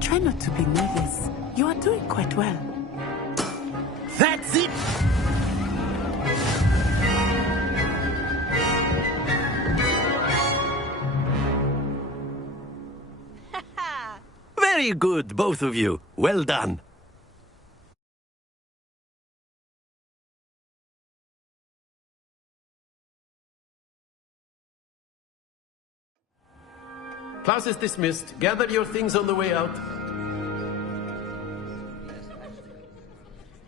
try not to be nervous. You are doing quite well. That's it! Very good, both of you. Well done. Class is dismissed. Gather your things on the way out.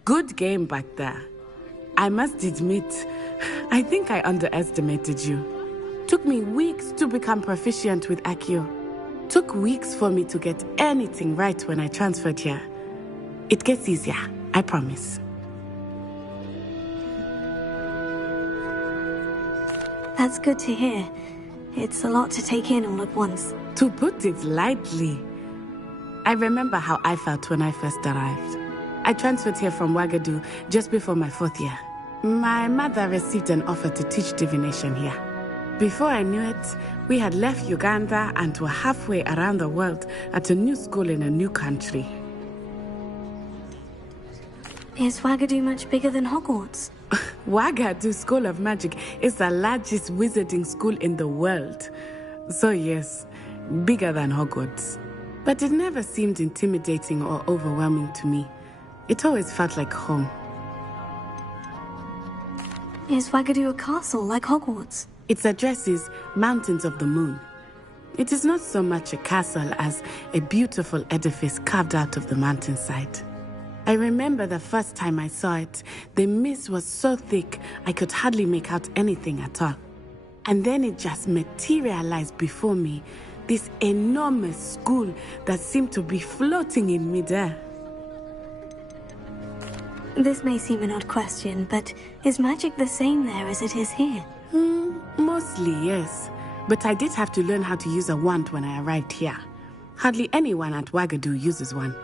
Good game back there. I must admit, I think I underestimated you. Took me weeks to become proficient with Accio. Took weeks for me to get anything right when I transferred here. It gets easier, I promise. That's good to hear. It's a lot to take in all at once. To put it lightly, I remember how I felt when I first arrived. I transferred here from Ouagadougou just before my 4th year. My mother received an offer to teach divination here. Before I knew it, we had left Uganda and were halfway around the world at a new school in a new country. Is Ouagadougou much bigger than Hogwarts? Ouagadougou School of Magic is the largest wizarding school in the world. So yes, bigger than Hogwarts. But it never seemed intimidating or overwhelming to me. It always felt like home. Is Ouagadougou a castle like Hogwarts? Its address is Mountains of the Moon. It is not so much a castle as a beautiful edifice carved out of the mountainside. I remember the first time I saw it, the mist was so thick I could hardly make out anything at all. And then it just materialized before me, this enormous school that seemed to be floating in midair. This may seem an odd question, but is magic the same there as it is here? Mostly, yes. But I did have to learn how to use a wand when I arrived here. Hardly anyone at Ouagadougou uses one.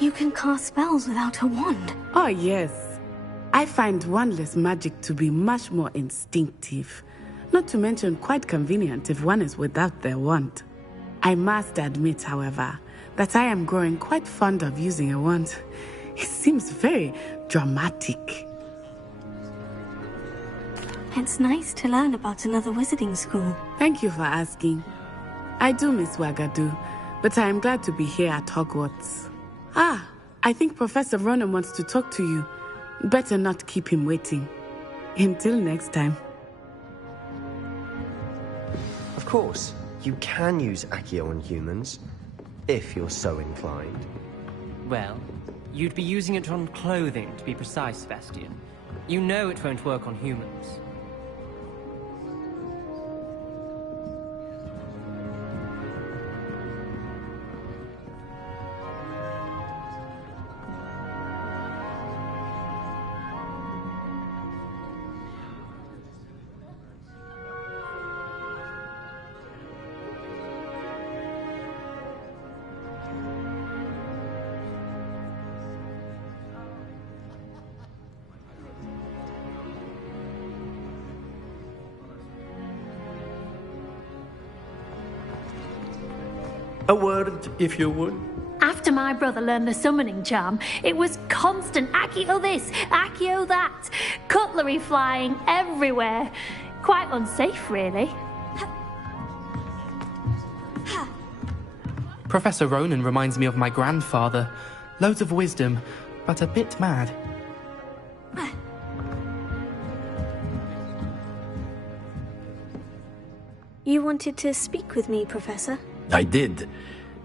You can cast spells without a wand? Oh, yes. I find wandless magic to be much more instinctive. Not to mention quite convenient if one is without their wand. I must admit, however, that I am growing quite fond of using a wand. It seems very dramatic. It's nice to learn about another wizarding school. Thank you for asking. I do miss Ouagadougou, but I am glad to be here at Hogwarts. I think Professor Ronen wants to talk to you. Better not keep him waiting. Until next time. Of course, you can use Accio on humans, if you're so inclined. Well, you'd be using it on clothing, to be precise, Sebastian. You know it won't work on humans. A word, if you would. After my brother learned the summoning charm, it was constant Accio this, Accio that. Cutlery flying everywhere. Quite unsafe, really. Professor Ronen reminds me of my grandfather. Loads of wisdom, but a bit mad. You wanted to speak with me, Professor? I did.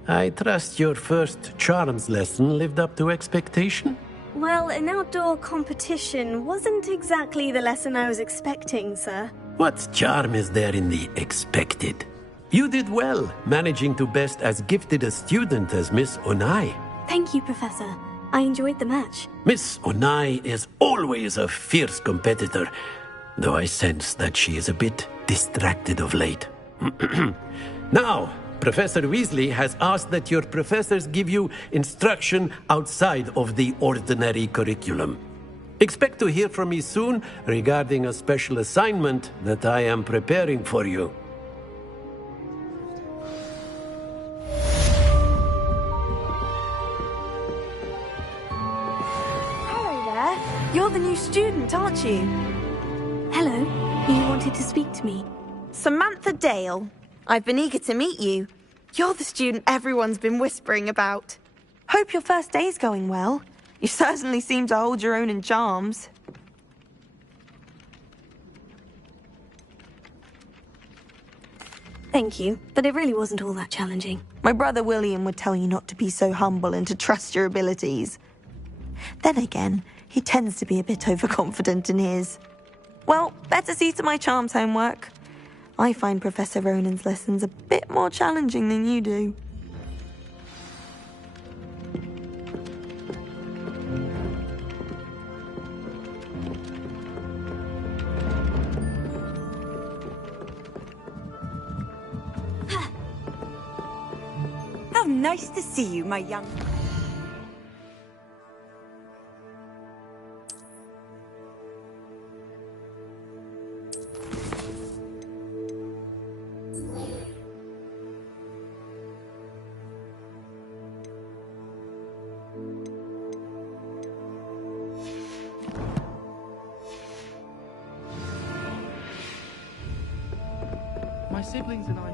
I trust your first charms lesson lived up to expectation? Well, an outdoor competition wasn't exactly the lesson I was expecting, sir. What charm is there in the expected? You did well, managing to best as gifted a student as Miss Onai. Thank you, Professor. I enjoyed the match. Miss Onai is always a fierce competitor, though I sense that she is a bit distracted of late. Now, Professor Weasley has asked that your professors give you instruction outside of the ordinary curriculum. Expect to hear from me soon regarding a special assignment that I am preparing for you. You're the new student, aren't you? Hello. You wanted to speak to me? Samantha Dale. I've been eager to meet you. You're the student everyone's been whispering about. Hope your first day's going well. You certainly seem to hold your own in charms. Thank you, but it really wasn't all that challenging. My brother William would tell you not to be so humble and to trust your abilities. Then again, he tends to be a bit overconfident in his. Well, better see to my charms homework. I find Professor Ronan's lessons a bit more challenging than you do. How nice to see you, my young... My siblings and I...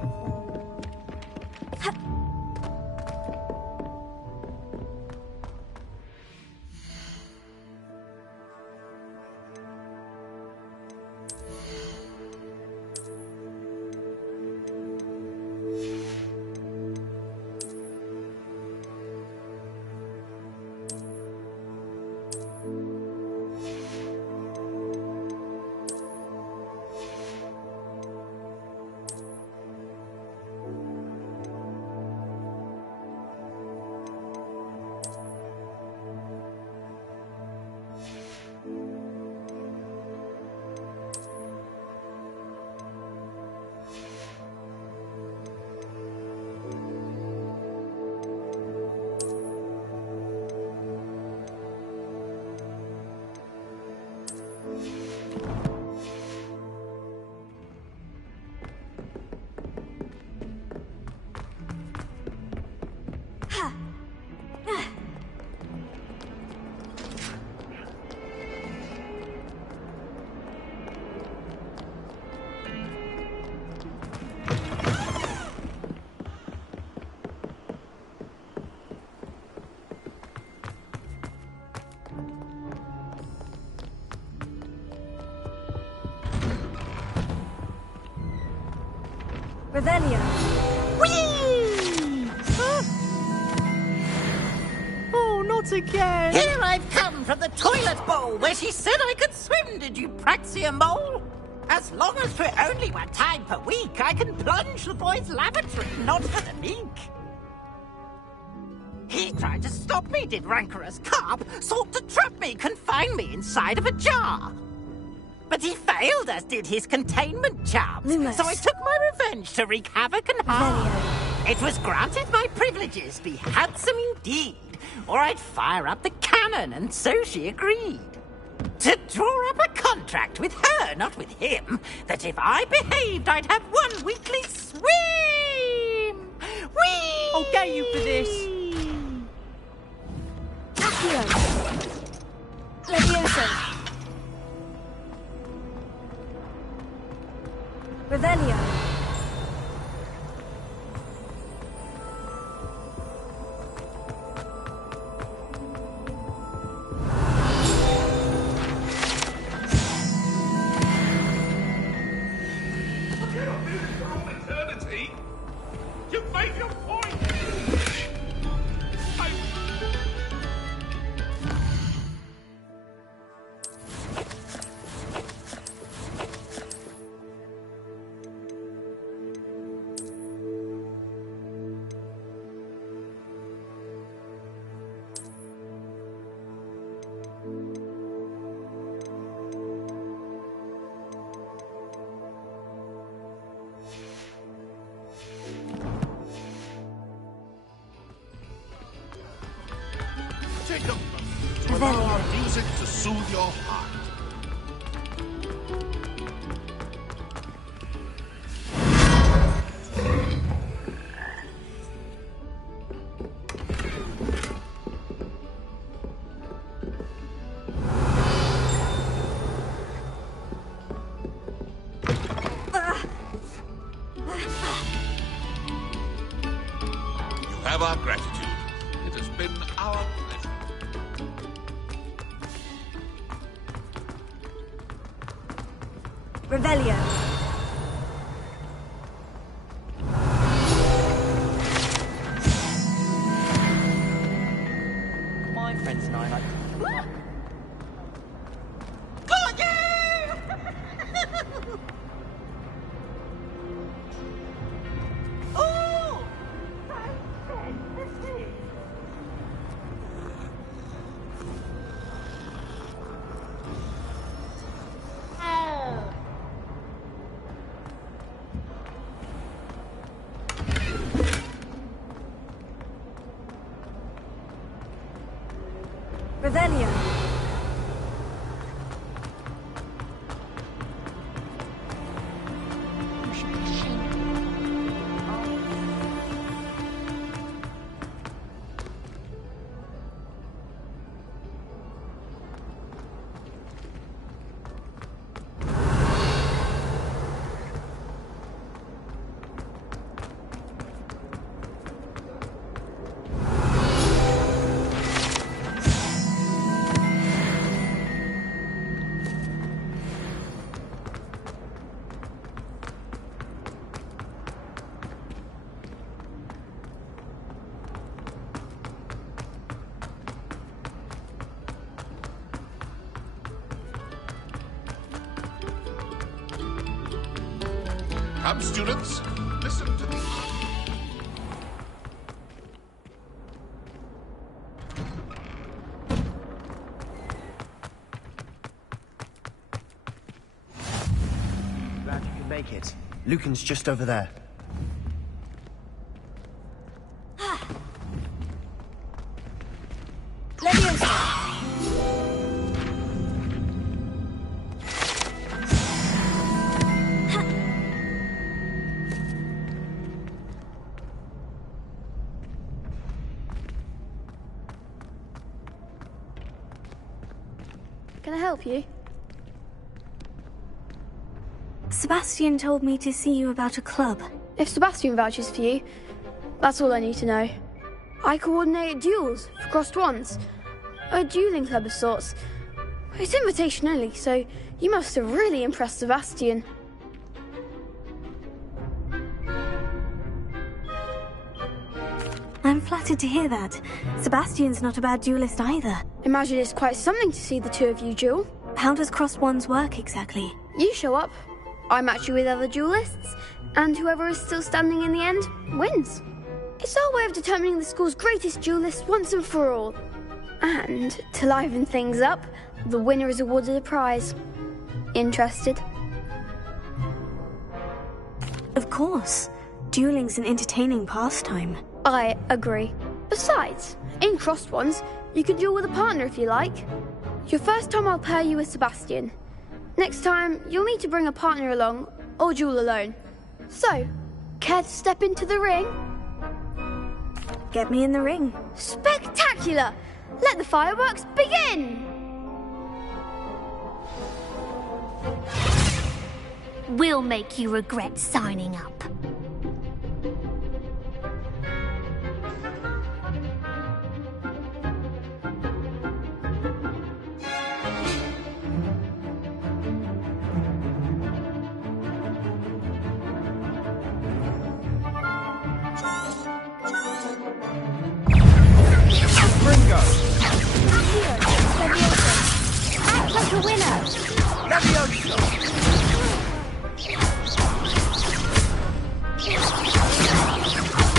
Revelio. Whee! Oh, not again! Here I've come from the toilet bowl where she said I could swim, did you Praxia mole? As long as for only one time per week, I can plunge the boy's lavatory, not for the mink. He tried to stop me, did rancorous carp, sought to trap me, confine me inside of a jar. But he failed, as did his containment charms. Lumos. So I took my revenge to wreak havoc and harm. It was granted my privileges be handsome indeed, or I'd fire up the cannon, and so she agreed. To draw up a contract with her, not with him, that if I behaved, I'd have one weekly swim! Whee! I'll get you for this. Accio. Levioso. Revelio. You make your point! Take a moment to allow our music to soothe your heart. have our gratitude. It has been our pleasure. Revelio. My friends and I like... Got you! Oh! Revelio. Come, students, listen to the... Glad you can make it. Lucan's just over there. Can I help you? Sebastian told me to see you about a club. If Sebastian vouches for you, that's all I need to know. I coordinate duels for crossed wands. A dueling club of sorts. It's invitation only, so you must have really impressed Sebastian. I'm flattered to hear that. Sebastian's not a bad duelist either. Imagine it's quite something to see the two of you duel. How does crossed wands work exactly? You show up, I match you with other duelists, and whoever is still standing in the end wins. It's our way of determining the school's greatest duelist once and for all. And to liven things up, the winner is awarded a prize. Interested? Of course. Dueling's an entertaining pastime. I agree. Besides, in crossed wands, you can duel with a partner if you like. Your first time I'll pair you with Sebastian. Next time, you'll need to bring a partner along, or duel alone. So, care to step into the ring? Get me in the ring. Spectacular! Let the fireworks begin! We'll make you regret signing up. Act like a winner!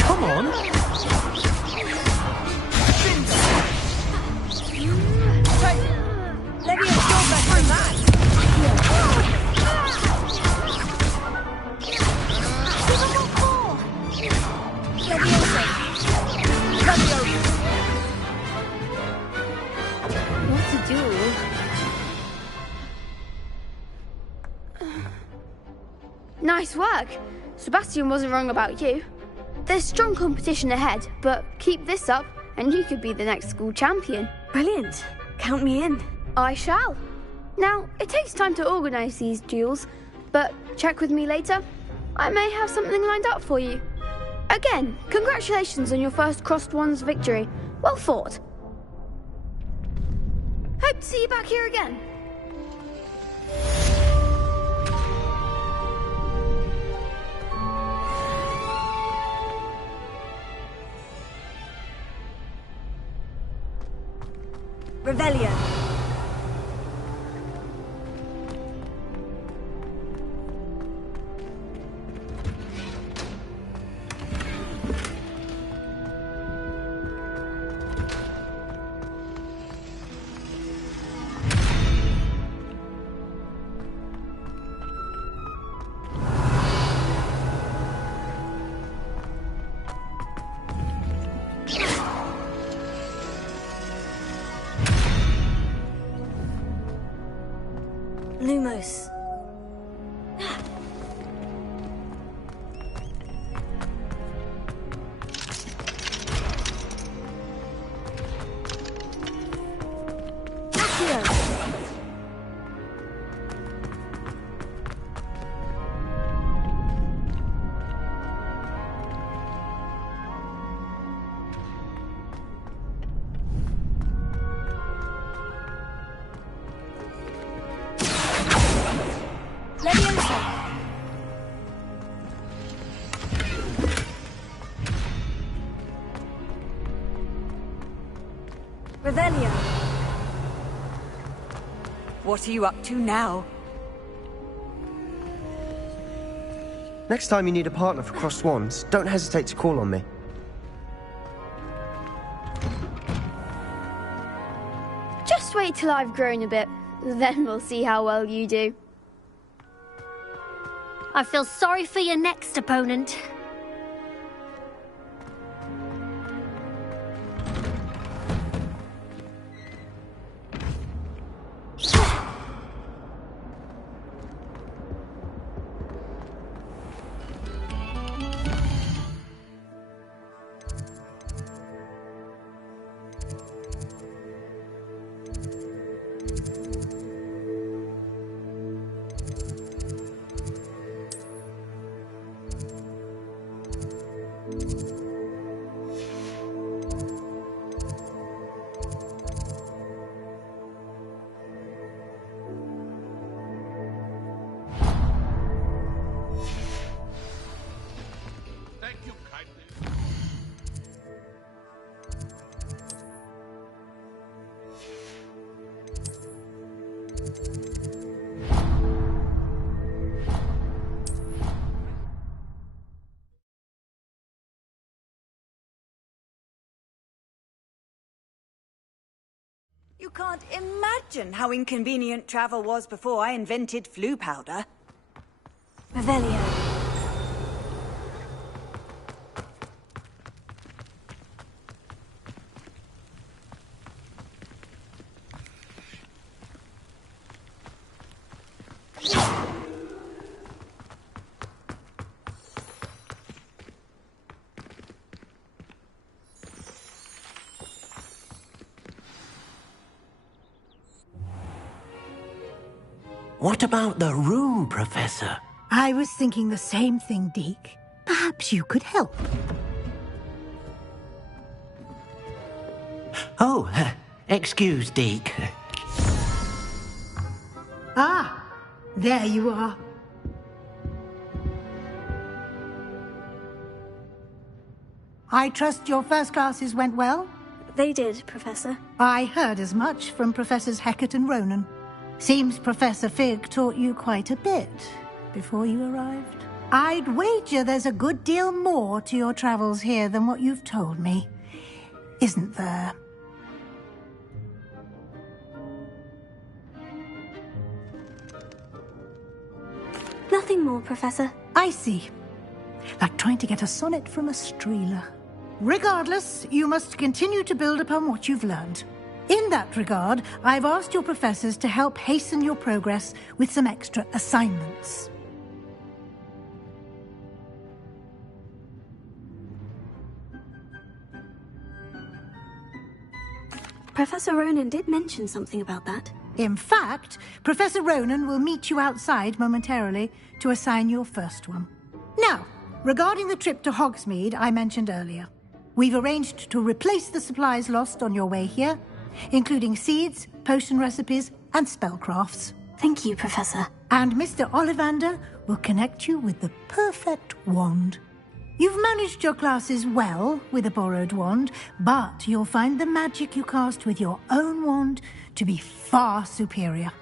Come on! What to do? Nice work. Sebastian wasn't wrong about you. There's strong competition ahead, but keep this up and you could be the next school champion. Brilliant. Count me in. I shall. Now, it takes time to organise these duels, but check with me later. I may have something lined up for you. Again, congratulations on your first Crossed Wands victory. Well fought. Hope to see you back here again. Revelio. Lumos. Revelio. What are you up to now? Next time you need a partner for Crossed Wands, don't hesitate to call on me. Just wait till I've grown a bit. Then we'll see how well you do. I feel sorry for your next opponent. You can't imagine how inconvenient travel was before I invented flu powder. Revelio. What about the room, Professor? I was thinking the same thing, Deke. Perhaps you could help. Oh, excuse, Deke. Ah, there you are. I trust your first classes went well? They did, Professor. I heard as much from Professors Hecat and Ronan. Seems Professor Fig taught you quite a bit before you arrived. I'd wager there's a good deal more to your travels here than what you've told me, isn't there? Nothing more, Professor. I see. Like trying to get a sonnet from a streeler. Regardless, you must continue to build upon what you've learned. In that regard, I've asked your professors to help hasten your progress with some extra assignments. Professor Ronan did mention something about that. In fact, Professor Ronan will meet you outside momentarily to assign your first one. Now, regarding the trip to Hogsmeade I mentioned earlier, we've arranged to replace the supplies lost on your way here, including seeds, potion recipes, and spellcrafts. Thank you, Professor. And Mr. Ollivander will connect you with the perfect wand. You've managed your classes well with a borrowed wand, but you'll find the magic you cast with your own wand to be far superior.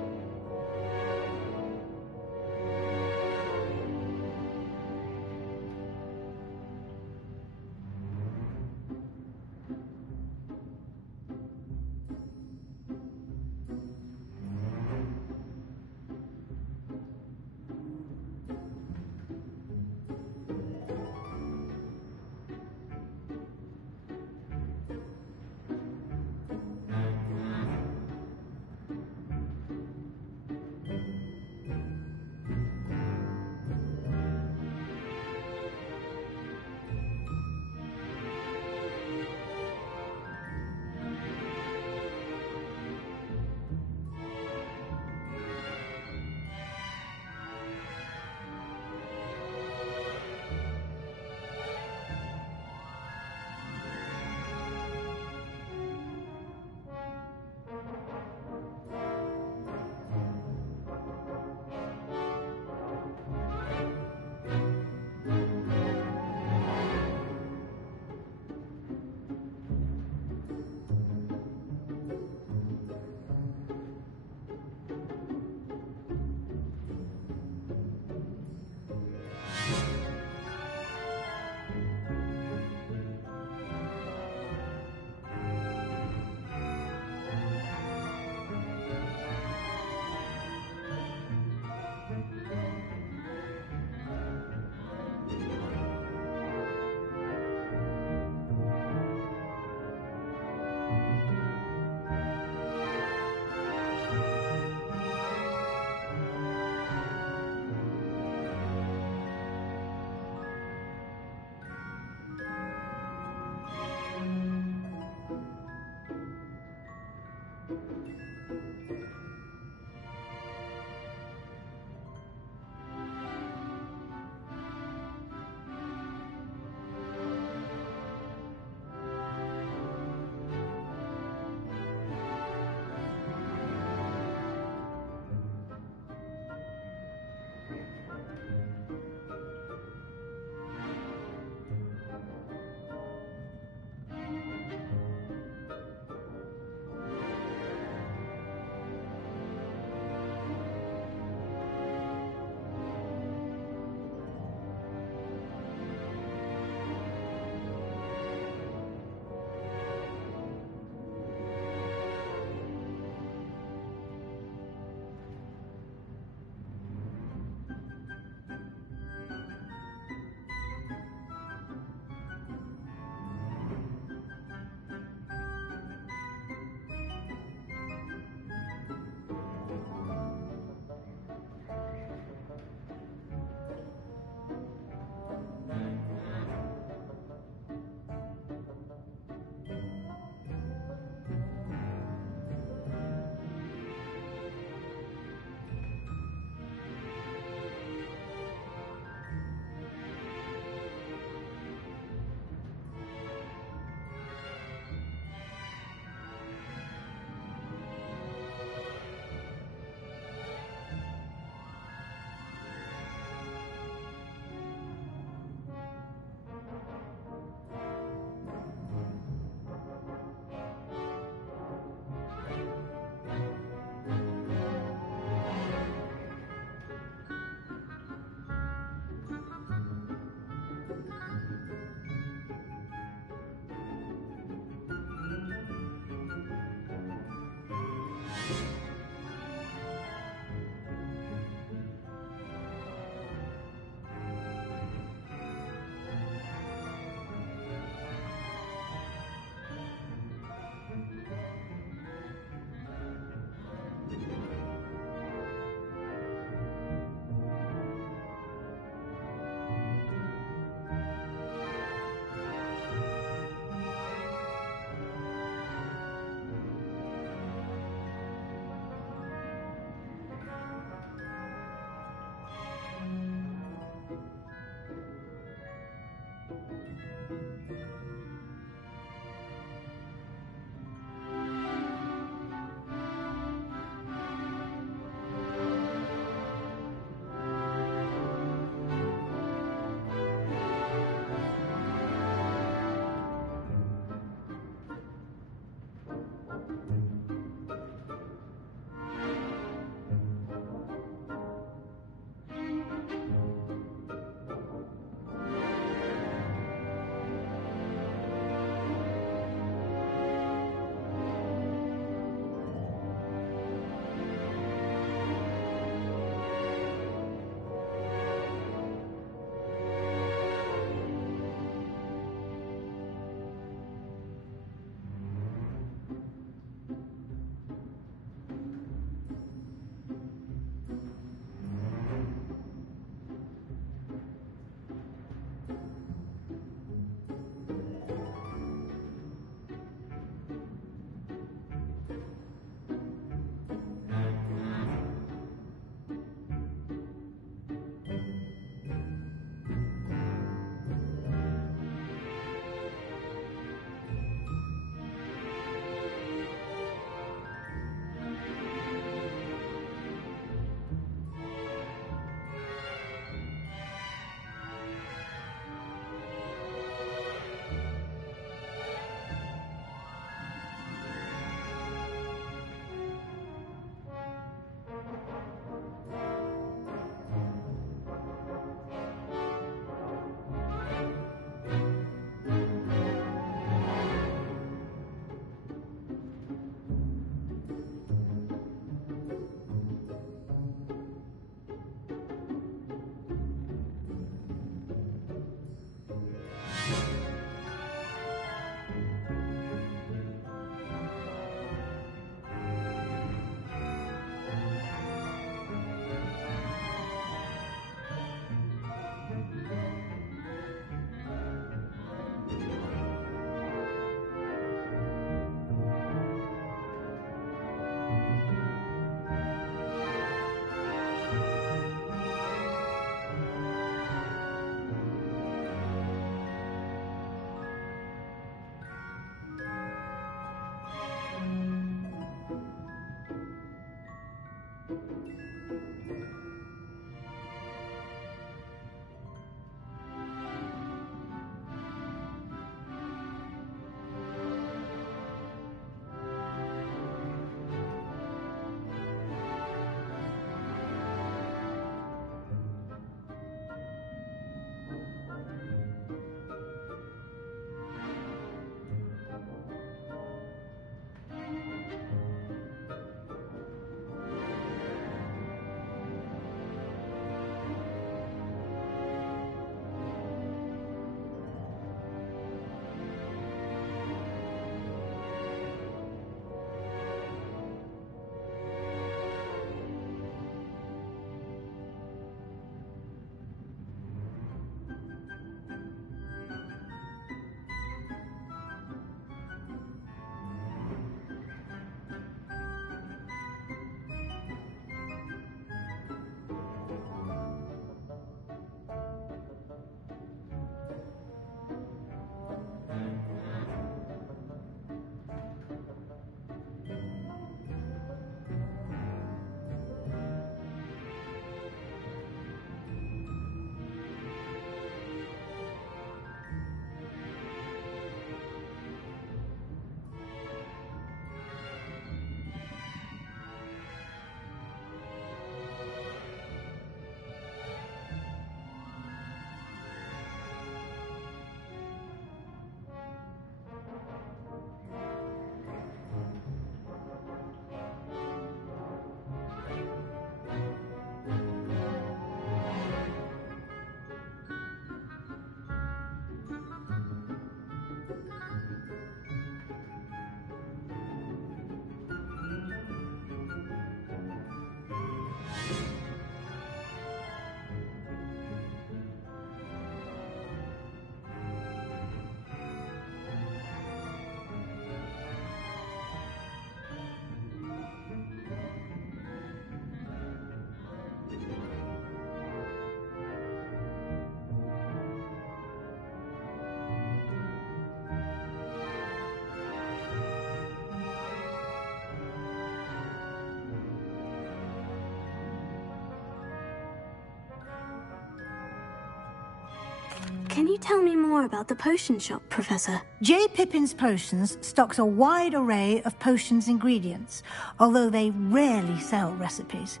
Can you tell me more about the potion shop, Professor? J. Pippin's Potions stocks a wide array of potions ingredients, although they rarely sell recipes.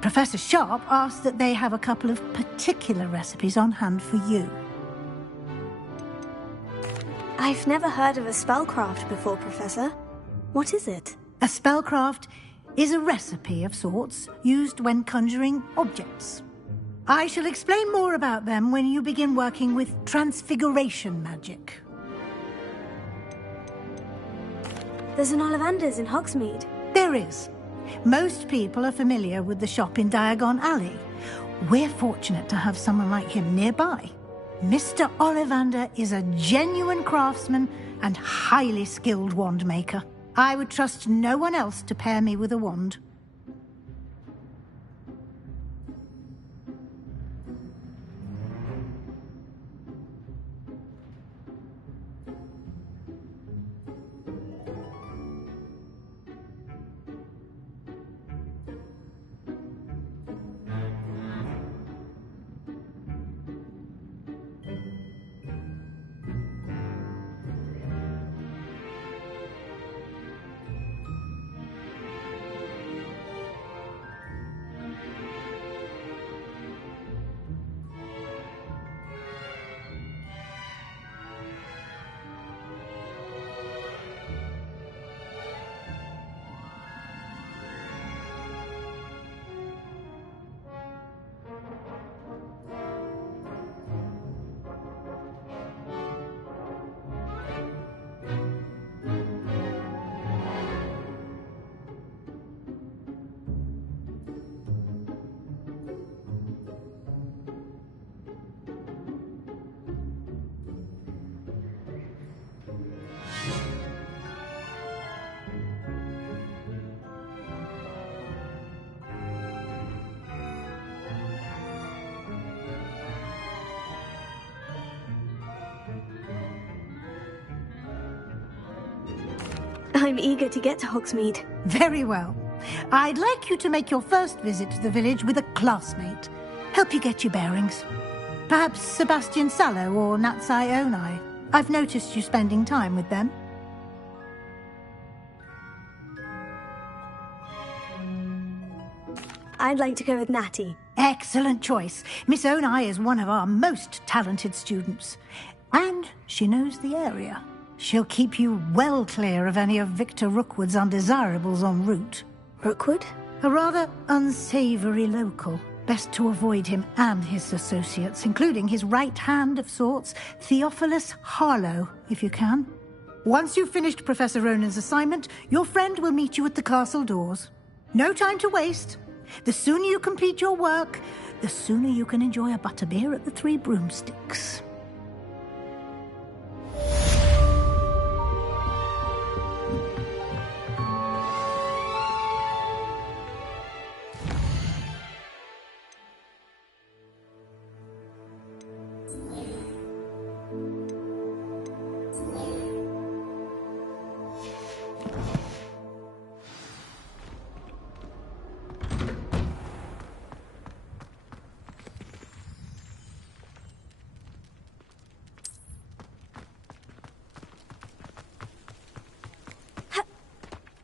Professor Sharp asked that they have a couple of particular recipes on hand for you. I've never heard of a spellcraft before, Professor. What is it? A spellcraft is a recipe of sorts used when conjuring objects. I shall explain more about them when you begin working with transfiguration magic. There's an Ollivander's in Hogsmeade. There is. Most people are familiar with the shop in Diagon Alley. We're fortunate to have someone like him nearby. Mr. Ollivander is a genuine craftsman and highly skilled wand maker. I would trust no one else to pair me with a wand. I'm eager to get to Hogsmeade. Very well. I'd like you to make your first visit to the village with a classmate. Help you get your bearings. Perhaps Sebastian Sallow or Natsai Onai. I've noticed you spending time with them. I'd like to go with Natty. Excellent choice. Miss Onai is one of our most talented students. And she knows the area. She'll keep you well clear of any of Victor Rookwood's undesirables en route. Rookwood? A rather unsavoury local. Best to avoid him and his associates, including his right hand of sorts, Theophilus Harlow, if you can. Once you've finished Professor Ronan's assignment, your friend will meet you at the castle doors. No time to waste. The sooner you complete your work, the sooner you can enjoy a butterbeer at the Three Broomsticks.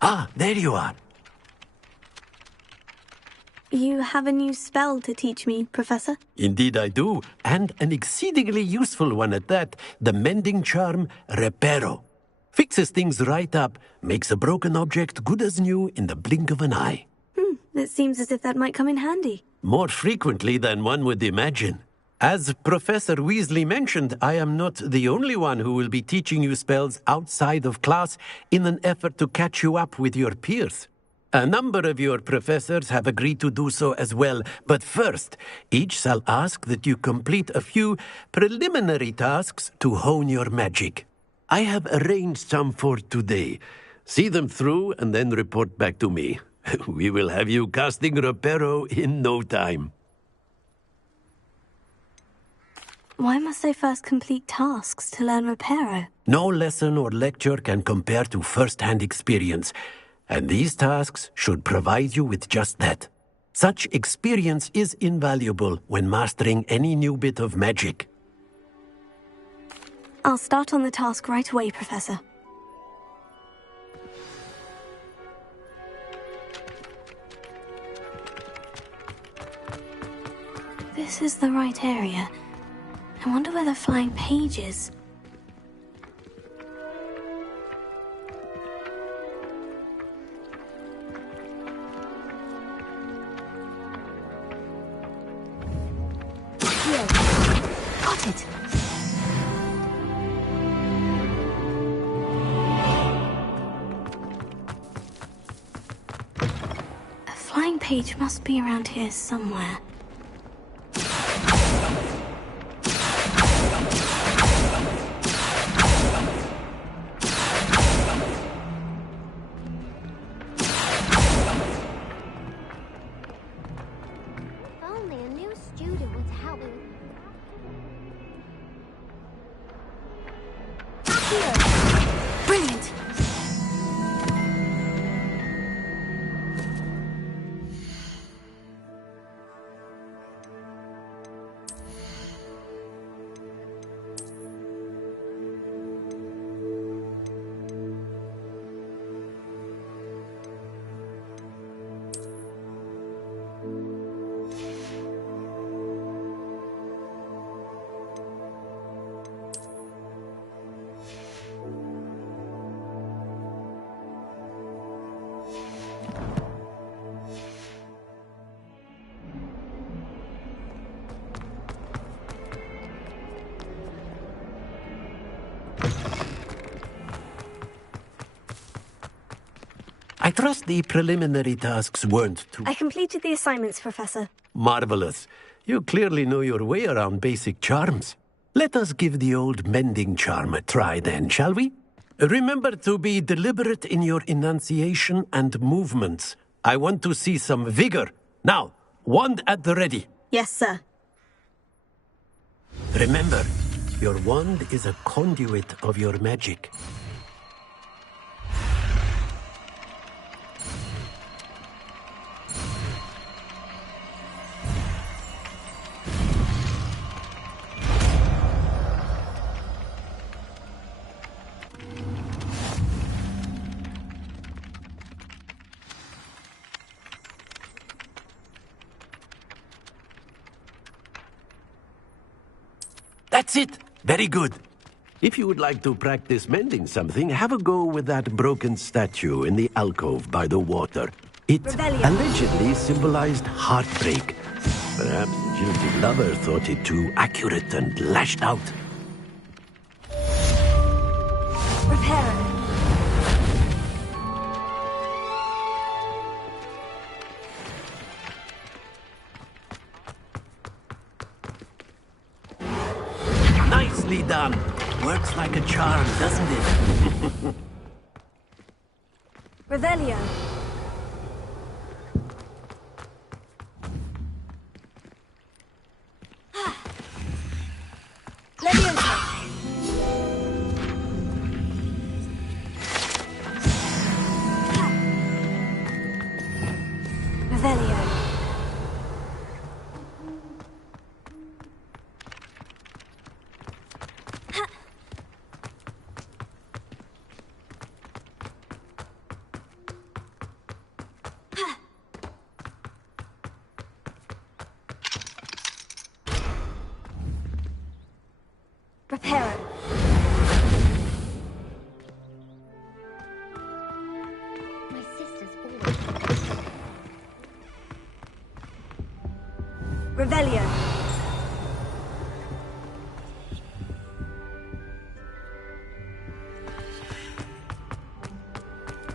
Ah, there you are. You have a new spell to teach me, Professor? Indeed I do, and an exceedingly useful one at that, the mending charm Reparo. Fixes things right up, makes a broken object good as new in the blink of an eye. It seems as if that might come in handy. More frequently than one would imagine. As Professor Weasley mentioned, I am not the only one who will be teaching you spells outside of class in an effort to catch you up with your peers. A number of your professors have agreed to do so as well, but first, each shall ask that you complete a few preliminary tasks to hone your magic. I have arranged some for today. See them through and then report back to me. We will have you casting Reparo in no time. Why must I first complete tasks to learn Reparo? No lesson or lecture can compare to first-hand experience, and these tasks should provide you with just that. Such experience is invaluable when mastering any new bit of magic. I'll start on the task right away, Professor. This is the right area. I wonder where the flying page is. Here. Got it. A flying page must be around here somewhere. Brilliant! I trust the preliminary tasks weren't too... I completed the assignments, Professor. Marvelous. You clearly know your way around basic charms. Let us give the old mending charm a try then, shall we? Remember to be deliberate in your enunciation and movements. I want to see some vigor. Now, wand at the ready. Yes, sir. Remember, your wand is a conduit of your magic. That's it! Very good. If you would like to practice mending something, have a go with that broken statue in the alcove by the water. It allegedly symbolized heartbreak. Perhaps the jilted lover thought it too accurate and lashed out. Repair. Nicely done. Works like a charm, doesn't it? Revelio. Leviosa. Revelio. Reparo. My sister's always... Revelio.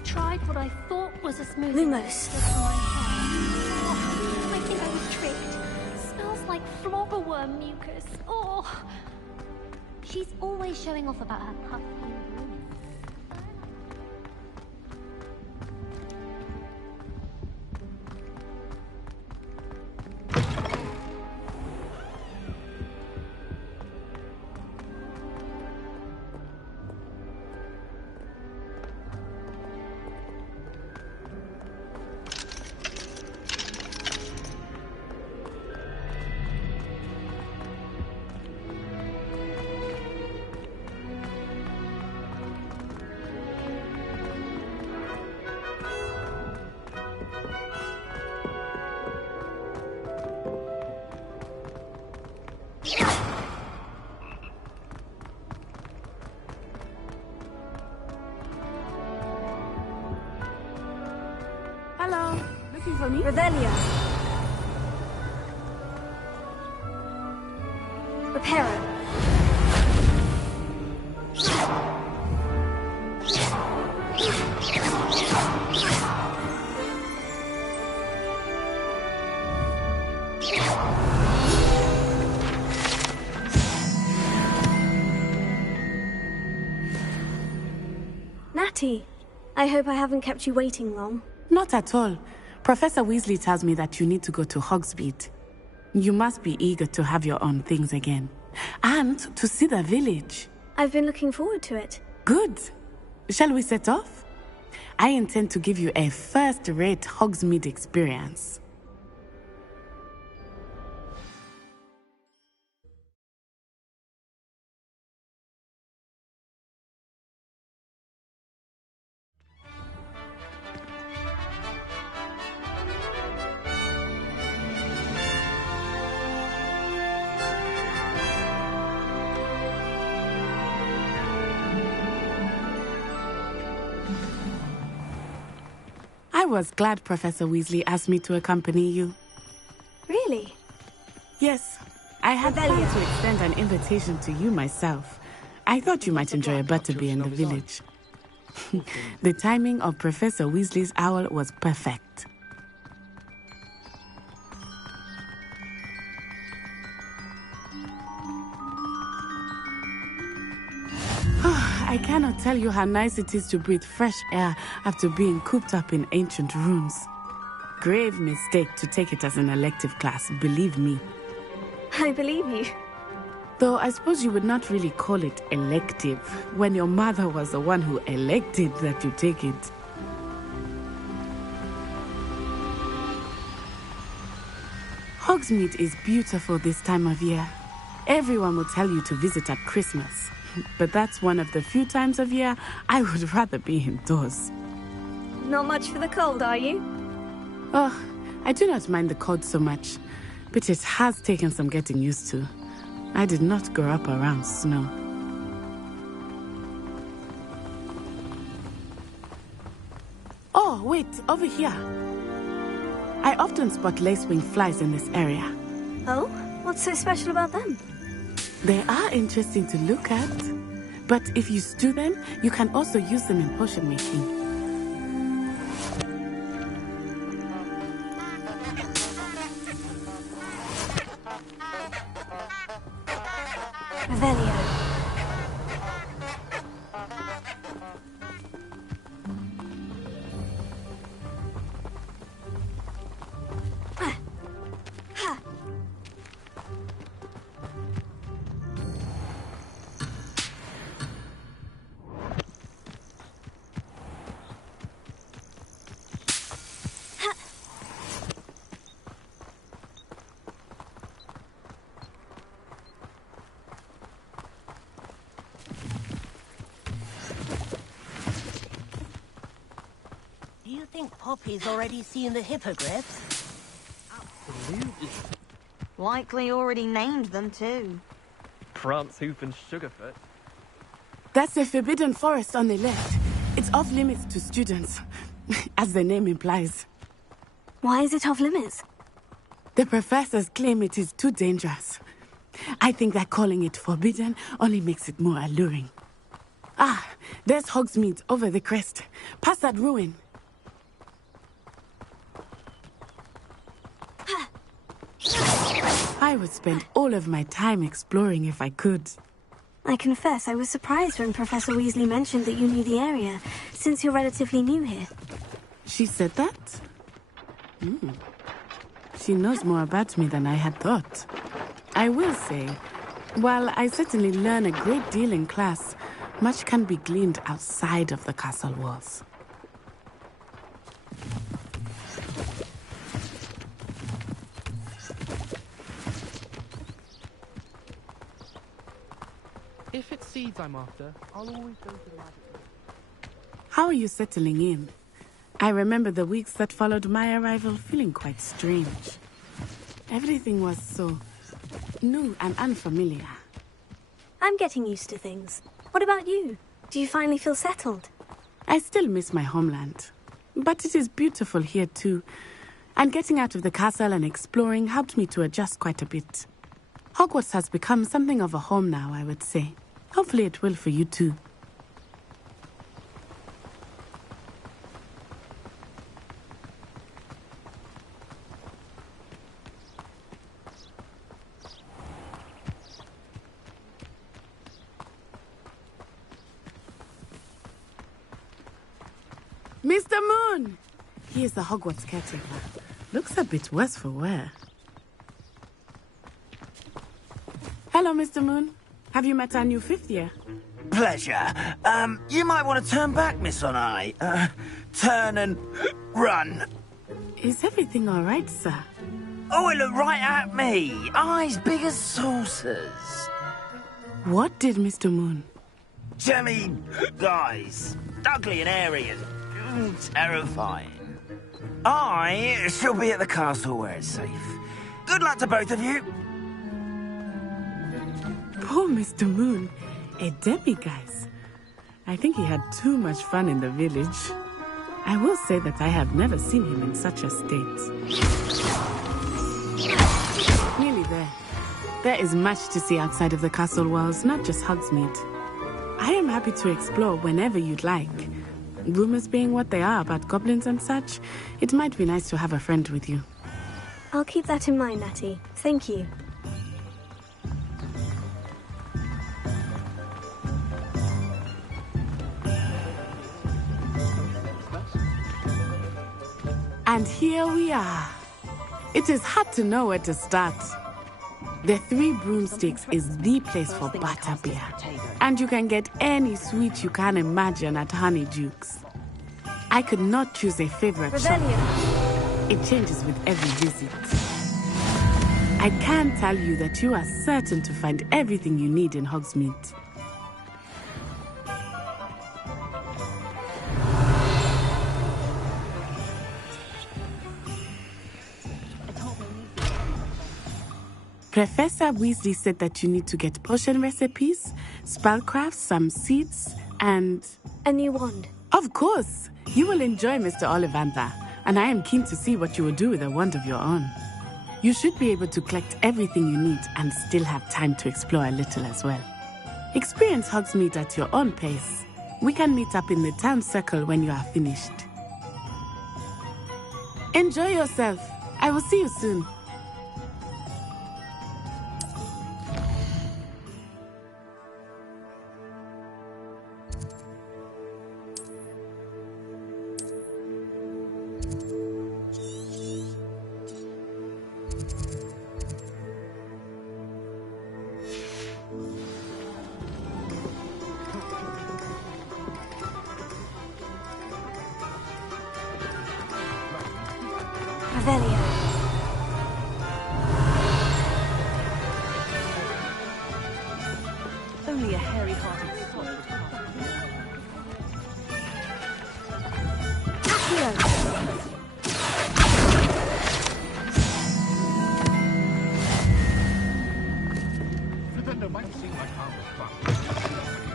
Tried what I thought was a smooth... Lumos. Oh, I think I was tricked. Smells like floggerworm mucus. Oh... She's always showing off about her puffy room. looking for me? Revelio. Reparo. Natty, I hope I haven't kept you waiting long. Not at all. Professor Weasley tells me that you need to go to Hogsmeade. You must be eager to have your own things again. And to see the village. I've been looking forward to it. Good. Shall we set off? I intend to give you a first-rate Hogsmeade experience. I was glad Professor Weasley asked me to accompany you. Really? Yes. I had planned to extend an invitation to you myself. I thought you might enjoy a butterbeer in the village. The timing of Professor Weasley's owl was perfect. I cannot tell you how nice it is to breathe fresh air after being cooped up in ancient ruins. Grave mistake to take it as an elective class, believe me. I believe you. Though I suppose you would not really call it elective when your mother was the one who elected that you take it. Hogsmeade is beautiful this time of year. Everyone will tell you to visit at Christmas. But that's one of the few times of year I would rather be indoors. Not much for the cold, are you? Oh, I do not mind the cold so much, but it has taken some getting used to. I did not grow up around snow. Oh, wait, over here. I often spot lacewing flies in this area. Oh? What's so special about them? They are interesting to look at, but if you stew them, you can also use them in potion making. Revelio. Do you think Poppy's already seen the hippogriffs? Absolutely. Likely already named them too. Prance, Hoof and Sugarfoot. That's the Forbidden Forest on the left. It's off limits to students, as the name implies. Why is it off limits? The professors claim it is too dangerous. I think that calling it forbidden only makes it more alluring. Ah, there's Hogsmeade over the crest. Past that ruin. I would spend all of my time exploring if I could. I confess I was surprised when Professor Weasley mentioned that you knew the area, since you're relatively new here. She said that? She knows more about me than I had thought. I will say, while I certainly learn a great deal in class, much can be gleaned outside of the castle walls. If it's seeds I'm after, I'll always go to the laboratory. How are you settling in? I remember the weeks that followed my arrival feeling quite strange. Everything was so new and unfamiliar. I'm getting used to things. What about you? Do you finally feel settled? I still miss my homeland. But it is beautiful here too. And getting out of the castle and exploring helped me to adjust quite a bit. Hogwarts has become something of a home now, I would say. Hopefully it will for you too. Mr. Moon! He is the Hogwarts caretaker. Looks a bit worse for wear. Hello, Mr. Moon. Have you met our new 5th year? Pleasure. You might want to turn back, Miss Onai. Turn and run. Is everything all right, sir? Oh, it looked right at me. Eyes big as saucers. What did Mr. Moon? Jemmy guys. Ugly and airy and terrifying. I shall be at the castle where it's safe. Good luck to both of you. Poor Mr. Moon. A demiguise. I think he had too much fun in the village. I will say that I have never seen him in such a state. Nearly there. There is much to see outside of the castle walls, not just Hogsmeade. I am happy to explore whenever you'd like. Rumors being what they are about goblins and such, it might be nice to have a friend with you. I'll keep that in mind, Natty. Thank you. And here we are. It is hard to know where to start. The Three Broomsticks is the place for butterbeer. And you can get any sweet you can imagine at Honeydukes. I could not choose a favorite shop. It changes with every visit. I can tell you that you are certain to find everything you need in Hogsmeade. Professor Weasley said that you need to get potion recipes, spellcrafts, some seeds, and... a new wand. Of course! You will enjoy Mr. Ollivander, and I am keen to see what you will do with a wand of your own. You should be able to collect everything you need and still have time to explore a little as well. Experience Hogsmeade at your own pace. We can meet up in the town circle when you are finished. Enjoy yourself. I will see you soon. Only a hairy-hearted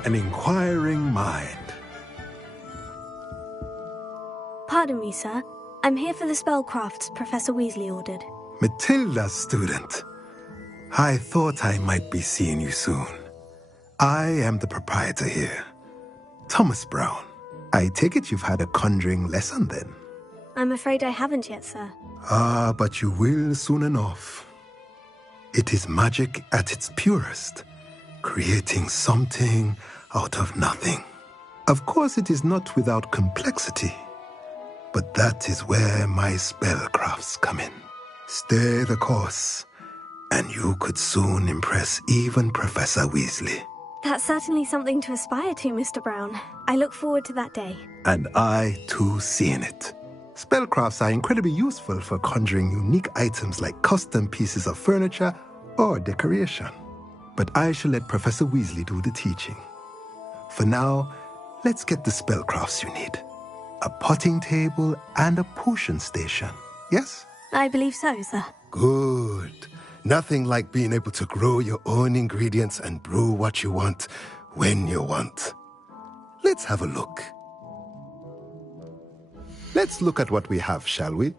An inquiring mind. Pardon me, sir. I'm here for the spellcrafts Professor Weasley ordered. Matilda's student. I thought I might be seeing you soon. I am the proprietor here, Thomas Brown. I take it you've had a conjuring lesson then? I'm afraid I haven't yet, sir. Ah, but you will soon enough. It is magic at its purest, creating something out of nothing. Of course, it is not without complexity, but that is where my spellcrafts come in. Stay the course, and you could soon impress even Professor Weasley. That's certainly something to aspire to, Mr. Brown. I look forward to that day. And I, too, seeing it. Spellcrafts are incredibly useful for conjuring unique items like custom pieces of furniture or decoration. But I shall let Professor Weasley do the teaching. For now, let's get the spellcrafts you need. A potting table and a potion station, yes? I believe so, sir. Good. Nothing like being able to grow your own ingredients and brew what you want when you want. Let's have a look. Let's look at what we have, shall we?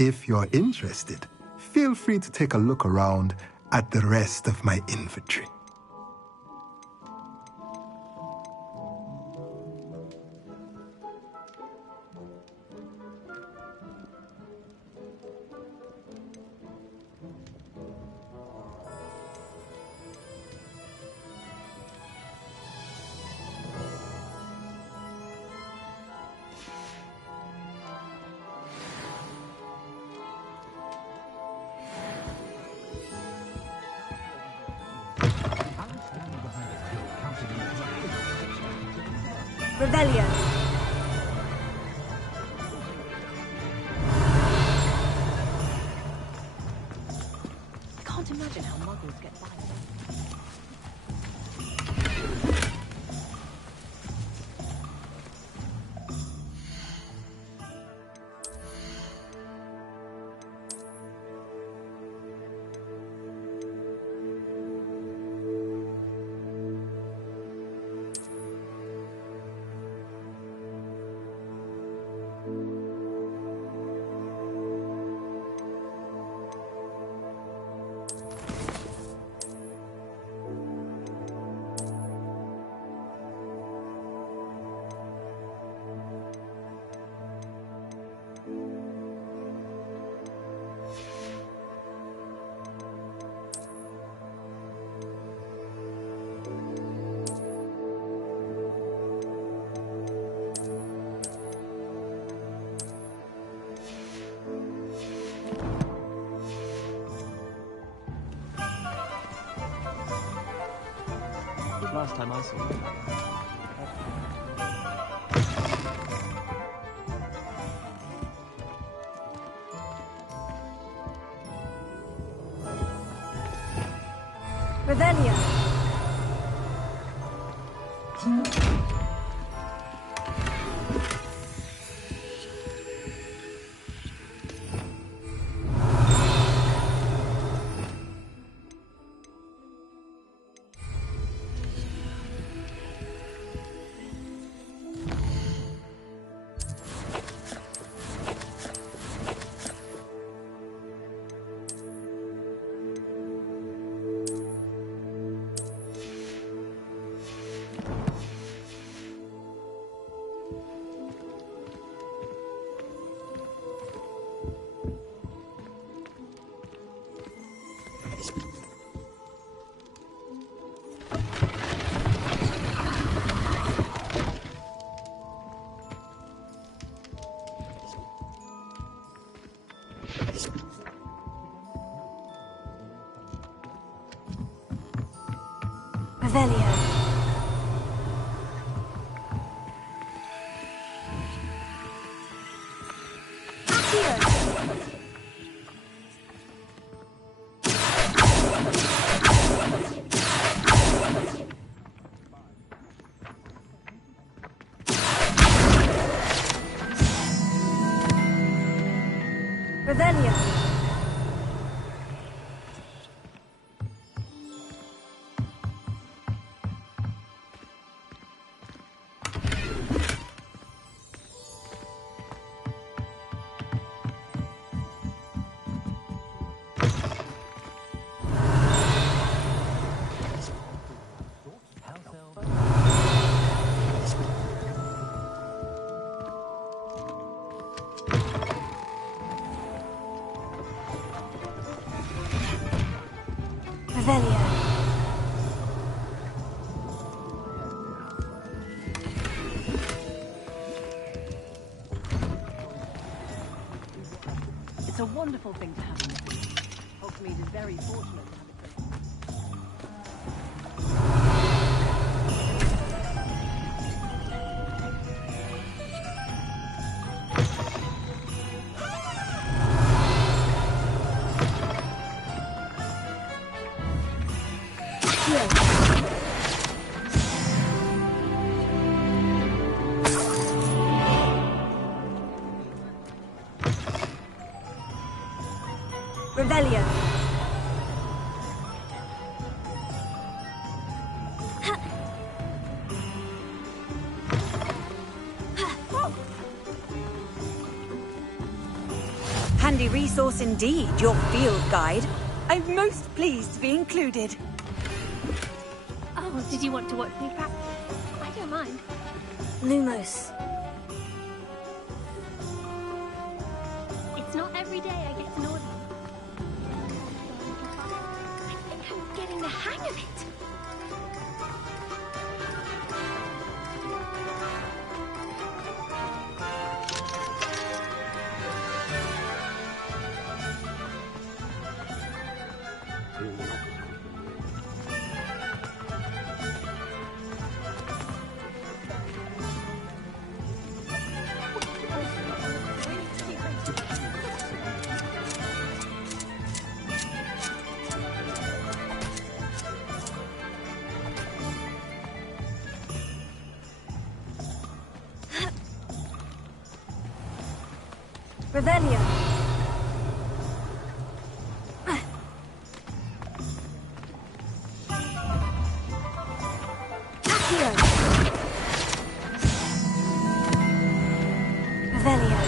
If you're interested, feel free to take a look around at the rest of my inventory. Revelio. I can't imagine how muggles get by. Last time I saw you. Revelio. Revelio. Revelio. Revelio. It's a wonderful thing to have in the sea. Hogsmeade is very fortunate to have it. Revelio. Handy resource indeed, your field guide. I'm most pleased to be included. Oh, did you want to watch me practice? I don't mind. Lumos. It's not every day I get to know them. I think I'm getting the hang of it. Revelio. Accio. Revelio.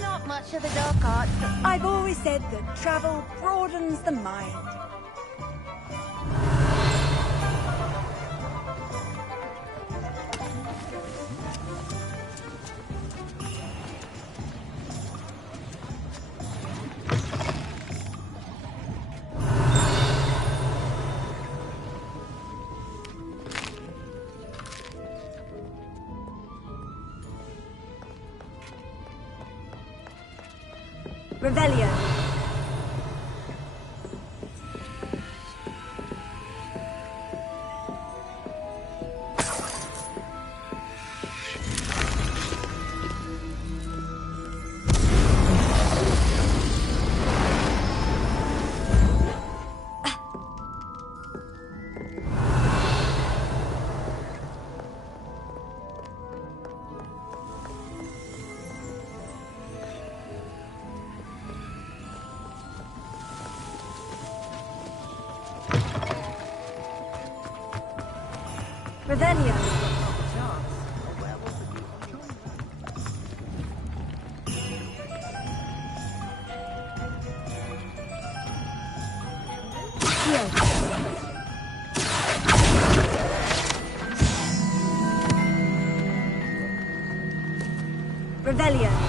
Not much of the dark arts, but I've always said that travel broadens the mind. Revelio. Revelio. Revelio.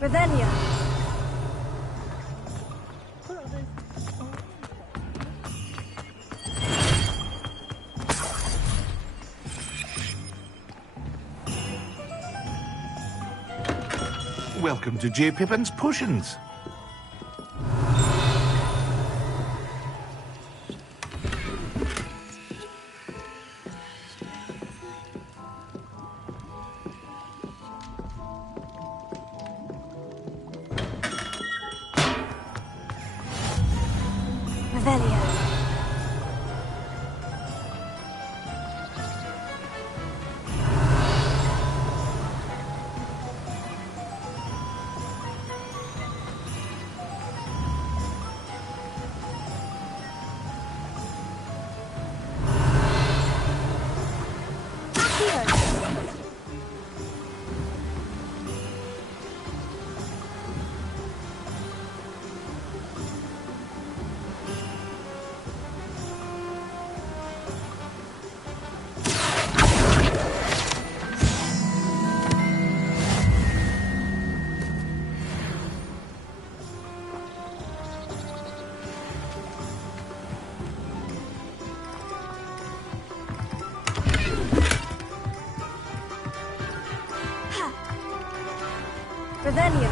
Revelio. welcome to J. Pippin's Potions. Revelio. Revelio.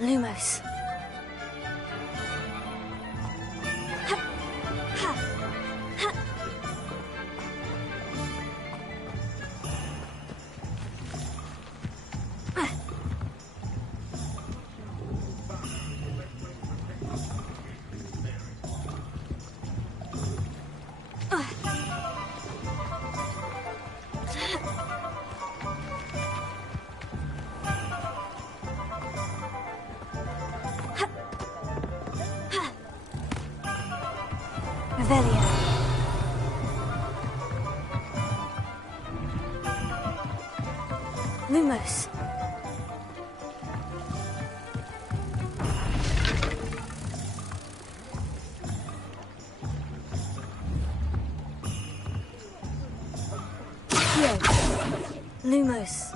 Lumos. Revelio. Lumos. Accio. Lumos.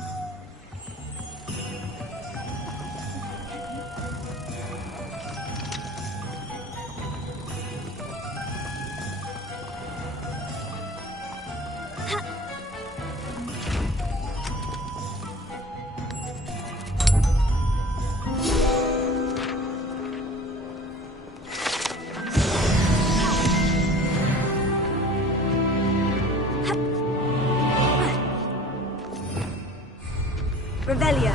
Revelio.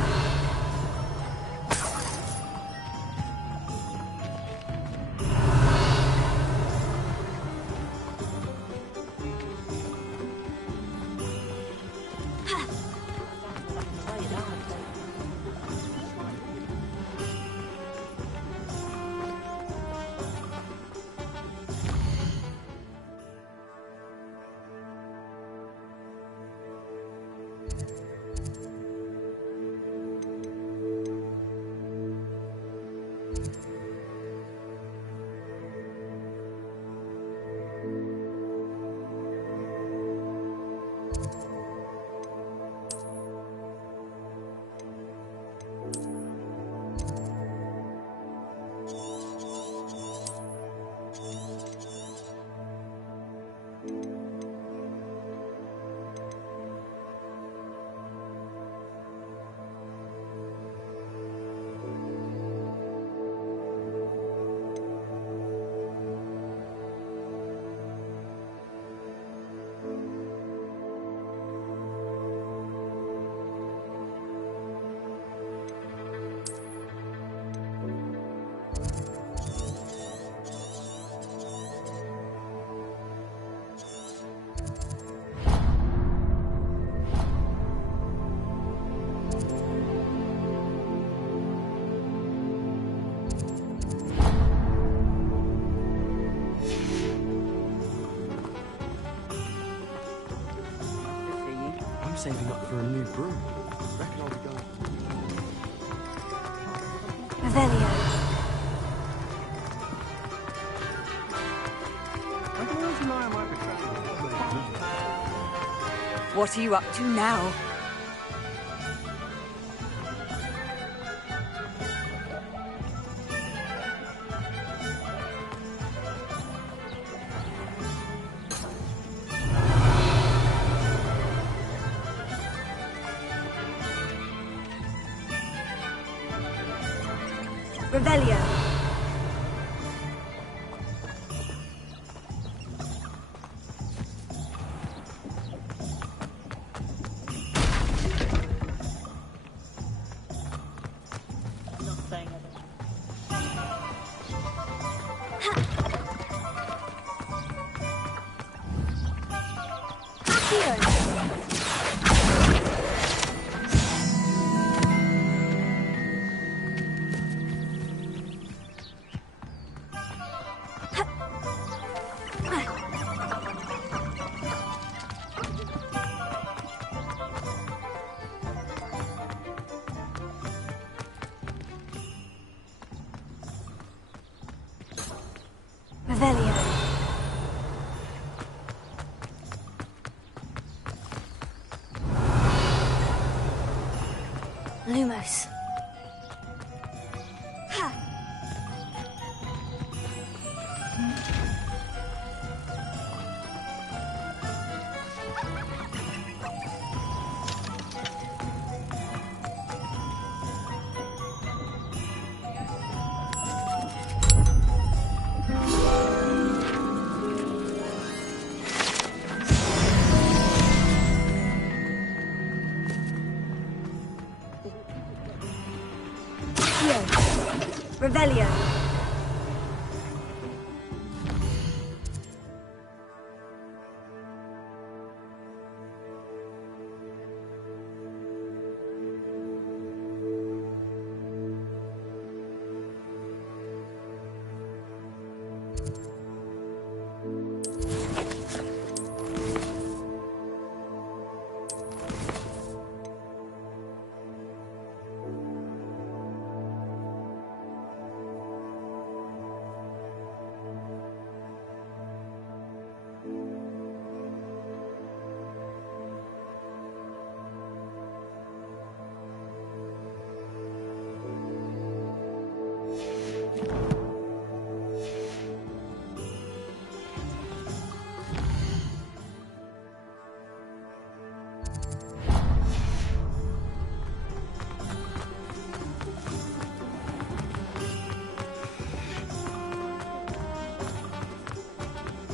Saving up for a new broom. Reckon I'll be going. Revelio. I can always rely on my patrol. What are you up to now? Revelio. Revelio. Lumos. Ha. Revelio.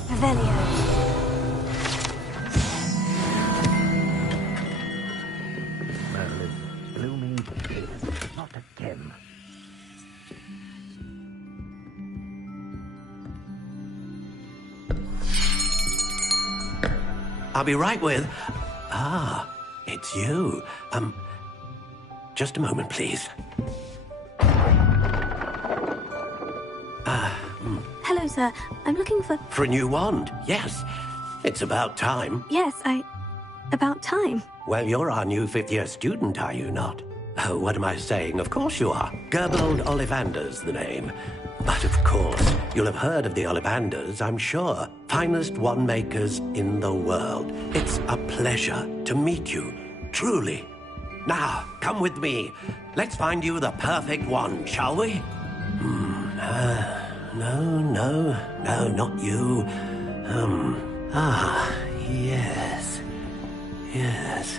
Revelio. Merlin, blooming tears, not again. I'll be right with... Ah, it's you. Just a moment, please. Hello, sir. I'm looking for... For a new wand, yes. It's about time. Yes, about time. Well, you're our new fifth-year student, are you not? Oh, what am I saying? Of course you are. Gerbold Ollivander's the name. But of course, you'll have heard of the Ollivanders, I'm sure. Finest wand makers in the world. It's a pleasure to meet you, truly. Now, come with me. Let's find you the perfect wand, shall we? No, not you. Yes.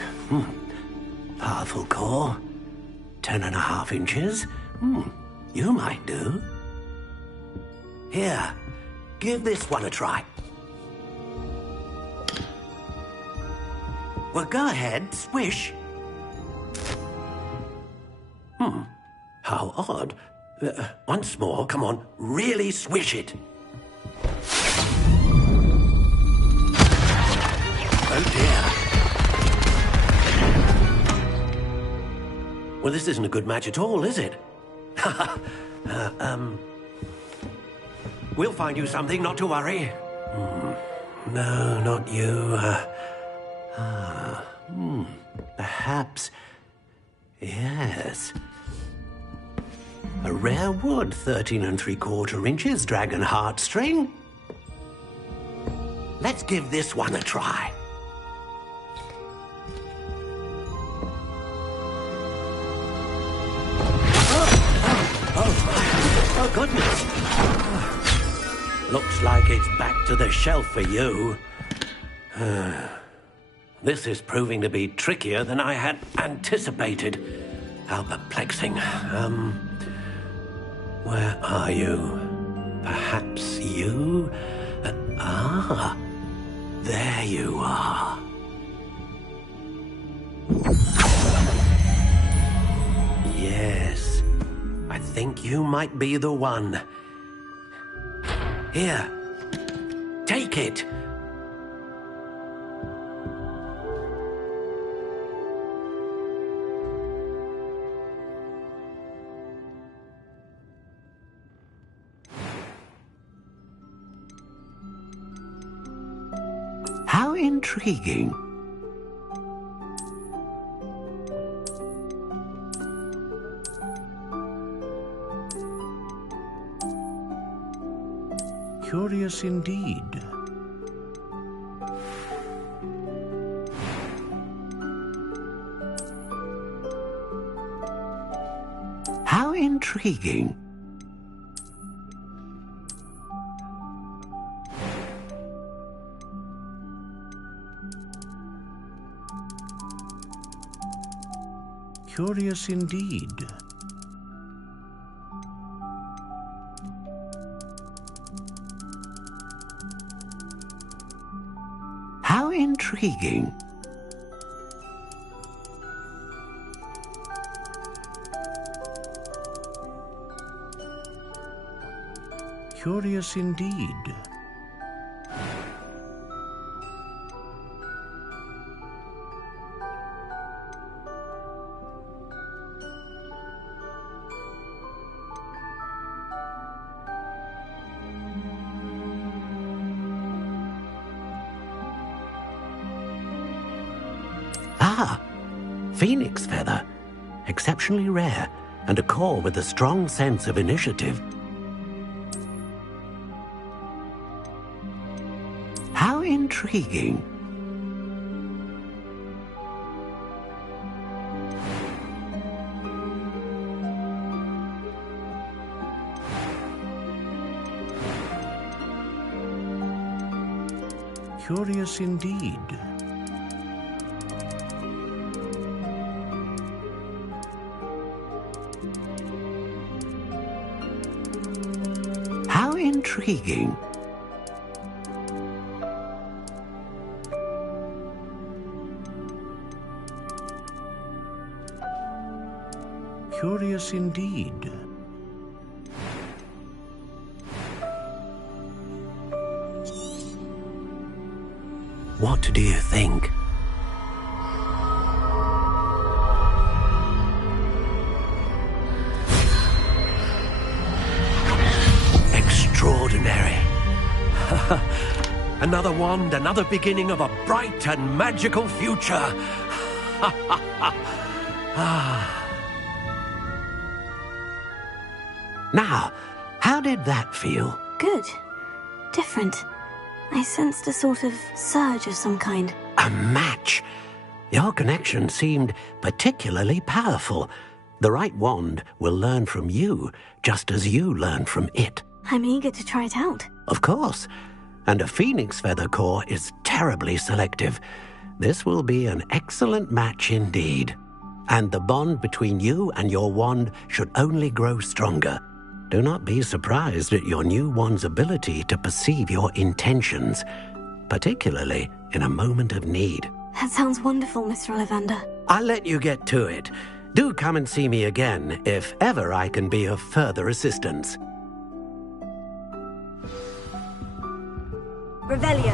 Powerful core. 10.5 inches. You might do. Here, give this one a try. Well, go ahead, swish. How odd. Once more, come on, really swish it. Oh dear. Well, this isn't a good match at all, is it? We'll find you something, not to worry. No, not you. Perhaps... Yes. A rare wood, 13 3/4 inches, dragon heartstring. Let's give this one a try. Oh, goodness. Looks like it's back to the shelf for you. This is proving to be trickier than I had anticipated. How perplexing. Where are you? Perhaps you? There you are. Yes, I think you might be the one. Here, take it. How intriguing. Curious indeed. How intriguing. Curious indeed. How intriguing. Curious indeed. Ah, phoenix feather. Exceptionally rare, and a core with a strong sense of initiative. How intriguing. Curious indeed. How intriguing. Curious indeed. What do you think? Extraordinary. Another wand, another beginning of a bright and magical future. Now, how did that feel? Good. Different. I sensed a sort of surge of some kind. A match. Your connection seemed particularly powerful. The right wand will learn from you, just as you learn from it. I'm eager to try it out. Of course. And a phoenix feather core is terribly selective. This will be an excellent match indeed. And the bond between you and your wand should only grow stronger. Do not be surprised at your new wand's ability to perceive your intentions, particularly in a moment of need. That sounds wonderful, Mr. Ollivander. I'll let you get to it. Do come and see me again if ever I can be of further assistance. Revelio.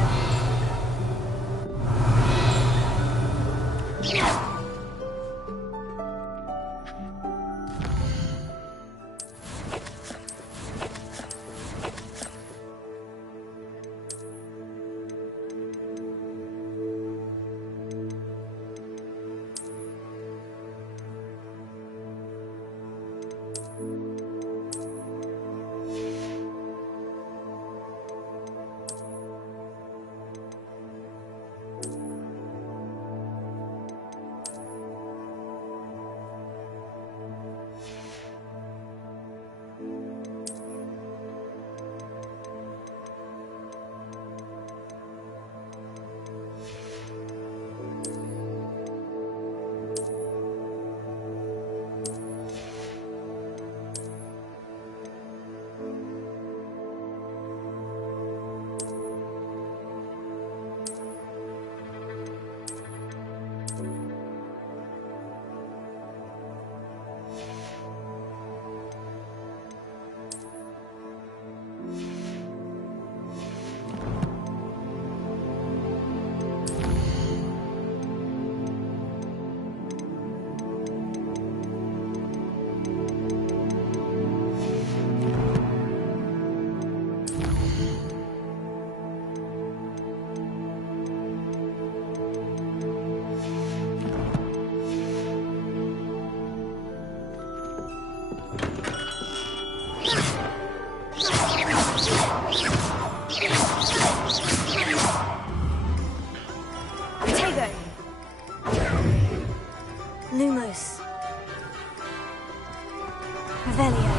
Revelio.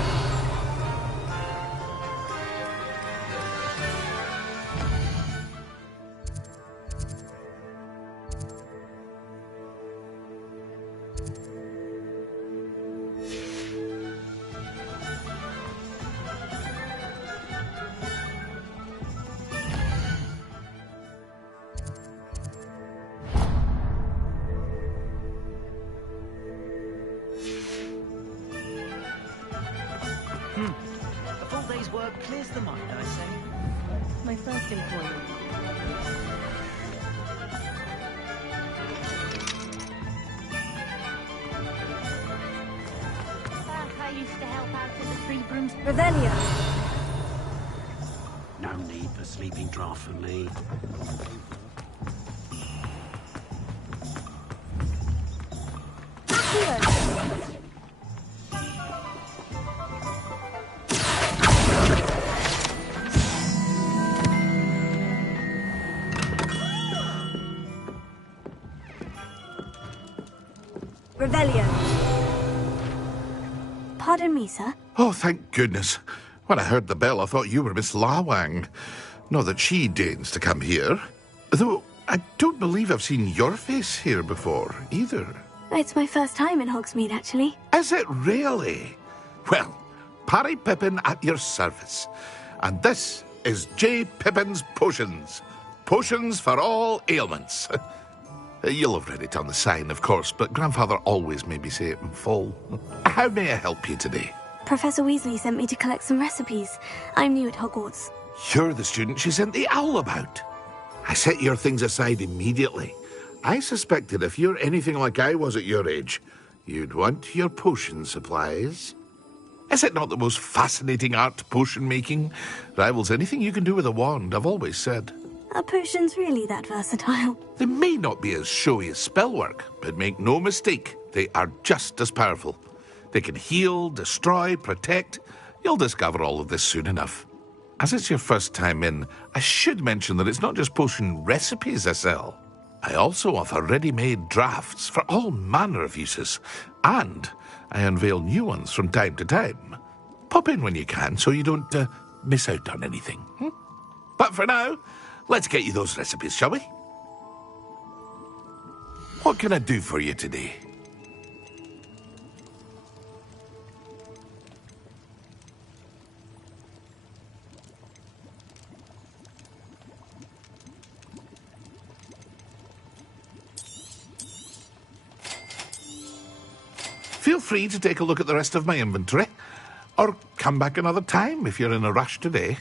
A full day's work clears the mind, I say. My first employment. Back, I used to help out at the Three Brooms. Revelio. No need for sleeping draft for me. Revelio. Pardon me, sir. Oh, thank goodness. When I heard the bell, I thought you were Miss Lawang. Not that she deigns to come here. Though, I don't believe I've seen your face here before, either. It's my first time in Hogsmeade, actually. Is it really? Well, Parry Pippin at your service. And this is J. Pippin's Potions. Potions for all ailments. You'll have read it on the sign, of course, but Grandfather always made me say it in full. How may I help you today? Professor Weasley sent me to collect some recipes. I'm new at Hogwarts. You're the student she sent the owl about. I set your things aside immediately. I suspected if you're anything like I was at your age, you'd want your potion supplies. Is it not the most fascinating art, potion making? Rivals anything you can do with a wand, I've always said. Are potions really that versatile? They may not be as showy as spellwork, but make no mistake, they are just as powerful. They can heal, destroy, protect. You'll discover all of this soon enough. As it's your first time in, I should mention that it's not just potion recipes I sell. I also offer ready-made drafts for all manner of uses, and I unveil new ones from time to time. Pop in when you can so you don't miss out on anything. But for now, let's get you those recipes, shall we? What can I do for you today? Feel free to take a look at the rest of my inventory, or come back another time if you're in a rush today.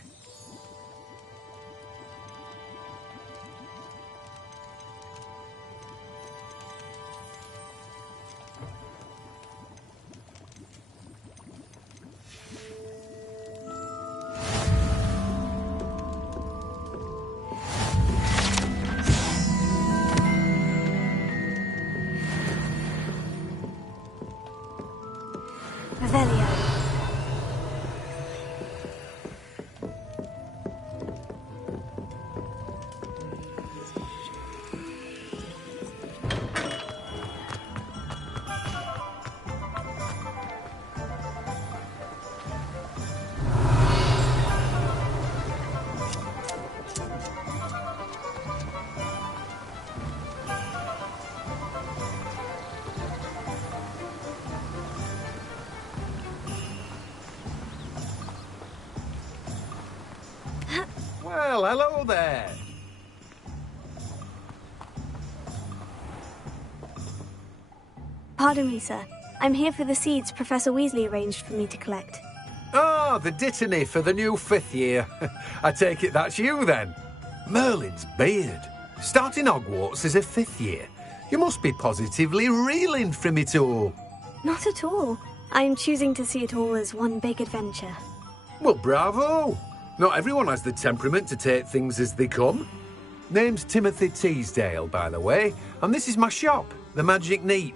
Revelio. Well, hello there. Pardon me, sir. I'm here for the seeds Professor Weasley arranged for me to collect. Ah, the dittany for the new 5th year. I take it that's you, then. Merlin's beard. Starting Hogwarts as a 5th year. You must be positively reeling from it all. Not at all. I'm choosing to see it all as one big adventure. Well, bravo. Not everyone has the temperament to take things as they come. Name's Timothy Teasdale, by the way, and this is my shop, the Magic Neep.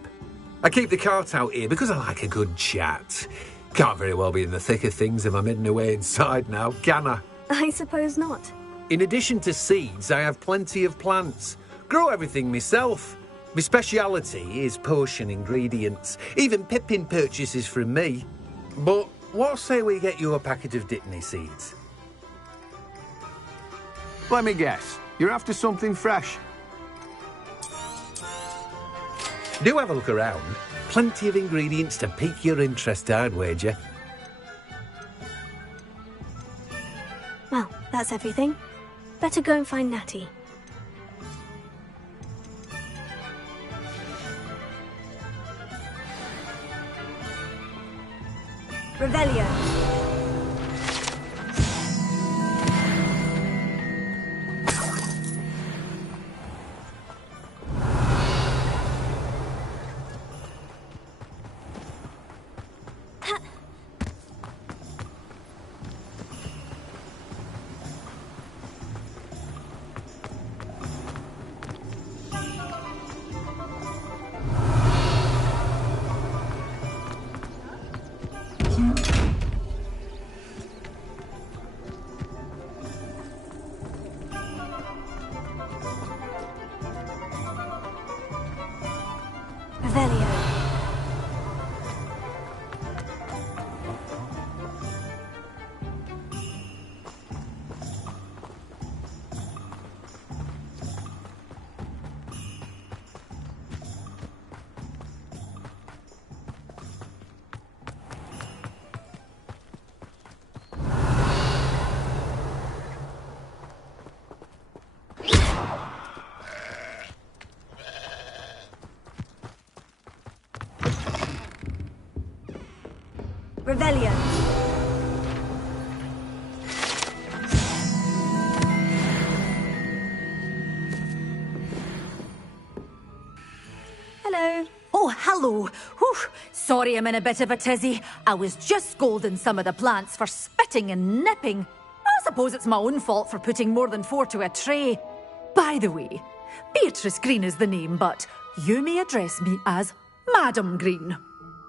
I keep the cart out here because I like a good chat. Can't very well be in the thick of things if I'm hidden away inside now, can I? I suppose not. In addition to seeds, I have plenty of plants. Grow everything myself. My speciality is potion ingredients. Even Pippin purchases from me. But what say we get you a packet of Dittany seeds? Let me guess. You're after something fresh. Do have a look around. Plenty of ingredients to pique your interest, I'd wager. Well, that's everything. Better go and find Natty. Revelio. Revelio. Hello. Oh, hello. Whew. Sorry I'm in a bit of a tizzy. I was just scolding some of the plants for spitting and nipping. I suppose it's my own fault for putting more than 4 to a tray. By the way, Beatrice Green is the name, but you may address me as Madam Green.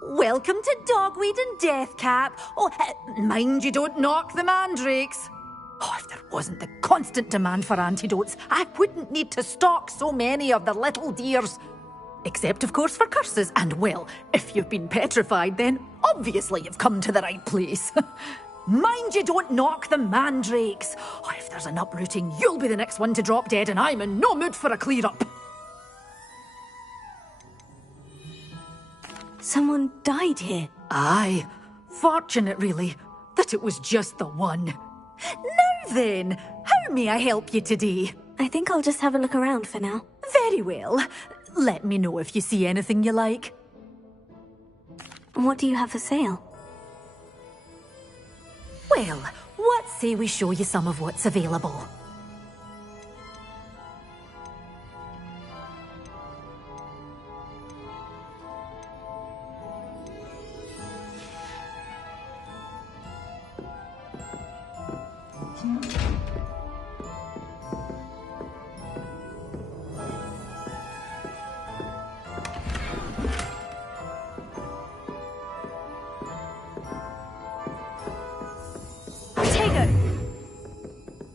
Welcome to Dogweed and Deathcap. Oh, mind you don't knock the mandrakes. Oh, if there wasn't the constant demand for antidotes, I wouldn't need to stock so many of the little dears. Except, of course, for curses. And, well, if you've been petrified, then obviously you've come to the right place. Mind you don't knock the mandrakes. Oh, if there's an uprooting, you'll be the next one to drop dead, and I'm in no mood for a clear-up. Someone died here. Aye. Fortunate, really, that it was just the one. Now then, how may I help you today? I think I'll just have a look around for now. Very well. Let me know if you see anything you like. What do you have for sale? Well, what say we show you some of what's available?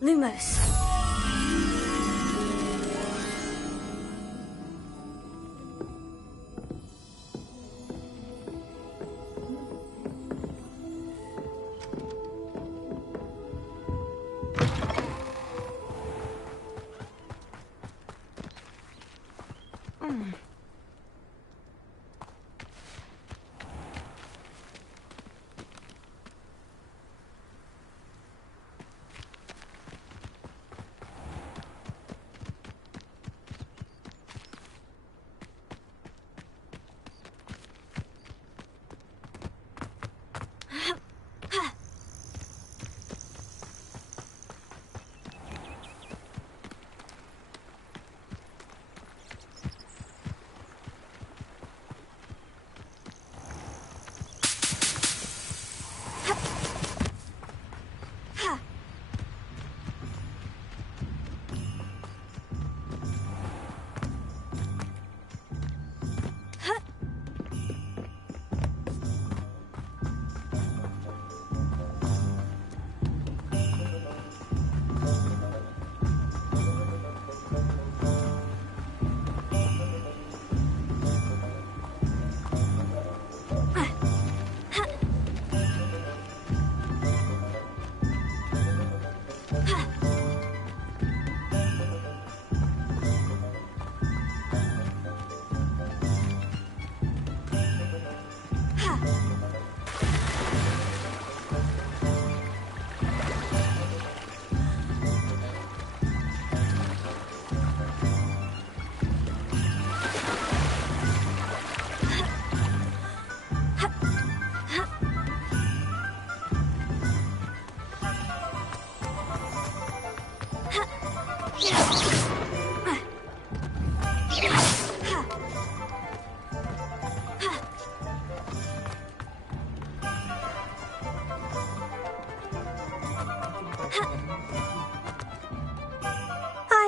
Lumos. I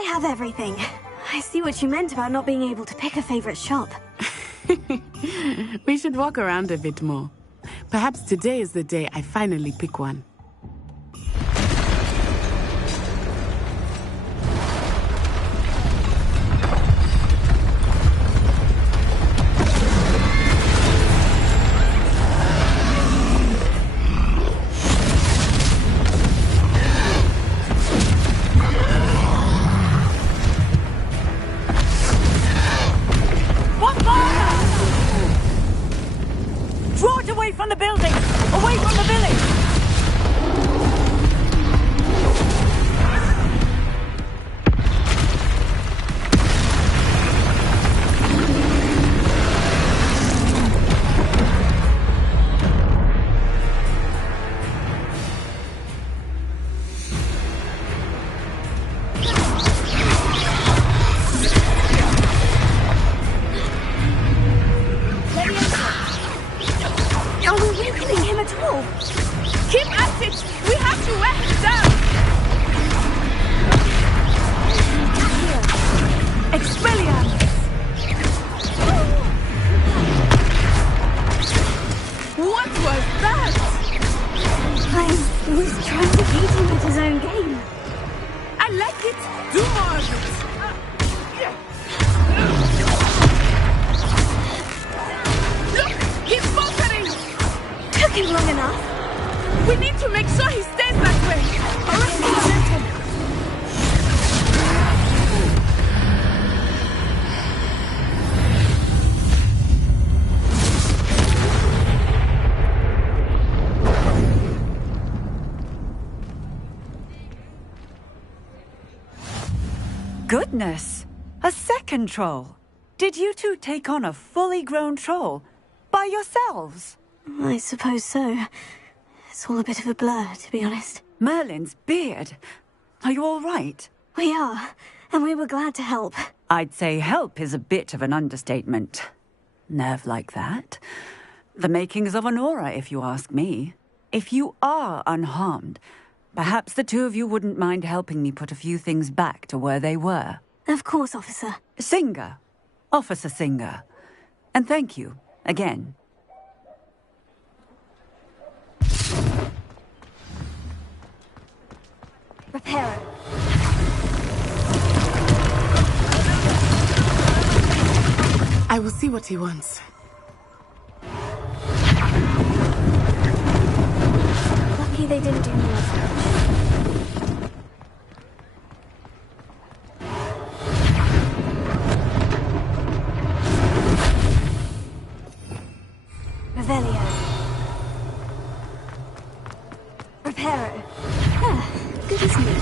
have everything. I see what you meant about not being able to pick a favorite shop. We should walk around a bit more. Perhaps today is the day I finally pick one. Draw it away from the building! Away from the village! Are we weakening him at all? Keep at it! We have to wear him down! Expelliarmus! What was that? I was trying to beat him at his own game. I like it! Do more of it! Look! He's faltering! Took him long enough. We need to make sure he stays that way! Or else we'll hurt him! Goodness! A second troll! Did you two take on a fully grown troll? By yourselves? I suppose so. It's all a bit of a blur, to be honest. Merlin's beard! Are you all right? We are, and we were glad to help. I'd say help is a bit of an understatement. Nerve like that. The makings of an aura, if you ask me. If you are unharmed, perhaps the two of you wouldn't mind helping me put a few things back to where they were. Of course, officer. Singer. Officer Singer. And thank you, again. Reparo. I will see what he wants. Lucky they didn't do more damage. Revelio. Reparo. Ah, good as new.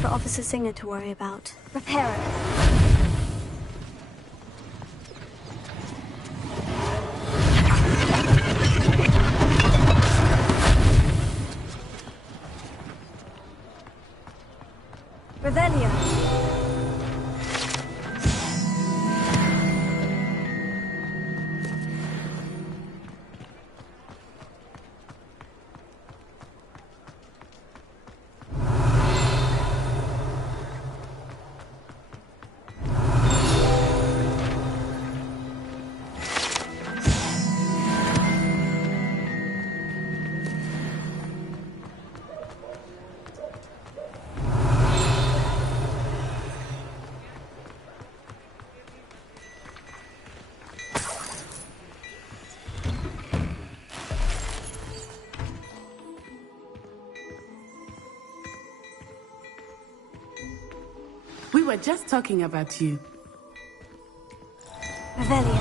For Officer Singer to worry about. Reparo. Revelio. We were just talking about you. Revelio.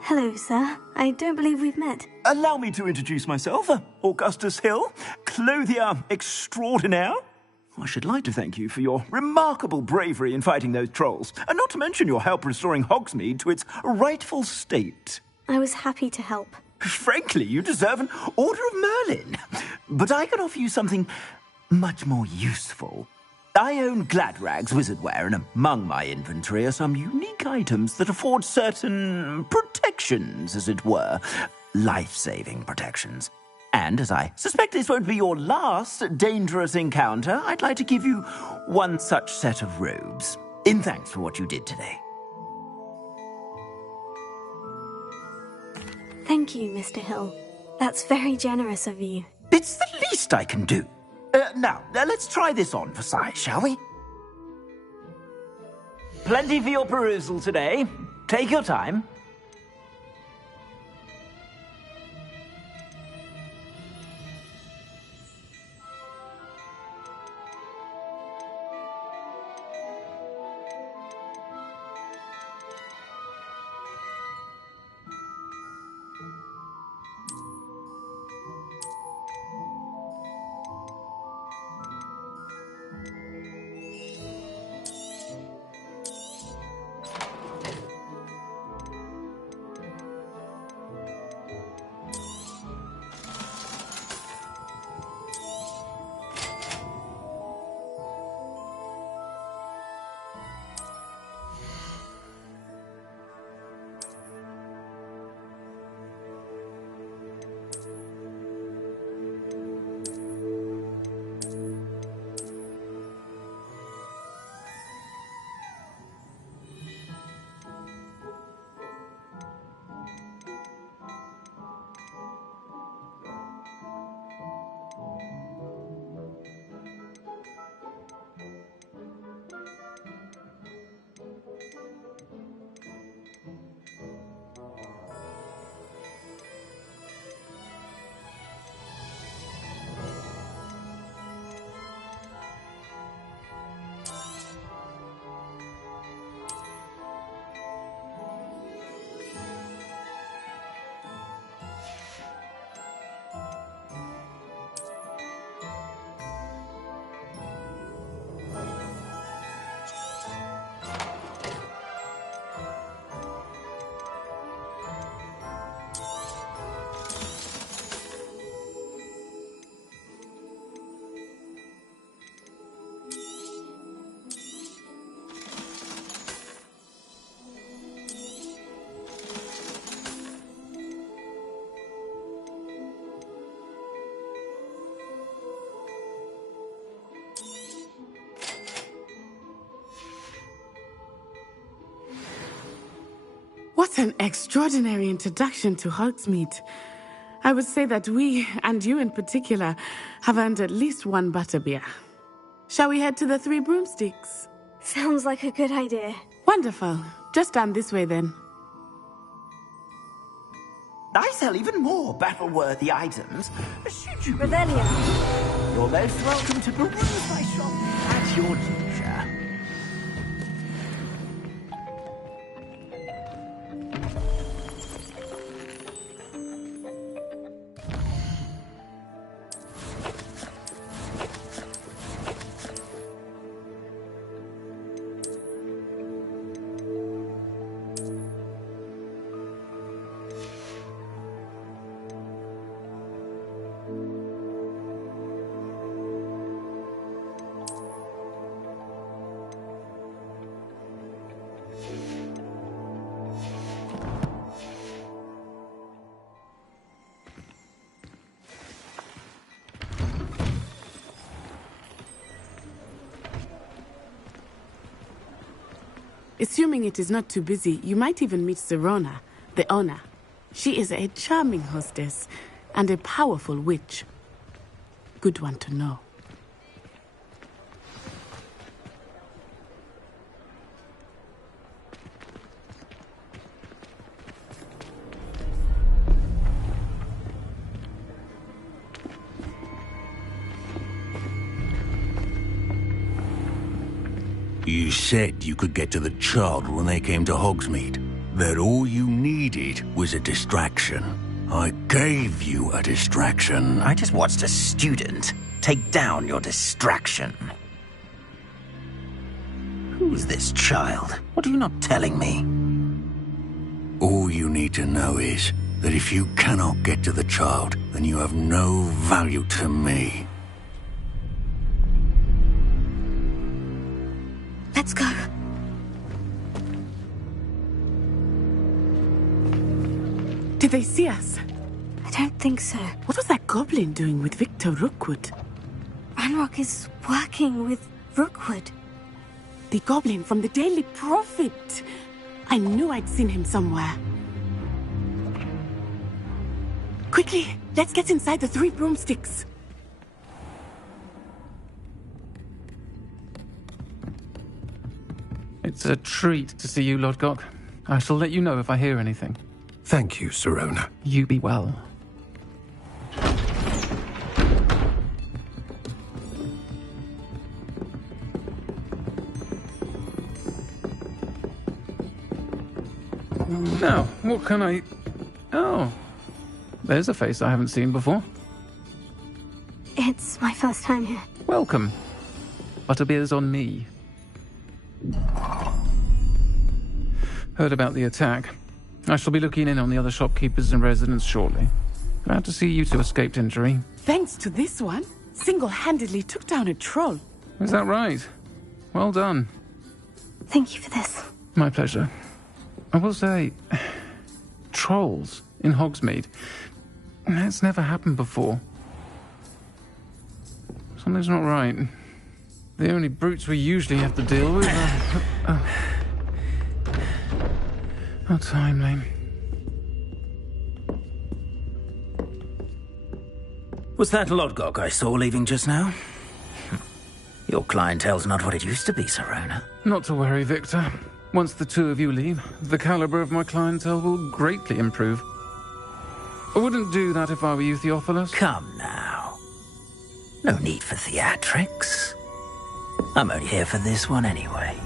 Hello, sir. I don't believe we've met. Allow me to introduce myself. Augustus Hill, clothier extraordinaire. I should like to thank you for your remarkable bravery in fighting those trolls, and not to mention your help restoring Hogsmeade to its rightful state. I was happy to help. Frankly, you deserve an Order of Merlin. But I can offer you something much more useful. I own Gladrag's wizardware, and among my inventory are some unique items that afford certain protections, as it were. Life-saving protections. And as I suspect this won't be your last dangerous encounter, I'd like to give you one such set of robes, in thanks for what you did today. Thank you, Mr. Hill. That's very generous of you. It's the least I can do. Now, let's try this on for size, shall we? Plenty for your perusal today. Take your time. What an extraordinary introduction to Hogsmeade. I would say that we, and you in particular, have earned at least one butterbeer. Shall we head to the Three Broomsticks? Sounds like a good idea. Wonderful. Just down this way then. I sell even more battle-worthy items. Should you... Revelio. You're most welcome to peruse my shop at your leisure. Assuming it is not too busy, you might even meet Sirona, the owner. She is a charming hostess and a powerful witch. Good one to know. You said you could get to the child when they came to Hogsmeade. That all you needed was a distraction. I gave you a distraction. I just watched a student take down your distraction. Who's this child? What are you not telling me? All you need to know is that if you cannot get to the child, then you have no value to me. Let's go. Did they see us? I don't think so. What was that goblin doing with Victor Rookwood? Ranrock is working with Rookwood. The goblin from the Daily Prophet. I knew I'd seen him somewhere. Quickly, let's get inside the 3 broomsticks. It's a treat to see you, Lodgok. I shall let you know if I hear anything. Thank you, Sirona. You be well. Now, what can I... Oh, there's a face I haven't seen before. It's my first time here. Welcome. Butterbeer's on me. Heard about the attack. I shall be looking in on the other shopkeepers and residents shortly. Glad to see you two escaped injury. Thanks to this one, single-handedly took down a troll. Is that right? Well done. Thank you for this. My pleasure. I will say, trolls in Hogsmeade. That's never happened before. Something's not right. The only brutes we usually have to deal with are... How timely. Was that Lodgok I saw leaving just now? Your clientele's not what it used to be, Sirona. Not to worry, Victor. Once the two of you leave, the caliber of my clientele will greatly improve. I wouldn't do that if I were you, Theophilus. Come now. No need for theatrics. I'm only here for this one anyway.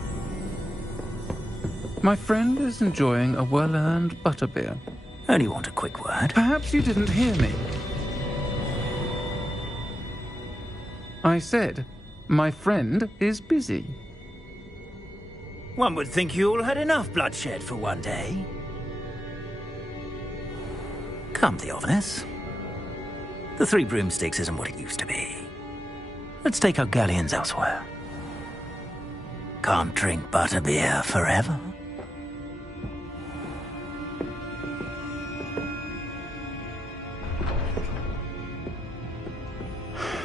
My friend is enjoying a well-earned butterbeer. Only want a quick word. Perhaps you didn't hear me. I said, my friend is busy. One would think you all had enough bloodshed for one day. Come, Theophilus. The 3 broomsticks isn't what it used to be. Let's take our galleons elsewhere. Can't drink butterbeer forever.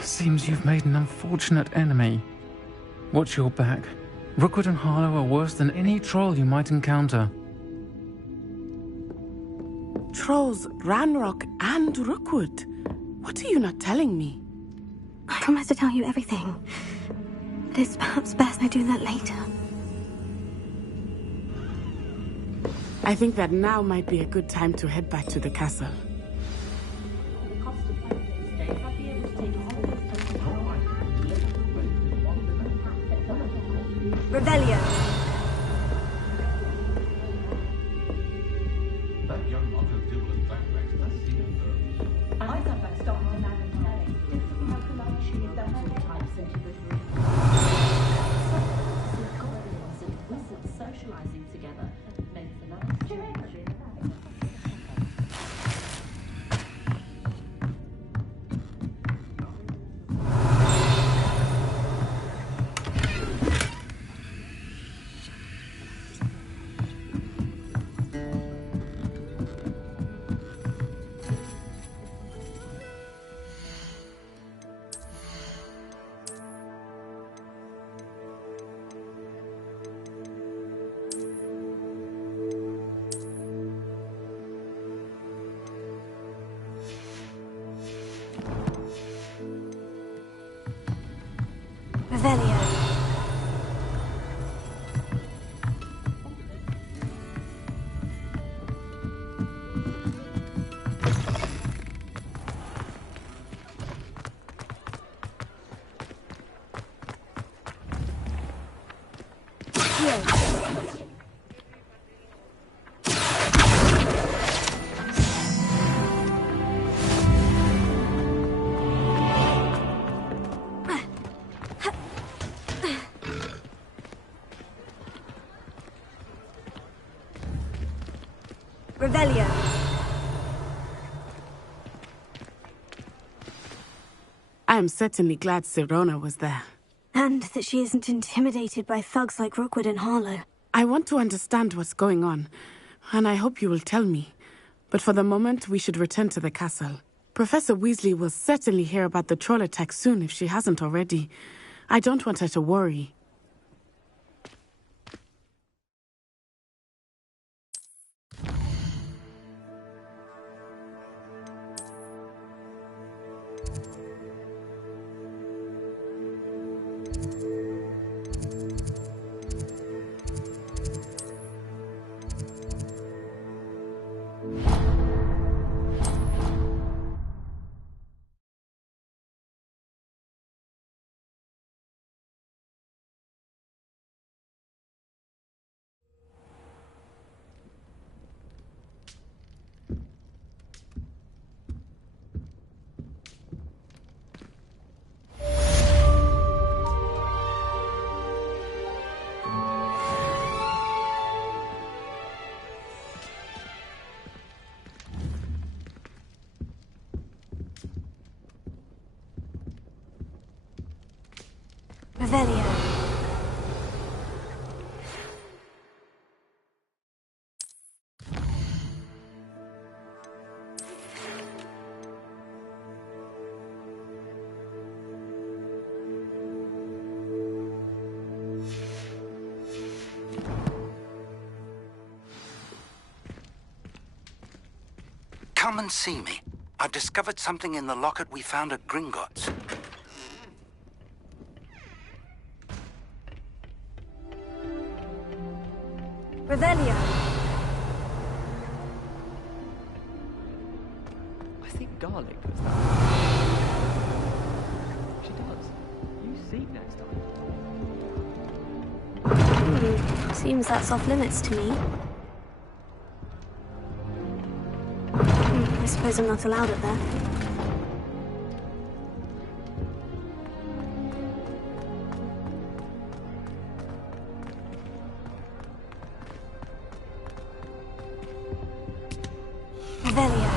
Seems you've made an unfortunate enemy. Watch your back. Rookwood and Harlow are worse than any troll you might encounter. Trolls, Ranrock, and Rookwood. What are you not telling me? I promise to tell you everything. But it's perhaps best I do that later. I think that now might be a good time to head back to the castle. Revelio. Revelio. Revelio. I am certainly glad Sirona was there. And that she isn't intimidated by thugs like Rookwood and Harlow. I want to understand what's going on, and I hope you will tell me. But for the moment, we should return to the castle. Professor Weasley will certainly hear about the troll attack soon if she hasn't already. I don't want her to worry. Revelio. Come and see me. I've discovered something in the locket we found at Gringotts. Revelio. I think Garlic puts that. She does. You see next time. Seems that's off limits to me. I suppose I'm not allowed it there. Revelio.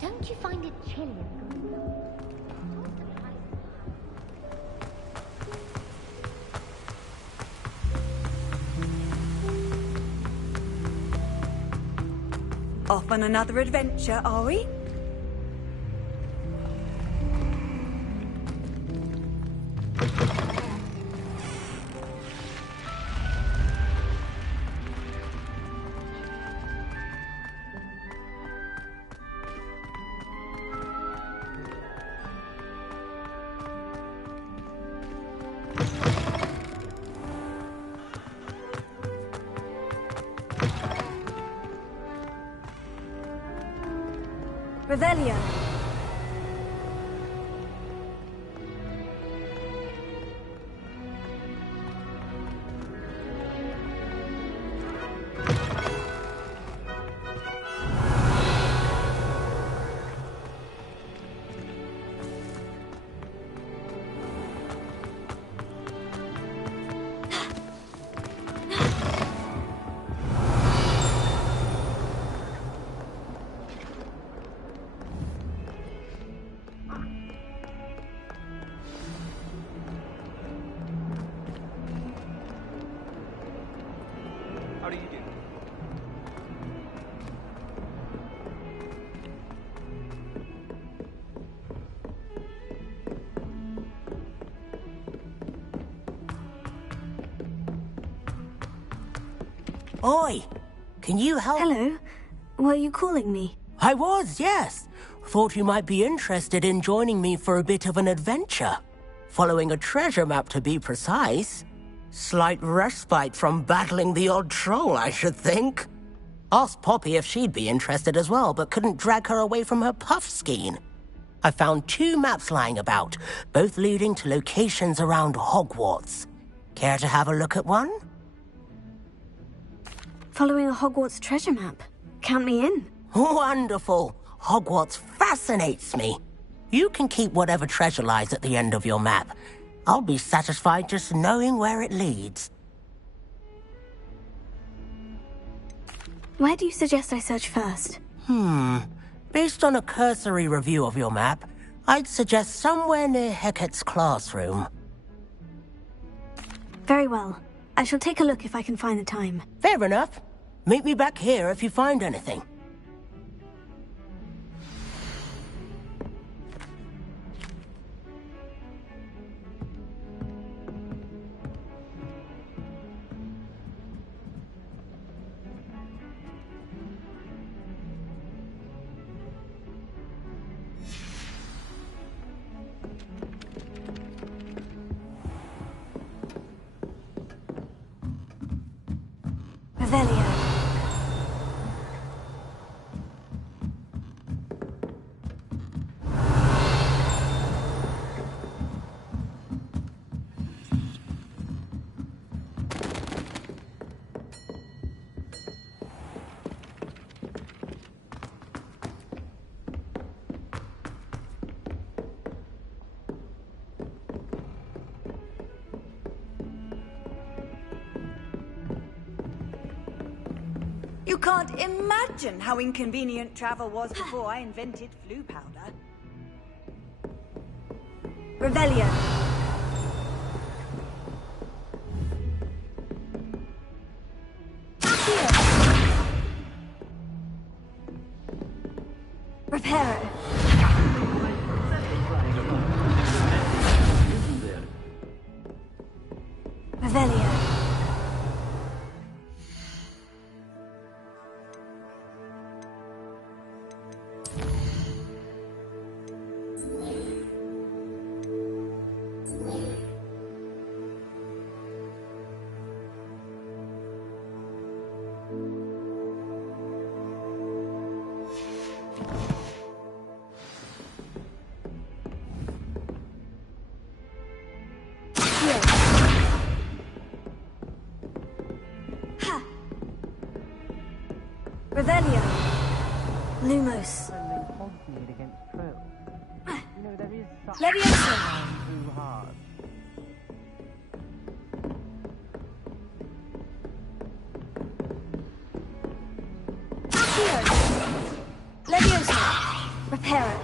Don't you find it chilly? Off on another adventure, are we? Revelio. Oi! Can you help? Hello. Were you calling me? I was, yes. Thought you might be interested in joining me for a bit of an adventure. Following a treasure map, to be precise. Slight respite from battling the odd troll, I should think. Asked Poppy if she'd be interested as well, but couldn't drag her away from her puffskein. I found 2 maps lying about, both leading to locations around Hogwarts. Care to have a look at one? Following a Hogwarts treasure map. Count me in. Wonderful. Hogwarts fascinates me. You can keep whatever treasure lies at the end of your map. I'll be satisfied just knowing where it leads. Where do you suggest I search first? Based on a cursory review of your map, I'd suggest somewhere near Hecat's classroom. Very well. I shall take a look if I can find the time. Fair enough. Meet me back here if you find anything. Revelio. You can't imagine how inconvenient travel was before I invented flu powder. Revelio. Reparo. Revelio. Revelio. Lumos. Leviosa. Leviosa. Reparo.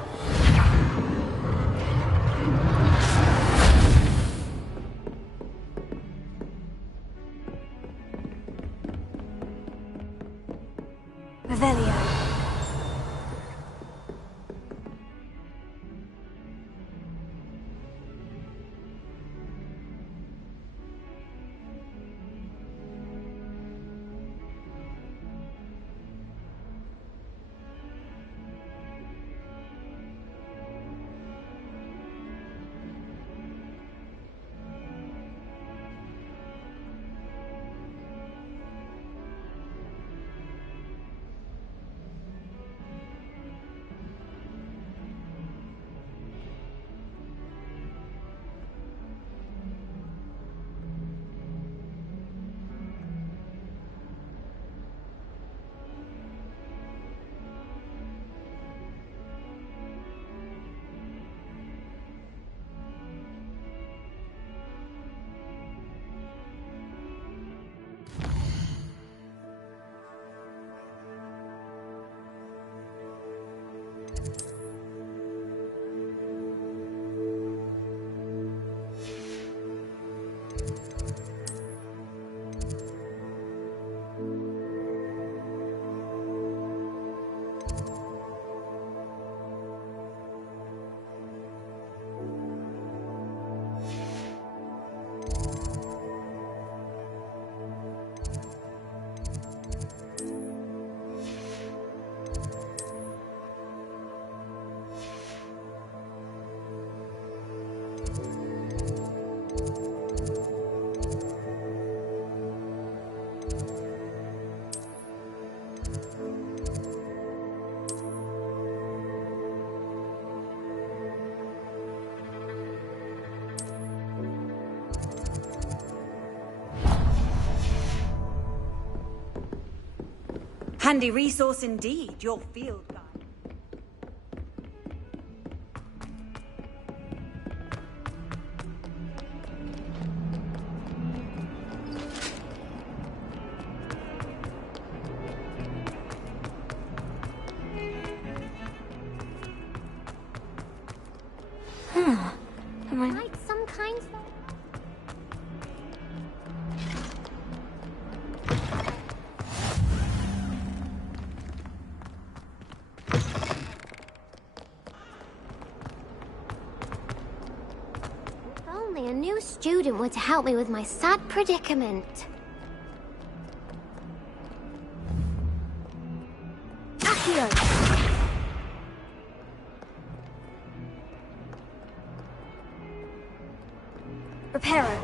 Revelio. Handy resource indeed, your field guide. Like some kind of... If only a new student were to help me with my sad predicament. Accio! Reparo.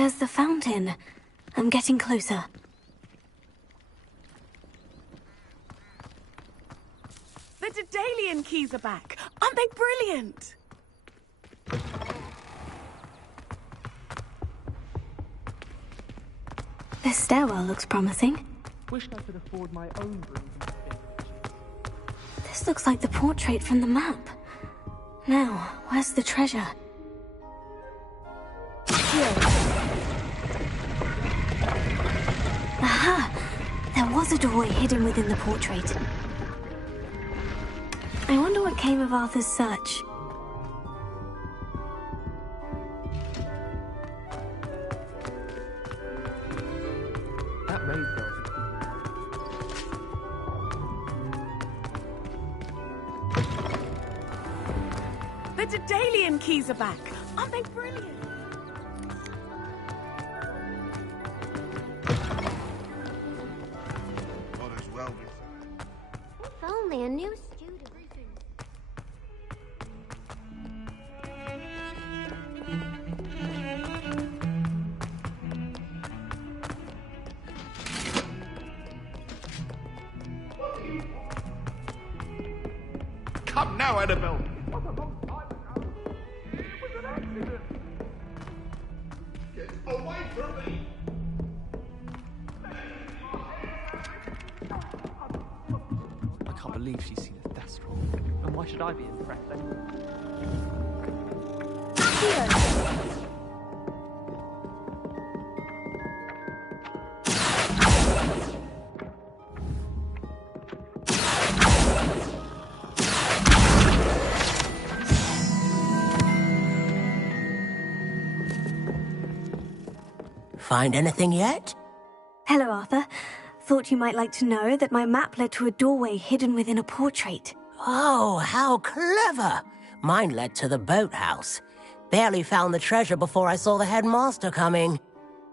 There's the fountain. I'm getting closer. The Daedalian keys are back. Aren't they brilliant? This stairwell looks promising. Wish I could afford my own broom. This looks like the portrait from the map. Now, where's the treasure? Here. Aha! There was a doorway hidden within the portrait. I wonder what came of Arthur's search. That raised bell. The Daedalian keys are back. Aren't they brilliant? If only a new student. Come now, Annabelle. Get away from me! I can't believe she's seen a Thestral. And why should I be impressed anyway? Find anything yet? Hello, Arthur. Thought you might like to know that my map led to a doorway hidden within a portrait. Oh, how clever! Mine led to the boathouse. Barely found the treasure before I saw the headmaster coming.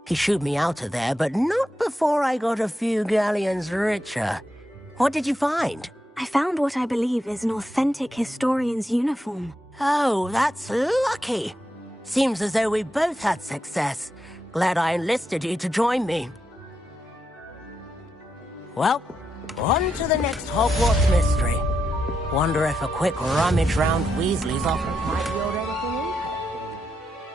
He shooed me out of there, but not before I got a few galleons richer. What did you find? I found what I believe is an authentic historian's uniform. Oh, that's lucky. Seems as though we both had success. Glad I enlisted you to join me. Well, on to the next Hogwarts mystery. Wonder if a quick rummage round Weasley's office might yield anything interesting.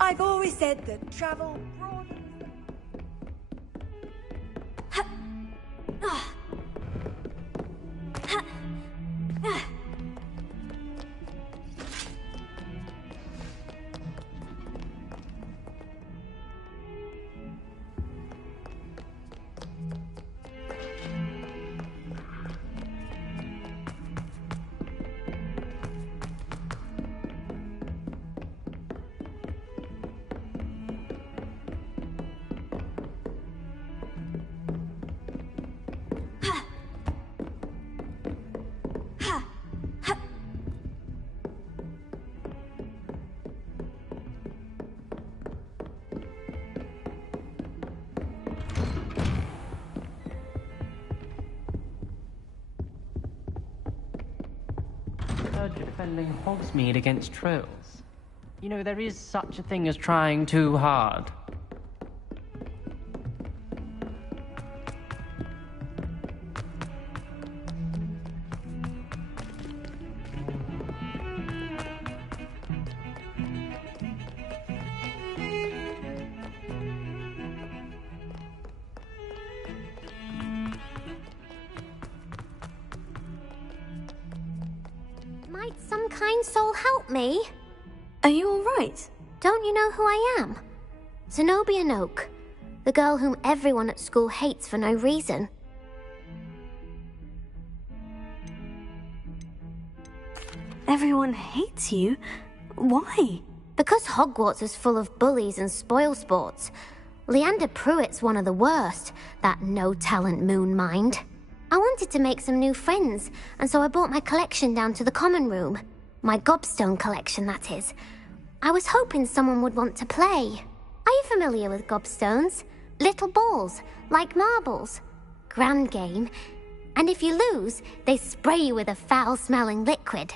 I've always said that travel broadens. charge of defending Hogsmeade against trolls. You know, there is such a thing as trying too hard. Might some kind soul help me? Are you all right? Don't you know who I am? Zenobia Noak, the girl whom everyone at school hates for no reason. Everyone hates you? Why? Because Hogwarts is full of bullies and spoilsports. Leander Pruitt's one of the worst, that no-talent moon mind. I wanted to make some new friends, and so I brought my collection down to the common room. My gobstone collection, that is. I was hoping someone would want to play. Are you familiar with gobstones? Little balls, like marbles. Grand game. And if you lose, they spray you with a foul-smelling liquid.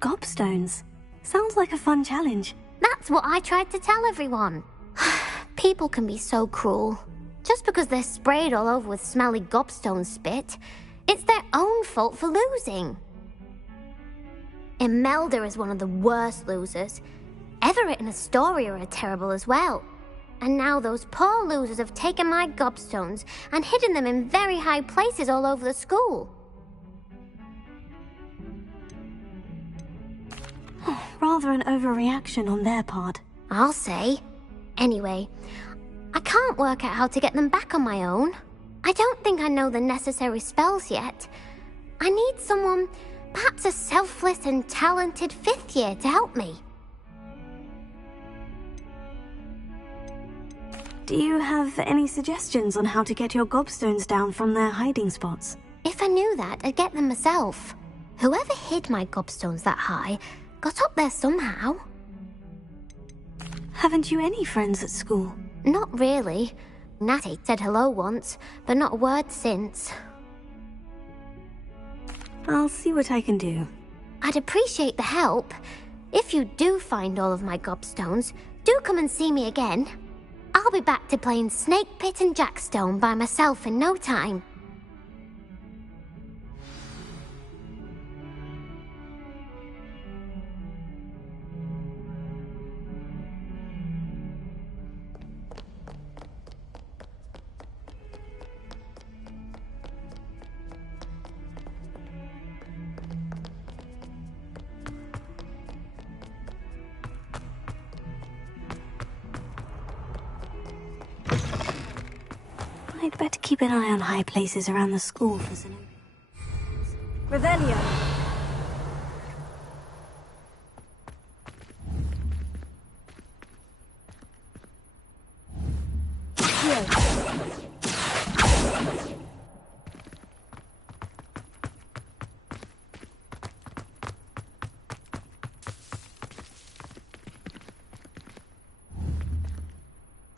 Gobstones? Sounds like a fun challenge. That's what I tried to tell everyone. People can be so cruel. Just because they're sprayed all over with smelly gobstone spit, it's their own fault for losing. Imelda is one of the worst losers. Everett and Astoria are terrible as well. And now those poor losers have taken my gobstones and hidden them in very high places all over the school. Rather an overreaction on their part. I'll say. Anyway, I can't work out how to get them back on my own. I don't think I know the necessary spells yet. I need someone, perhaps a selfless and talented fifth year to help me. Do you have any suggestions on how to get your gobstones down from their hiding spots? If I knew that, I'd get them myself. Whoever hid my gobstones that high got up there somehow. Haven't you any friends at school? Not really. Natty said hello once, but not a word since. I'll see what I can do. I'd appreciate the help. If you do find all of my gobstones, do come and see me again. I'll be back to playing Snake Pit and Jackstone by myself in no time. I'd better keep an eye on high places around the school for Zenobia. Revelio!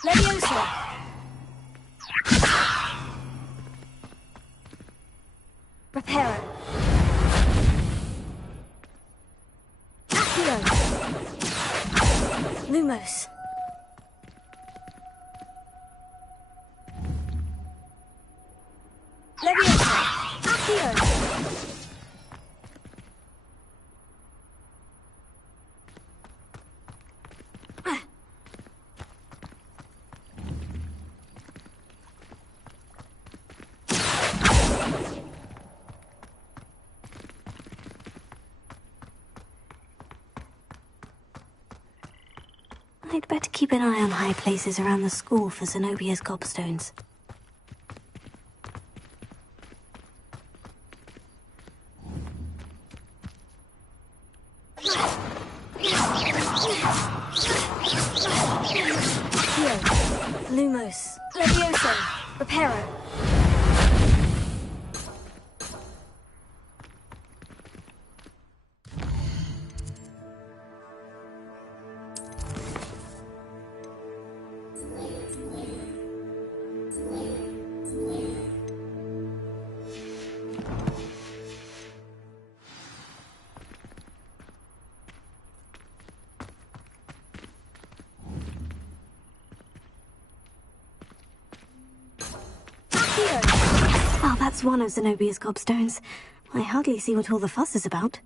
Leviosa! Reparo. Accio. Lumos. Leviosa. Accio. I'd better keep an eye on high places around the school for Zenobia's gobstones. Here, Lumos, Levioso, Reparo. that's one of Zenobia's gobstones. I hardly see what all the fuss is about.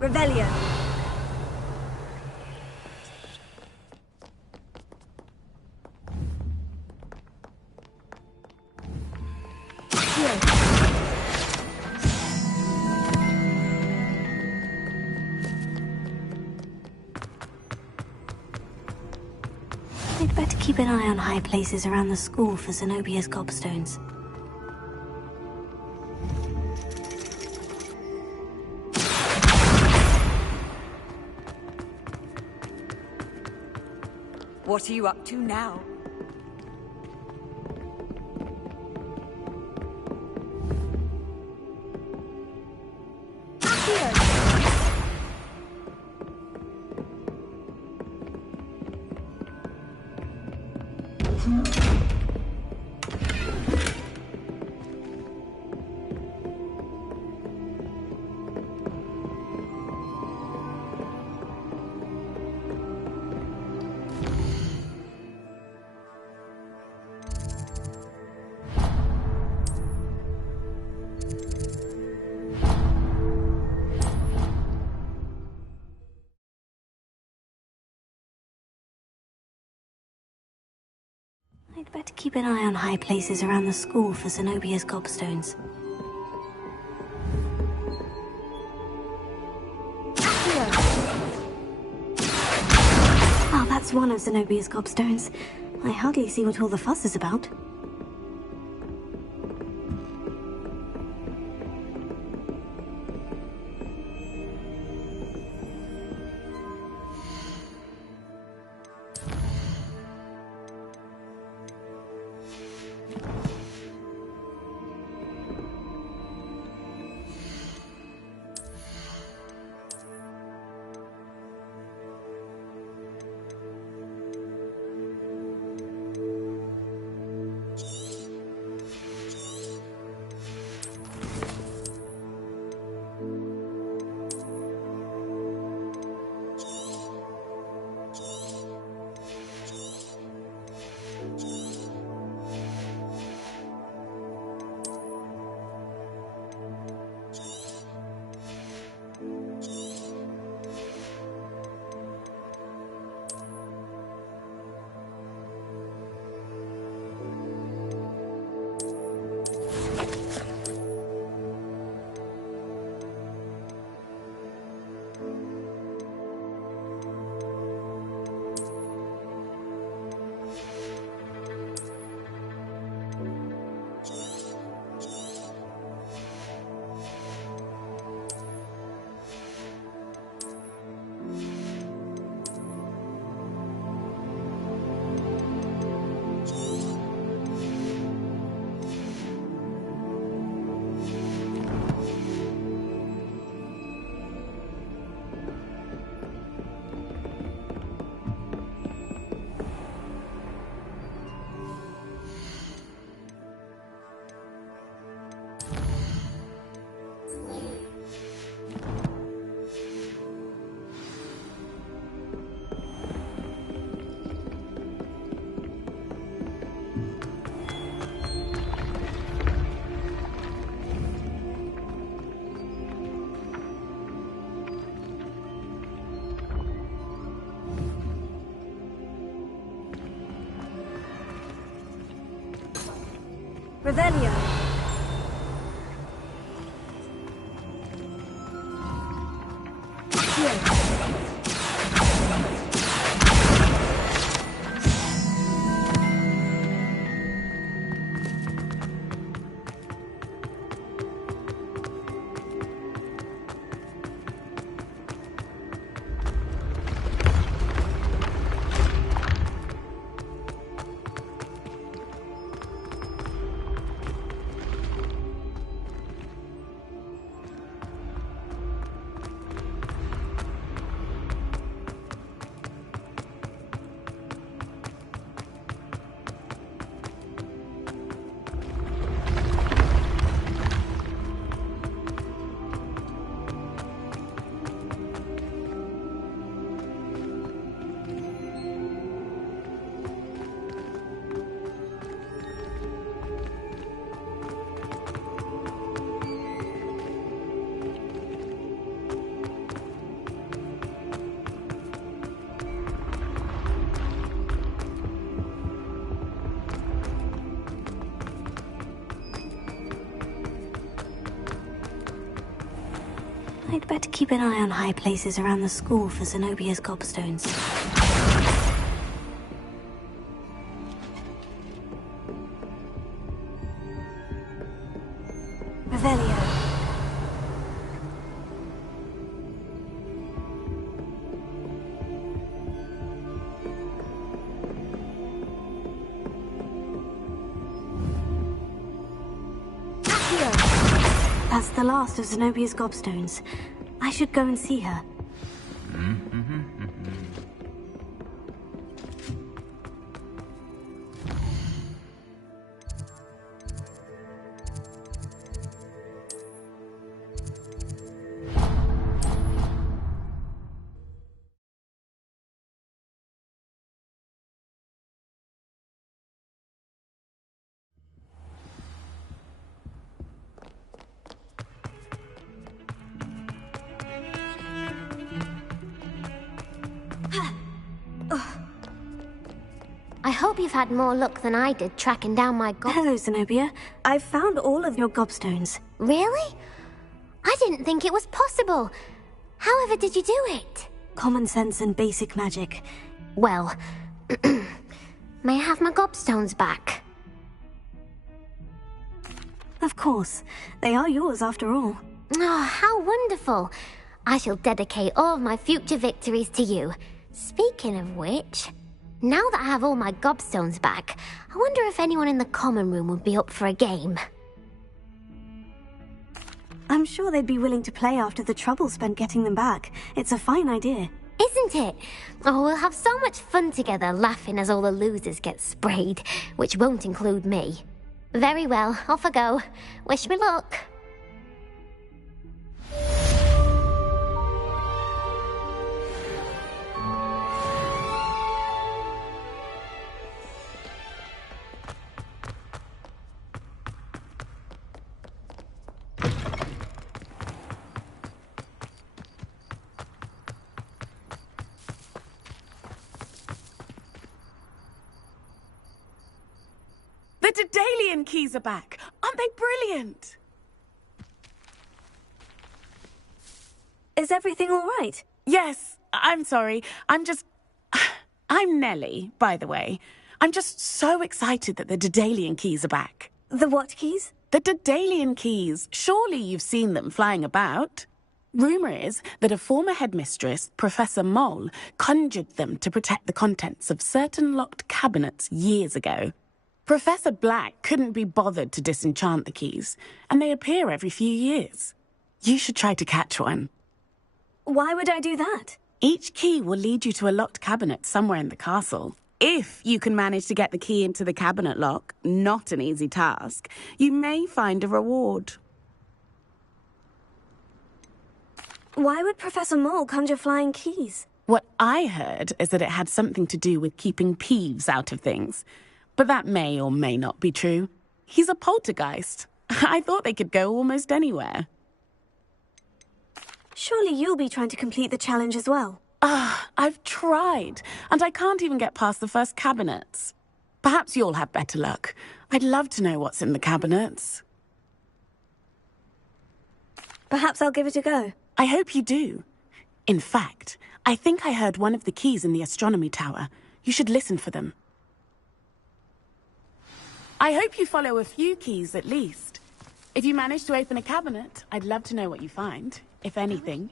Revelio. I'd better keep an eye on high places around the school for Zenobia's gobstones. What are you up to now? I'd better keep an eye on high places around the school for Zenobia's gobstones. Oh, that's one of Zenobia's gobstones. I hardly see what all the fuss is about. Revelio. I'd better keep an eye on high places around the school for Zenobia's gobstones. Revelio. That's the last of Zenobia's gobstones. I should go and see her. I hope you've had more luck than I did tracking down my Hello, Zenobia. I've found all of your gobstones. Really? I didn't think it was possible. However did you do it? Common sense and basic magic. Well, may I have my gobstones back? Of course. They are yours after all. Oh, how wonderful. I shall dedicate all of my future victories to you. Speaking of which, now that I have all my gobstones back, I wonder if anyone in the common room would be up for a game. I'm sure they'd be willing to play after the trouble spent getting them back. It's a fine idea. Isn't it? Oh, we'll have so much fun together laughing as all the losers get sprayed, which won't include me. Very well, off I go. Wish me luck. The Daedalian keys are back. Aren't they brilliant? Is everything all right? Yes, I'm sorry. I'm Nellie, by the way. I'm just so excited that the Daedalian keys are back. The what keys? The Daedalian keys. Surely you've seen them flying about. Rumour is that a former headmistress, Professor Mole, conjured them to protect the contents of certain locked cabinets years ago. Professor Black couldn't be bothered to disenchant the keys, and they appear every few years. You should try to catch one. Why would I do that? Each key will lead you to a locked cabinet somewhere in the castle. If you can manage to get the key into the cabinet lock, not an easy task, you may find a reward. Why would Professor Mole conjure flying keys? What I heard is that it had something to do with keeping Peeves out of things. But that may or may not be true. He's a poltergeist. I thought they could go almost anywhere. Surely you'll be trying to complete the challenge as well. I've tried, and I can't even get past the first cabinets. Perhaps you'll have better luck. I'd love to know what's in the cabinets. Perhaps I'll give it a go. I hope you do. In fact, I think I heard one of the keys in the astronomy tower. You should listen for them. I hope you follow a few keys at least. If you manage to open a cabinet, I'd love to know what you find, if anything.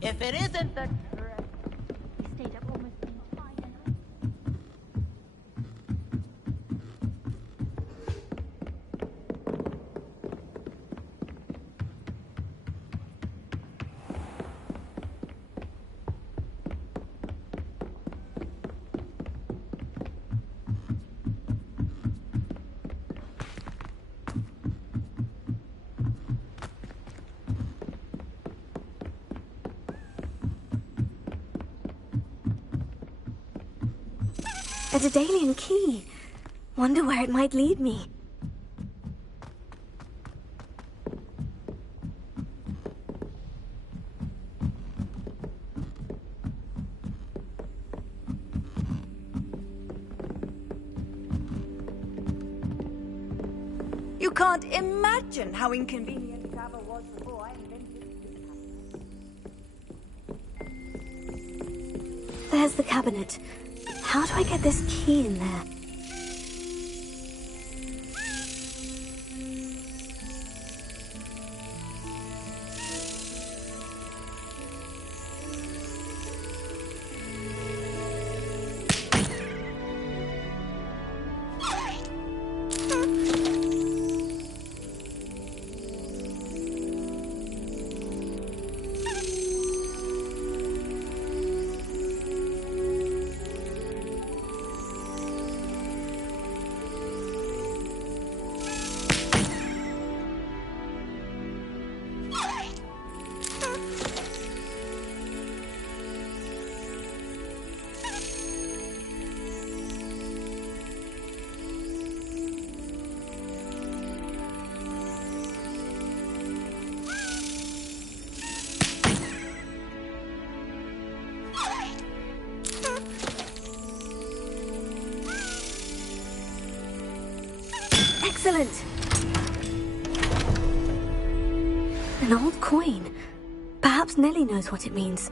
If it isn't the... Stayed up almost A Daedalian key. Wonder where it might lead me. You can't imagine how inconvenient travel was before I invented it. There's the cabinet. How do I get this key in there? Excellent! An old coin. Perhaps Nellie knows what it means.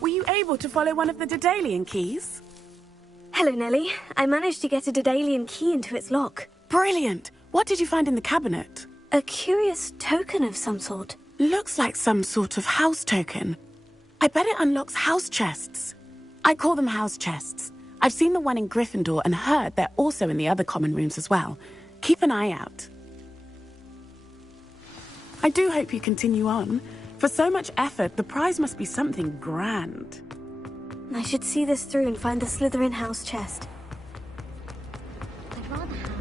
Were you able to follow one of the Daedalian keys? Hello, Nellie. I managed to get a Daedalian key into its lock. Brilliant! What did you find in the cabinet? A curious token of some sort. Looks like some sort of house token. I bet it unlocks house chests. I call them house chests. I've seen the one in Gryffindor and heard they're also in the other common rooms as well. Keep an eye out. I do hope you continue on. For so much effort, the prize must be something grand. I should see this through and find the Slytherin house chest. I'd rather have...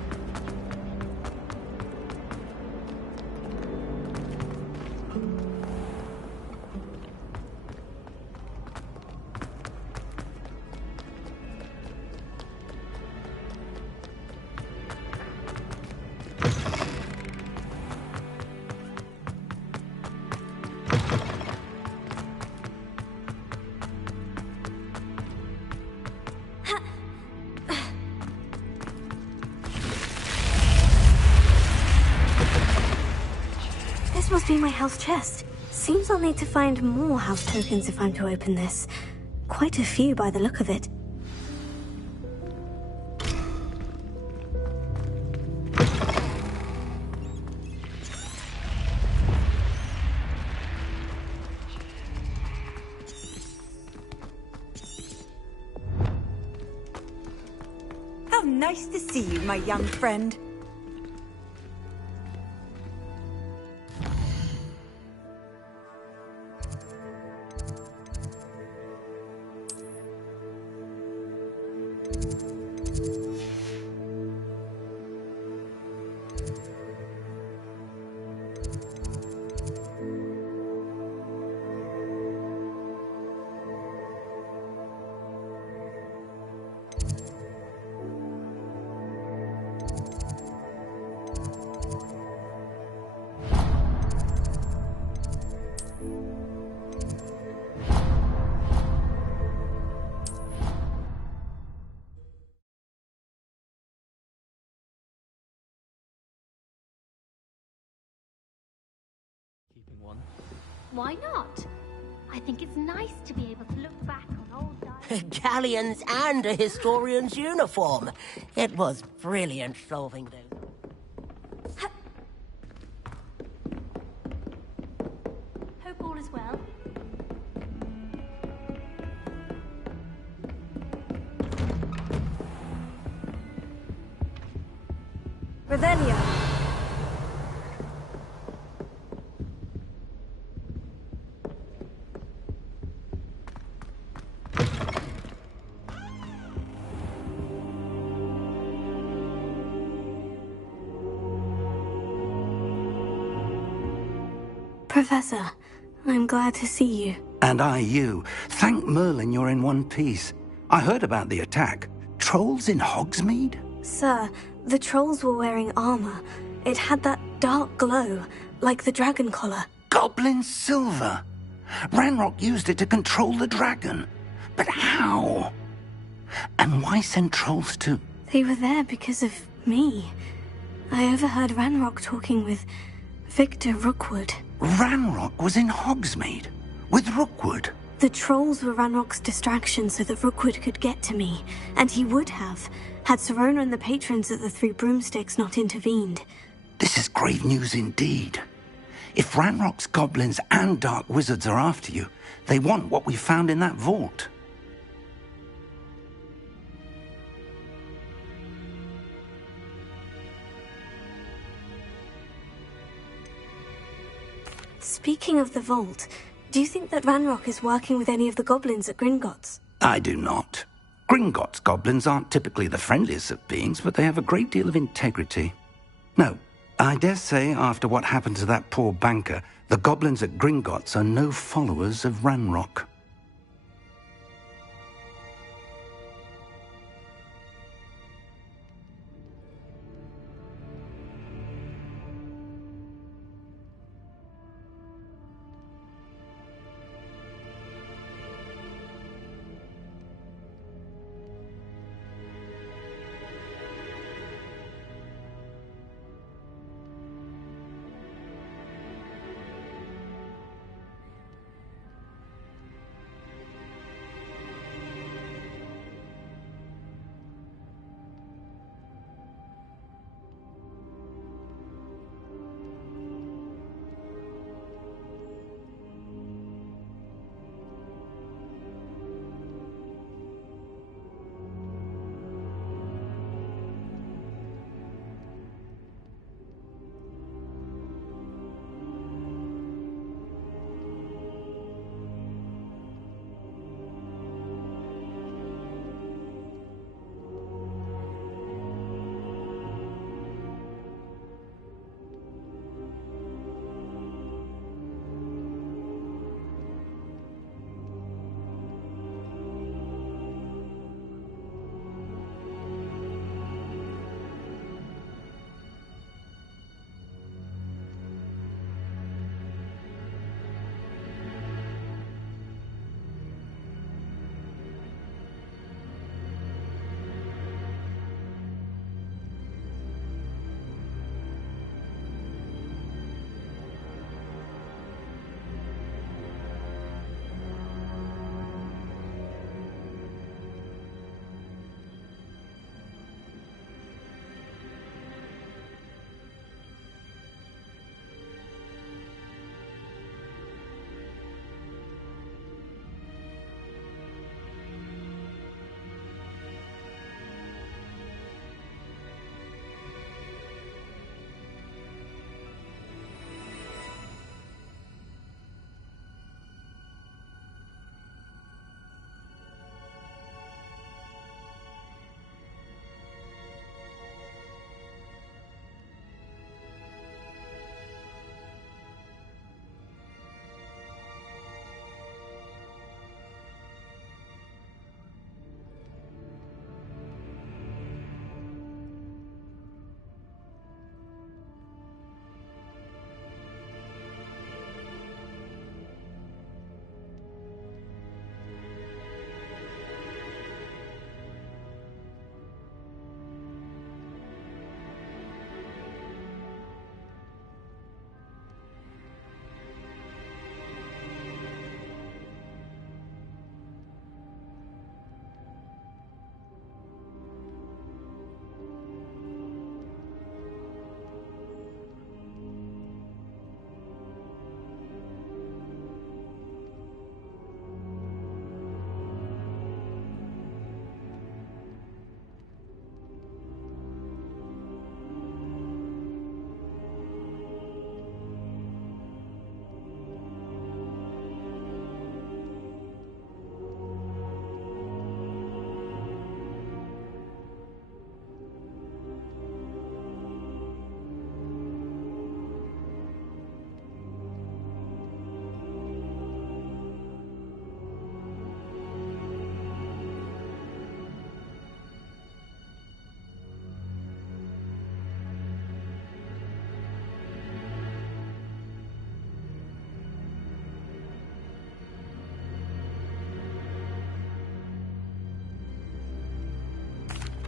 This must be my house chest. Seems I'll need to find more house tokens if I'm to open this. Quite a few by the look of it. How nice to see you, my young friend. Why not? I think it's nice to be able to look back on old Galleons and a historian's uniform. It was brilliant solving those. Hope all is well. Revelio. Professor, I'm glad to see you. And I you. Thank Merlin you're in one piece. I heard about the attack. Trolls in Hogsmeade? Sir, the trolls were wearing armor. It had that dark glow, like the dragon collar. Goblin silver. Ranrock used it to control the dragon. But how? And why send trolls to... They were there because of me. I overheard Ranrock talking with Victor Rookwood. Ranrock was in Hogsmeade with Rookwood. The trolls were Ranrock's distraction so that Rookwood could get to me, and he would have, had Sirona and the patrons of the Three Broomsticks not intervened. This is grave news indeed. If Ranrock's goblins and dark wizards are after you, they want what we found in that vault. Speaking of the vault, do you think that Ranrock is working with any of the goblins at Gringotts? I do not. Gringotts goblins aren't typically the friendliest of beings, but they have a great deal of integrity. No, I dare say after what happened to that poor banker, the goblins at Gringotts are no followers of Ranrock.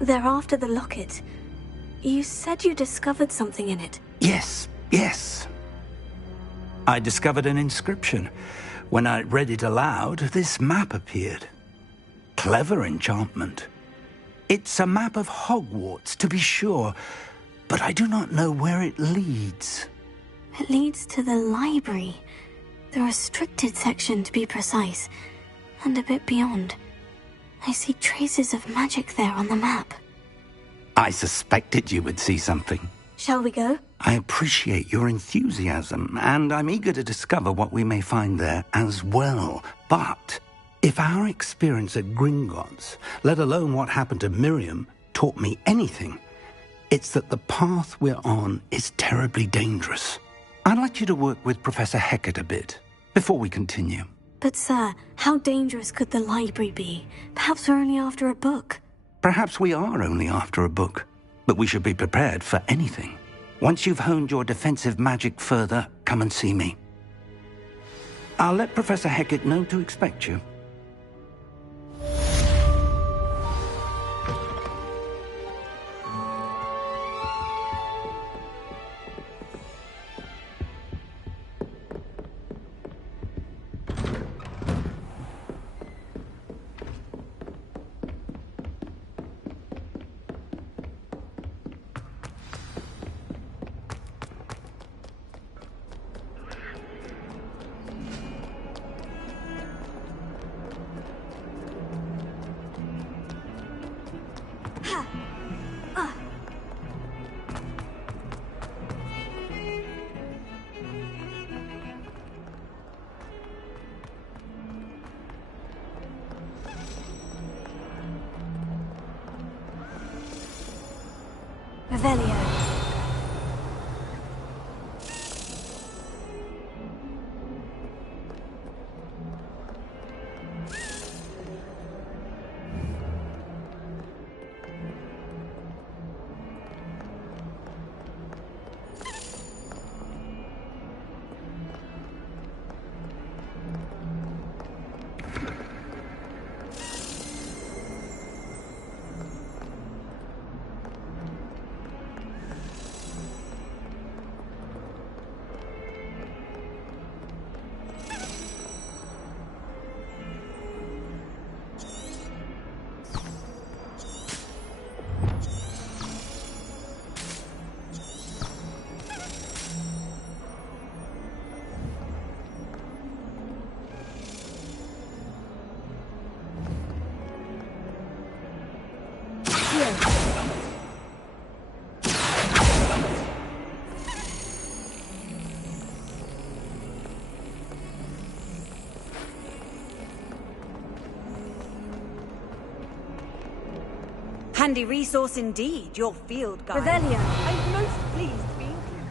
They're after the locket. You said you discovered something in it. Yes. I discovered an inscription. When I read it aloud, this map appeared. Clever enchantment. It's a map of Hogwarts, to be sure, but I do not know where it leads. It leads to the library. The restricted section, to be precise, and a bit beyond. I see traces of magic there on the map. I suspected you would see something. Shall we go? I appreciate your enthusiasm, and I'm eager to discover what we may find there as well. But if our experience at Gringotts, let alone what happened to Miriam, taught me anything, it's that the path we're on is terribly dangerous. I'd like you to work with Professor Hecat a bit before we continue. But sir, how dangerous could the library be? Perhaps we're only after a book. Perhaps we are only after a book, but we should be prepared for anything. Once you've honed your defensive magic further, come and see me. I'll let Professor Hecat know to expect you. Revelio. Handy resource indeed, your field guide. Revelio. I'm most pleased to be included.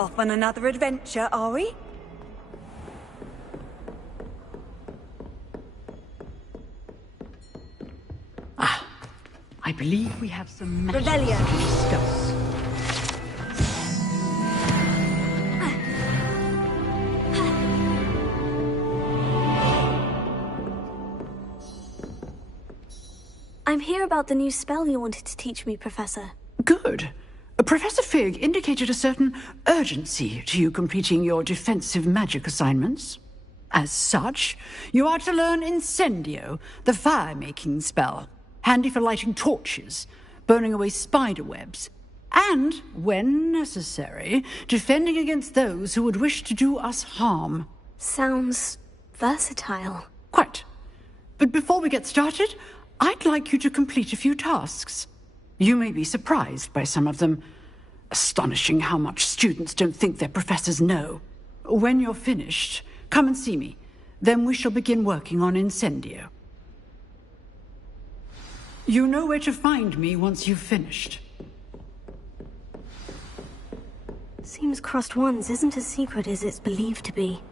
Off on another adventure, are we? I believe we have some magic Revelio. to discuss. I'm here about the new spell you wanted to teach me, Professor. Good. Professor Fig indicated a certain urgency to you completing your defensive magic assignments. As such, you are to learn Incendio, the fire-making spell, handy for lighting torches, burning away spider webs, and, when necessary, defending against those who would wish to do us harm. Sounds versatile. Quite. But before we get started, I'd like you to complete a few tasks. You may be surprised by some of them. Astonishing how much students don't think their professors know. When you're finished, come and see me. Then we shall begin working on Incendio. You know where to find me once you've finished. Seems Crossed Wands isn't as secret as it's believed to be.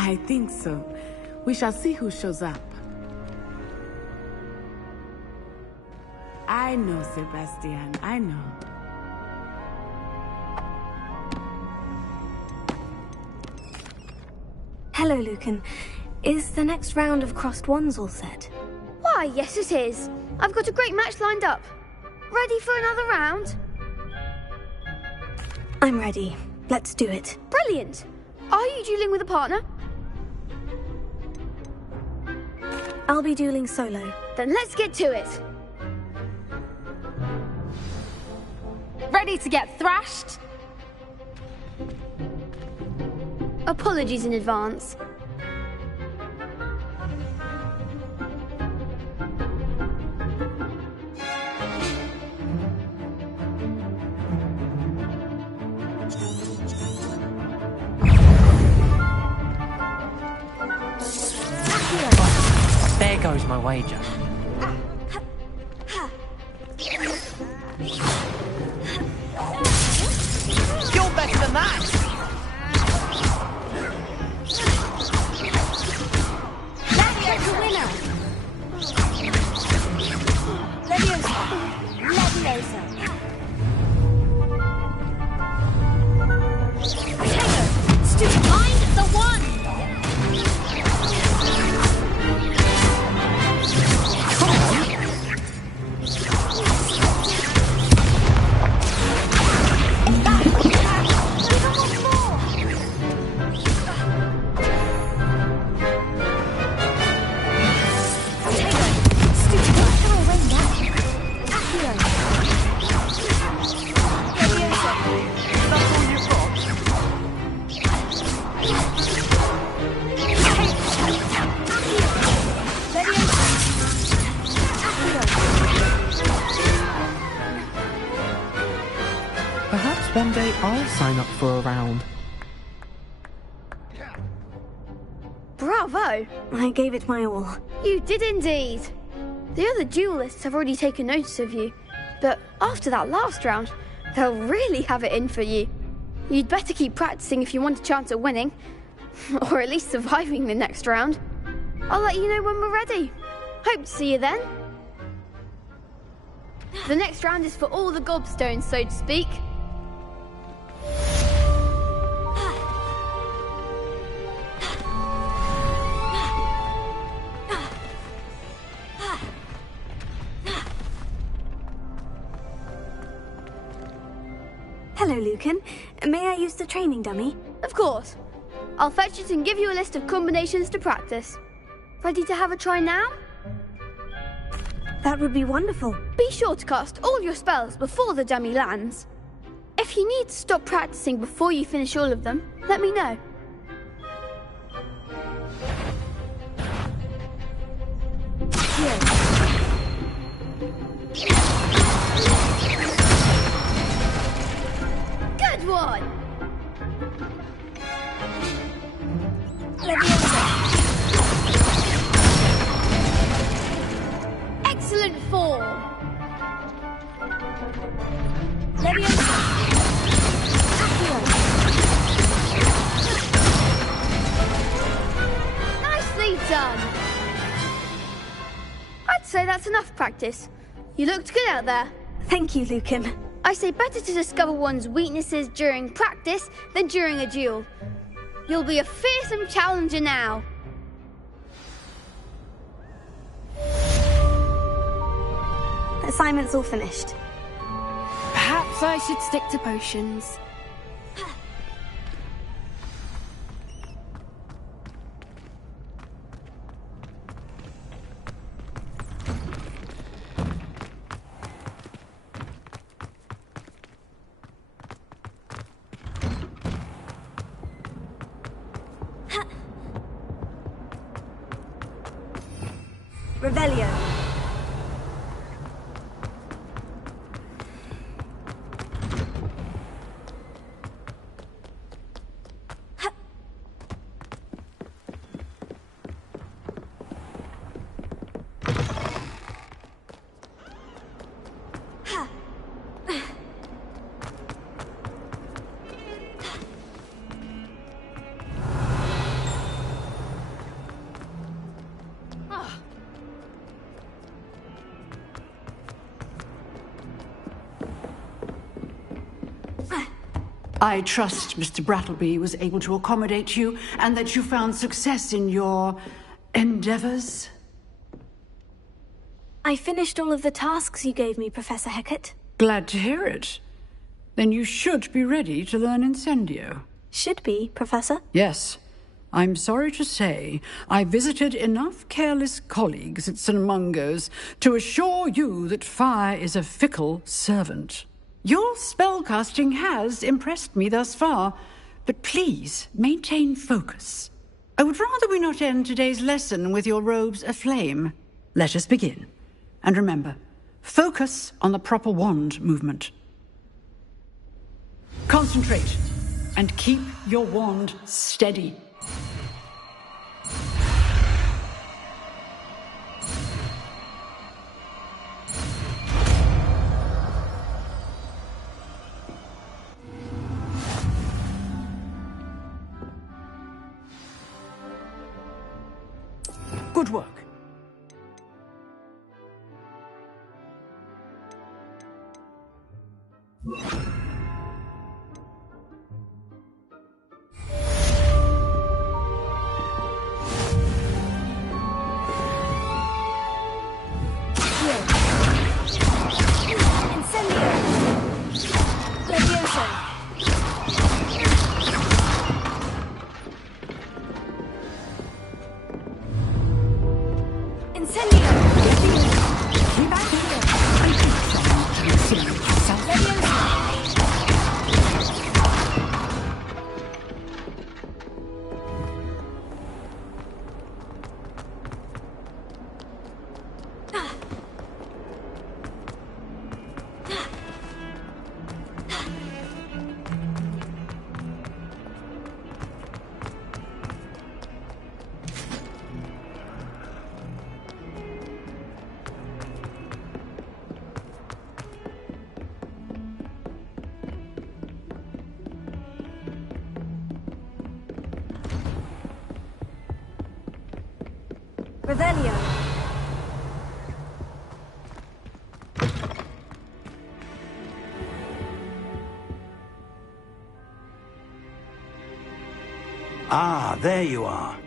I think so. We shall see who shows up. I know, Sebastian. I know. Hello, Lucan. Is the next round of Crossed Wands all set? Why, yes it is. I've got a great match lined up. Ready for another round? I'm ready. Let's do it. Brilliant. Are you dueling with a partner? I'll be dueling solo. Then let's get to it. Ready to get thrashed? Apologies in advance. There goes my wager. You're better than that! Leviosa winner! Leviosa! Leviosa! Potato! Find the one! Perhaps one day I'll sign up for a round. Bravo! I gave it my all. You did indeed. The other duelists have already taken notice of you, but after that last round, they'll really have it in for you. You'd better keep practicing if you want a chance at winning, or at least surviving the next round. I'll let you know when we're ready. Hope to see you then. The next round is for all the gobstones, so to speak. Hello, Lucan. May I use the training dummy? Of course. I'll fetch it and give you a list of combinations to practice. Ready to have a try now? That would be wonderful. Be sure to cast all your spells before the dummy lands. If you need to stop practicing before you finish all of them, let me know. Good one! Excellent form! Nicely done! I'd say that's enough practice. You looked good out there. Thank you, Lucan. I say better to discover one's weaknesses during practice than during a duel. You'll be a fearsome challenger now. Assignment's all finished. Perhaps I should stick to potions. Revelio. I trust Mr. Brattleby was able to accommodate you and that you found success in your endeavors. I finished all of the tasks you gave me, Professor Hecat. Glad to hear it. Then you should be ready to learn Incendio. Should be, Professor? Yes. I'm sorry to say I visited enough careless colleagues at St. Mungo's to assure you that fire is a fickle servant. Your spellcasting has impressed me thus far, but please maintain focus. I would rather we not end today's lesson with your robes aflame. Let us begin. And remember, focus on the proper wand movement. Concentrate and keep your wand steady. Good work. Revelio. Ah, there you are.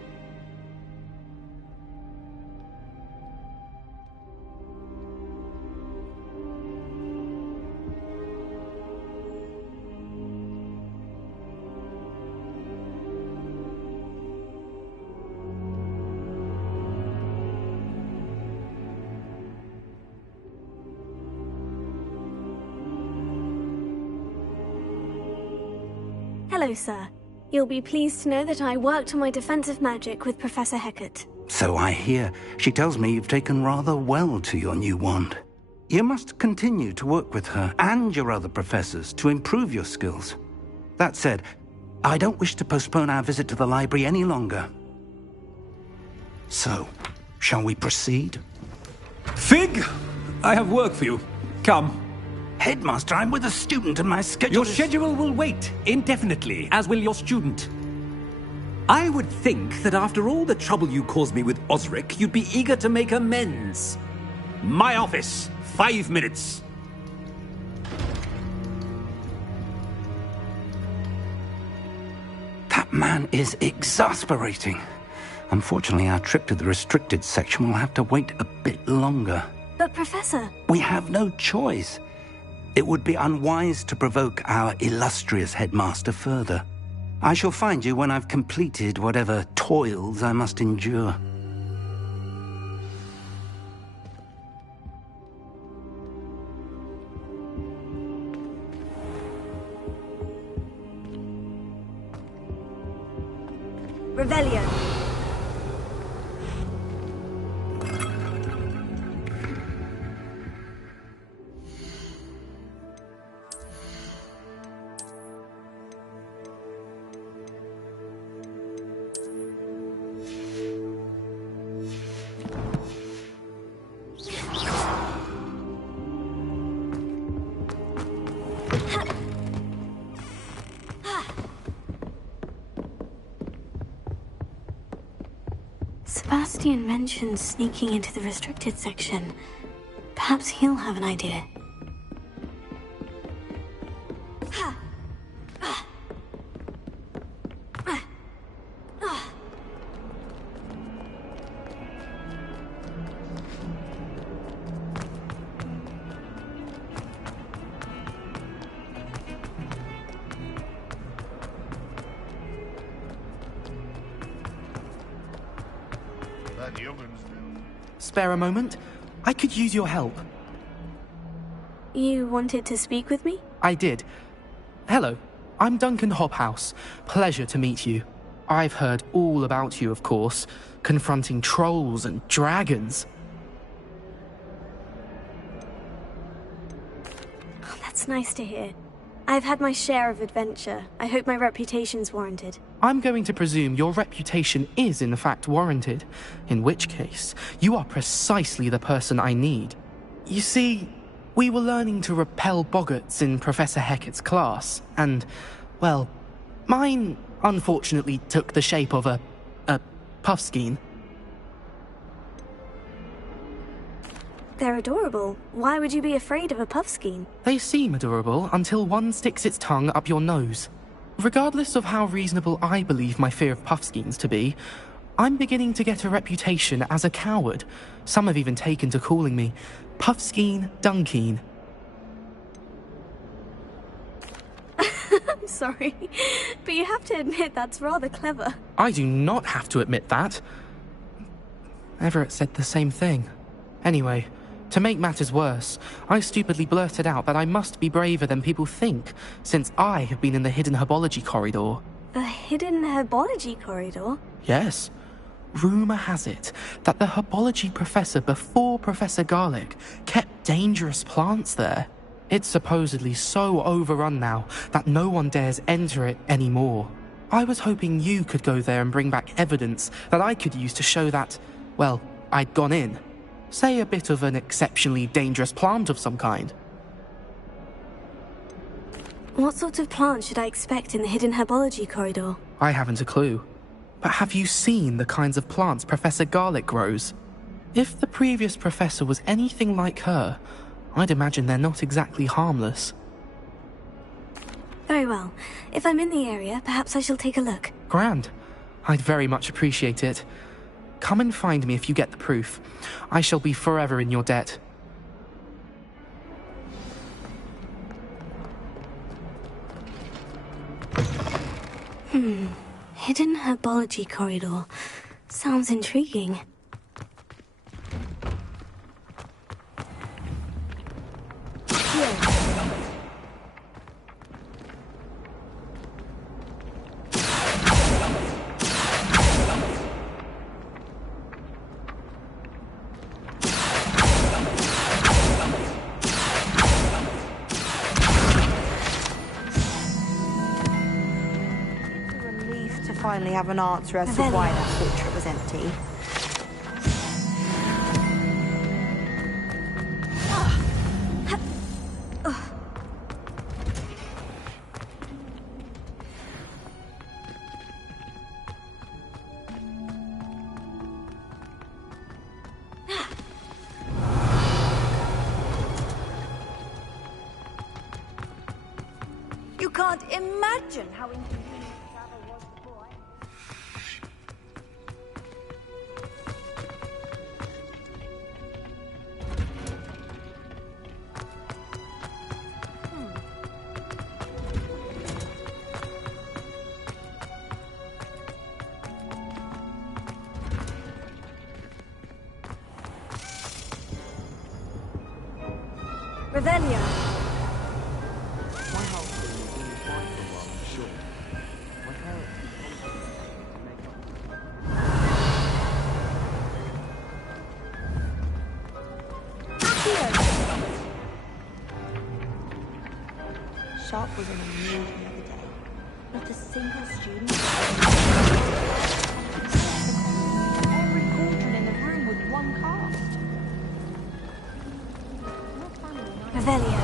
Hello, sir. You'll be pleased to know that I worked on my defensive magic with Professor Hecat. So I hear. She tells me you've taken rather well to your new wand. You must continue to work with her and your other professors to improve your skills. That said, I don't wish to postpone our visit to the library any longer. So, shall we proceed? Fig, I have work for you. Come. Headmaster, I'm with a student and my schedule Your schedule will wait indefinitely, as will your student. I would think that after all the trouble you caused me with Osric, you'd be eager to make amends. My office, 5 minutes. That man is exasperating. Unfortunately, our trip to the restricted section will have to wait a bit longer. But, Professor... We have no choice. It would be unwise to provoke our illustrious headmaster further. I shall find you when I've completed whatever toils I must endure. Revelio. Sebastian mentioned sneaking into the restricted section. Perhaps he'll have an idea. Spare a moment? I could use your help. You wanted to speak with me? I did. Hello, I'm Duncan Hobhouse. Pleasure to meet you. I've heard all about you, of course, confronting trolls and dragons. Oh, that's nice to hear. I've had my share of adventure. I hope my reputation's warranted. I'm going to presume your reputation is in fact warranted, in which case, you are precisely the person I need. You see, we were learning to repel boggarts in Professor Hecat's class, and, well, mine unfortunately took the shape of a puffskein. They're adorable. Why would you be afraid of a puffskein? They seem adorable until one sticks its tongue up your nose. Regardless of how reasonable I believe my fear of puffskeins to be, I'm beginning to get a reputation as a coward. Some have even taken to calling me Puffskein Dunkeen. I'm sorry, but you have to admit that's rather clever. I do not have to admit that. Everett said the same thing. Anyway, to make matters worse, I stupidly blurted out that I must be braver than people think, since I have been in the hidden herbology corridor. The hidden herbology corridor? Yes. Rumour has it that the herbology professor before Professor Garlick kept dangerous plants there. It's supposedly so overrun now that no one dares enter it anymore. I was hoping you could go there and bring back evidence that I could use to show that, well, I'd gone in. Say a bit of an exceptionally dangerous plant of some kind. What sort of plant should I expect in the hidden herbology corridor? I haven't a clue. But have you seen the kinds of plants Professor Garlick grows? If the previous professor was anything like her, I'd imagine they're not exactly harmless. Very well. If I'm in the area, perhaps I shall take a look. Grand. I'd very much appreciate it. Come and find me if you get the proof. I shall be forever in your debt. Hidden herbology corridor. Sounds intriguing. finally have an answer as to why that portrait was empty. You can't imagine how inconvenient travel was before Revelio. Sharp was in a mood the other day. Not a single student. Every cauldron in the room with one cast. Revelio.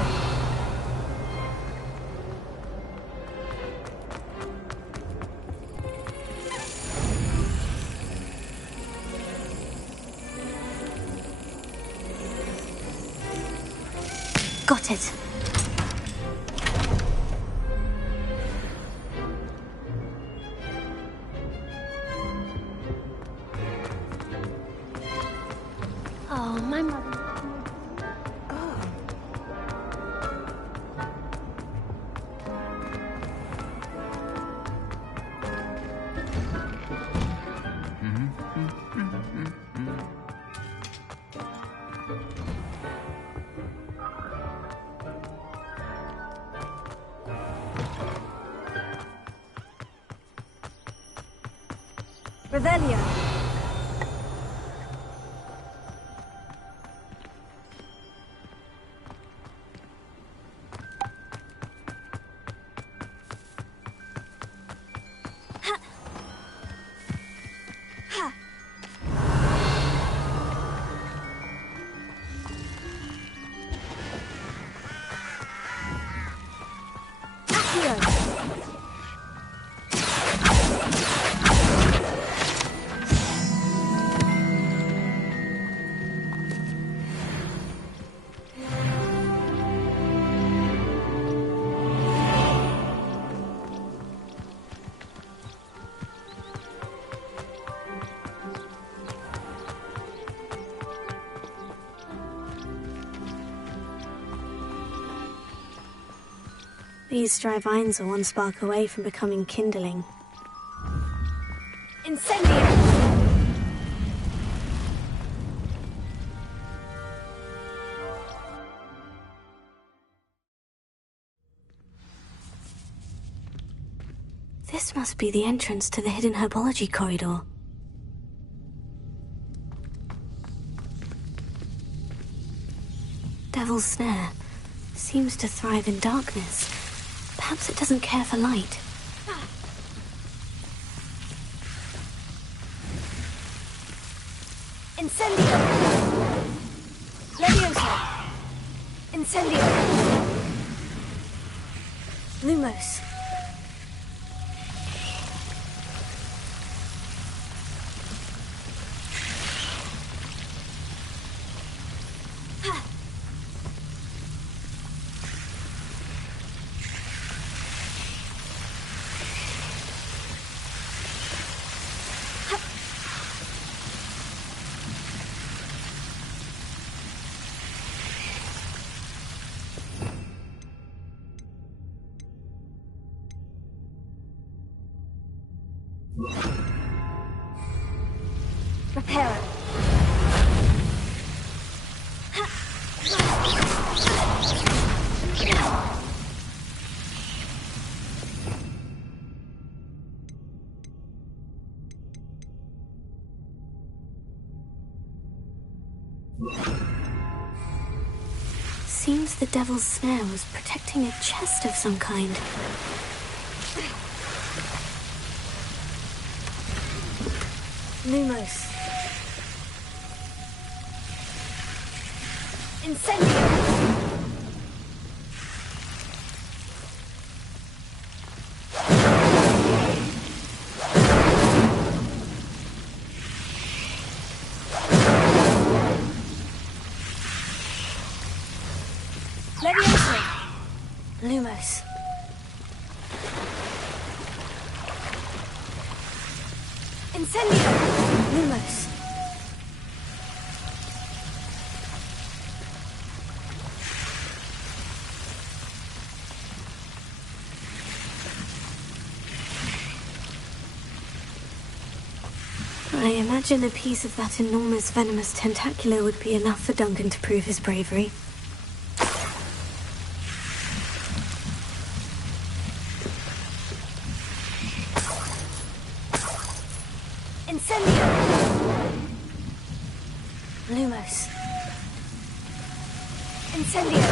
Got it. Oh, my mother. Revelio. These dry vines are one spark away from becoming kindling. Incendio! This must be the entrance to the hidden herbology corridor. Devil's Snare seems to thrive in darkness. Perhaps it doesn't care for light. Incendio! Leviosa! Incendio! Lumos. Reparo. Seems the Devil's Snare was protecting a chest of some kind. Lumos. Incendio! Levioso! Lumos. Incendio! Lumos. I imagine a piece of that enormous venomous tentacular would be enough for Duncan to prove his bravery. Incendio! Lumos. Incendio!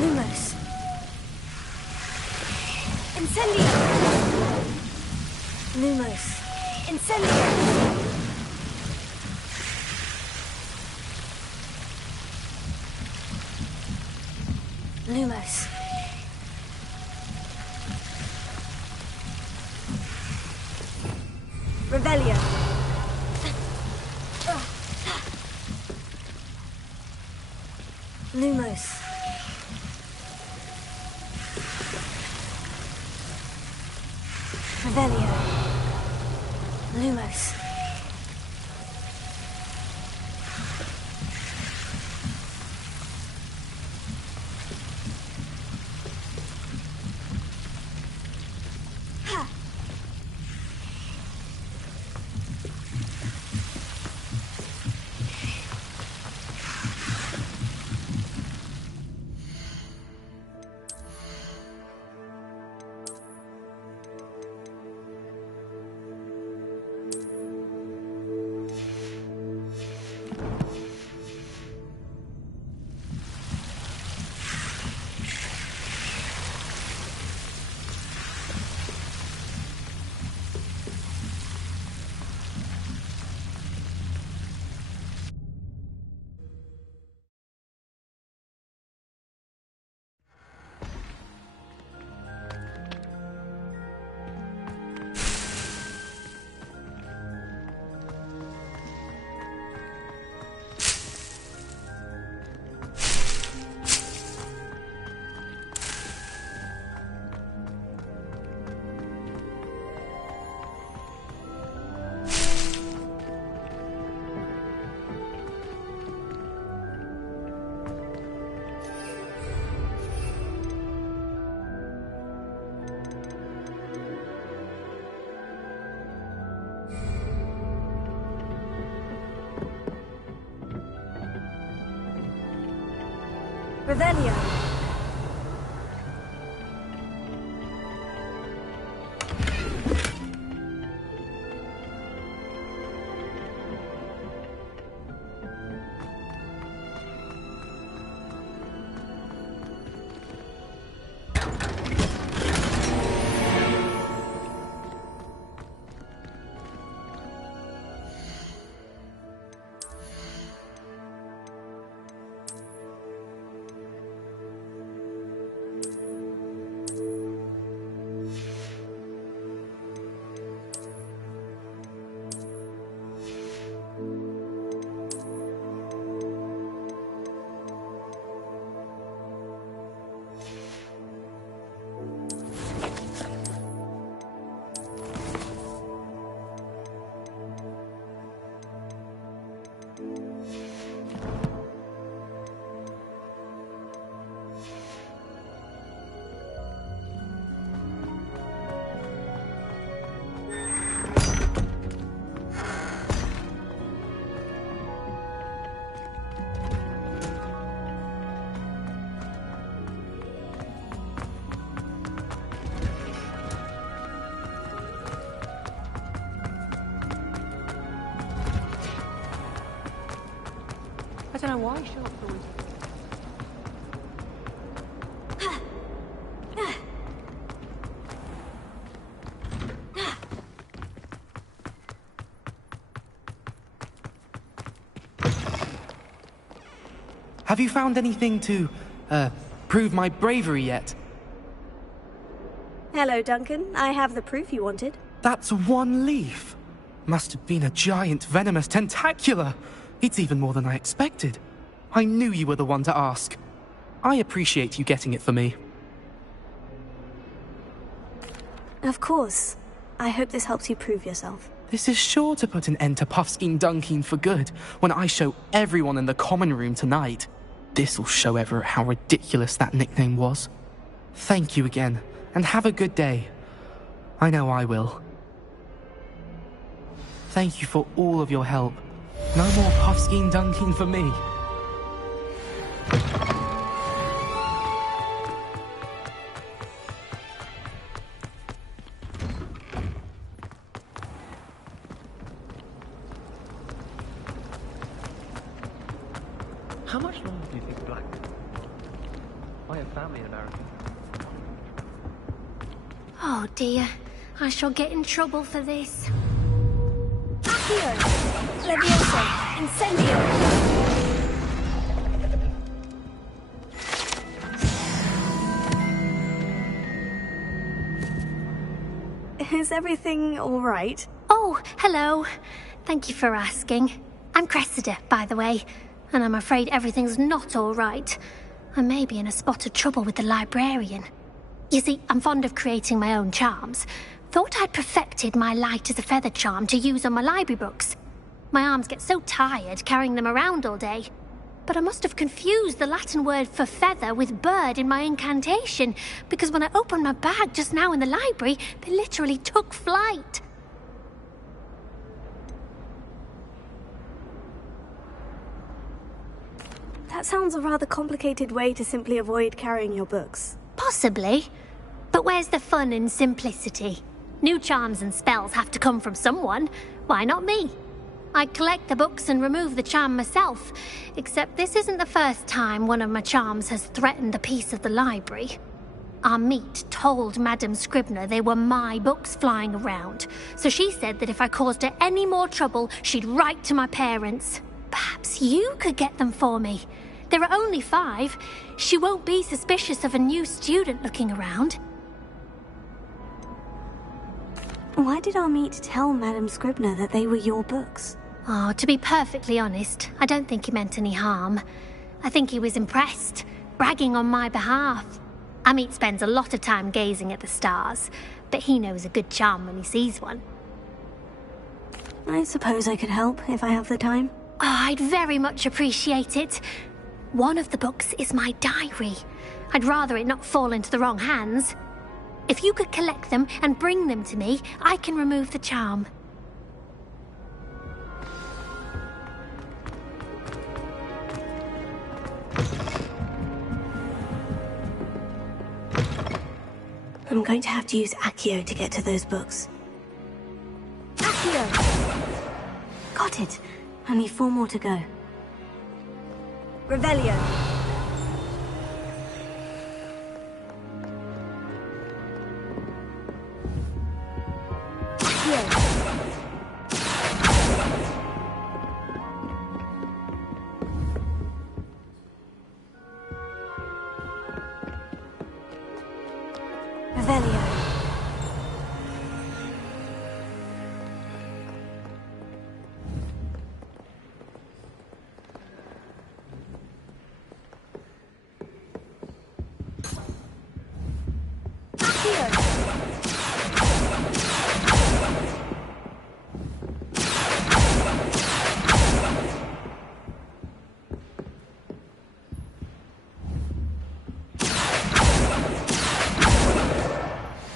Lumos. Incendio! Lumos. Incendio! Lumos. Revelio. Lumos. Revelio. Lumos. Revelio. I don't know why Sharp always... Have you found anything to, prove my bravery yet? Hello, Duncan. I have the proof you wanted. That's one leaf. Must have been a giant venomous tentacula. It's even more than I expected. I knew you were the one to ask. I appreciate you getting it for me. Of course. I hope this helps you prove yourself. This is sure to put an end to Puffskein Dunkeen for good when I show everyone in the common room tonight. This'll show Everett how ridiculous that nickname was. Thank you again, and have a good day. I know I will. Thank you for all of your help. No more Puffskein Dunkeen for me. How much longer do you think Black? I have family in America. Oh dear, I shall get in trouble for this. Accio! Leviosa! Incendio! Is everything all right? Oh, hello. Thank you for asking. I'm Cressida, by the way, and I'm afraid everything's not all right. I may be in a spot of trouble with the librarian. You see, I'm fond of creating my own charms. Thought I'd perfected my light as a feather charm to use on my library books. My arms get so tired carrying them around all day. But I must have confused the Latin word for feather with bird in my incantation, because when I opened my bag just now in the library, they literally took flight. That sounds a rather complicated way to simply avoid carrying your books. Possibly. But where's the fun in simplicity? New charms and spells have to come from someone. Why not me? I collect the books and remove the charm myself, except this isn't the first time one of my charms has threatened the peace of the library. Our meet told Madame Scribner they were my books flying around, so she said that if I caused her any more trouble, she'd write to my parents. Perhaps you could get them for me. There are only 5. She won't be suspicious of a new student looking around. Why did our meet tell Madame Scribner that they were your books? Oh, to be perfectly honest, I don't think he meant any harm. I think he was impressed, bragging on my behalf. Amit spends a lot of time gazing at the stars, but he knows a good charm when he sees one. I suppose I could help if I have the time. Oh, I'd very much appreciate it. One of the books is my diary. I'd rather it not fall into the wrong hands. If you could collect them and bring them to me, I can remove the charm. I'm going to have to use Accio to get to those books. Accio! Got it. Only 4 more to go. Revelio.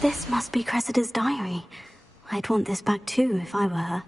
This must be Cressida's diary. I'd want this back too if I were her.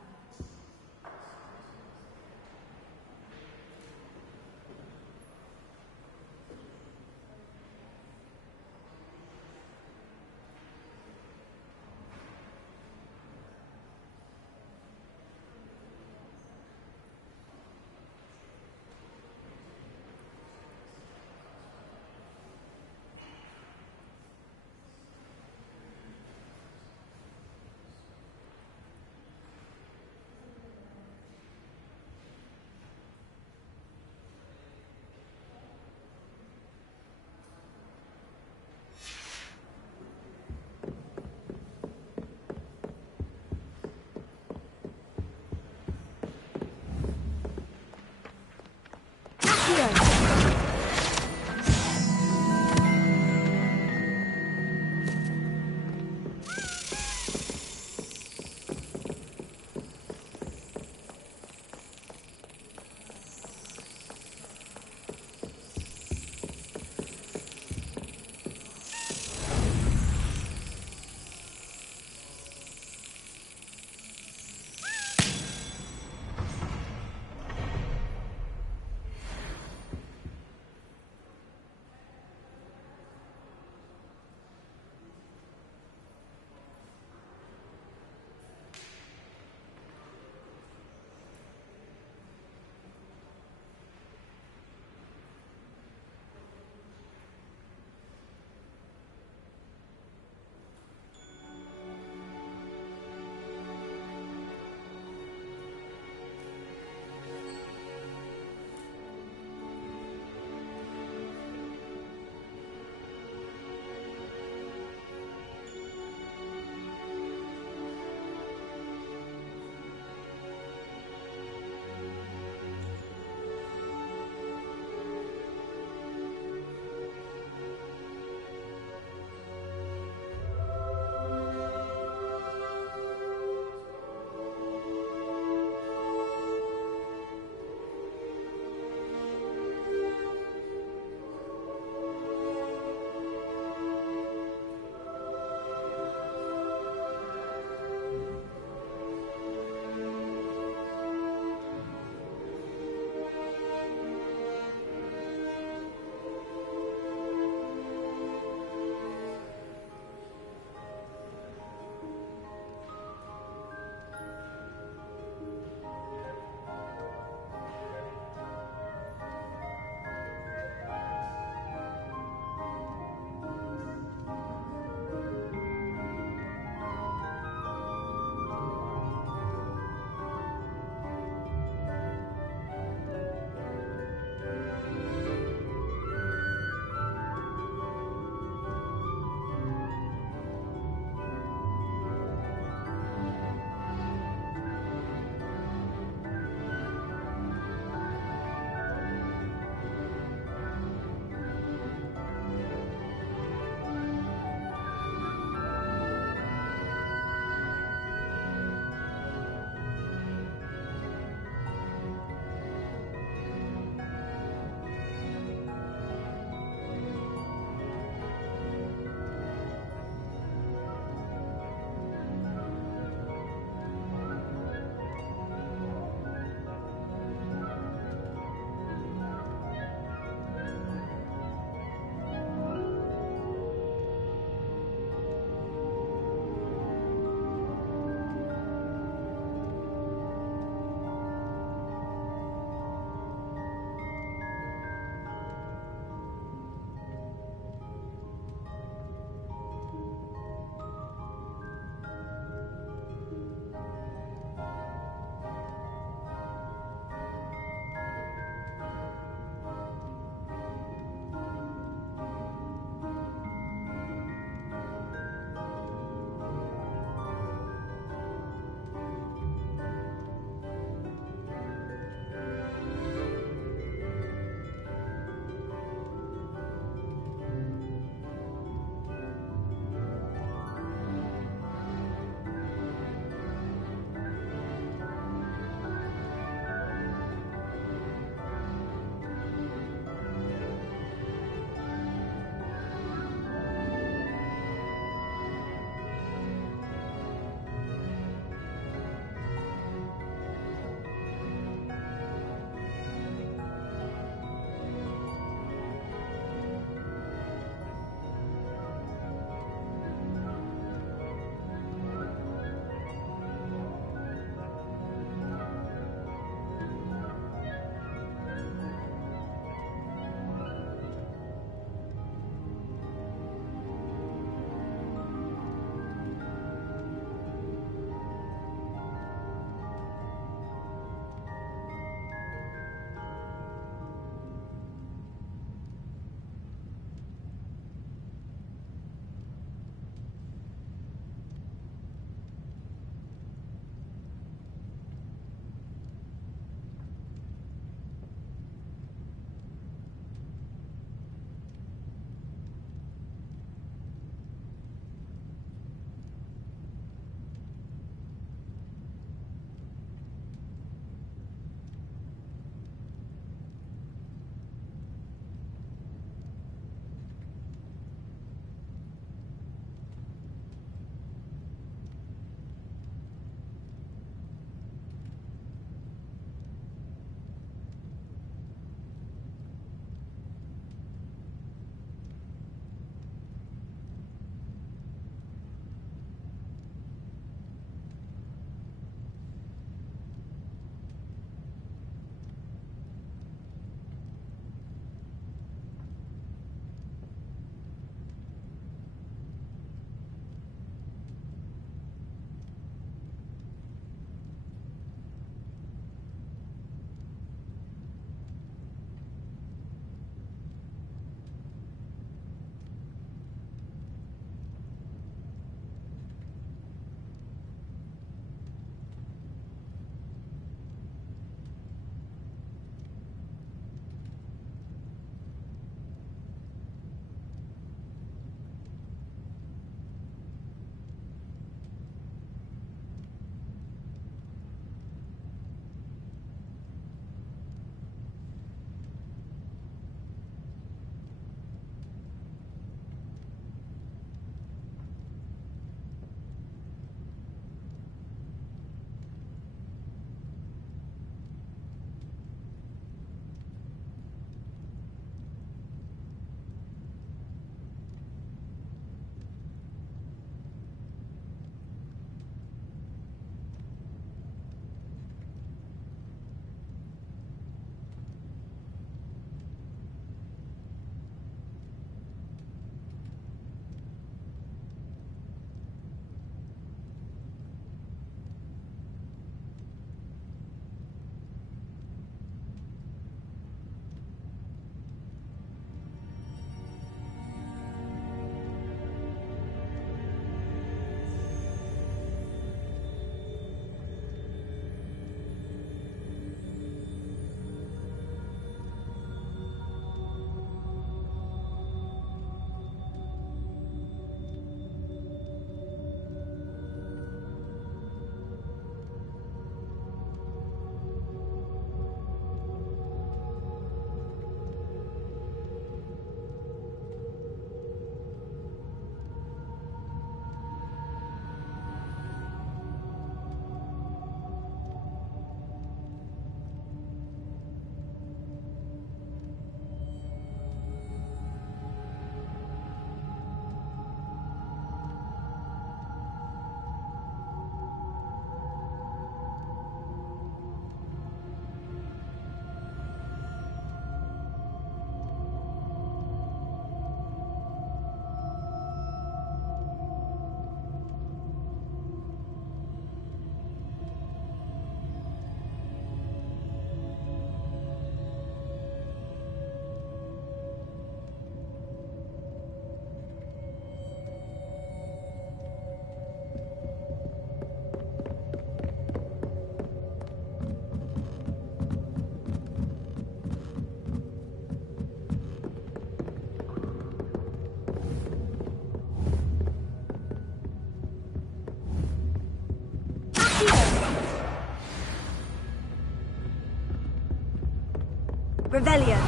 Revelio.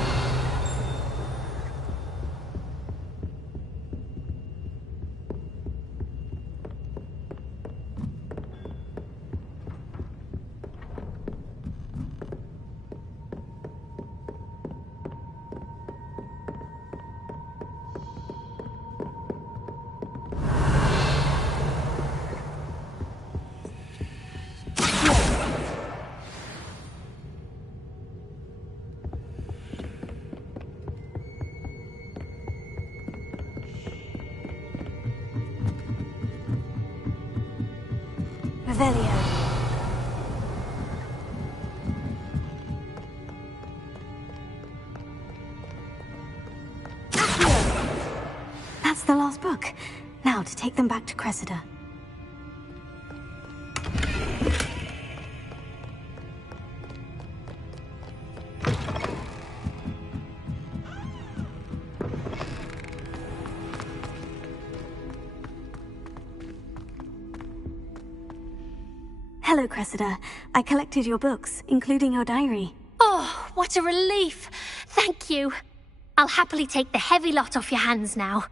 Revelio. That's the last book. Now to take them back to Cressida. Hello, Cressida. I collected your books, including your diary. Oh, what a relief. Thank you. I'll happily take the heavy lot off your hands now.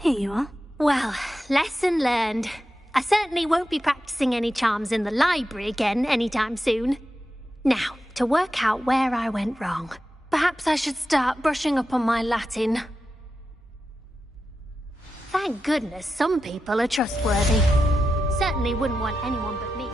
Here you are. Well, lesson learned. I certainly won't be practicing any charms in the library again anytime soon. Now, to work out where I went wrong. Perhaps I should start brushing up on my Latin. Thank goodness some people are trustworthy. Certainly wouldn't want anyone but me.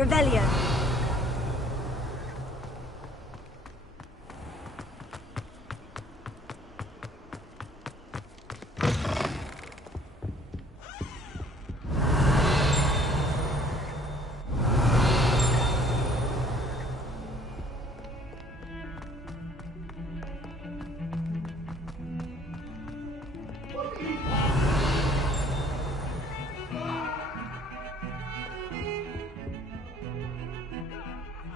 Revelio.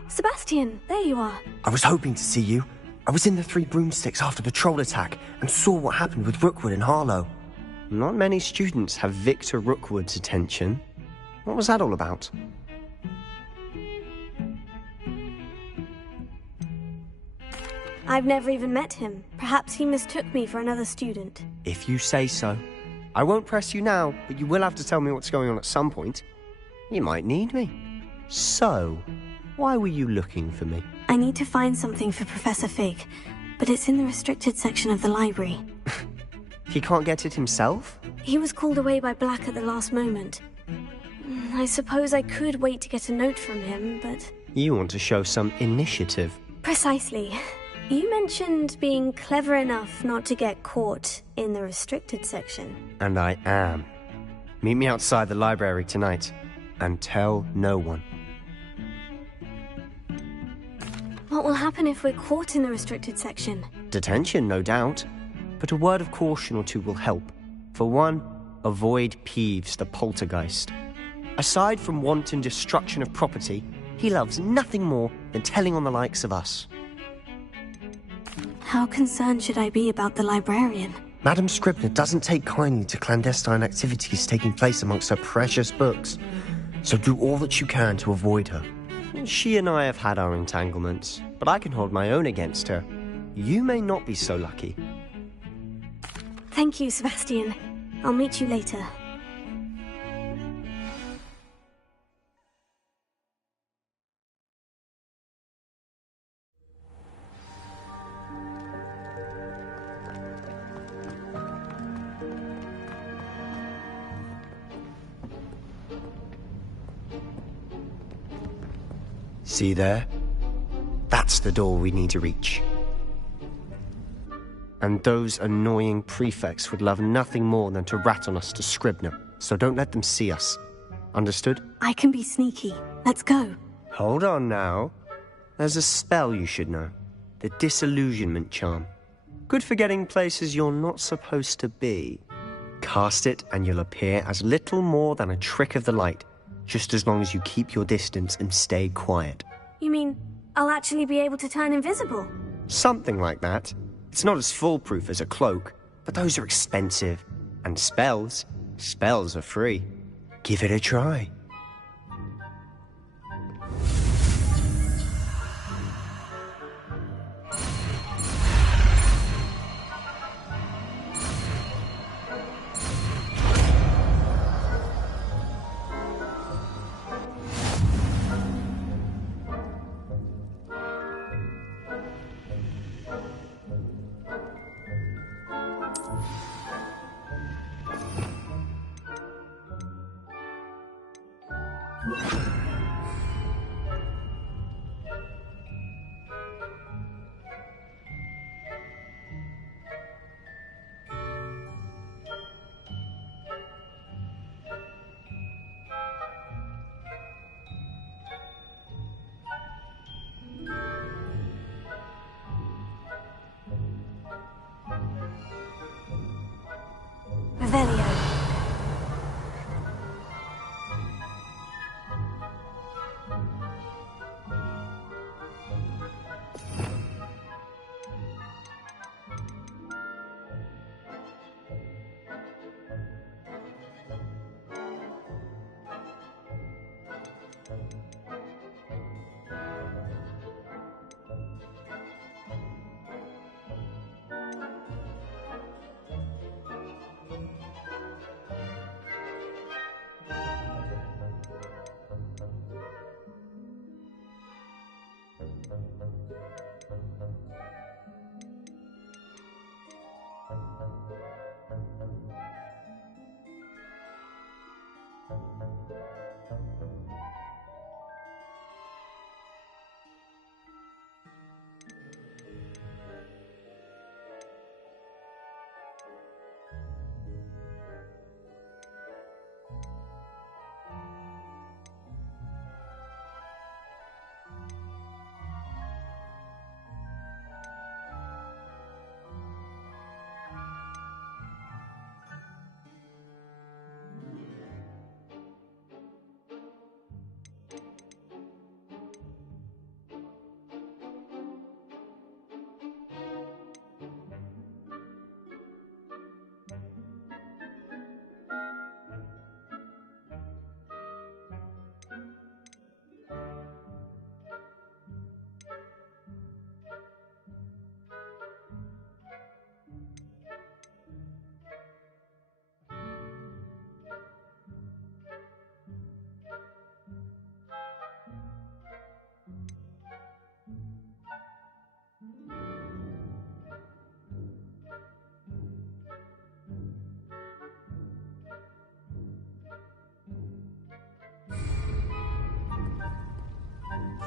Sebastian, there you are. I was hoping to see you. I was in the Three Broomsticks after the troll attack and saw what happened with Rookwood and Harlow. Not many students have Victor Rookwood's attention. What was that all about? I've never even met him. Perhaps he mistook me for another student. If you say so. I won't press you now, but you will have to tell me what's going on at some point. You might need me. So, why were you looking for me? I need to find something for Professor Fig, but it's in the restricted section of the library. He can't get it himself? He was called away by Black at the last moment. I suppose I could wait to get a note from him, but... You want to show some initiative. Precisely. You mentioned being clever enough not to get caught in the restricted section. And I am. Meet me outside the library tonight, and tell no one. What will happen if we're caught in the restricted section? Detention, no doubt. But a word of caution or two will help. For one, avoid Peeves, the poltergeist. Aside from wanton destruction of property, he loves nothing more than telling on the likes of us. How concerned should I be about the librarian? Madame Scribner doesn't take kindly to clandestine activities taking place amongst her precious books. So do all that you can to avoid her. She and I have had our entanglements, but I can hold my own against her. You may not be so lucky. Thank you, Sebastian. I'll meet you later. See there? That's the door we need to reach. And those annoying prefects would love nothing more than to rat on us to Scribner, so don't let them see us. Understood? I can be sneaky. Let's go. Hold on now. There's a spell you should know. The Disillusionment Charm. Good for getting places you're not supposed to be. Cast it and you'll appear as little more than a trick of the light, just as long as you keep your distance and stay quiet. You mean I'll actually be able to turn invisible? Something like that. It's not as foolproof as a cloak, but those are expensive. And spells are free. Give it a try. Revelio.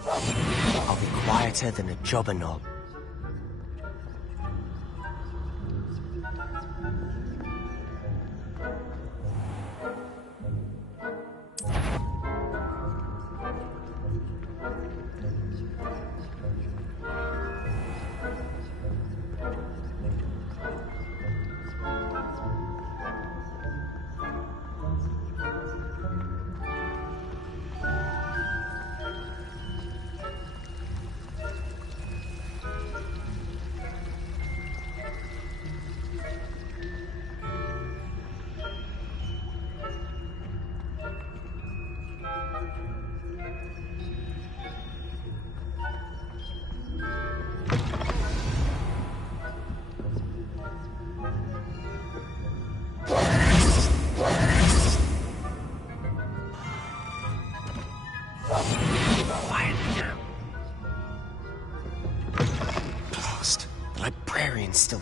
I'll be quieter than a jobber knob.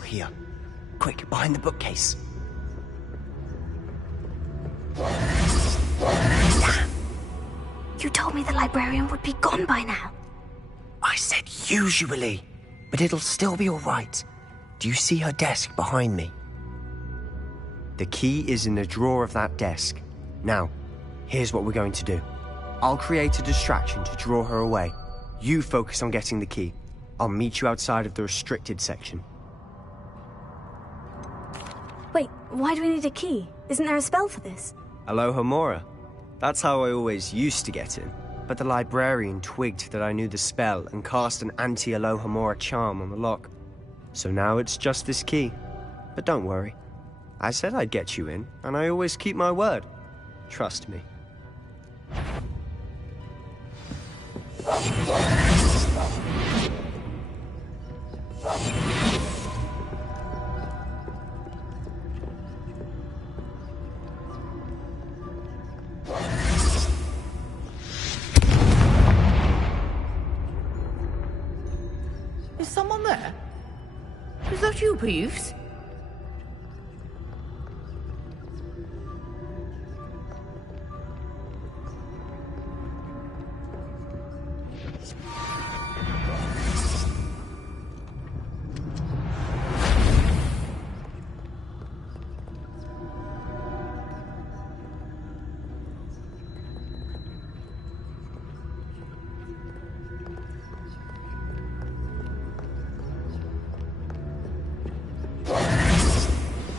here. Quick, behind the bookcase. Damn! You told me the librarian would be gone by now. I said usually, but it'll still be all right. Do you see her desk behind me? The key is in the drawer of that desk. Now, here's what we're going to do. I'll create a distraction to draw her away. You focus on getting the key. I'll meet you outside of the restricted section. Wait, why do we need a key? Isn't there a spell for this? Alohomora. That's how I always used to get in. But the librarian twigged that I knew the spell and cast an anti-Alohomora charm on the lock. So now it's just this key. But don't worry. I said I'd get you in, and I always keep my word. Trust me. Is someone there? Is that you, Peeves?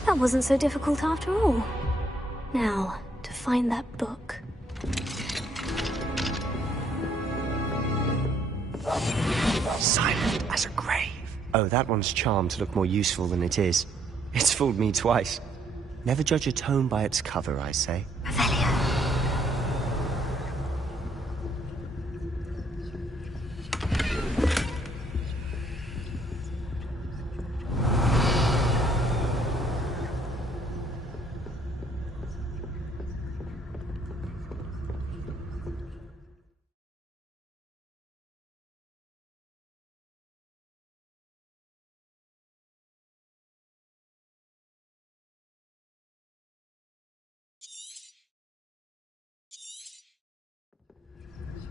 That wasn't so difficult after all. Now, to find that book. Silent as a grave. Oh, that one's charmed to look more useful than it is. It's fooled me twice. Never judge a tome by its cover, I say.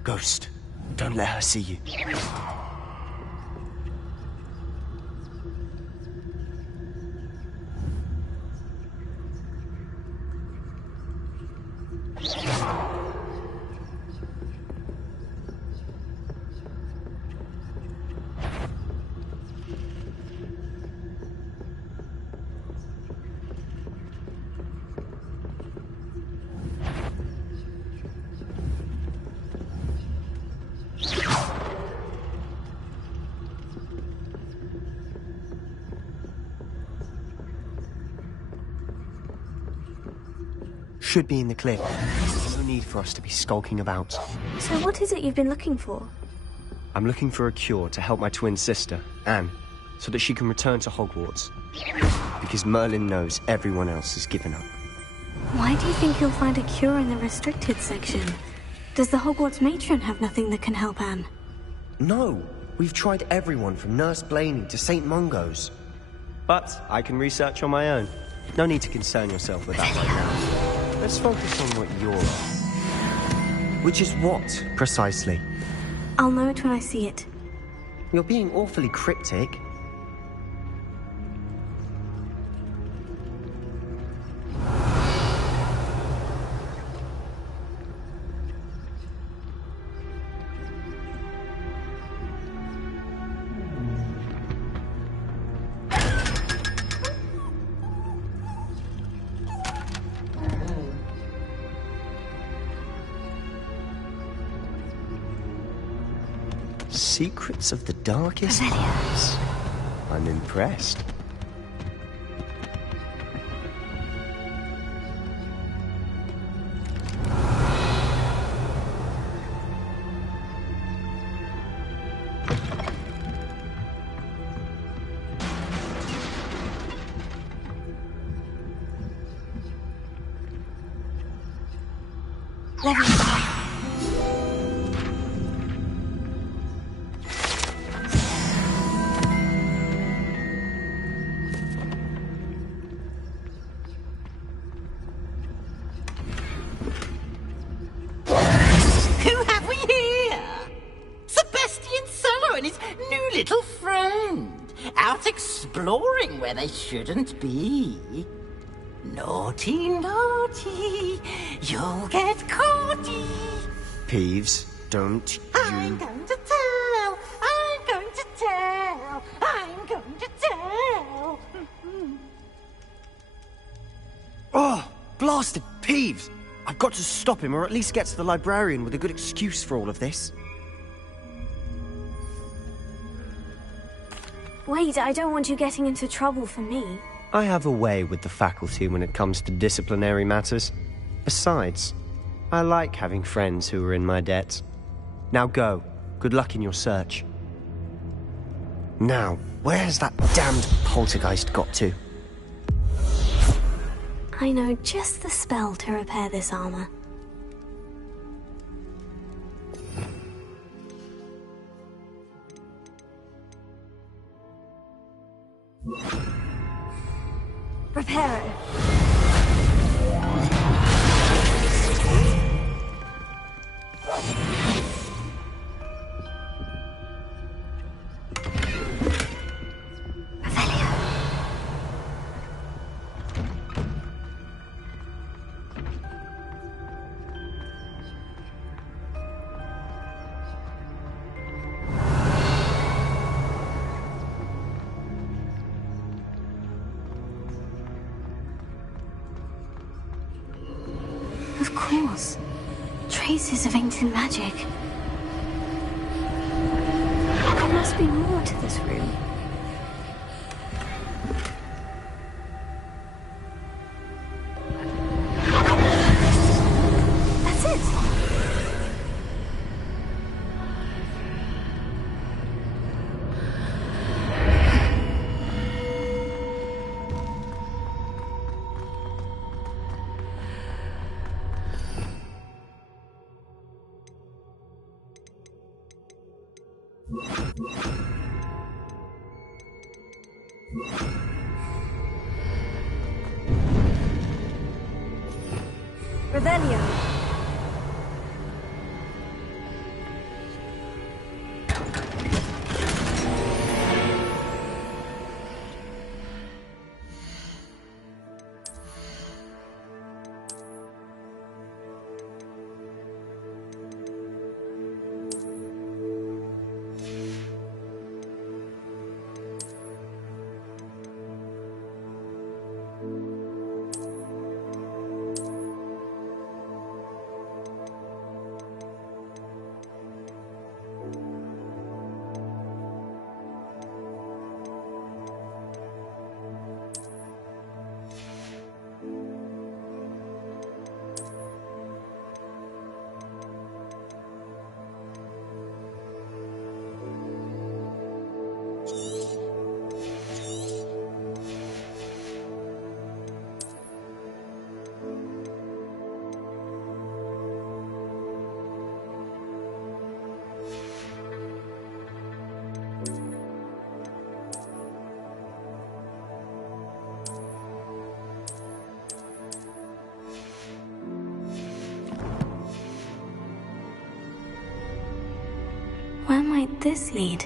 Ghost, don't let her see you. Should be in the clear. No need for us to be skulking about. So what is it you've been looking for? I'm looking for a cure to help my twin sister, Anne, so that she can return to Hogwarts. Because Merlin knows everyone else has given up. Why do you think you'll find a cure in the restricted section? Does the Hogwarts matron have nothing that can help Anne? No! We've tried everyone from Nurse Blaney to St. Mungo's. But I can research on my own. No need to concern yourself with that right now. Let's focus on what you're on. Which is what, precisely? I'll know it when I see it. You're being awfully cryptic. Secrets of the darkest hours. I'm impressed. exploring where they shouldn't be. Naughty, naughty, you'll get caughty. Peeves, don't I'm going to tell, I'm going to tell, I'm going to tell. Oh, blasted Peeves! I've got to stop him, or at least get to the librarian with a good excuse for all of this. Wait, I don't want you getting into trouble for me. I have a way with the faculty when it comes to disciplinary matters. Besides, I like having friends who are in my debt. Now go. Good luck in your search. Now, where's that damned poltergeist got to? I know just the spell to repair this armor. Repair it. Of course. Traces of ancient magic. There must be more to this room. That's it! Revelio. Where might this lead?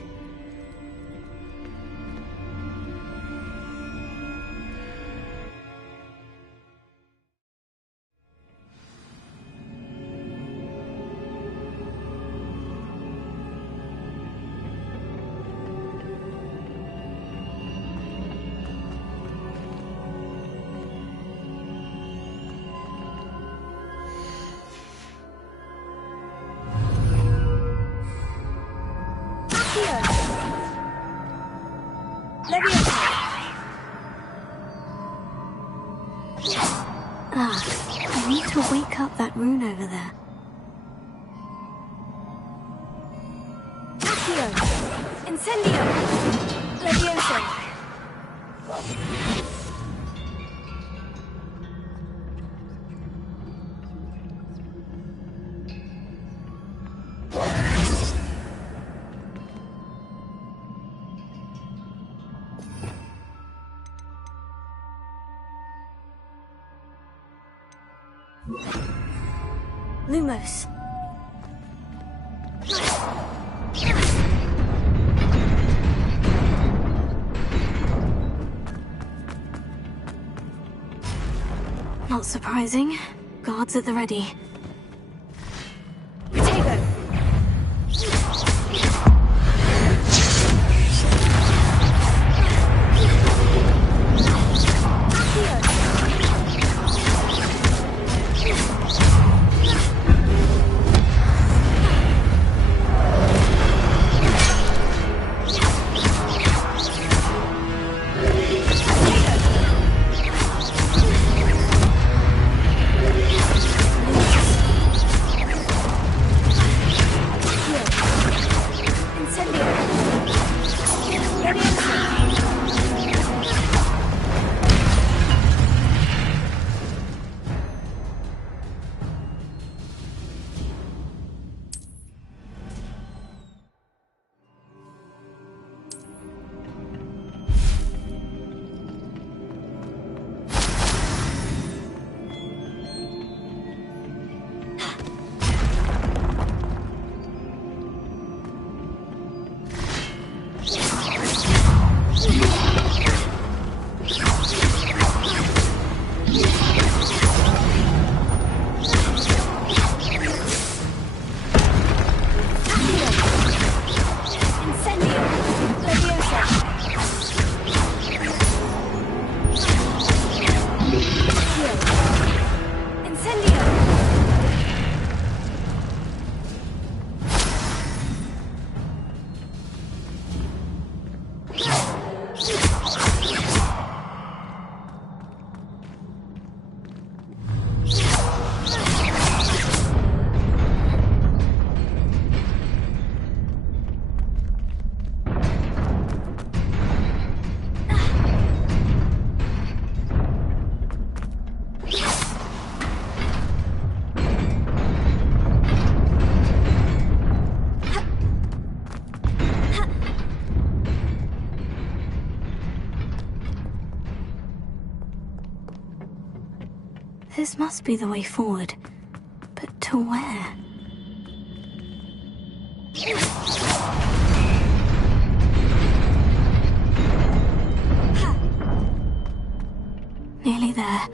I need to wake up that rune over there. Accio! Incendio! Levioso! Lumos. Not surprising. Guards at the ready. Potato! This must be the way forward. But to where? Nearly there.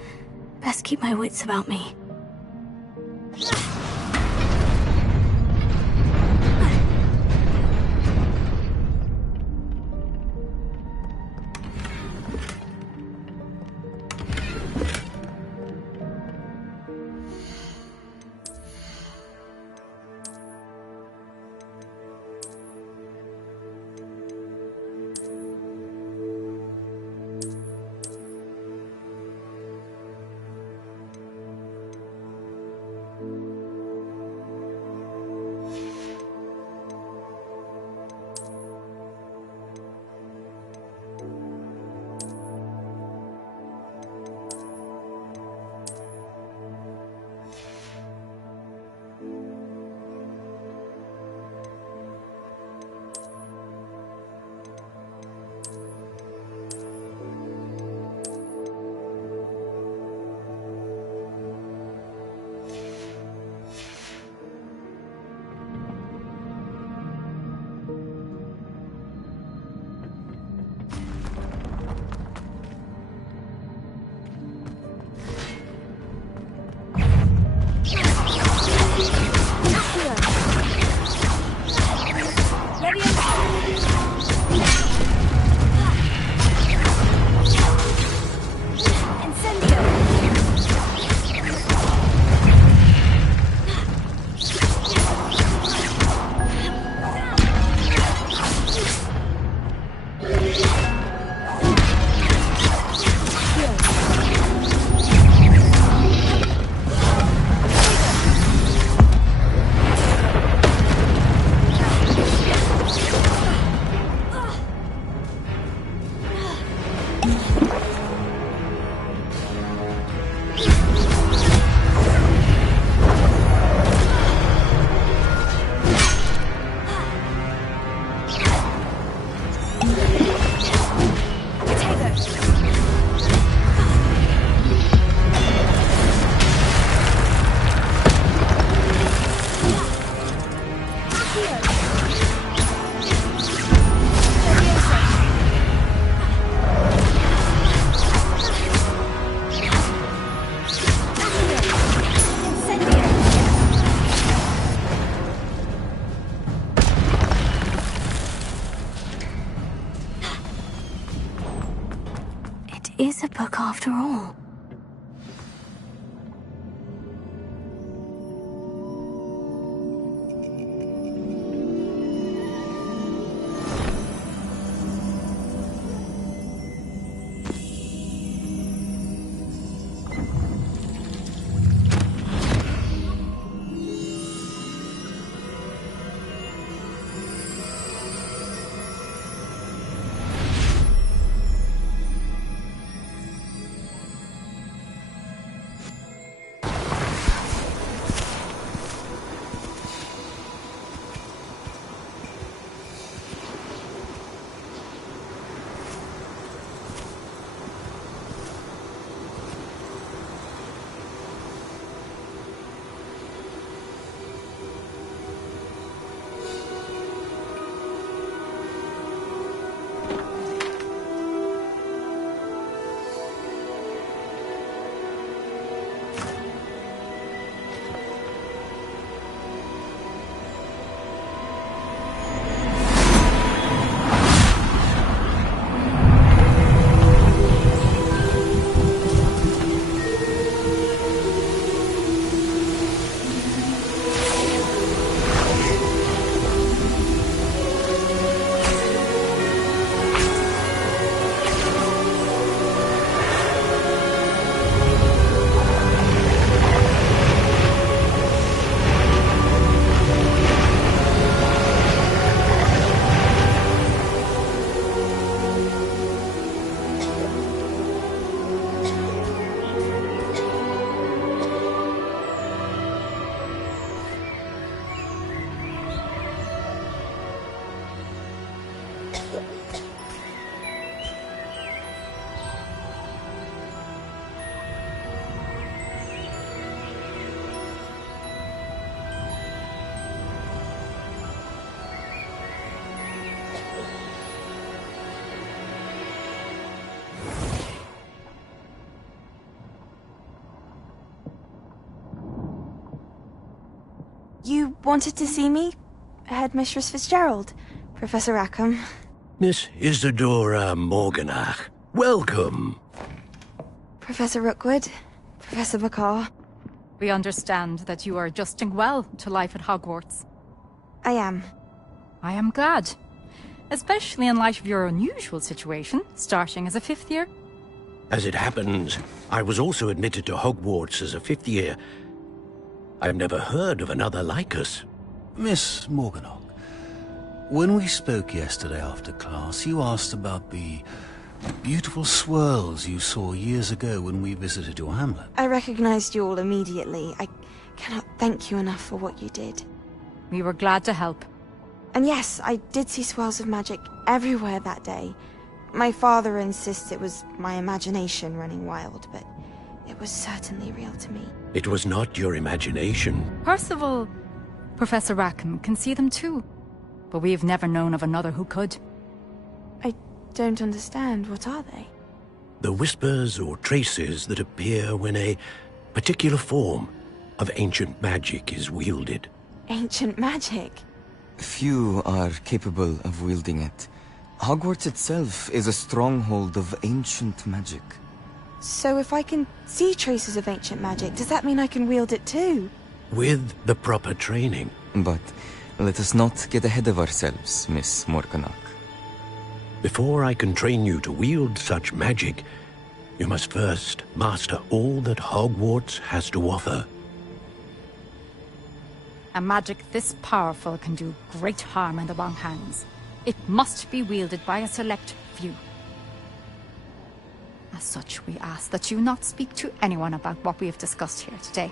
Best keep my wits about me. book after all. You wanted to see me? Headmistress Fitzgerald? Professor Rackham? Miss Isadora Morganach, welcome. Professor Rookwood? Professor Bakar? We understand that you are adjusting well to life at Hogwarts. I am. I am glad. Especially in light of your unusual situation, starting as a 5th year. As it happens, I was also admitted to Hogwarts as a 5th year. I've never heard of another like us. Miss Morganach, when we spoke yesterday after class, you asked about the beautiful swirls you saw years ago when we visited your hamlet. I recognized you all immediately. I cannot thank you enough for what you did. We were glad to help. And yes, I did see swirls of magic everywhere that day. My father insists it was my imagination running wild, but it was certainly real to me. It was not your imagination. Percival, Professor Rackham can see them too. But we've never known of another who could. I don't understand. What are they? The whispers or traces that appear when a particular form of ancient magic is wielded. Ancient magic? Few are capable of wielding it. Hogwarts itself is a stronghold of ancient magic. So if I can see traces of ancient magic, does that mean I can wield it too? With the proper training. But let us not get ahead of ourselves, Miss Morganach. Before I can train you to wield such magic, you must first master all that Hogwarts has to offer. A magic this powerful can do great harm in the wrong hands. It must be wielded by a select few. As such, we ask that you not speak to anyone about what we have discussed here today.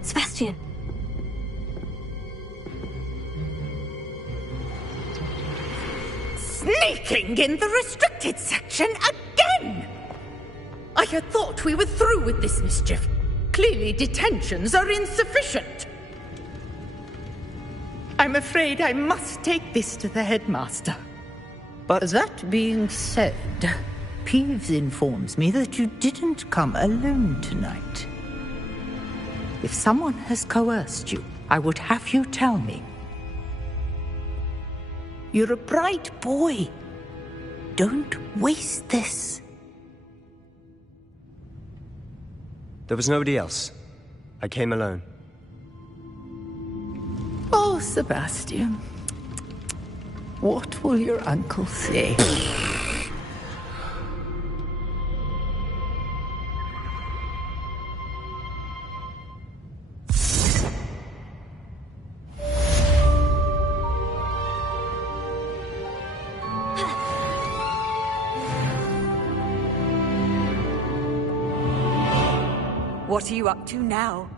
Sebastian! Sneaking in the restricted section again! I had thought we were through with this mischief. Clearly detentions are insufficient. I'm afraid I must take this to the headmaster. But that being said, Peeves informs me that you didn't come alone tonight. If someone has coerced you, I would have you tell me. You're a bright boy. Don't waste this. There was nobody else. I came alone. Oh, Sebastian. What will your uncle say? What are you up to now?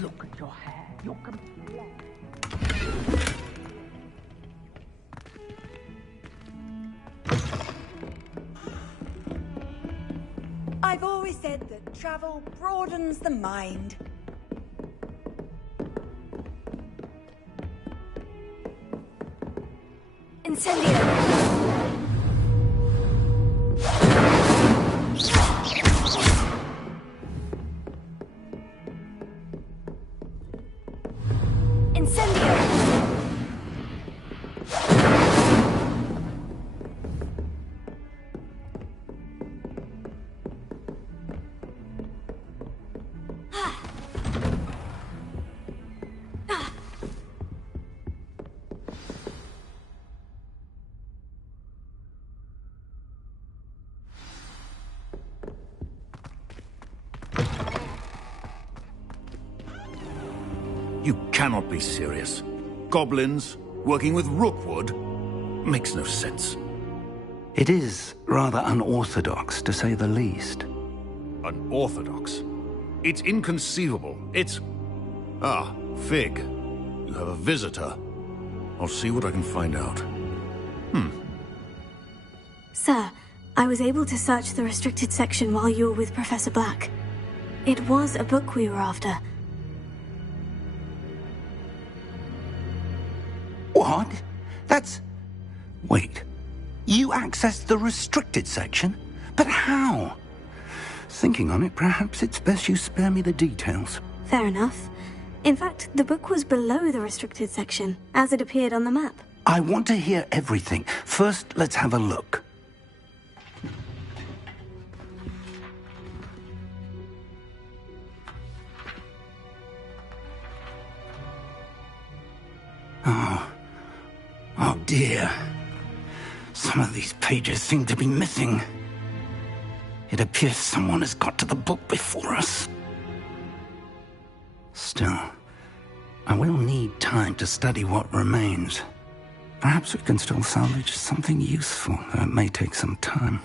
Look at your hair. You're complete. I've always said that travel broadens the mind. Incendio! You cannot be serious. Goblins working with Rookwood makes no sense. It is rather unorthodox, to say the least. Unorthodox? It's inconceivable. It's... Ah, Fig. You have a visitor. I'll see what I can find out. Sir, I was able to search the restricted section while you were with Professor Black. It was a book we were after. What? That's... Wait. You accessed the restricted section? But how? Thinking on it, perhaps it's best you spare me the details. Fair enough. In fact, the book was below the restricted section, as it appeared on the map. I want to hear everything. First, let's have a look. Oh dear. Some of these pages seem to be missing. It appears someone has got to the book before us. Still, I will need time to study what remains. Perhaps we can still salvage something useful, though it may take some time.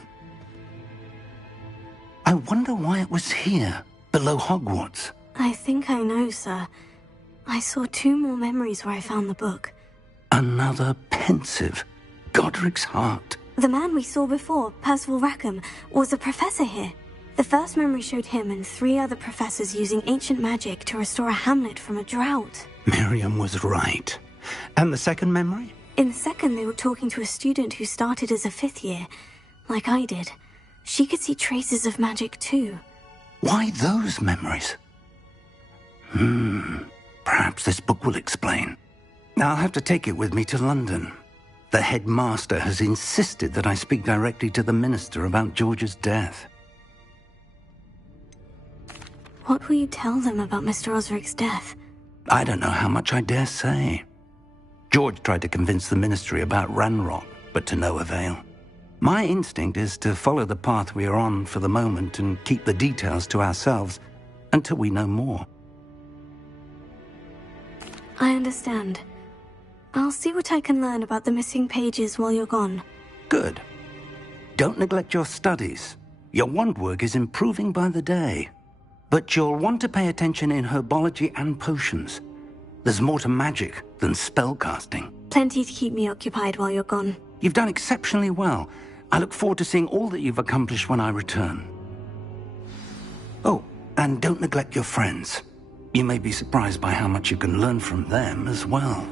I wonder why it was here, below Hogwarts. I think I know, sir. I saw 2 more memories where I found the book. Another pensive. Godric's heart. The man we saw before, Percival Rackham, was a professor here. The first memory showed him and 3 other professors using ancient magic to restore a hamlet from a drought. Miriam was right. And the second memory? In the second, they were talking to a student who started as a 5th year, like I did. She could see traces of magic too. Why those memories? Perhaps this book will explain. I'll have to take it with me to London. The headmaster has insisted that I speak directly to the minister about George's death. What will you tell them about Mr. Osric's death? I don't know how much I dare say. George tried to convince the ministry about Ranrock, but to no avail. My instinct is to follow the path we are on for the moment and keep the details to ourselves until we know more. I understand. I'll see what I can learn about the missing pages while you're gone. Good. Don't neglect your studies. Your wand work is improving by the day. But you'll want to pay attention in herbology and potions. There's more to magic than spellcasting. Plenty to keep me occupied while you're gone. You've done exceptionally well. I look forward to seeing all that you've accomplished when I return. Oh, and don't neglect your friends. You may be surprised by how much you can learn from them as well.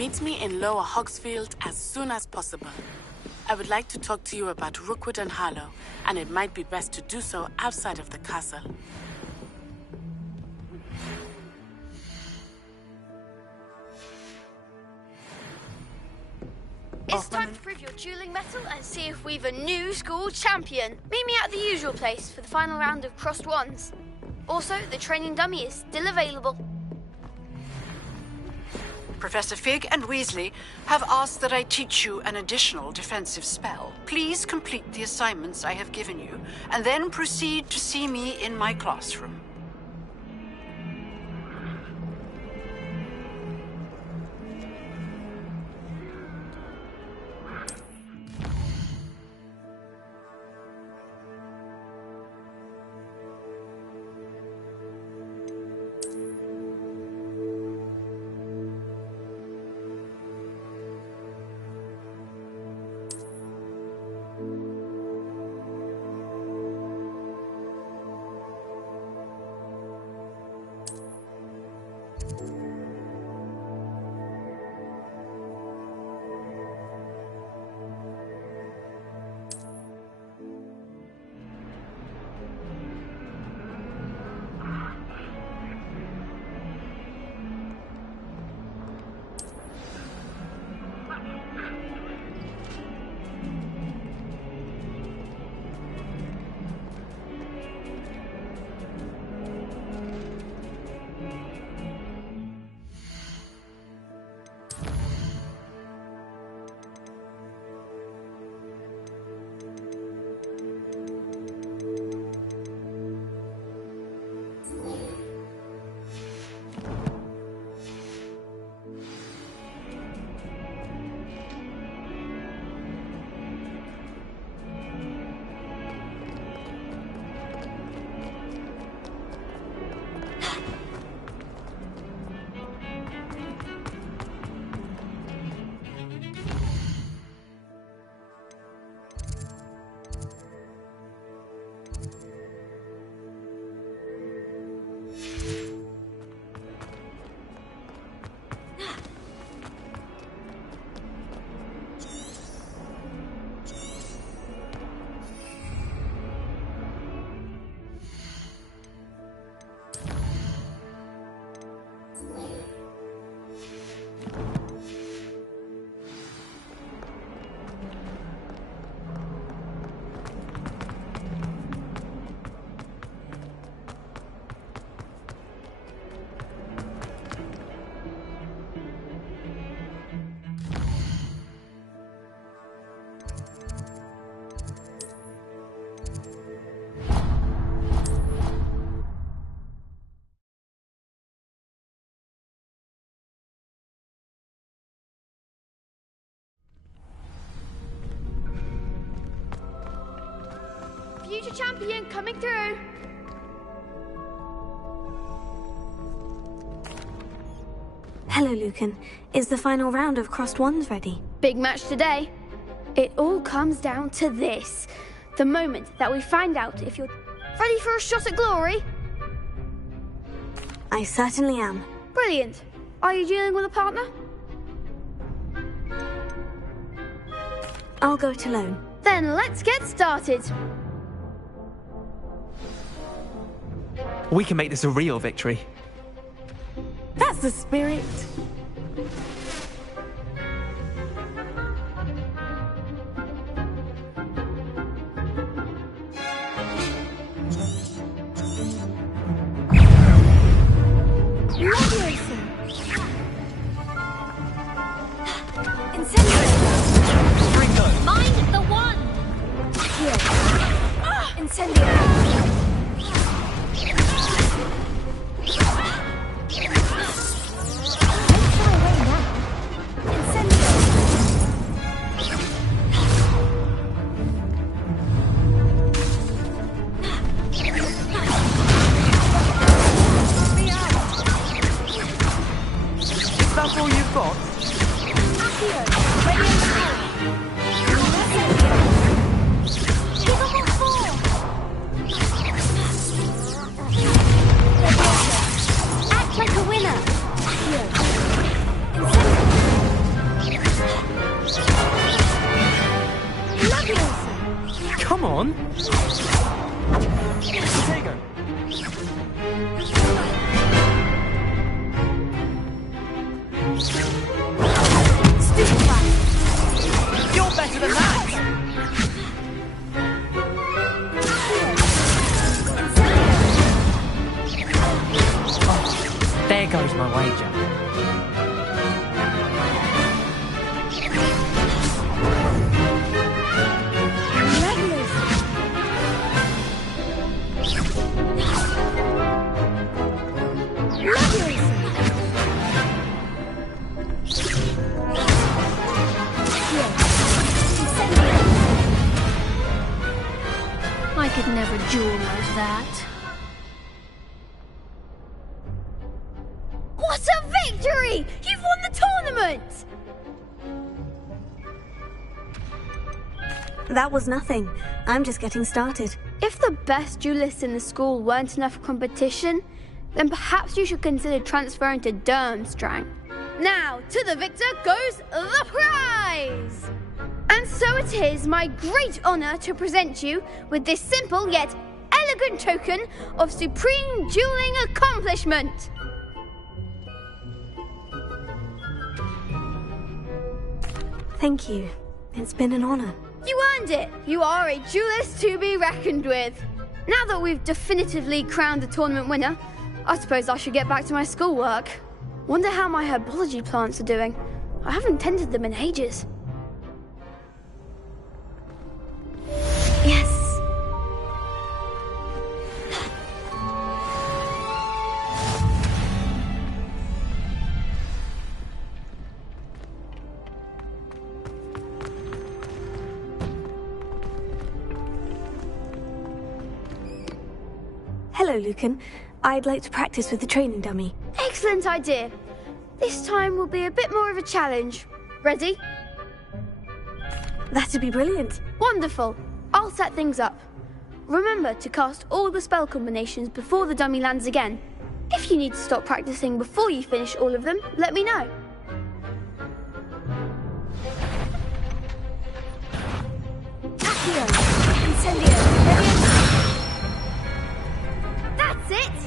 Meet me in Lower Hogsfield as soon as possible. I would like to talk to you about Rookwood and Harlow, and it might be best to do so outside of the castle. Is It's time to prove your dueling mettle and see if we've a new school champion. Meet me at the usual place for the final round of crossed wands. Also, the training dummy is still available. Professor Fig and Weasley have asked that I teach you an additional defensive spell. Please complete the assignments I have given you, and then proceed to see me in my classroom. Future champion coming through. Hello, Lucan. Is the final round of crossed wands ready? Big match today. It all comes down to this. The moment that we find out if you're ready for a shot at glory. I certainly am. Brilliant. Are you dealing with a partner? I'll go it alone. Then let's get started. We can make this a real victory. That's the spirit. Mind the wand! That's all you've got? Act like a winner! Come on! Potato! goes my wager. I could never duel like that. What a victory! You've won the tournament! That was nothing. I'm just getting started. If the best duelists in the school weren't enough for competition, then perhaps you should consider transferring to Durmstrang. Now, to the victor goes the prize! And so it is my great honor to present you with this simple yet elegant token of supreme dueling accomplishment. Thank you. It's been an honor. You earned it! You are a duelist to be reckoned with. Now that we've definitively crowned the tournament winner, I suppose I should get back to my schoolwork. Wonder how my herbology plants are doing. I haven't tended them in ages. Yes. Hello, Lucan. I'd like to practice with the training dummy. Excellent idea. This time will be a bit more of a challenge. Ready? That'd be brilliant. Wonderful. I'll set things up. Remember to cast all the spell combinations before the dummy lands again. If you need to stop practicing before you finish all of them, let me know. Accio! Incendio! That's it!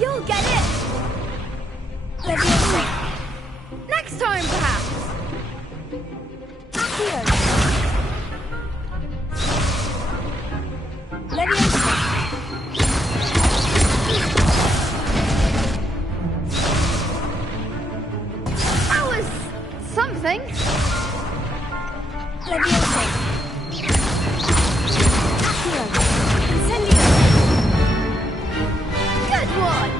You'll get it! Next time, perhaps! Accio! That was something. Leviosa! Accio! Incendio! Good one!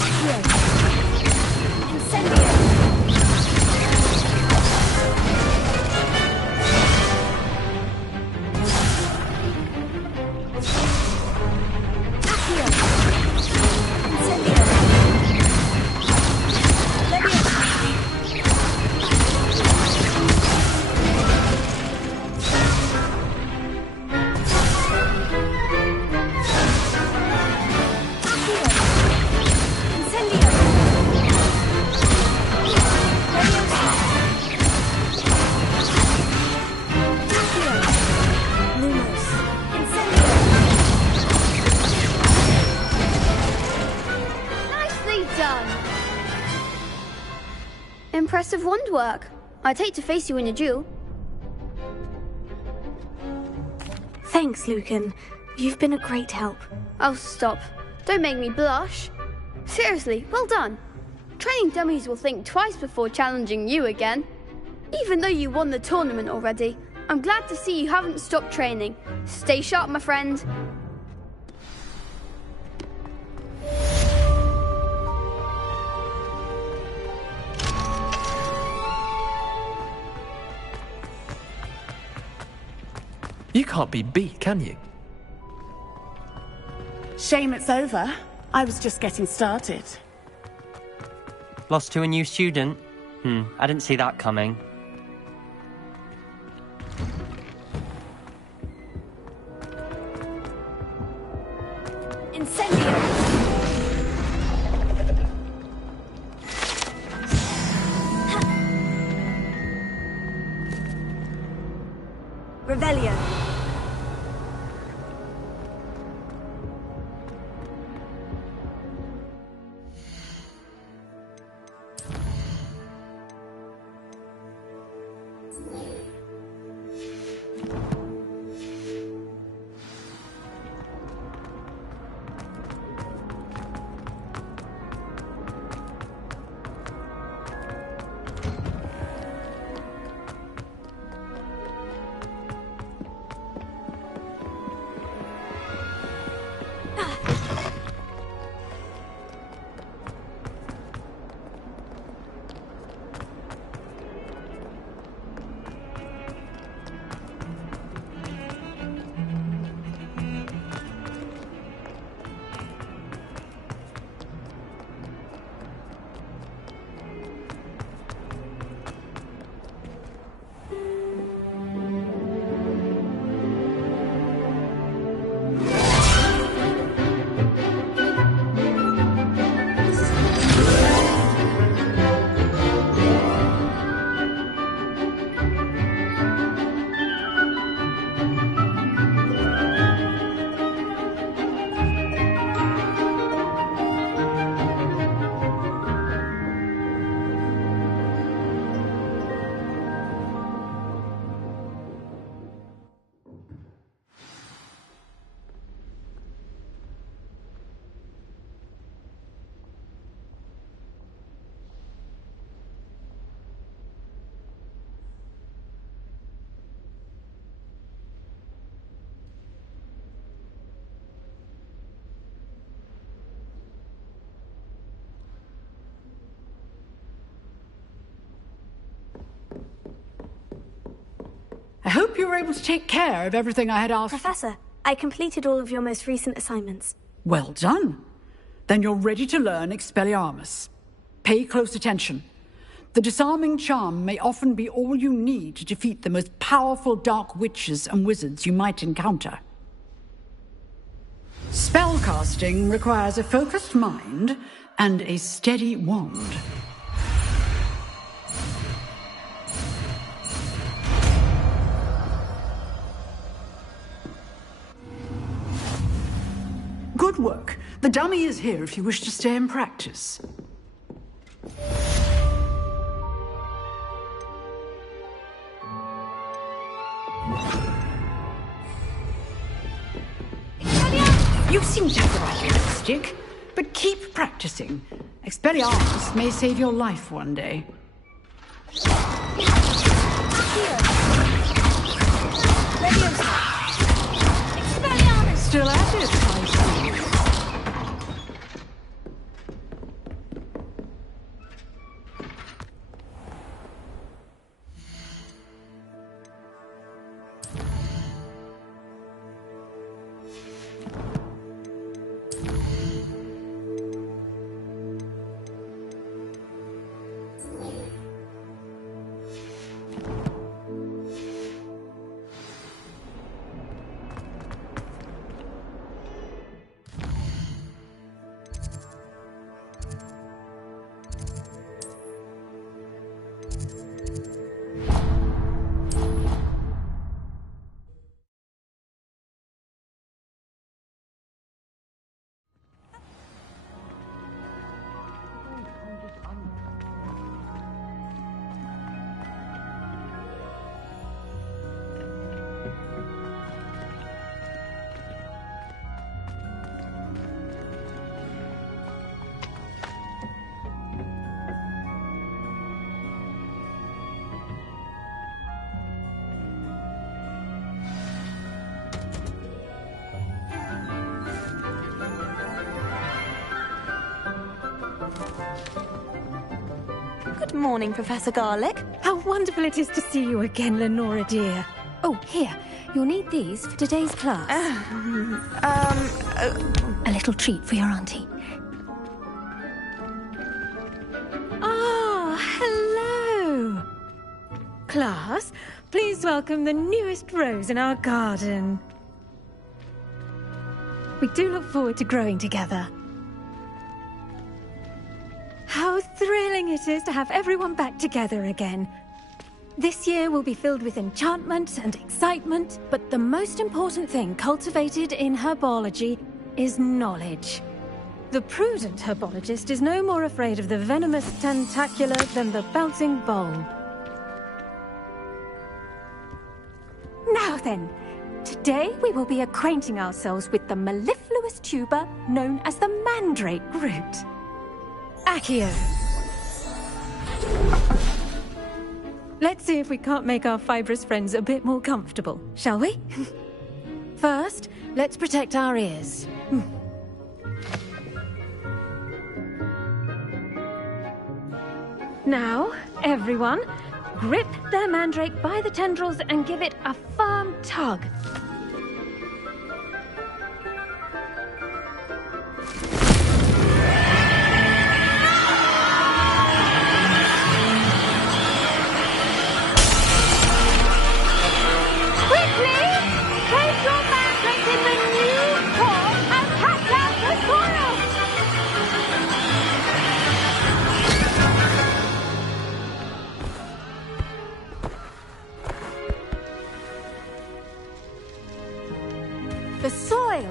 Accio! Incendio! Accio! Incendio! Leviosa! Accio! Incendio! Leviosa! Accio! Lumos! Incendio! Nicely done! Impressive wand work. I'd hate to face you in a duel. Thanks, Lucan. You've been a great help. Oh, stop. Don't make me blush. Seriously, well done. Training dummies will think twice before challenging you again. Even though you won the tournament already, I'm glad to see you haven't stopped training. Stay sharp, my friend. You can't be beat, can you? Shame it's over. I was just getting started. Lost to a new student? I didn't see that coming. Incendio! Revelio! I hope you were able to take care of everything I had asked. Professor, I completed all of your most recent assignments. Well done. Then you're ready to learn Expelliarmus. Pay close attention. The disarming charm may often be all you need to defeat the most powerful dark witches and wizards you might encounter. Spellcasting requires a focused mind and a steady wand. Good work. The dummy is here if you wish to stay and practice. You seem to have the right lipstick, but keep practicing. Expelliarmus may save your life one day. Expelliarmus! Still at it, I see. Good morning, Professor Garlick. How wonderful it is to see you again, Lenora dear. Oh, here. You'll need these for today's class. A little treat for your auntie. Ah, hello. Class, please welcome the newest rose in our garden. We do look forward to growing together. How thrilling it is to have everyone back together again. This year will be filled with enchantment and excitement, but the most important thing cultivated in herbology is knowledge. The prudent herbologist is no more afraid of the venomous tentacula than the bouncing bulb. Now then, today we will be acquainting ourselves with the mellifluous tuber known as the mandrake root. Accio. Let's see if we can't make our fibrous friends a bit more comfortable, shall we? First, let's protect our ears. Now, everyone, grip their mandrake by the tendrils and give it a firm tug.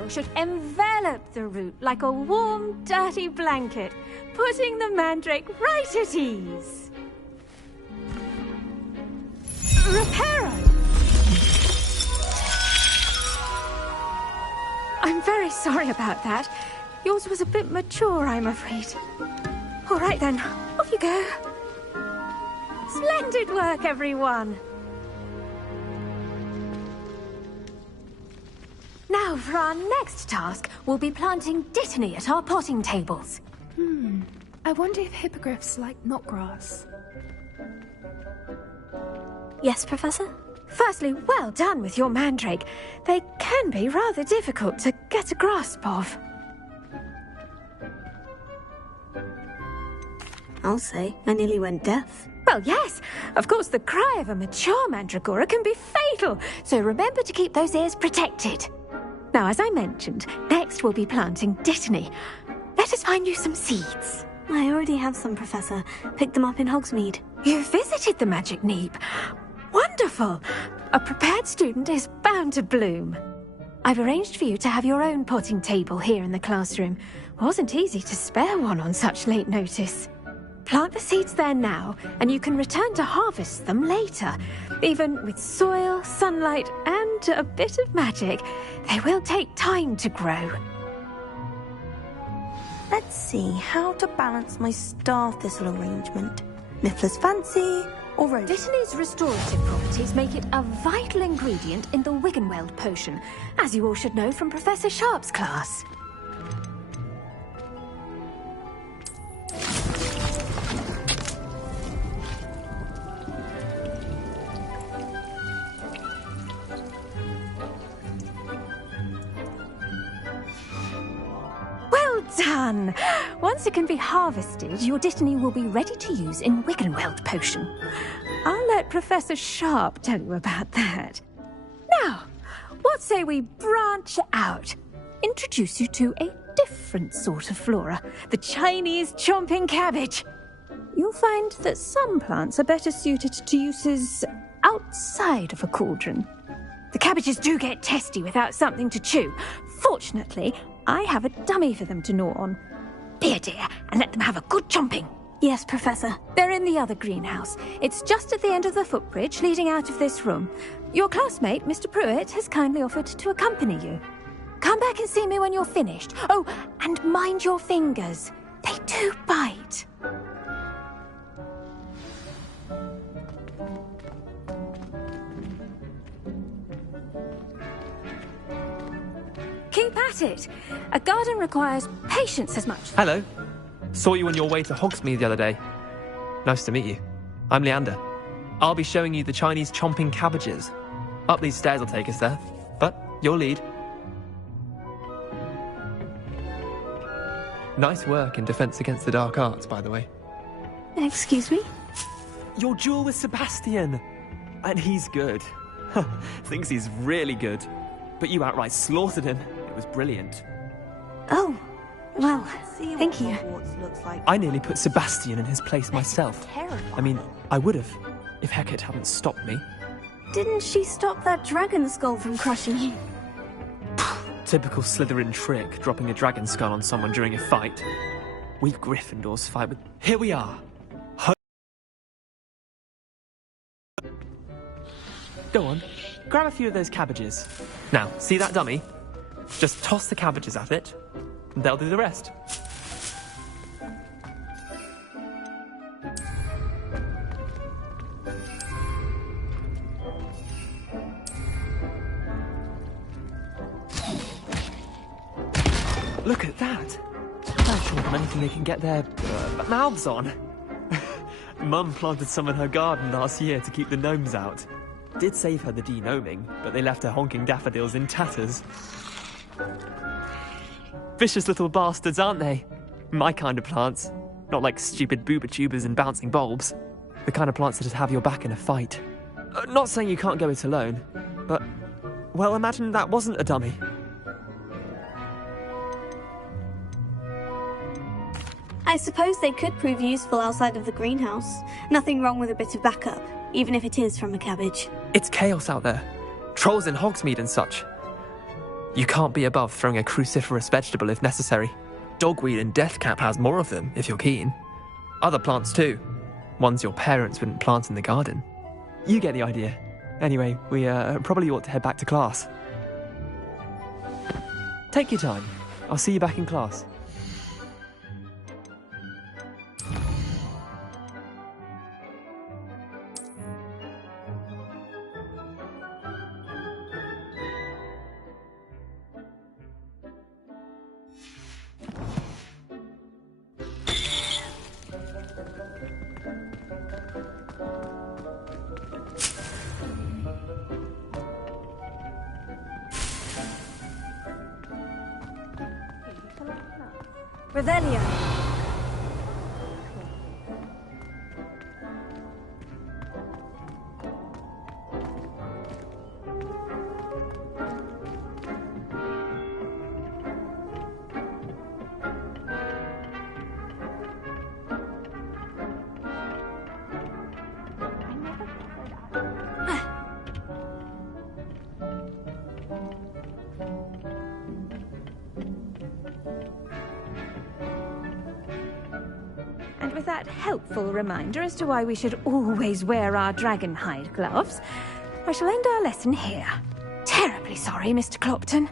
Should envelop the root like a warm, dirty blanket, putting the mandrake right at ease. Reparo! I'm very sorry about that. Yours was a bit mature, I'm afraid. All right then, off you go. Splendid work, everyone. Now, for our next task, we'll be planting Dittany at our potting tables. I wonder if hippogriffs like knotgrass. Yes, Professor? Firstly, well done with your mandrake. They can be rather difficult to get a grasp of. I'll say, I nearly went deaf. Well, yes. Of course, the cry of a mature mandragora can be fatal, so remember to keep those ears protected. Now, as I mentioned, next we'll be planting Dittany. Let us find you some seeds. I already have some, Professor. Picked them up in Hogsmeade. You visited the Magic Neep. Wonderful! A prepared student is bound to bloom. I've arranged for you to have your own potting table here in the classroom. Wasn't easy to spare one on such late notice. Plant the seeds there now, and you can return to harvest them later. Even with soil, sunlight, and a bit of magic, they will take time to grow. Let's see how to balance my star thistle arrangement. Niffler's fancy, or rose? Dittany's restorative properties make it a vital ingredient in the Wiggenweld potion, as you all should know from Professor Sharp's class. Well done! Once it can be harvested, your Dittany will be ready to use in Wiggenweld potion. I'll let Professor Sharp tell you about that. Now, what say we branch out? Introduce you to a different sort of flora, the Chinese chomping cabbage. You'll find that some plants are better suited to uses outside of a cauldron. The cabbages do get testy without something to chew. Fortunately, I have a dummy for them to gnaw on. Be a dear and let them have a good chomping. Yes, Professor. They're in the other greenhouse. It's just at the end of the footbridge leading out of this room. Your classmate, Mr. Pruitt, has kindly offered to accompany you. Come back and see me when you're finished. Oh, and mind your fingers. They do bite. Keep at it. A garden requires patience as much. Hello. Saw you on your way to Hogsmeade the other day. Nice to meet you. I'm Leander. I'll be showing you the Chinese chomping cabbages. Up these stairs will take us there, but you'll lead. Nice work in Defense Against the Dark Arts, by the way. Excuse me? Your duel with Sebastian. And he's good. Thinks he's really good. But you outright slaughtered him. It was brilliant. Oh, well, thank you. I nearly put Sebastian in his place myself. I mean, I would have, if Hecate hadn't stopped me. Didn't she stop that dragon skull from crushing you? Typical Slytherin trick, dropping a dragon skull on someone during a fight. We Gryffindors fight with... Here we are. Go on, grab a few of those cabbages. Now, see that dummy? Just toss the cabbages at it, and they'll do the rest. Look at that! I'll show them anything they can get their mouths on. Mum planted some in her garden last year to keep the gnomes out. Did save her the de-gnoming, but they left her honking daffodils in tatters. Vicious little bastards, aren't they? My kind of plants. Not like stupid booba tubers and bouncing bulbs. The kind of plants that'd have your back in a fight. Not saying you can't go it alone, but... well, imagine that wasn't a dummy. I suppose they could prove useful outside of the greenhouse. Nothing wrong with a bit of backup, even if it is from a cabbage. It's chaos out there. Trolls in Hogsmeade and such. You can't be above throwing a cruciferous vegetable if necessary. Dogweed and Deathcap has more of them, if you're keen. Other plants too. Ones your parents wouldn't plant in the garden. You get the idea. Anyway, we probably ought to head back to class. Take your time. I'll see you back in class. Revelio. And with that helpful reminder as to why we should always wear our dragonhide gloves, I shall end our lesson here. Terribly sorry, Mr. Clopton.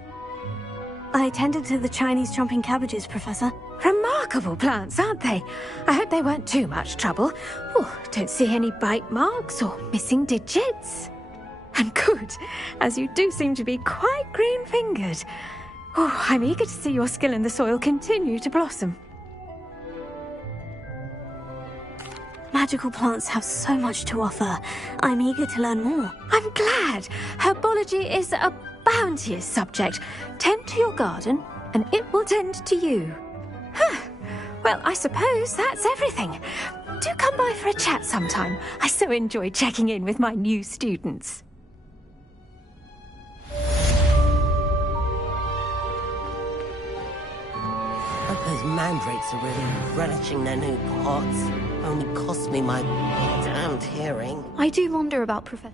I tended to the Chinese chomping cabbages, Professor. Remarkable plants, aren't they? I hope they weren't too much trouble. Oh, don't see any bite marks or missing digits. And good, as you do seem to be quite green-fingered. Oh, I'm eager to see your skill in the soil continue to blossom. Magical plants have so much to offer. I'm eager to learn more. I'm glad. Herbology is a bounteous subject. Tend to your garden, and it will tend to you. Well, I suppose that's everything. Do come by for a chat sometime. I so enjoy checking in with my new students. Hope those mandrakes are really relishing their new pots. Only cost me my damned hearing. I do wonder about Professor...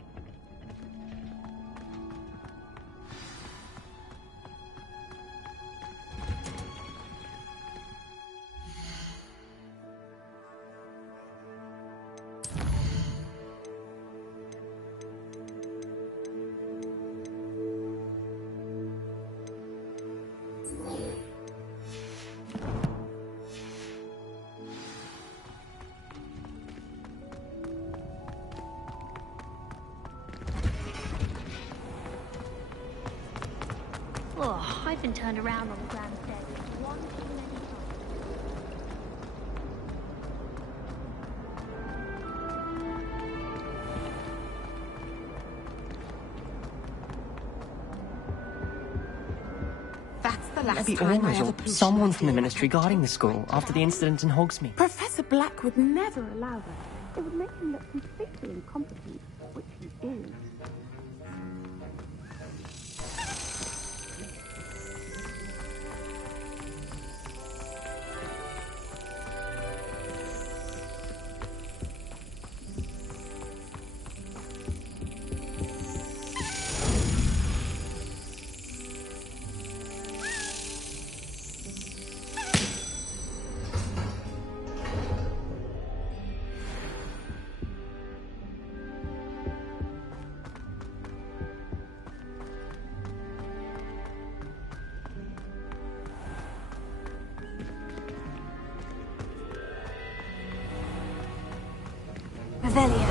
Oh, I've been turned around on the grand staircase one too many times. That's the last Maybe time I Ormus ever or pushed someone my from the theory. Ministry guarding the school after the incident in Hogsmeade. Professor Black would never allow that. It would make him look completely incompetent, which he is. Revelio.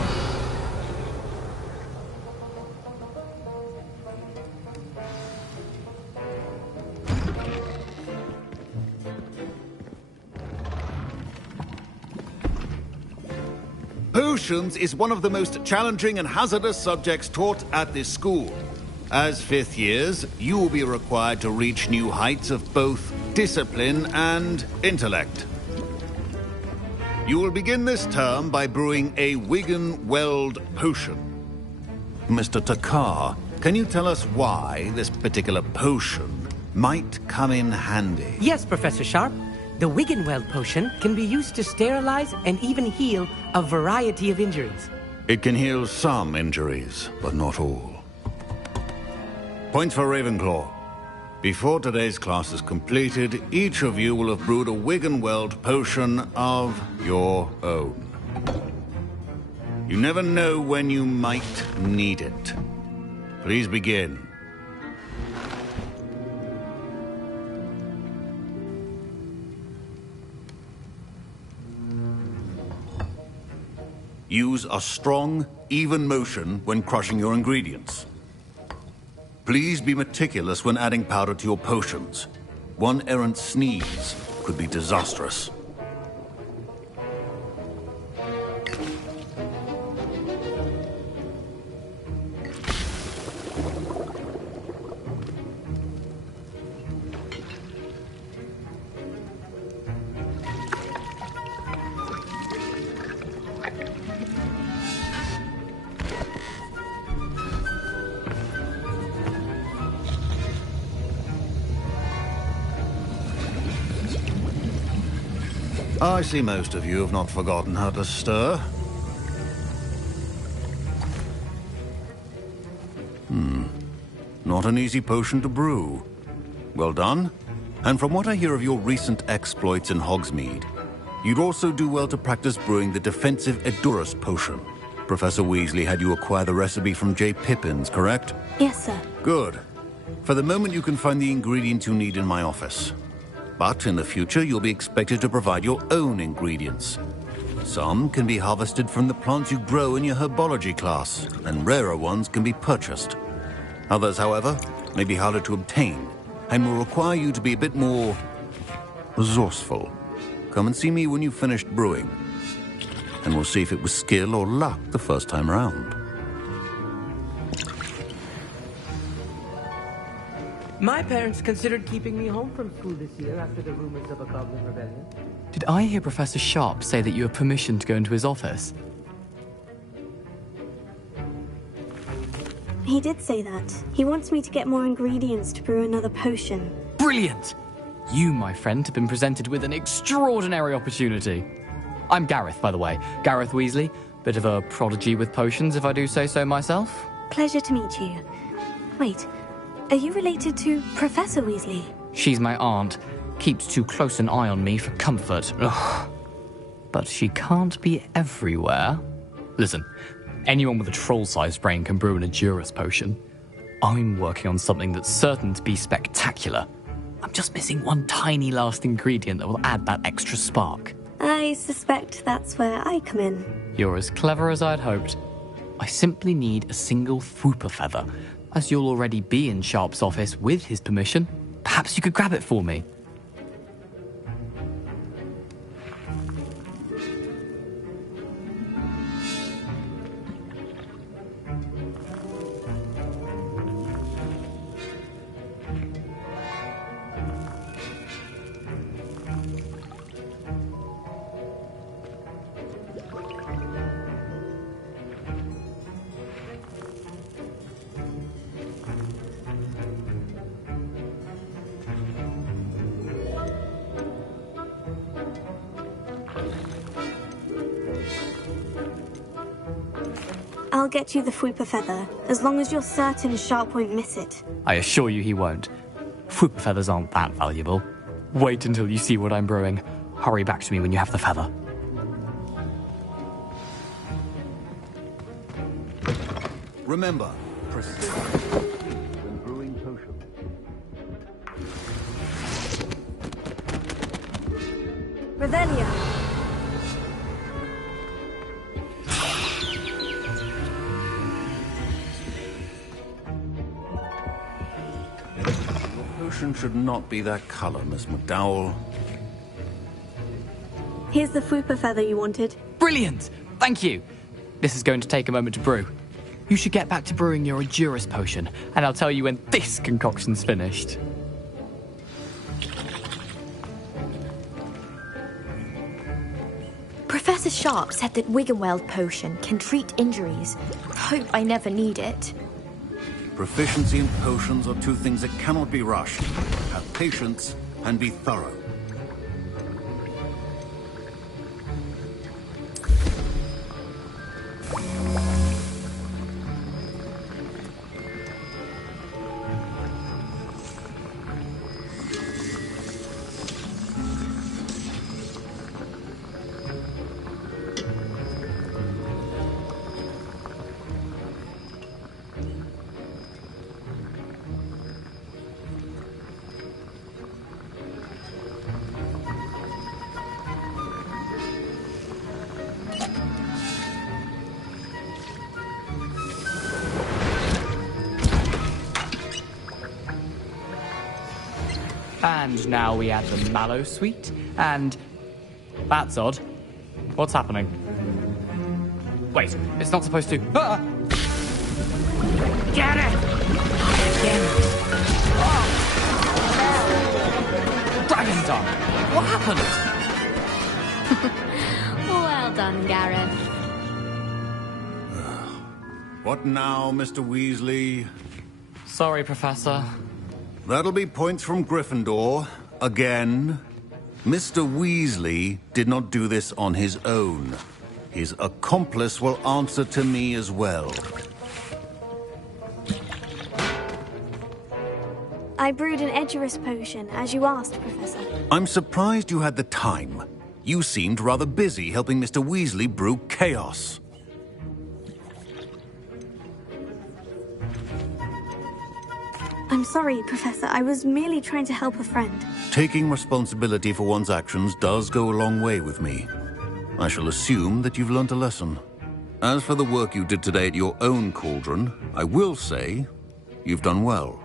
Potions is one of the most challenging and hazardous subjects taught at this school. As fifth years, you will be required to reach new heights of both discipline and intellect. You will begin this term by brewing a Wigan-Weld potion. Mr. Takar, can you tell us why this particular potion might come in handy? Yes, Professor Sharp. The Wigan-Weld potion can be used to sterilize and even heal a variety of injuries. It can heal some injuries, but not all. Points for Ravenclaw. Before today's class is completed, each of you will have brewed a Wigan-Weld potion of your own. You never know when you might need it. Please begin. Use a strong, even motion when crushing your ingredients. Please be meticulous when adding powder to your potions. One errant sneeze could be disastrous. I see most of you have not forgotten how to stir. Not an easy potion to brew. Well done. And from what I hear of your recent exploits in Hogsmeade, you'd also do well to practice brewing the defensive Edurus potion. Professor Weasley had you acquire the recipe from J. Pippins, correct? Yes, sir. Good. For the moment, you can find the ingredients you need in my office. But in the future, you'll be expected to provide your own ingredients. Some can be harvested from the plants you grow in your herbology class, and rarer ones can be purchased. Others, however, may be harder to obtain, and will require you to be a bit more resourceful. Come and see me when you've finished brewing, and we'll see if it was skill or luck the first time round. My parents considered keeping me home from school this year after the rumors of a goblin rebellion. Did I hear Professor Sharp say that you have permission to go into his office? He did say that. He wants me to get more ingredients to brew another potion. Brilliant! You, my friend, have been presented with an extraordinary opportunity. I'm Gareth, by the way. Gareth Weasley. Bit of a prodigy with potions, if I do say so myself. Pleasure to meet you. Wait, are you related to Professor Weasley? She's my aunt. Keeps too close an eye on me for comfort. Ugh. But she can't be everywhere. Listen, anyone with a troll-sized brain can brew an Edurus potion. I'm working on something that's certain to be spectacular. I'm just missing one tiny last ingredient that will add that extra spark. I suspect that's where I come in. You're as clever as I'd hoped. I simply need a single Fwooper feather. As you'll already be in Sharp's office with his permission, perhaps you could grab it for me. I'll get you the Fwooper feather, as long as you're certain Sharp won't miss it. I assure you he won't. Fwooper feathers aren't that valuable. Wait until you see what I'm brewing. Hurry back to me when you have the feather. Remember, precision when brewing potions. Revelio. Potion should not be that color, Miss McDowell. Here's the Fwooper feather you wanted. Brilliant! Thank you! This is going to take a moment to brew. You should get back to brewing your Edurus potion, and I'll tell you when this concoction's finished. Professor Sharp said that Wiggenweld potion can treat injuries. Hope I never need it. Proficiency in potions are two things that cannot be rushed. Have patience and be thorough. And now we add the Mallow Sweet, and... That's odd. What's happening? Wait, it's not supposed to... Ah! Get it! Again. Oh! Dragon Tongue! What happened? Well done, Gareth. What now, Mr. Weasley? Sorry, Professor. That'll be points from Gryffindor. Again. Mr. Weasley did not do this on his own. His accomplice will answer to me as well. I brewed an Edurus potion, as you asked, Professor. I'm surprised you had the time. You seemed rather busy helping Mr. Weasley brew chaos. I'm sorry, Professor. I was merely trying to help a friend. Taking responsibility for one's actions does go a long way with me. I shall assume that you've learnt a lesson. As for the work you did today at your own cauldron, I will say you've done well.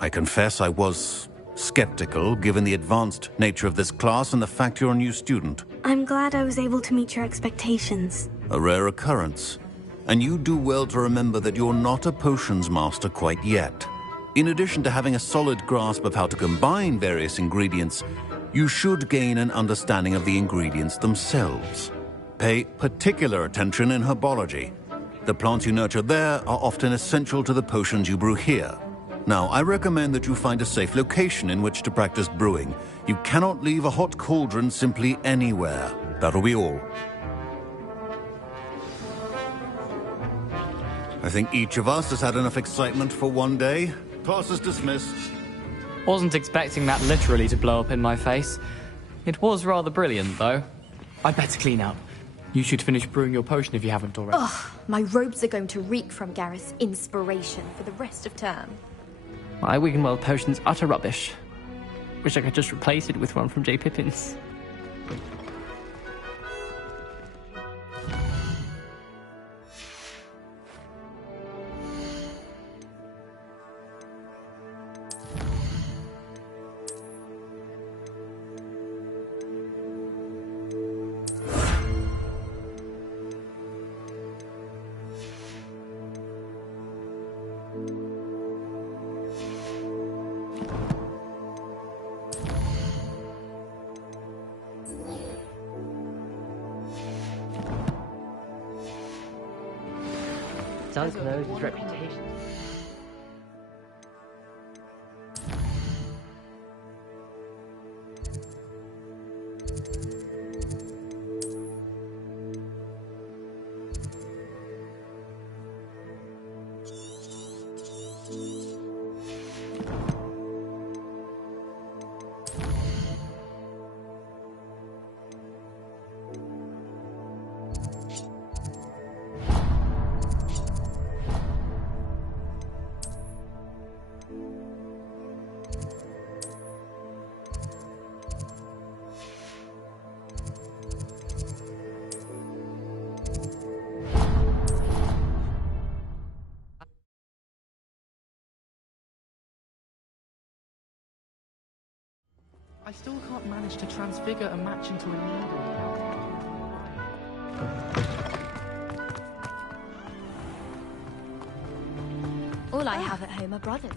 I confess I was skeptical, given the advanced nature of this class and the fact you're a new student. I'm glad I was able to meet your expectations. A rare occurrence. And you do well to remember that you're not a potions master quite yet. In addition to having a solid grasp of how to combine various ingredients, you should gain an understanding of the ingredients themselves. Pay particular attention in herbology. The plants you nurture there are often essential to the potions you brew here. Now, I recommend that you find a safe location in which to practice brewing. You cannot leave a hot cauldron simply anywhere. That'll be all. I think each of us has had enough excitement for one day. Class is dismissed. Wasn't expecting that literally to blow up in my face. It was rather brilliant, though. I'd better clean up. You should finish brewing your potion if you haven't already. Ugh, my robes are going to reek from Gareth's inspiration for the rest of term. My Wiggenweld potion's utter rubbish. Wish I could just replace it with one from J. Pippin's. Dunk knows his reputation. I still can't manage to transfigure a match into a needle. All I have at home are brothers.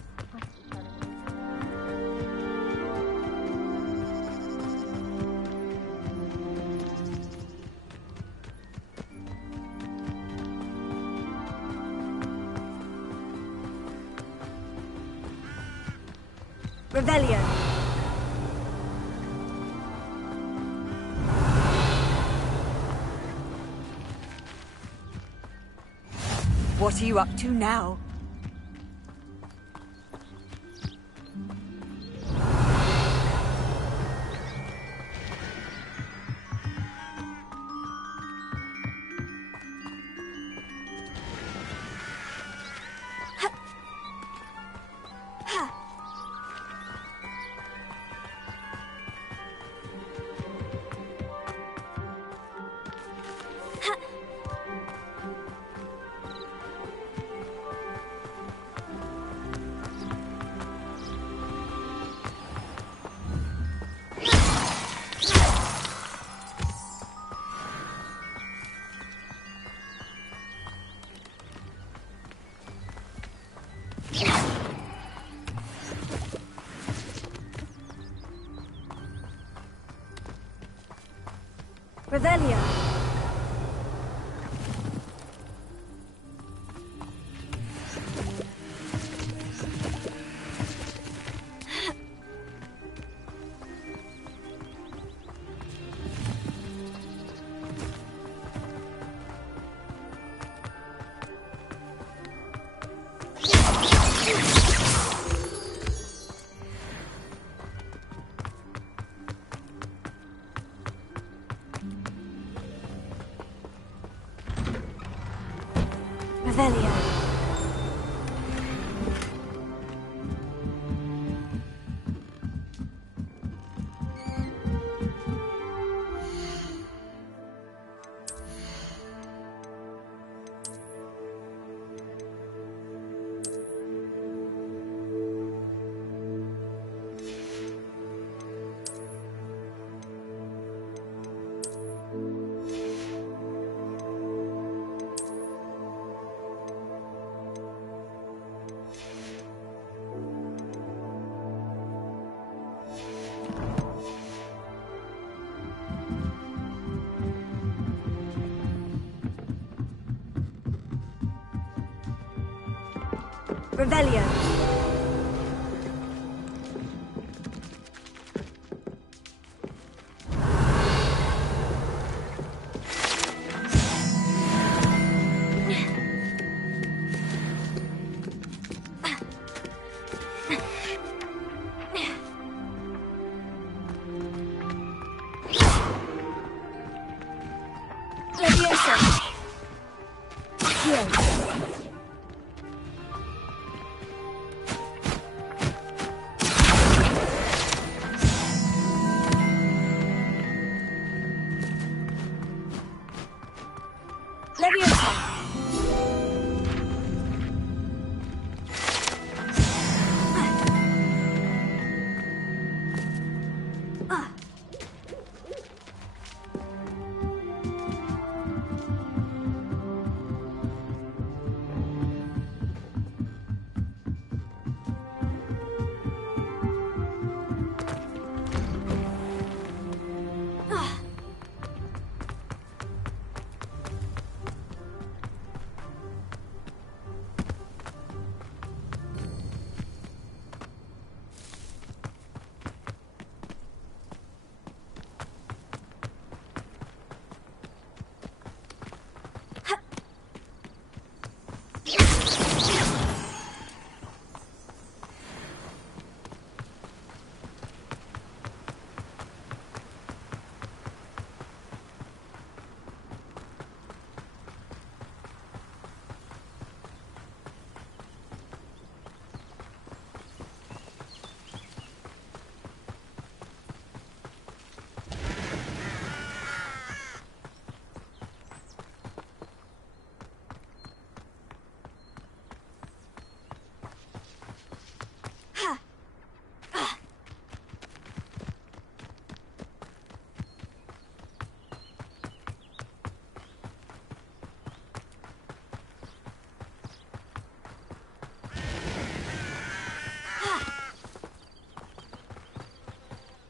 Revelio. What are you up to now? Revelio. Revelio. Revelio. Leviosa. Heal.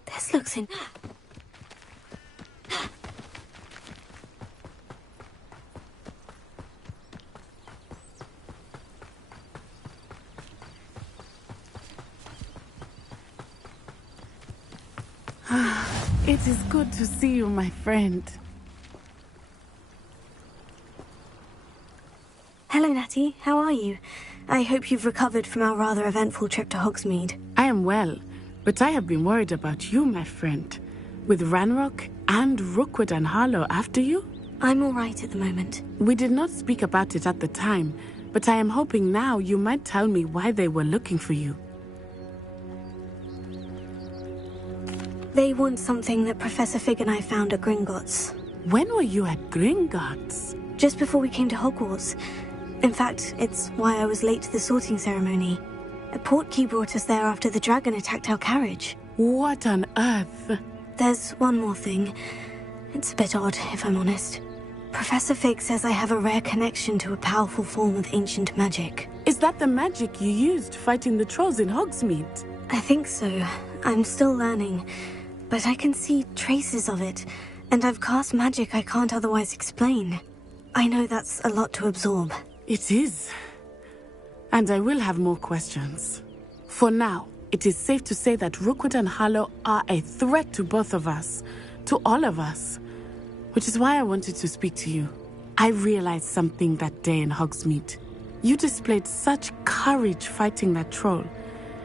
This looks in... It is good to see you, my friend. Hello, Natty. How are you? I hope you've recovered from our rather eventful trip to Hogsmeade. I am well, but I have been worried about you, my friend. With Ranrock and Rookwood and Harlow after you? I'm all right at the moment. We did not speak about it at the time, but I am hoping now you might tell me why they were looking for you. They want something that Professor Fig and I found at Gringotts. When were you at Gringotts? Just before we came to Hogwarts. In fact, it's why I was late to the sorting ceremony. A portkey brought us there after the dragon attacked our carriage. What on earth? There's one more thing. It's a bit odd, if I'm honest. Professor Fig says I have a rare connection to a powerful form of ancient magic. Is that the magic you used fighting the trolls in Hogsmeade? I think so. I'm still learning. But I can see traces of it, and I've cast magic I can't otherwise explain. I know that's a lot to absorb. It is. And I will have more questions. For now, it is safe to say that Rookwood and Harlow are a threat to both of us, to all of us. Which is why I wanted to speak to you. I realized something that day in Hogsmeade. You displayed such courage fighting that troll.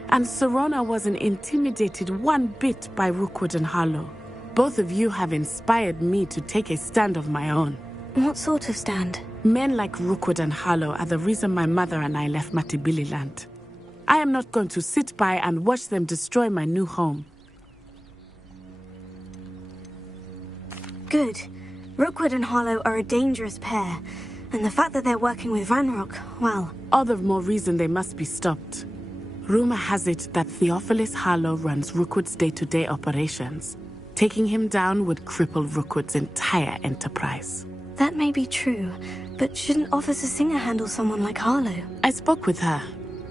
And Sirona wasn't intimidated one bit by Rookwood and Harlow. Both of you have inspired me to take a stand of my own. What sort of stand? Men like Rookwood and Harlow are the reason my mother and I left Matibili land. I am not going to sit by and watch them destroy my new home. Good. Rookwood and Harlow are a dangerous pair, and the fact that they're working with Ranrock, well... All the more reason they must be stopped. Rumor has it that Theophilus Harlow runs Rookwood's day-to-day operations. Taking him down would cripple Rookwood's entire enterprise. That may be true, but shouldn't Officer Singer handle someone like Harlow? I spoke with her.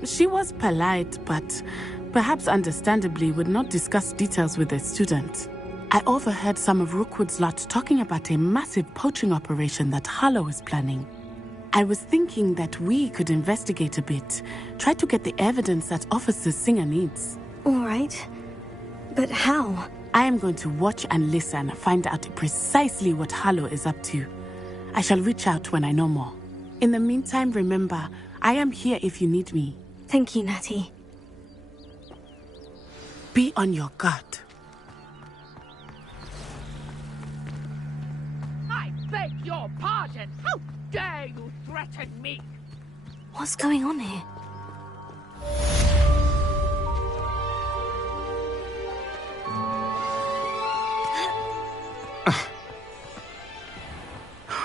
She was polite, but perhaps understandably would not discuss details with a student. I overheard some of Rookwood's lot talking about a massive poaching operation that Harlow is planning. I was thinking that we could investigate a bit, try to get the evidence that Officer Singer needs. All right. But how? I am going to watch and listen, find out precisely what Harlow is up to. I shall reach out when I know more. In the meantime, remember, I am here if you need me. Thank you, Natty. Be on your guard. I beg your pardon. How dare you threaten me? What's going on here?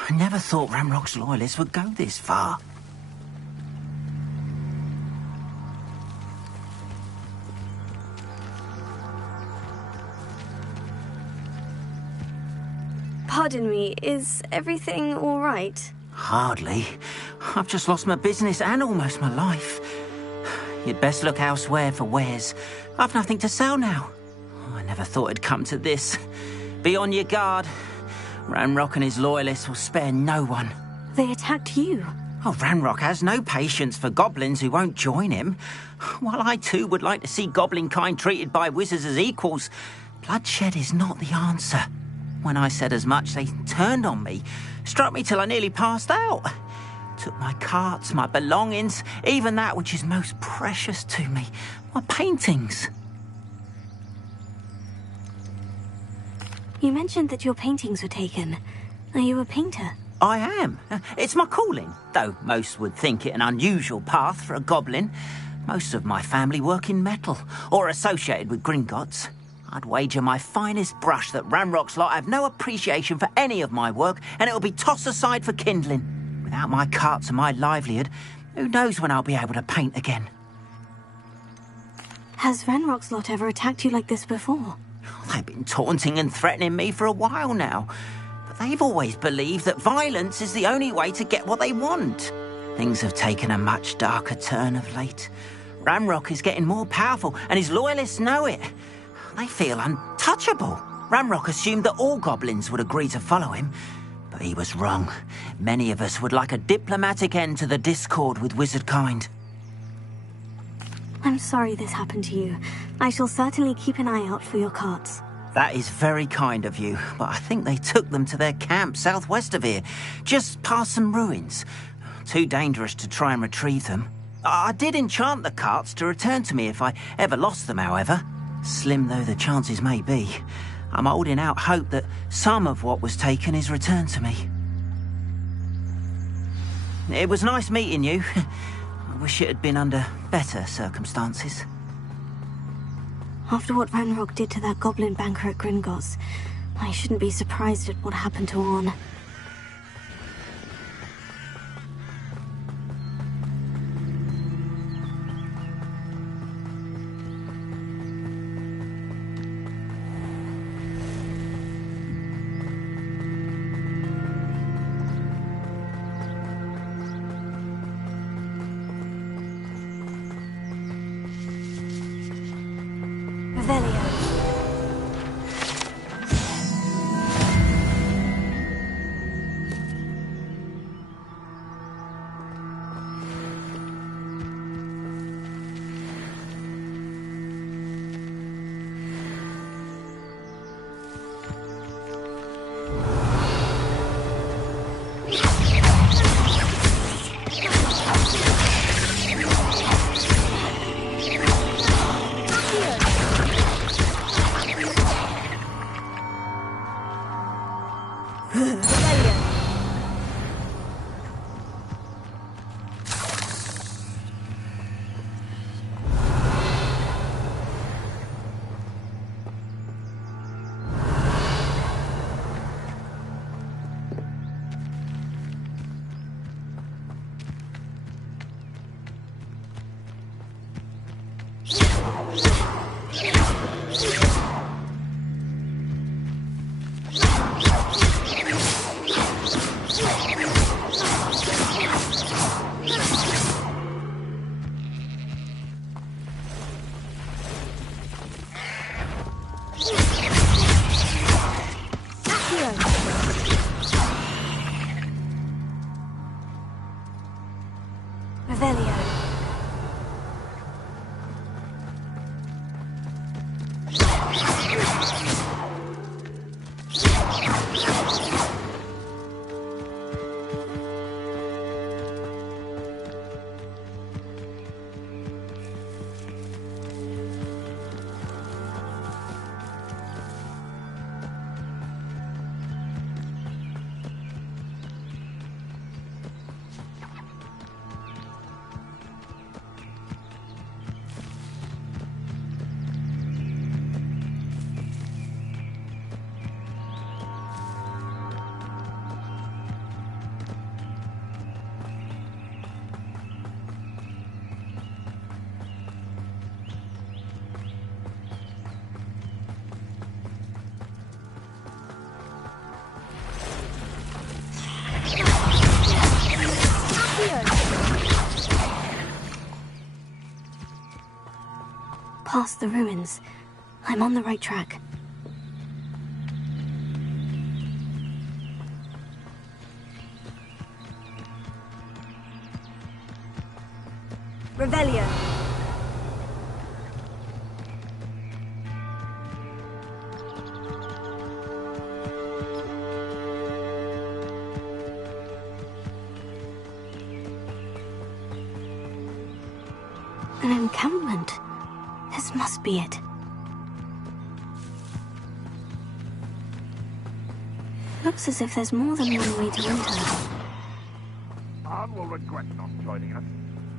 I never thought Ranrock's loyalists would go this far. Pardon me, is everything all right? Hardly. I've just lost my business and almost my life. You'd best look elsewhere for wares. I've nothing to sell now. I never thought it'd come to this. Be on your guard. Ranrock and his loyalists will spare no one. They attacked you. Oh, Ranrock has no patience for goblins who won't join him. While I too would like to see goblin kind treated by wizards as equals, bloodshed is not the answer. When I said as much, they turned on me, struck me till I nearly passed out. Took my carts, my belongings, even that which is most precious to me, my paintings. You mentioned that your paintings were taken. Are you a painter? I am. It's my calling, though most would think it an unusual path for a goblin. Most of my family work in metal, or associated with Gringotts. I'd wager my finest brush that Ranrock's lot have no appreciation for any of my work, and it'll be tossed aside for kindling. Without my carts and my livelihood, who knows when I'll be able to paint again. Has Ranrock's lot ever attacked you like this before? They've been taunting and threatening me for a while now. But they've always believed that violence is the only way to get what they want. Things have taken a much darker turn of late. Ranrock is getting more powerful, and his loyalists know it. They feel untouchable. Ranrock assumed that all goblins would agree to follow him, but he was wrong. Many of us would like a diplomatic end to the discord with wizard kind. I'm sorry this happened to you. I shall certainly keep an eye out for your carts. That is very kind of you, but I think they took them to their camp southwest of here, just past some ruins. Too dangerous to try and retrieve them. I did enchant the carts to return to me if I ever lost them, however. Slim though the chances may be, I'm holding out hope that some of what was taken is returned to me. It was nice meeting you. I wish it had been under better circumstances. After what Ranrock did to that goblin banker at Gringotts, I shouldn't be surprised at what happened to Orn. past the ruins. I'm on the right track. Revelio. An encampment. This must be it. Looks as if there's more than one way to enter. Arn will regret not joining us.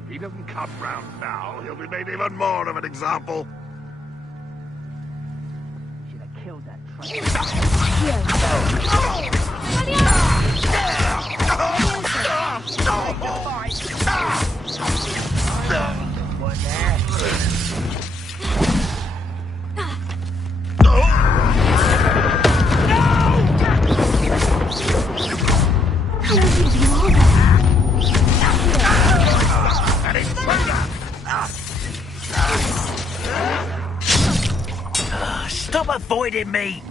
If he doesn't come round now, he'll be made even more of an example. Should have killed that Stop avoiding me!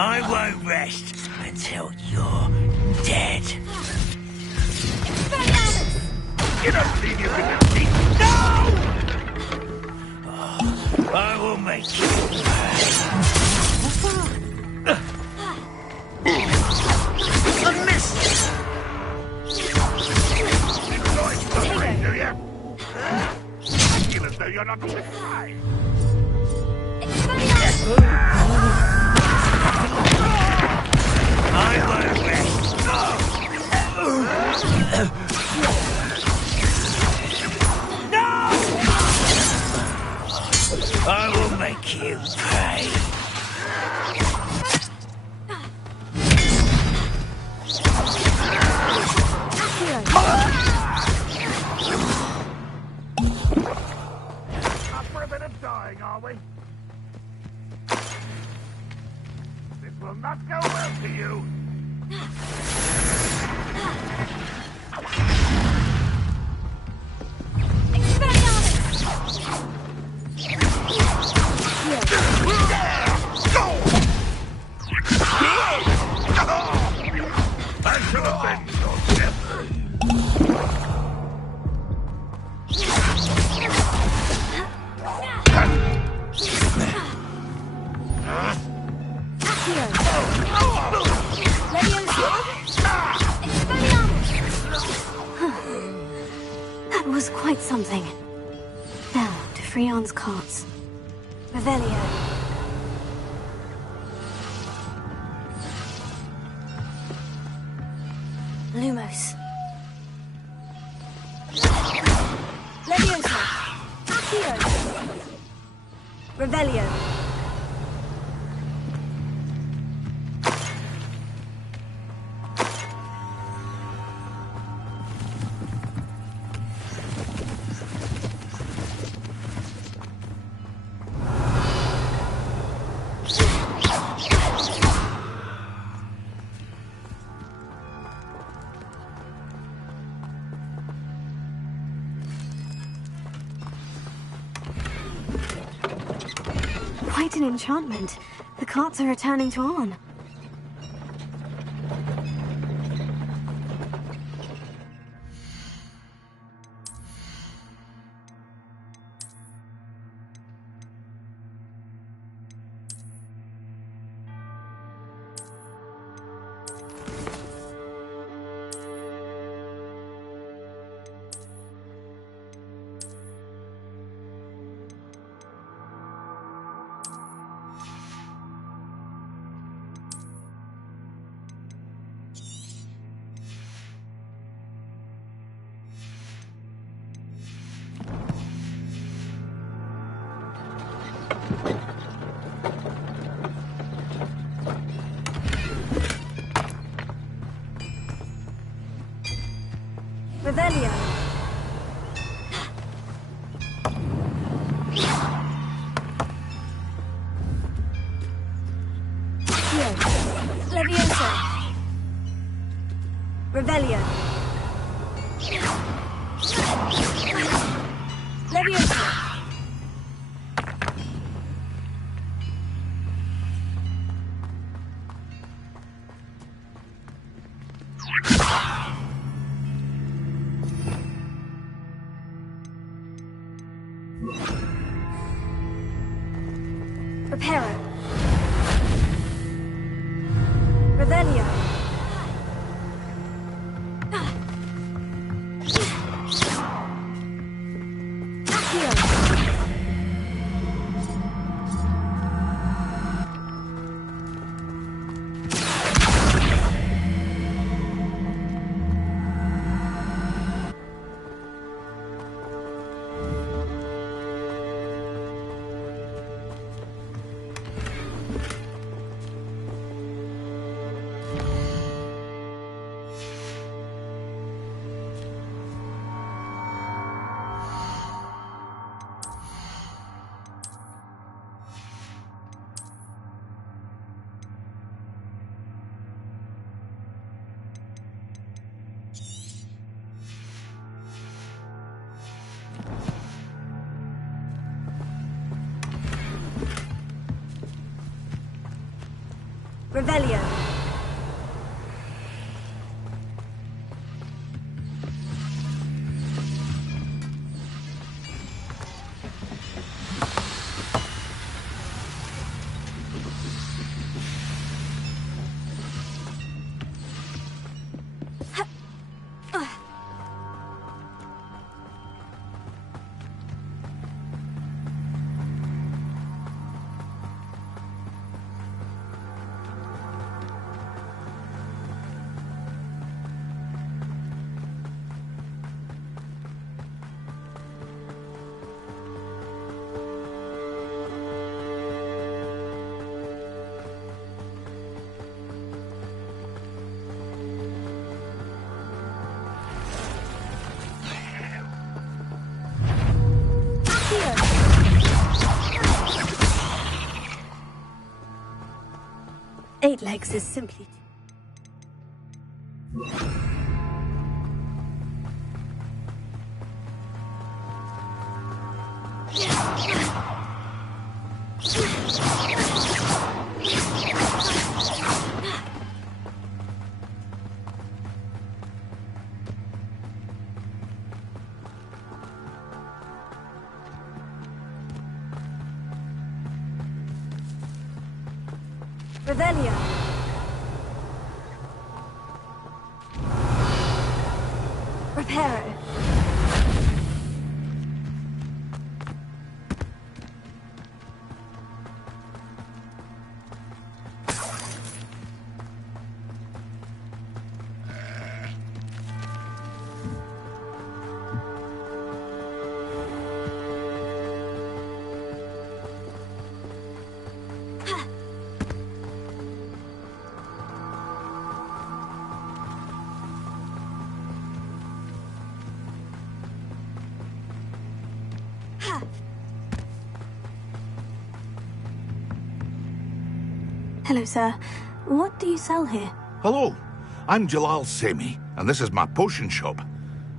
I won't rest until you're dead. You don't think you can defeat me? No! I will make you A miss! Enjoy suffering, do you? I feel as though you're not alive. I won't rest. I will make you pay. Up for a bit of dying, are we? This will not go well for you. I should have been so careful. That was quite something. Now, to Freon's carts. Revelio. Lumos. Leviosa. Accio. Revelio. Quite an enchantment. The carts are returning to Arn. Revelio. Levioso. Revelio. Levioso. Reparo. Revelio. Accio. Revelio. Eight legs is simply... Revelio. Reparo. Hello, sir. What do you sell here? Hello, I'm Jalal Semi, and this is my potion shop.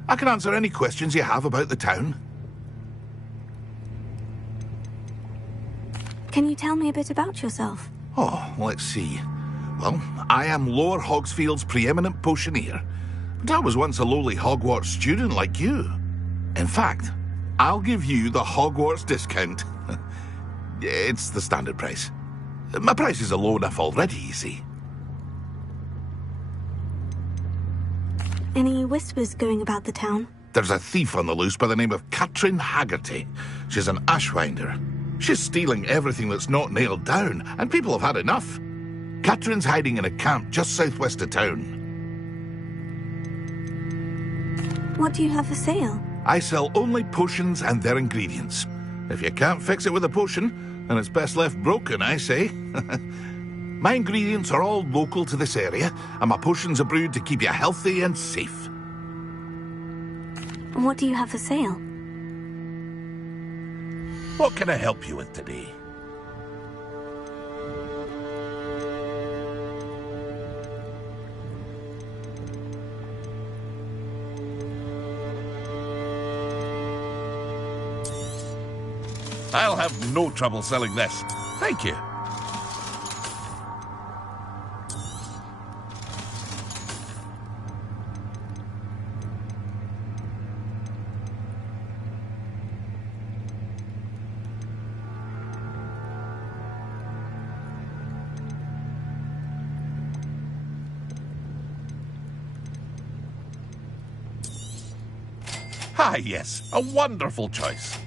I can answer any questions you have about the town. Can you tell me a bit about yourself? Oh, let's see. Well, I am Lower Hogsfield's preeminent potioneer, but I was once a lowly Hogwarts student like you. In fact, I'll give you the Hogwarts discount. It's the standard price. My prices are low enough already, you see. Any whispers going about the town? There's a thief on the loose by the name of Katrin Haggerty. She's an ashwinder. She's stealing everything that's not nailed down, and people have had enough. Katrin's hiding in a camp just southwest of town. What do you have for sale? I sell only potions and their ingredients. If you can't fix it with a potion, then it's best left broken, I say. My ingredients are all local to this area, and my potions are brewed to keep you healthy and safe. What do you have for sale? What can I help you with today? I'll have no trouble selling this. Thank you. Ah, yes, a wonderful choice.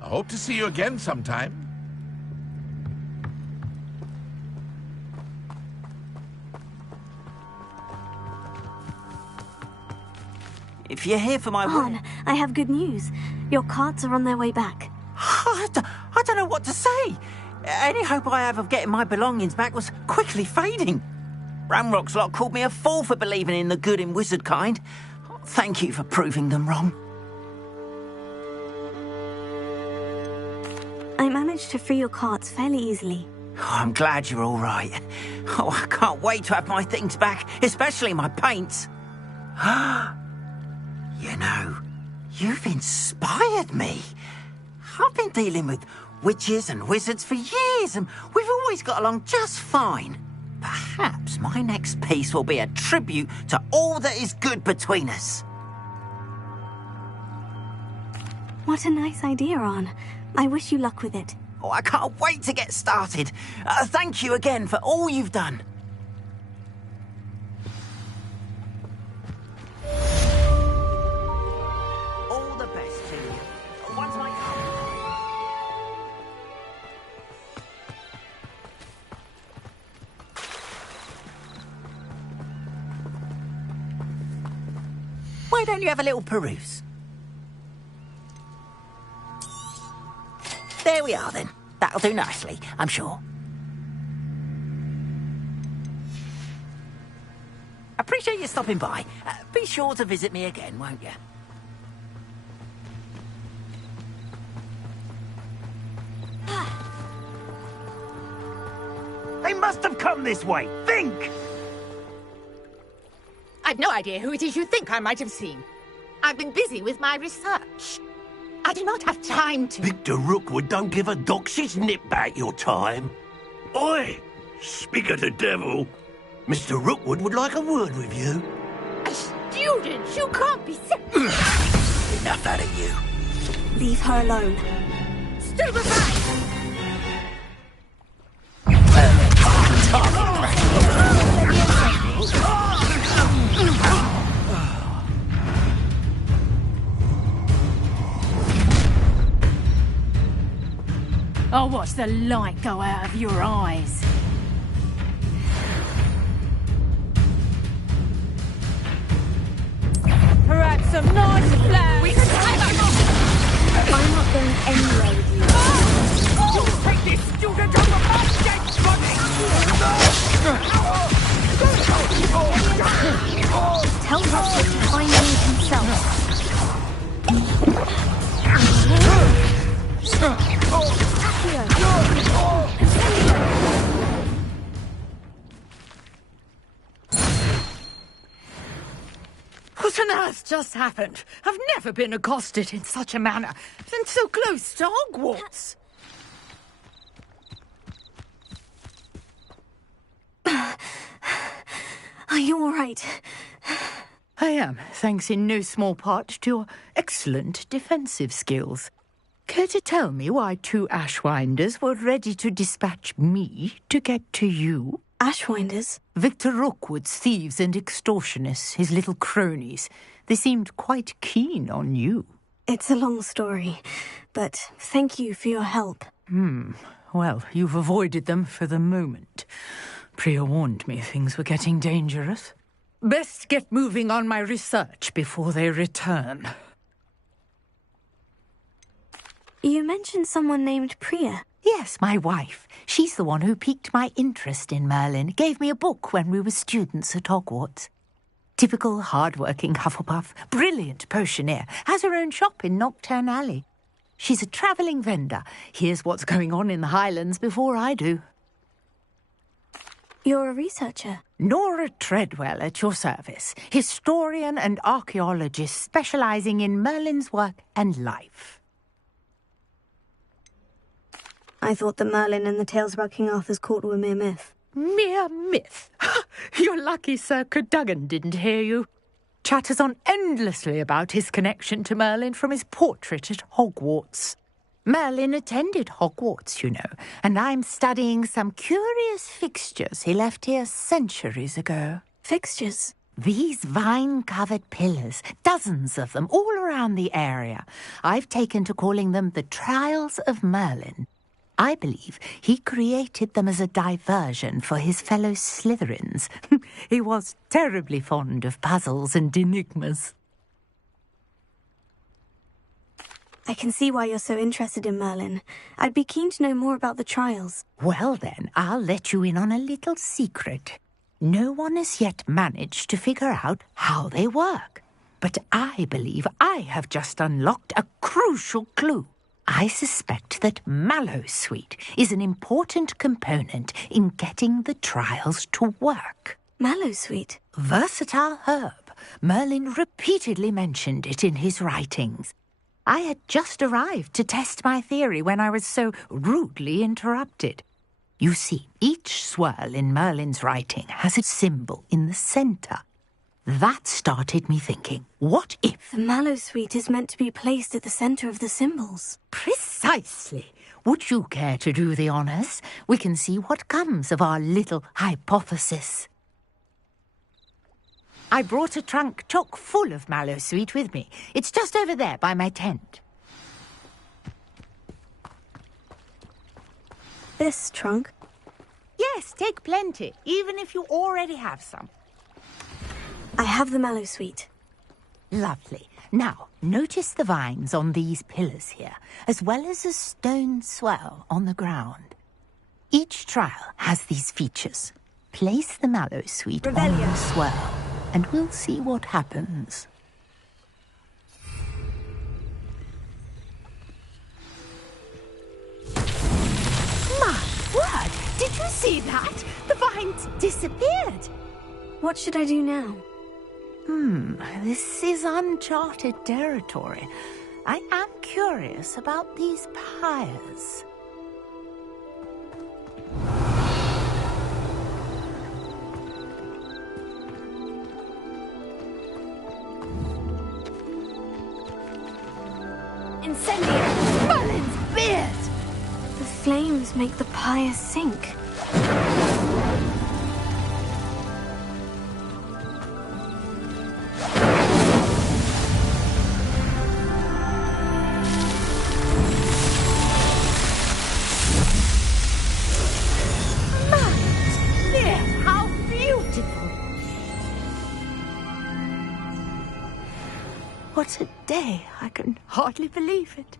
I hope to see you again sometime. If you're here for my... Arn, I have good news. Your carts are on their way back. I don't know what to say. Any hope I have of getting my belongings back was quickly fading. Ranrock's lot called me a fool for believing in the good in wizard kind. Thank you for proving them wrong. I managed to free your carts fairly easily. Oh, I'm glad you're all right. Oh, I can't wait to have my things back, especially my paints. You know, you've inspired me. I've been dealing with witches and wizards for years, and we've always got along just fine. Perhaps my next piece will be a tribute to all that is good between us. What a nice idea, Arn. I wish you luck with it. Oh, I can't wait to get started. Thank you again for all you've done. All the best to you. Once I Why don't you have a little peruse? There we are, then. That'll do nicely, I'm sure. Appreciate you stopping by. Be sure to visit me again, won't you? They must have come this way. Think! I've no idea who it is you think I might have seen. I've been busy with my research. I do not have time to... Victor Rookwood don't give a doxy's nip back your time. Oi! Speak of the devil. Mr. Rookwood would like a word with you. A student? You can't be serious. Enough out of you. Leave her alone. Stupefy! I'll watch the light go out of your eyes. Perhaps some nice flowers. We can tie them off! I'm not going anywhere with you. You take this student over my dead body! Tell Russell to find me himself. What on earth just happened? I've never been accosted in such a manner, and so close to Hogwarts. Are you all right? I am, thanks in no small part to your excellent defensive skills. Care to tell me why two Ashwinders were ready to dispatch me to get to you? Ashwinders? Victor Rookwood's thieves and extortionists, his little cronies. They seemed quite keen on you. It's a long story, but thank you for your help. Well, you've avoided them for the moment. Priya warned me things were getting dangerous. Best get moving on my research before they return. You mentioned someone named Priya. Yes, my wife. She's the one who piqued my interest in Merlin. Gave me a book when we were students at Hogwarts. Typical hard-working Hufflepuff, brilliant potioneer, has her own shop in Knockturn Alley. She's a travelling vendor. Hears what's going on in the Highlands before I do. You're a researcher? Nora Treadwell at your service. Historian and archaeologist specialising in Merlin's work and life. I thought that Merlin and the tales about King Arthur's court were mere myth. Mere myth? You're lucky Sir Cadogan didn't hear you. Chatters on endlessly about his connection to Merlin from his portrait at Hogwarts. Merlin attended Hogwarts, you know, and I'm studying some curious fixtures he left here centuries ago. Fixtures? These vine-covered pillars, dozens of them, all around the area. I've taken to calling them the Trials of Merlin. I believe he created them as a diversion for his fellow Slytherins. He was terribly fond of puzzles and enigmas. I can see why you're so interested in Merlin. I'd be keen to know more about the trials. Well then, I'll let you in on a little secret. No one has yet managed to figure out how they work. But I believe I have just unlocked a crucial clue. I suspect that Mallowsweet is an important component in getting the trials to work. Mallowsweet? Versatile herb. Merlin repeatedly mentioned it in his writings. I had just arrived to test my theory when I was so rudely interrupted. You see, each swirl in Merlin's writing has a symbol in the centre. That started me thinking, what if... The Mallowsweet is meant to be placed at the centre of the symbols. Precisely. Would you care to do the honours? We can see what comes of our little hypothesis. I brought a trunk chock full of Mallowsweet with me. It's just over there by my tent. This trunk? Yes, take plenty, even if you already have some. I have the Mallowsweet. Lovely. Now, notice the vines on these pillars here, as well as a stone swell on the ground. Each trial has these features. Place the Mallowsweet on the swell, and we'll see what happens. My word! Did you see that? The vines disappeared! What should I do now? This is uncharted territory. I am curious about these pyres. Incendio! Merlin's beard! The flames make the pyres sink. What a day! I can hardly believe it.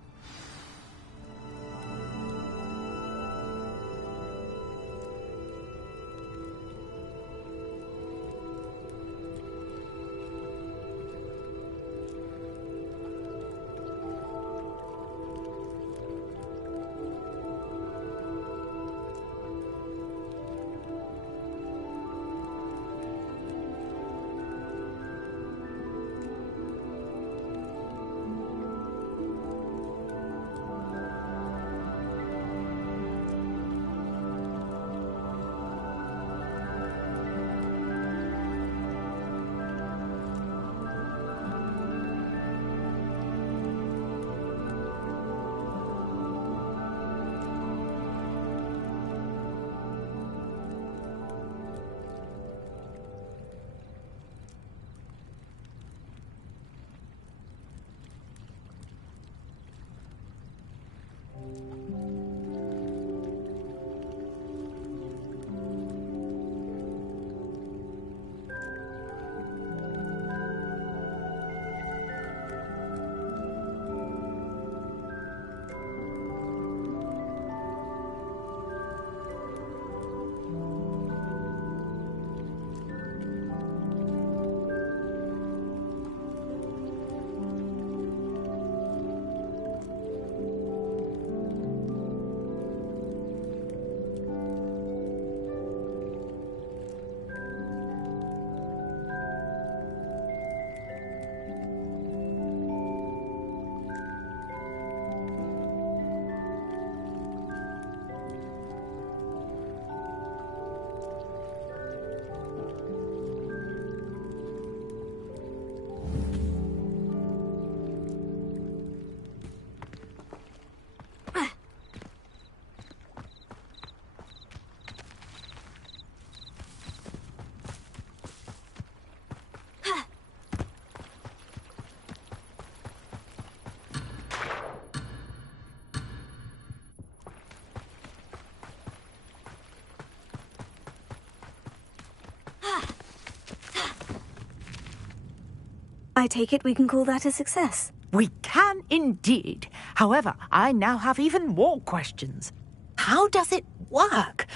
I take it we can call that a success. We can indeed. However, I now have even more questions. How does it work?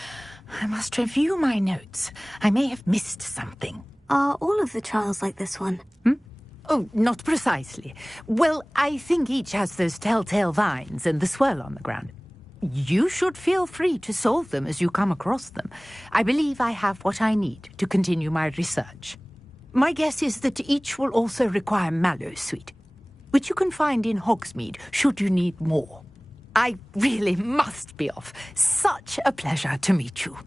I must review my notes. I may have missed something. Are all of the trials like this one? Oh, not precisely. Well, I think each has those telltale vines and the swirl on the ground. You should feel free to solve them as you come across them. I believe I have what I need to continue my research. My guess is that each will also require Mallowsweet, which you can find in Hogsmeade should you need more. I really must be off. Such a pleasure to meet you.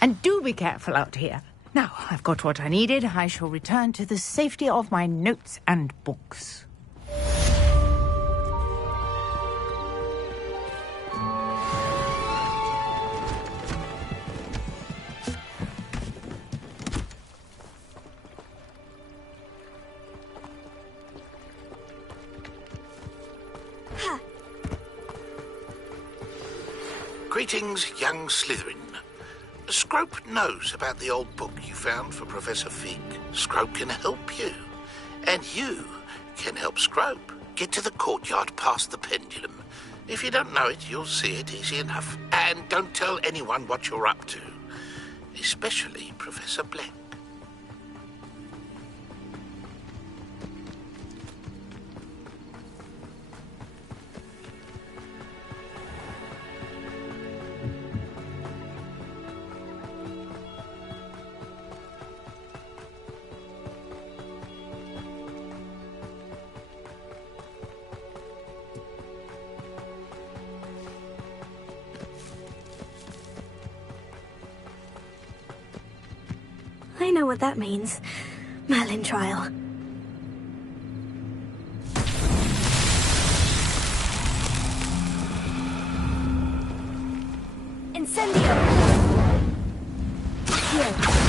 And do be careful out here. Now, I've got what I needed. I shall return to the safety of my notes and books. Greetings, young Slytherin. Scrope knows about the old book you found for Professor Fig. Scrope can help you. And you can help Scrope get to the courtyard past the pendulum. If you don't know it, you'll see it easy enough. And don't tell anyone what you're up to. Especially Professor Blank. I know what that means. Merlin trial. Incendio! Here.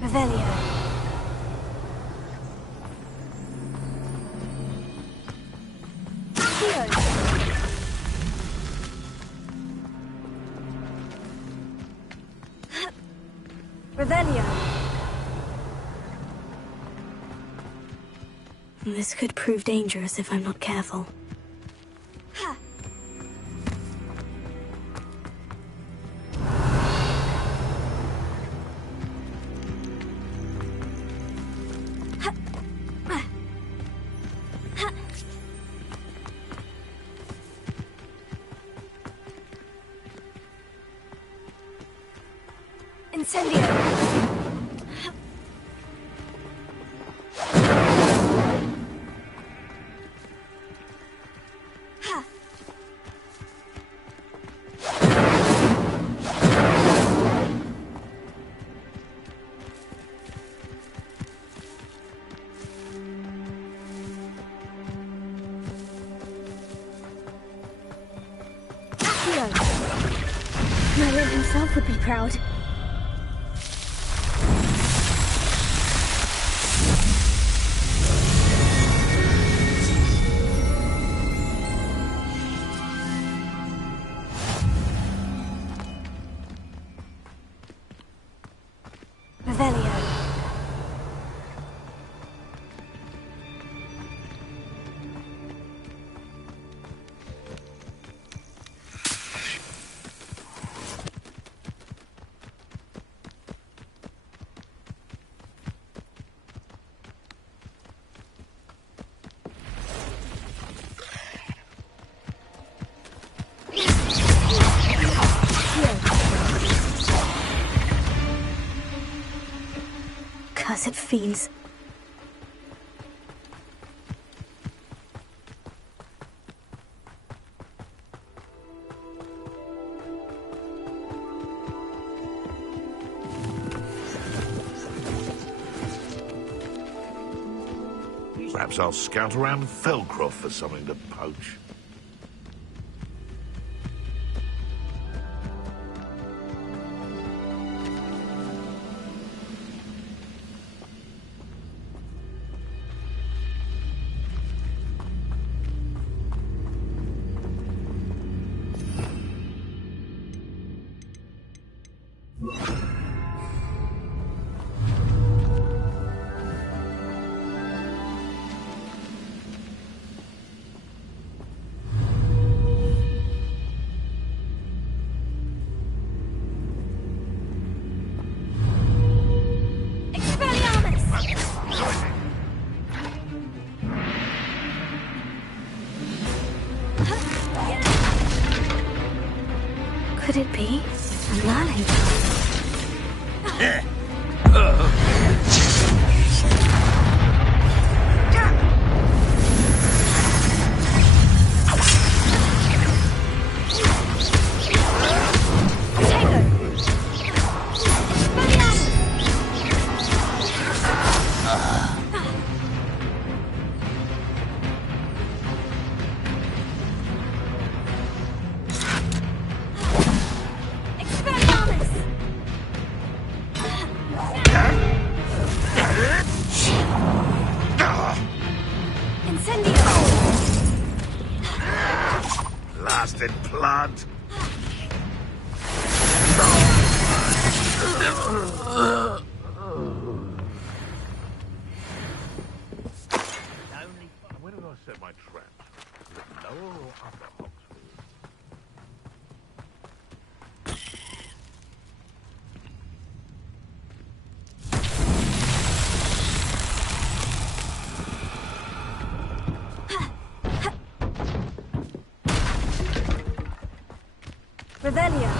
Revelio. Revelio. This could prove dangerous if I'm not careful. Merlin himself would be proud. Revelio. Cursed fiends. Perhaps I'll scout around Felcroft for something to poach. Could it be a Lurling? Blasted plant! Where did I set my trap? Is it lower or upper Hogsfield? Revelio.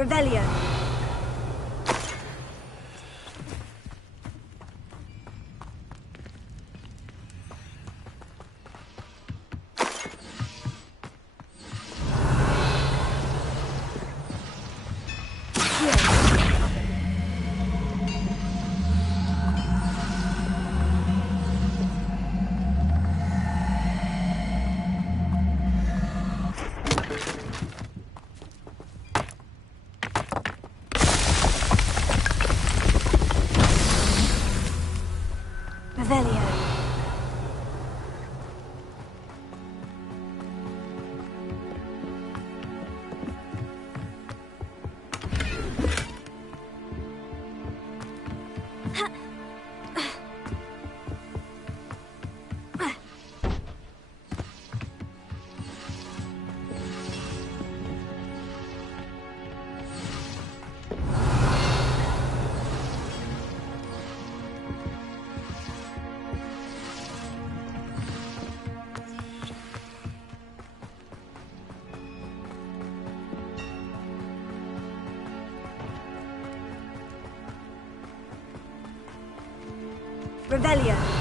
Revelio. Revelio. Revelio.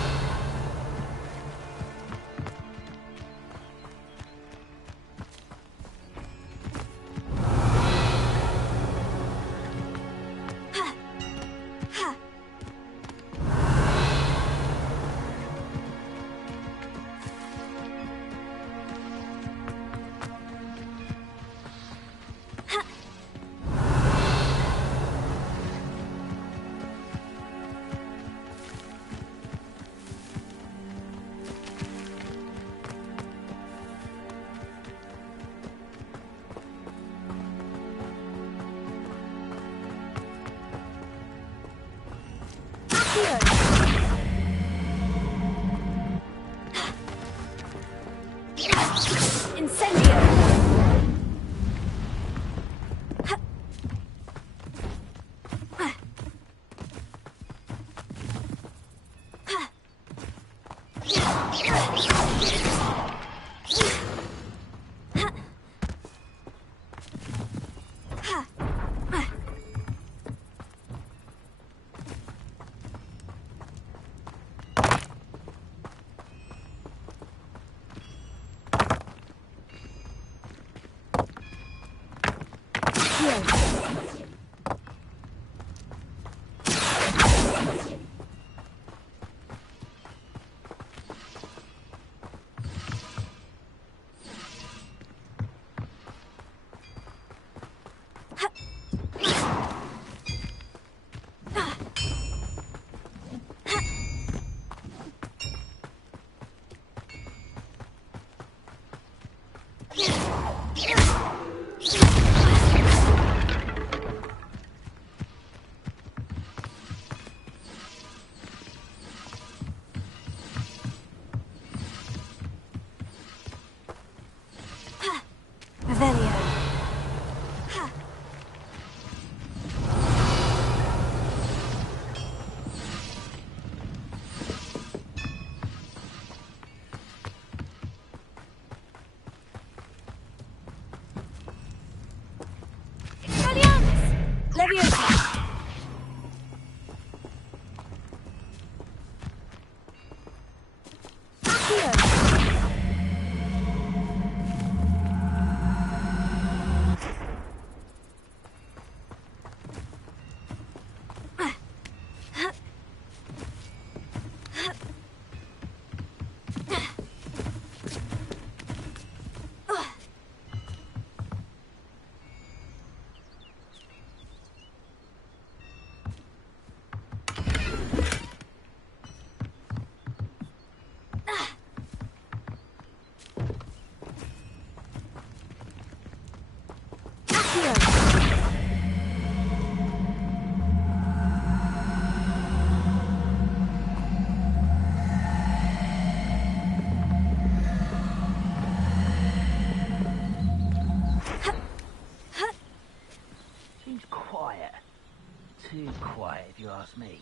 Too quiet, if you ask me.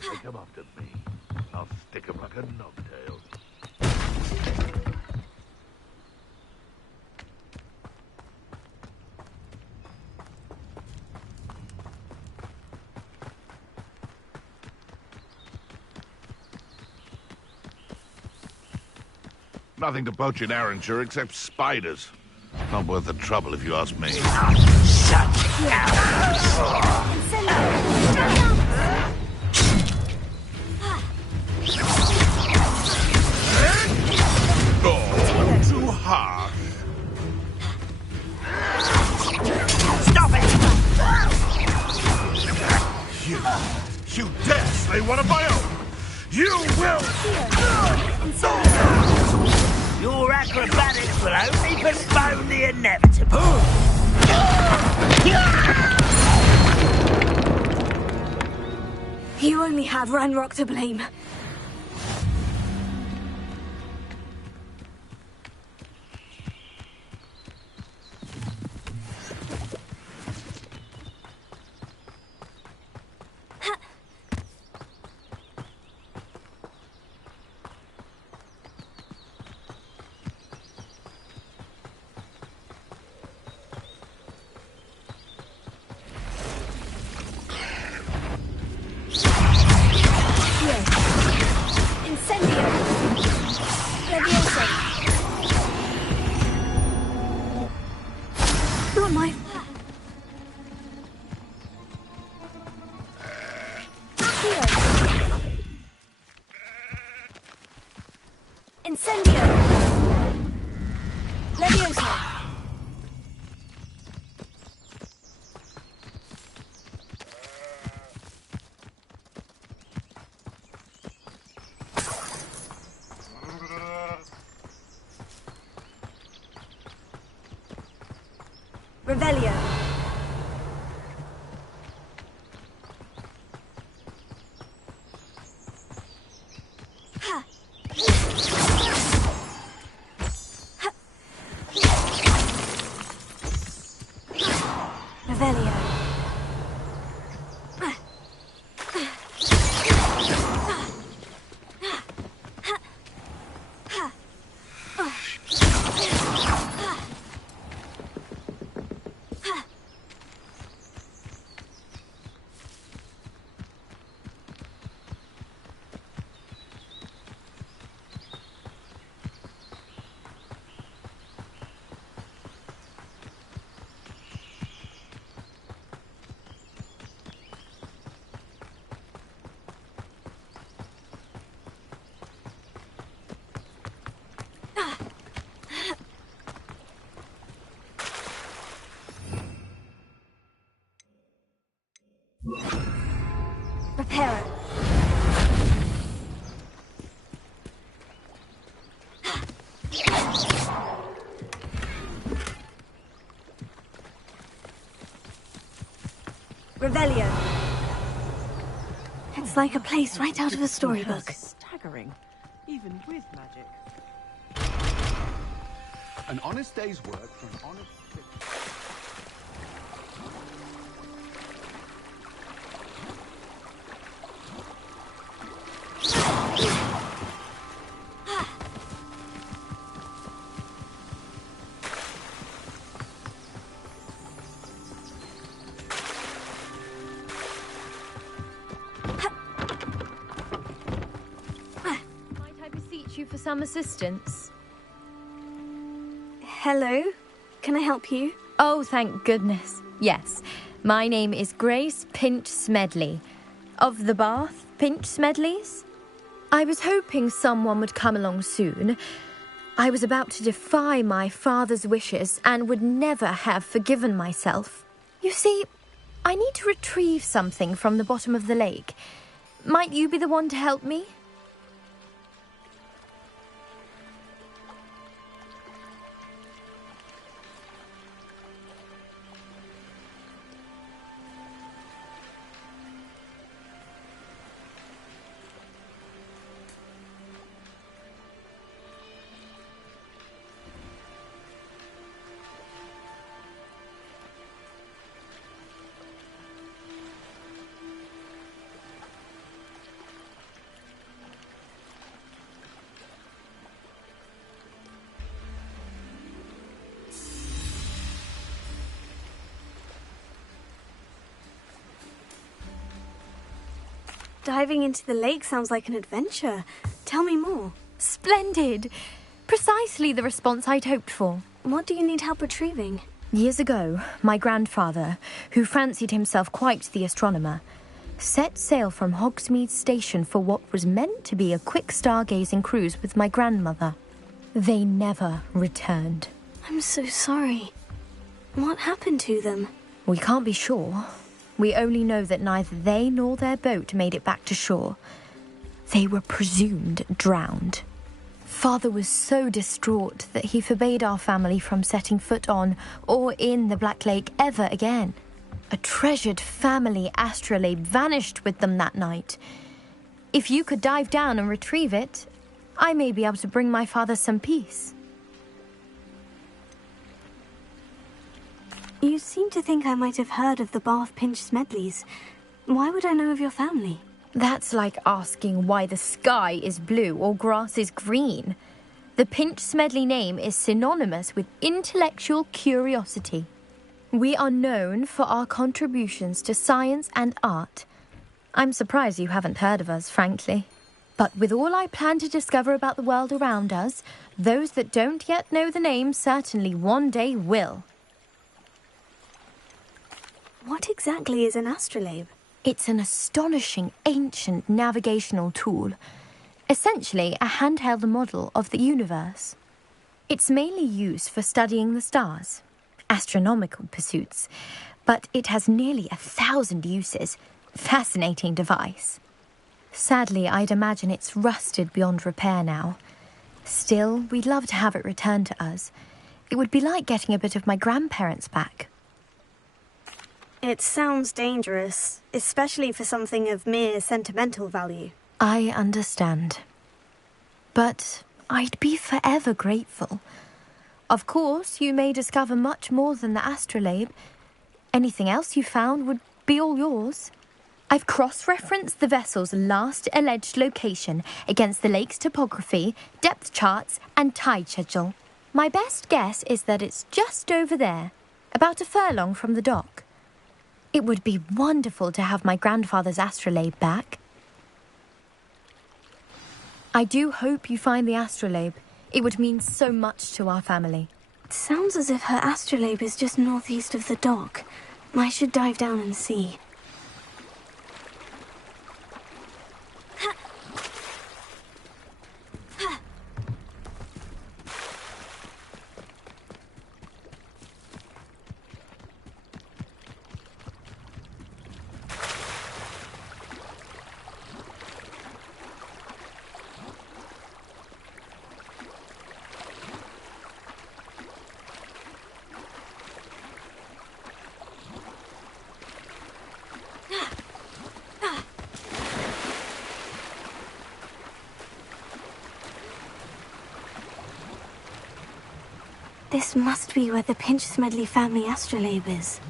Take 'em up to me. I'll stick 'em like a knobtail. Nothing to poach in Arranger except spiders. Not worth the trouble, if you ask me. Oh, too harsh. Stop it! You dare slay one of my own! You will! Your acrobatics will only postpone the inevitable. You only have Ranrock to blame. Revelio. Revelio. Hera. Revelio. It's like a place right out of a storybook. Staggering, even with magic. An honest day's work for an honest... For some assistance. Hello? Can I help you? Oh, thank goodness. Yes. My name is Grace Pinch Smedley. Of the Bath Pinch Smedleys? I was hoping someone would come along soon. I was about to defy my father's wishes and would never have forgiven myself. You see, I need to retrieve something from the bottom of the lake. Might you be the one to help me? Diving into the lake sounds like an adventure. Tell me more. Splendid! Precisely the response I'd hoped for. What do you need help retrieving? Years ago, my grandfather, who fancied himself quite the astronomer, set sail from Hogsmeade Station for what was meant to be a quick stargazing cruise with my grandmother. They never returned. I'm so sorry. What happened to them? We can't be sure. We only know that neither they nor their boat made it back to shore. They were presumed drowned. Father was so distraught that he forbade our family from setting foot on or in the Black Lake ever again. A treasured family astrolabe vanished with them that night. If you could dive down and retrieve it, I may be able to bring my father some peace. You seem to think I might have heard of the Bath Pinch Smedleys. Why would I know of your family? That's like asking why the sky is blue or grass is green. The Pinch Smedley name is synonymous with intellectual curiosity. We are known for our contributions to science and art. I'm surprised you haven't heard of us, frankly. But with all I plan to discover about the world around us, those that don't yet know the name certainly one day will. What exactly is an astrolabe? It's an astonishing ancient navigational tool. Essentially, a handheld model of the universe. It's mainly used for studying the stars, astronomical pursuits, but it has nearly 1,000 uses. Fascinating device. Sadly, I'd imagine it's rusted beyond repair now. Still, we'd love to have it returned to us. It would be like getting a bit of my grandparents back. It sounds dangerous, especially for something of mere sentimental value. I understand. But I'd be forever grateful. Of course, you may discover much more than the astrolabe. Anything else you found would be all yours. I've cross-referenced the vessel's last alleged location against the lake's topography, depth charts, and tide schedule. My best guess is that it's just over there, about a furlong from the dock. It would be wonderful to have my grandfather's astrolabe back. I do hope you find the astrolabe. It would mean so much to our family. It sounds as if her astrolabe is just northeast of the dock. I should dive down and see. This must be where the Pinch Smedley family astrolabe is.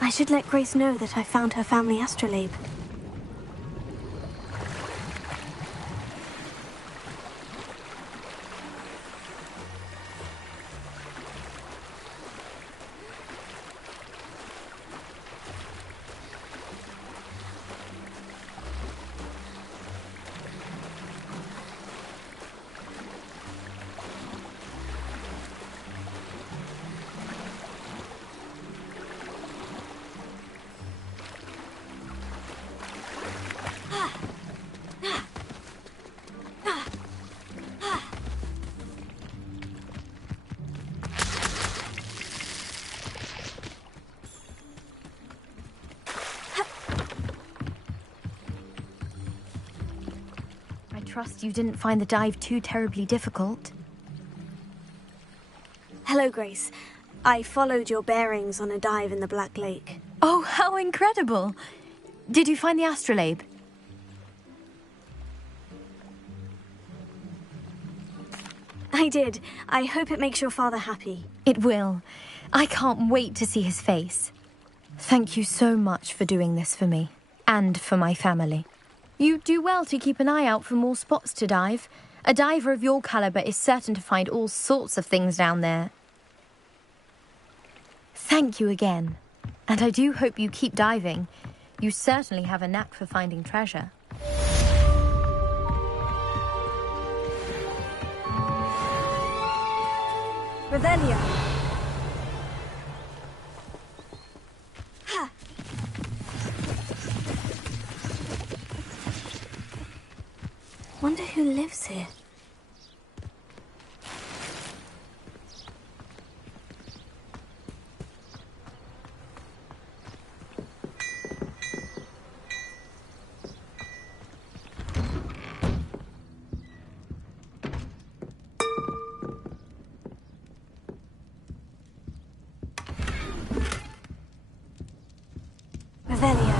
I should let Grace know that I found her family astrolabe. I trust you didn't find the dive too terribly difficult. Hello, Grace. I followed your bearings on a dive in the Black Lake. Oh, how incredible! Did you find the astrolabe? I did. I hope it makes your father happy. It will. I can't wait to see his face. Thank you so much for doing this for me, and for my family. You do well to keep an eye out for more spots to dive. A diver of your caliber is certain to find all sorts of things down there. Thank you again. And I do hope you keep diving. You certainly have a knack for finding treasure. Revelio. Wonder who lives here. Revelio.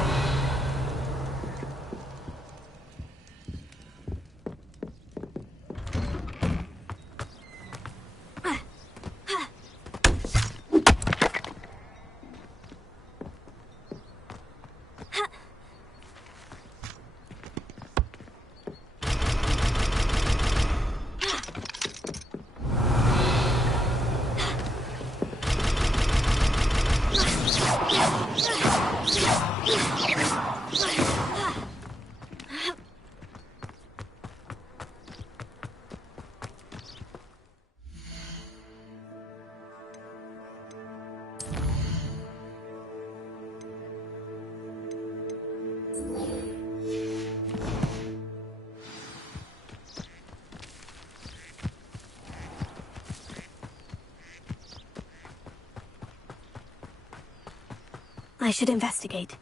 I should investigate.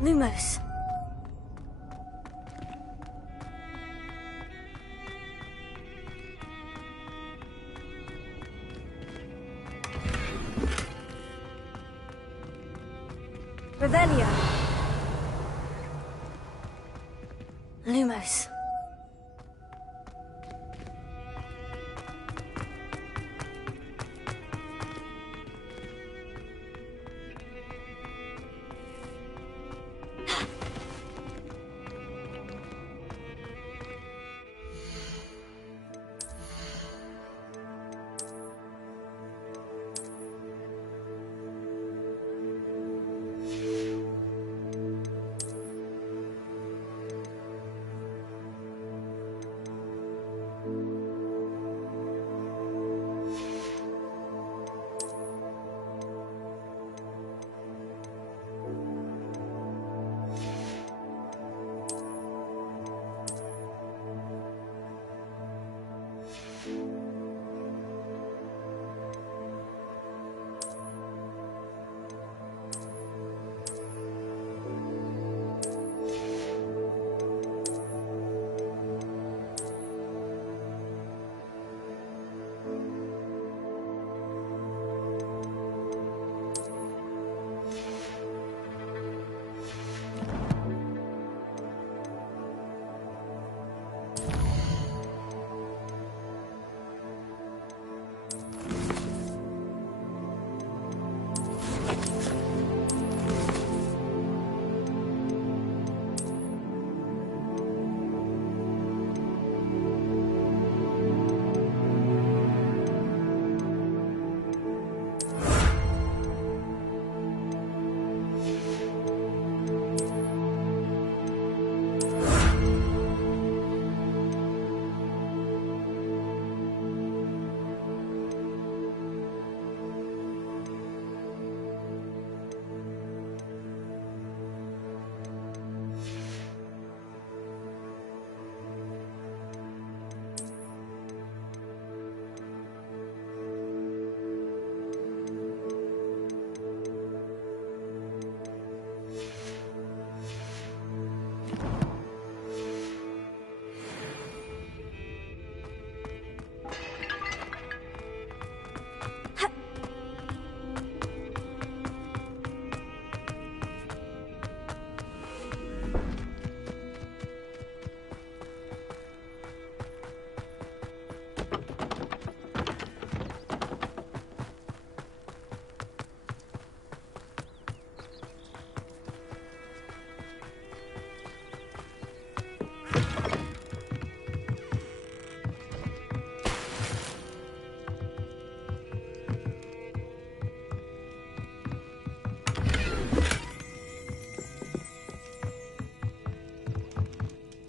Lumos. Revelio. Lumos.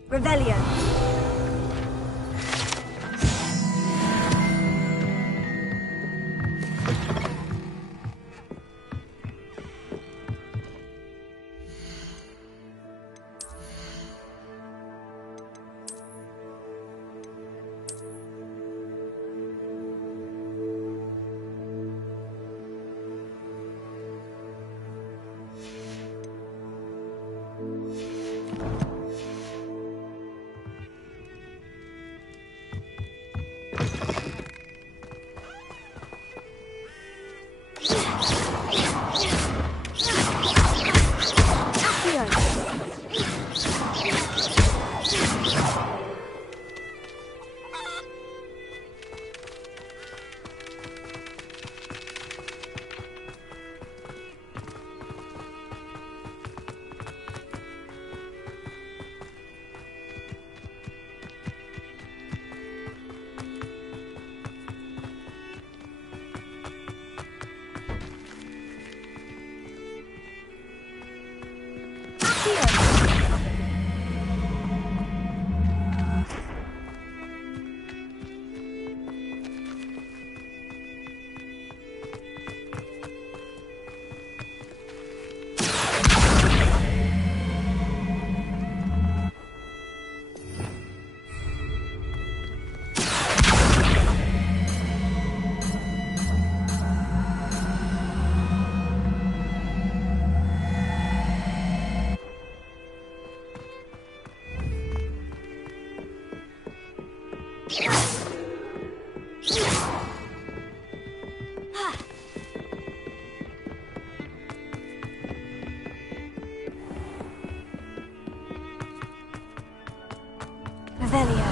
Revelio. Revelio.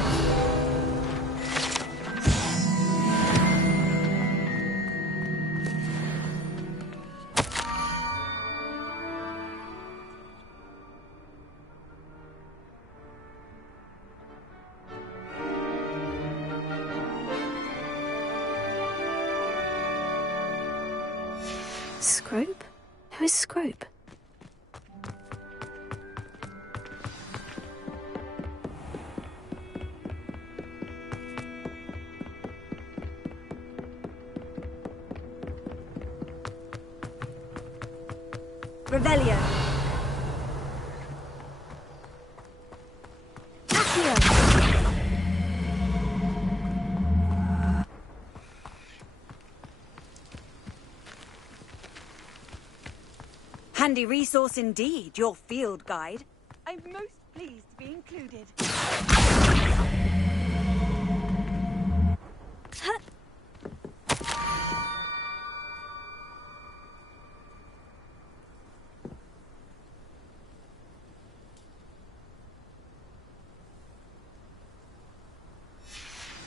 Scrope? Who is Scrope? Revelio. Handy resource indeed, your field guide. I'm most pleased to be included.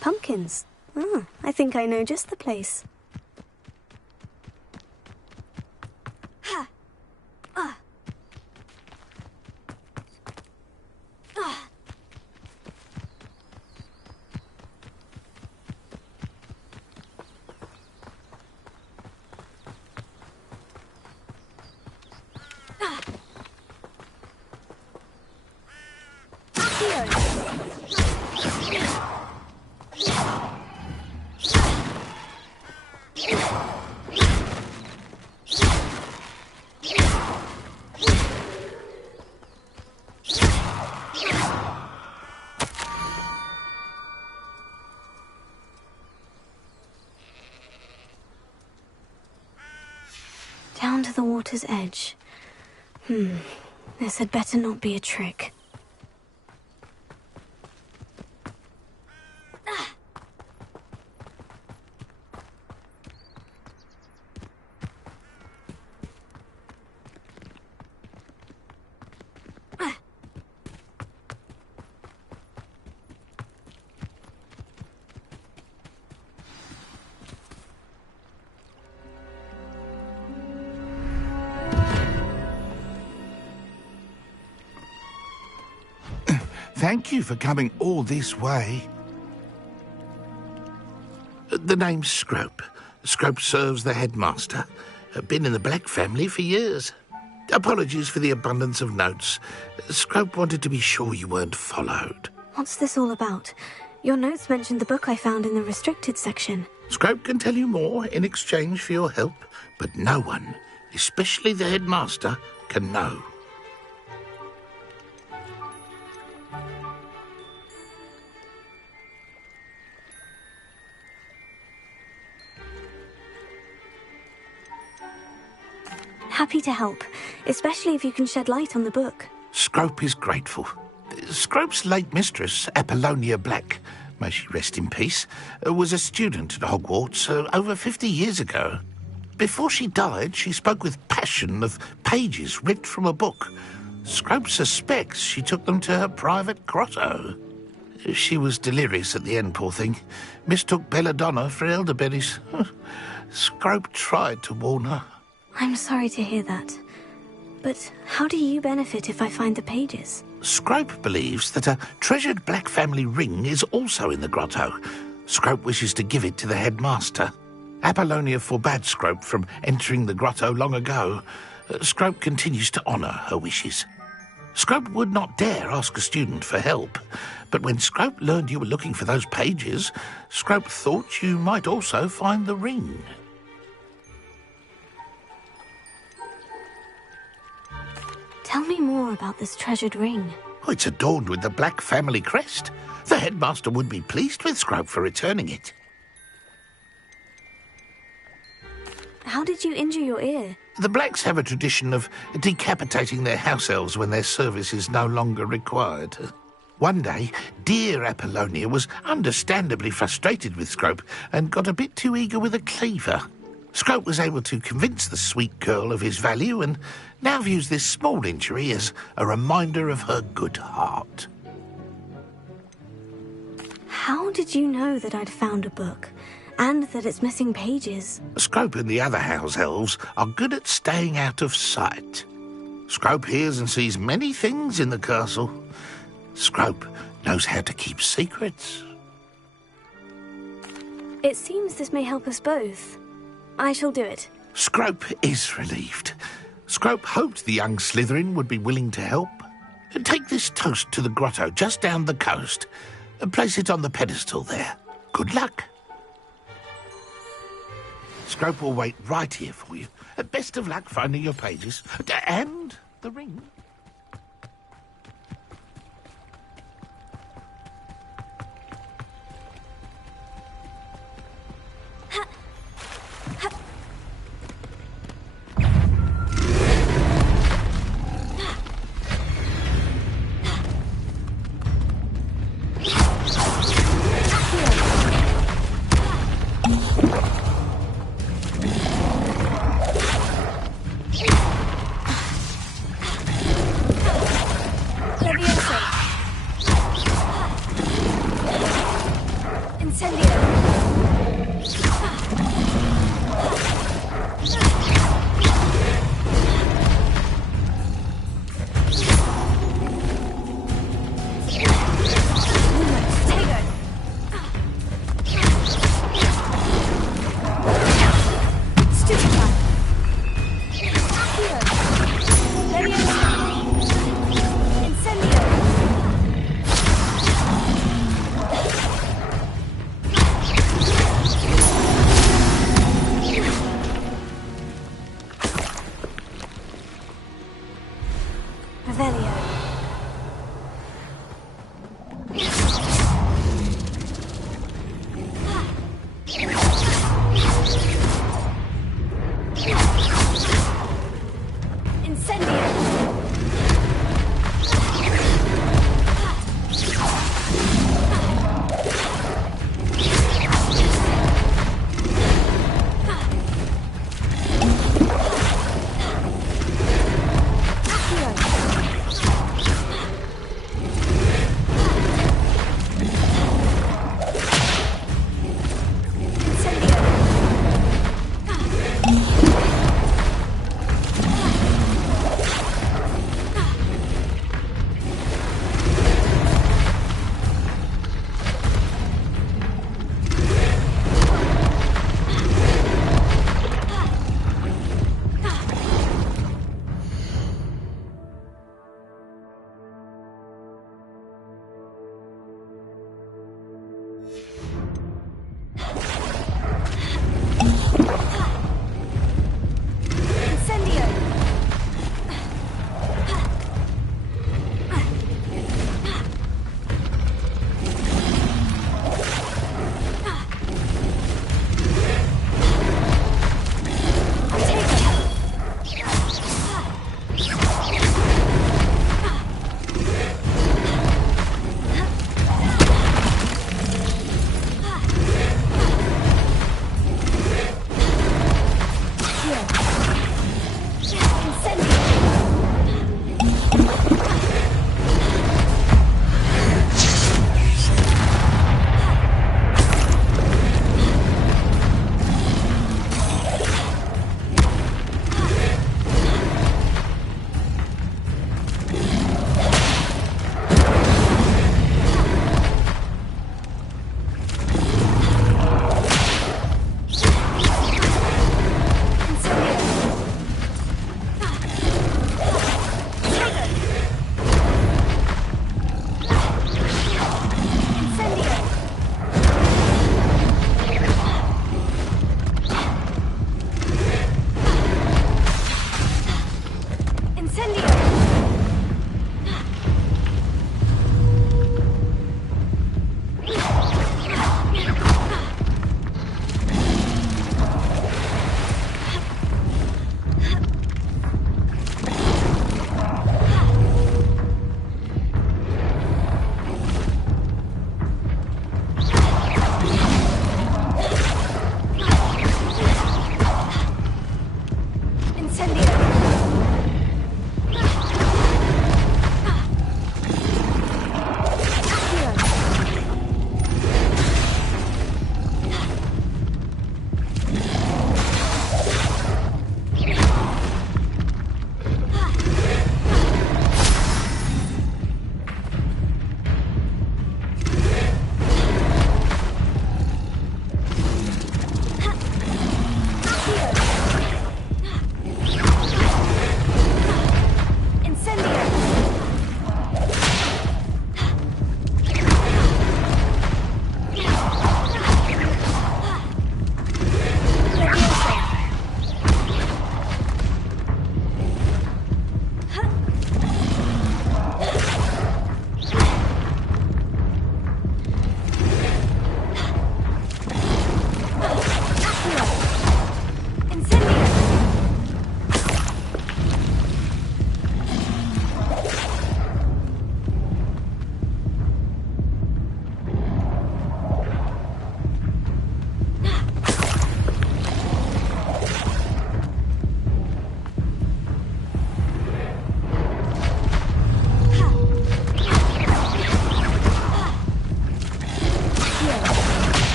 Pumpkins. Ah, I think I know just the place. Down to the water's edge. This had better not be a trick. Thank you for coming all this way. The name's Scrope. Scrope serves the headmaster. Been in the Black family for years. Apologies for the abundance of notes. Scrope wanted to be sure you weren't followed. What's this all about? Your notes mentioned the book I found in the restricted section. Scrope can tell you more in exchange for your help, but no one, especially the headmaster, can know. Happy to help, especially if you can shed light on the book. Scrope is grateful. Scrope's late mistress, Apollonia Black, may she rest in peace, was a student at Hogwarts over 50 years ago. Before she died, she spoke with passion of pages ripped from a book. Scrope suspects she took them to her private grotto. She was delirious at the end, poor thing. Mistook belladonna for elderberries. Scrope tried to warn her. I'm sorry to hear that. But how do you benefit if I find the pages? Scrope believes that a treasured Black family ring is also in the grotto. Scrope wishes to give it to the headmaster. Apollonia forbade Scrope from entering the grotto long ago. Scrope continues to honour her wishes. Scrope would not dare ask a student for help, but when Scrope learned you were looking for those pages, Scrope thought you might also find the ring. Tell me more about this treasured ring. Oh, it's adorned with the Black family crest. The headmaster would be pleased with Scrope for returning it. How did you injure your ear? The Blacks have a tradition of decapitating their house elves when their service is no longer required. One day, dear Apollonia was understandably frustrated with Scrope and got a bit too eager with a cleaver. Scrope was able to convince the sweet girl of his value and now views this small injury as a reminder of her good heart. How did you know that I'd found a book? And that it's missing pages? Scrope and the other house elves are good at staying out of sight. Scrope hears and sees many things in the castle. Scrope knows how to keep secrets. It seems this may help us both. I shall do it. Scrope is relieved. Scrope hoped the young Slytherin would be willing to help. Take this toast to the grotto just down the coast and place it on the pedestal there. Good luck. Scrope will wait right here for you. Best of luck finding your pages. And the ring.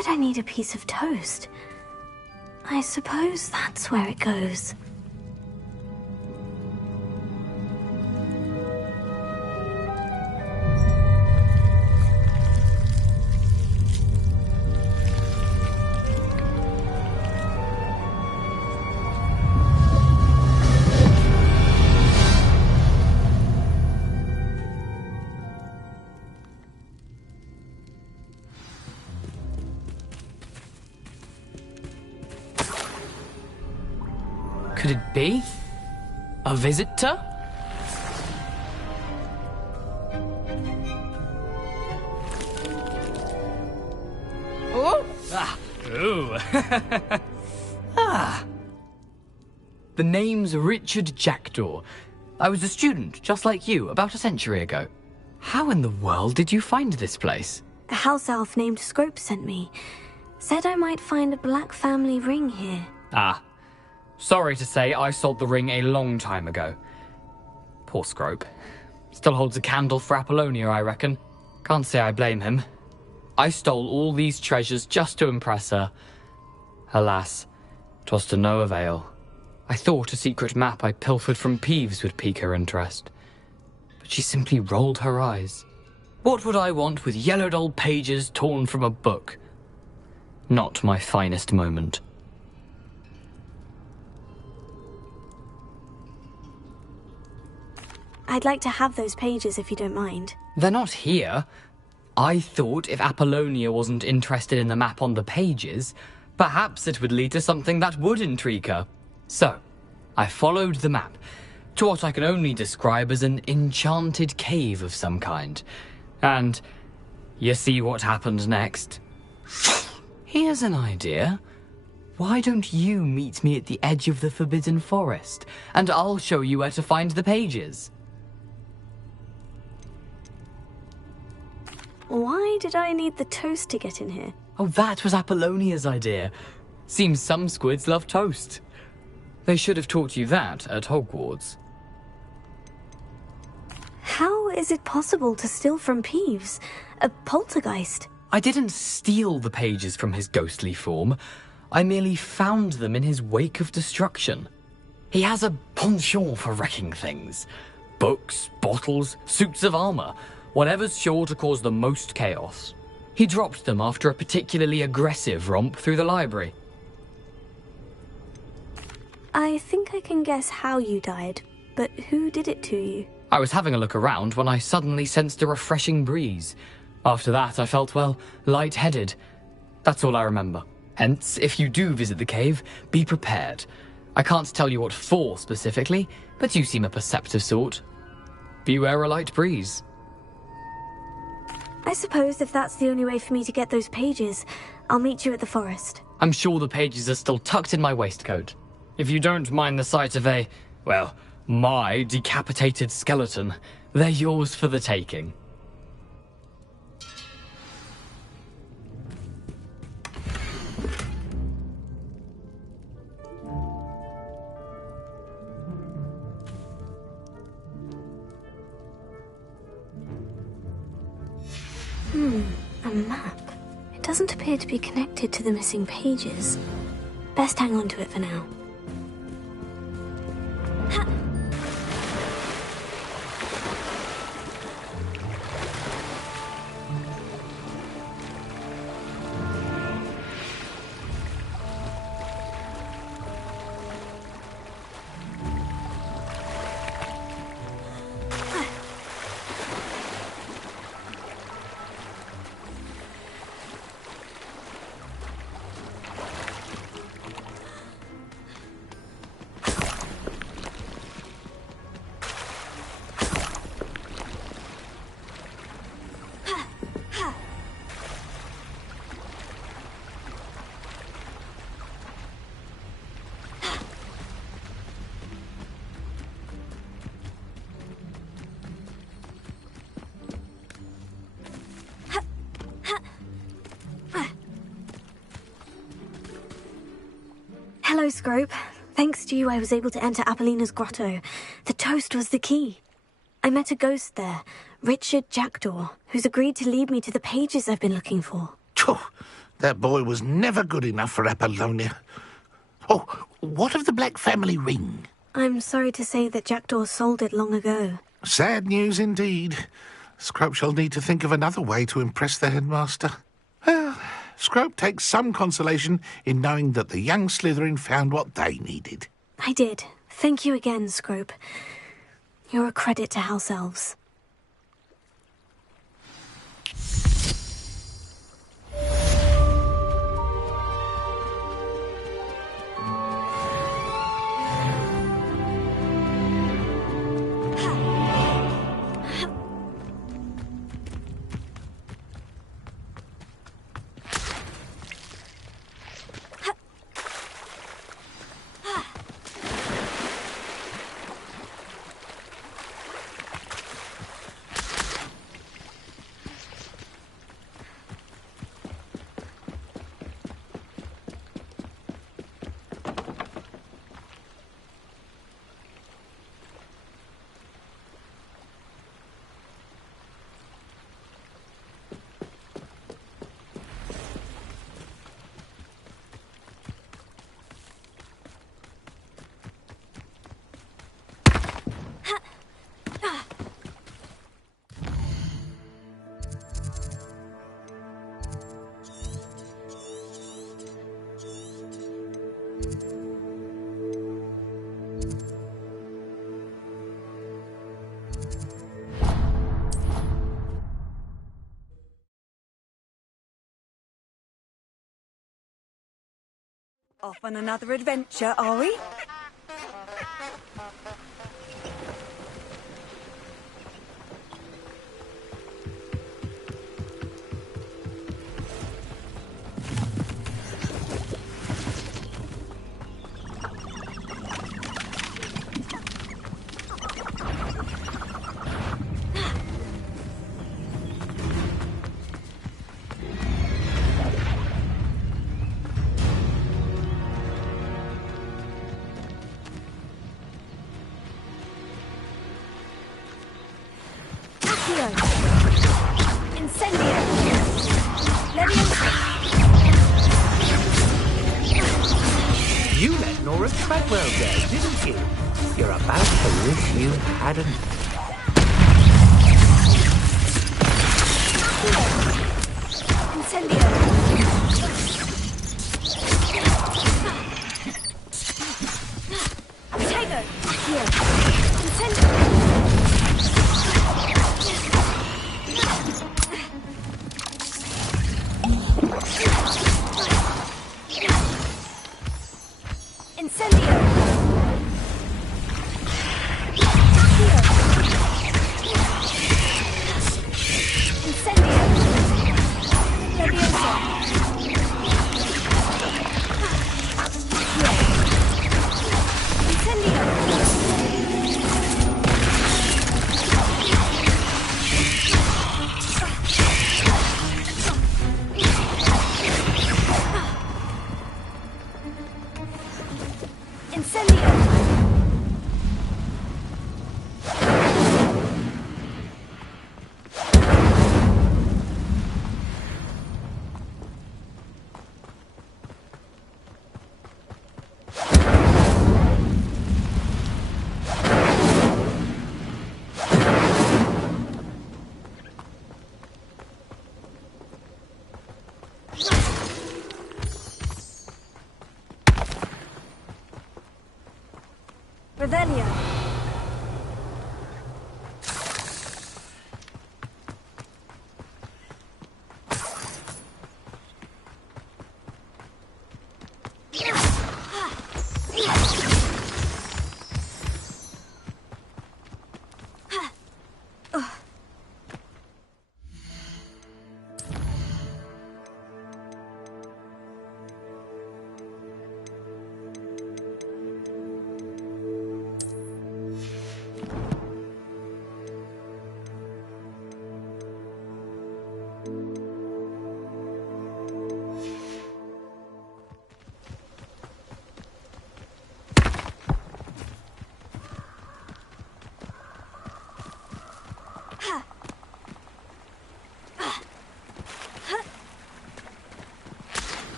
would I need a piece of toast? I suppose that's where it goes. Could it be? A visitor? Oh! Ah! Ooh! Ah! The name's Richard Jackdaw. I was a student, just like you, about a century ago. How in the world did you find this place? A house elf named Scrope sent me. Said I might find a black family ring here. Ah. Sorry to say, I sold the ring a long time ago. Poor Scrope. Still holds a candle for Apollonia, I reckon. Can't say I blame him. I stole all these treasures just to impress her. Alas, 'twas to no avail. I thought a secret map I pilfered from Peeves would pique her interest. But she simply rolled her eyes. What would I want with yellowed old pages torn from a book? Not my finest moment. I'd like to have those pages if you don't mind. They're not here. I thought if Apollonia wasn't interested in the map on the pages, perhaps it would lead to something that would intrigue her. So, I followed the map to what I can only describe as an enchanted cave of some kind. And you see what happened next. Here's an idea. Why don't you meet me at the edge of the Forbidden Forest, and I'll show you where to find the pages. Why did I need the toast to get in here? Oh, that was Apollonia's idea. Seems some squids love toast. They should have taught you that at Hogwarts. How is it possible to steal from Peeves? A poltergeist? I didn't steal the pages from his ghostly form. I merely found them in his wake of destruction. He has a penchant for wrecking things. Books, bottles, suits of armor, whatever's sure to cause the most chaos. He dropped them after a particularly aggressive romp through the library. I think I can guess how you died, but who did it to you? I was having a look around when I suddenly sensed a refreshing breeze. After that, I felt, well, lightheaded. That's all I remember. Hence, if you do visit the cave, be prepared. I can't tell you what for specifically, but you seem a perceptive sort. Beware a light breeze. I suppose if that's the only way for me to get those pages, I'll meet you at the forest. I'm sure the pages are still tucked in my waistcoat. If you don't mind the sight of a, well, my decapitated skeleton, they're yours for the taking. A map. It doesn't appear to be connected to the missing pages. Best hang on to it for now. Ha! Hello, Scrope. Thanks to you, I was able to enter Apollina's grotto. The toast was the key. I met a ghost there, Richard Jackdaw, who's agreed to lead me to the pages I've been looking for. That boy was never good enough for Apollonia. Oh, what of the Black family ring? I'm sorry to say that Jackdaw sold it long ago. Sad news indeed. Scrope shall need to think of another way to impress the headmaster. Well, Scrope takes some consolation in knowing that the young Slytherin found what they needed. I did. Thank you again, Scrope. You're a credit to House Elves. Off on another adventure, are we? You let Nora Treadwell go, didn't you? You're about to wish you hadn't. Revelio.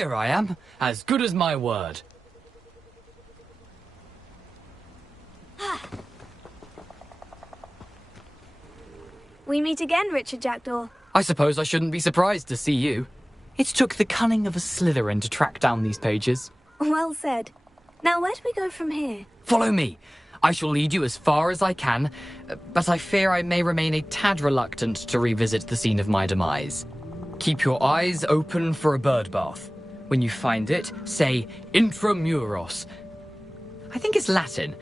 Here I am, as good as my word. We meet again, Richard Jackdaw. I suppose I shouldn't be surprised to see you. It took the cunning of a Slytherin to track down these pages. Well said. Now, where do we go from here? Follow me. I shall lead you as far as I can, but I fear I may remain a tad reluctant to revisit the scene of my demise. Keep your eyes open for a bird bath. When you find it, say Intramuros. I think it's Latin.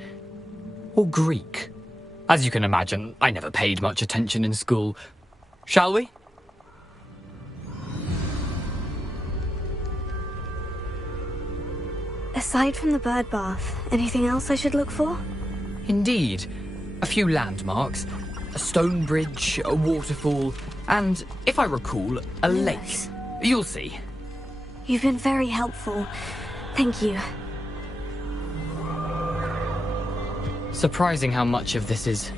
Or Greek. As you can imagine, I never paid much attention in school. Shall we? Aside from the bird bath, anything else I should look for? Indeed. A few landmarks, a stone bridge, a waterfall, and, if I recall, a lake. You'll see. You've been very helpful. Thank you. Surprising how much of this is,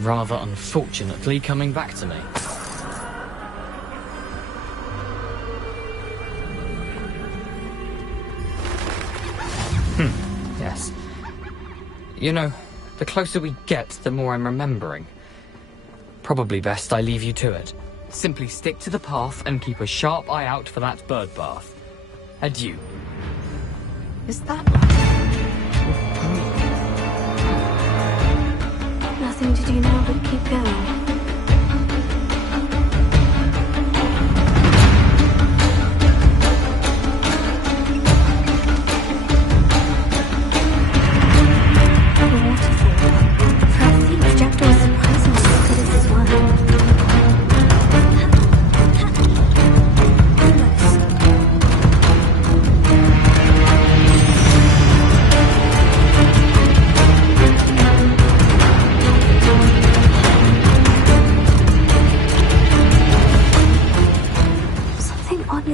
rather unfortunately, coming back to me. Yes. You know, the closer we get, the more I'm remembering. Probably best I leave you to it. Simply stick to the path and keep a sharp eye out for that bird bath. Adieu. Is that... Nothing to do now but keep going.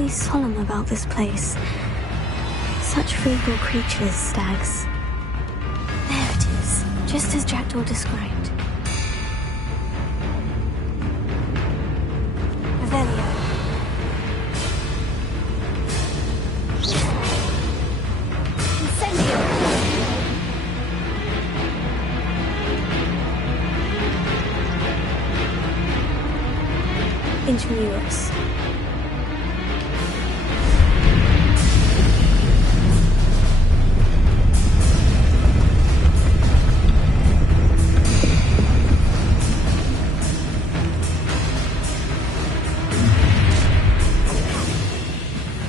Solemn about this place. Such regal creatures, stags. There it is, just as Jackdaw described. Revelio. Incendio. Intramuros.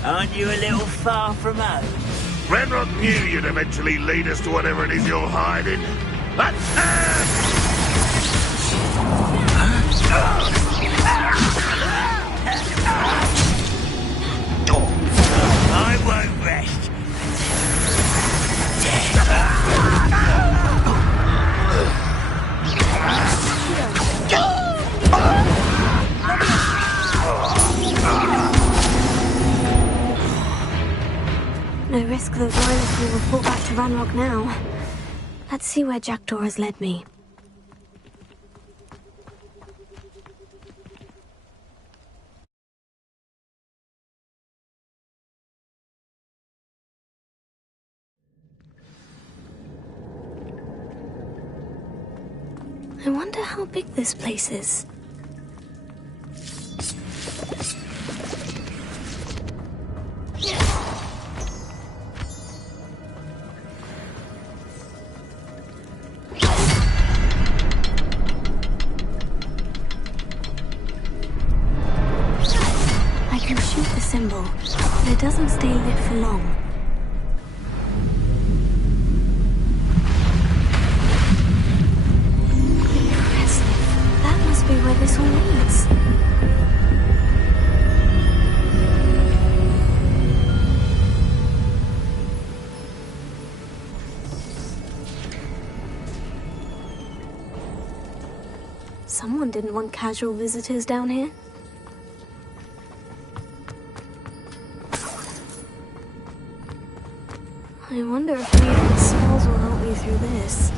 Aren't you a little far from home? Ranrock knew you'd eventually lead us to whatever it is you're hiding. I won't rest. No risk those Loyalists will report back to Ranrock now. Let's see where Jackdaw has led me. I wonder how big this place is. I can shoot the symbol, but it doesn't stay lit for long. That must be where this all leads. Someone didn't want casual visitors down here. I wonder if any of these spells will help me through this.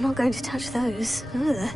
I'm not going to touch those. Ugh.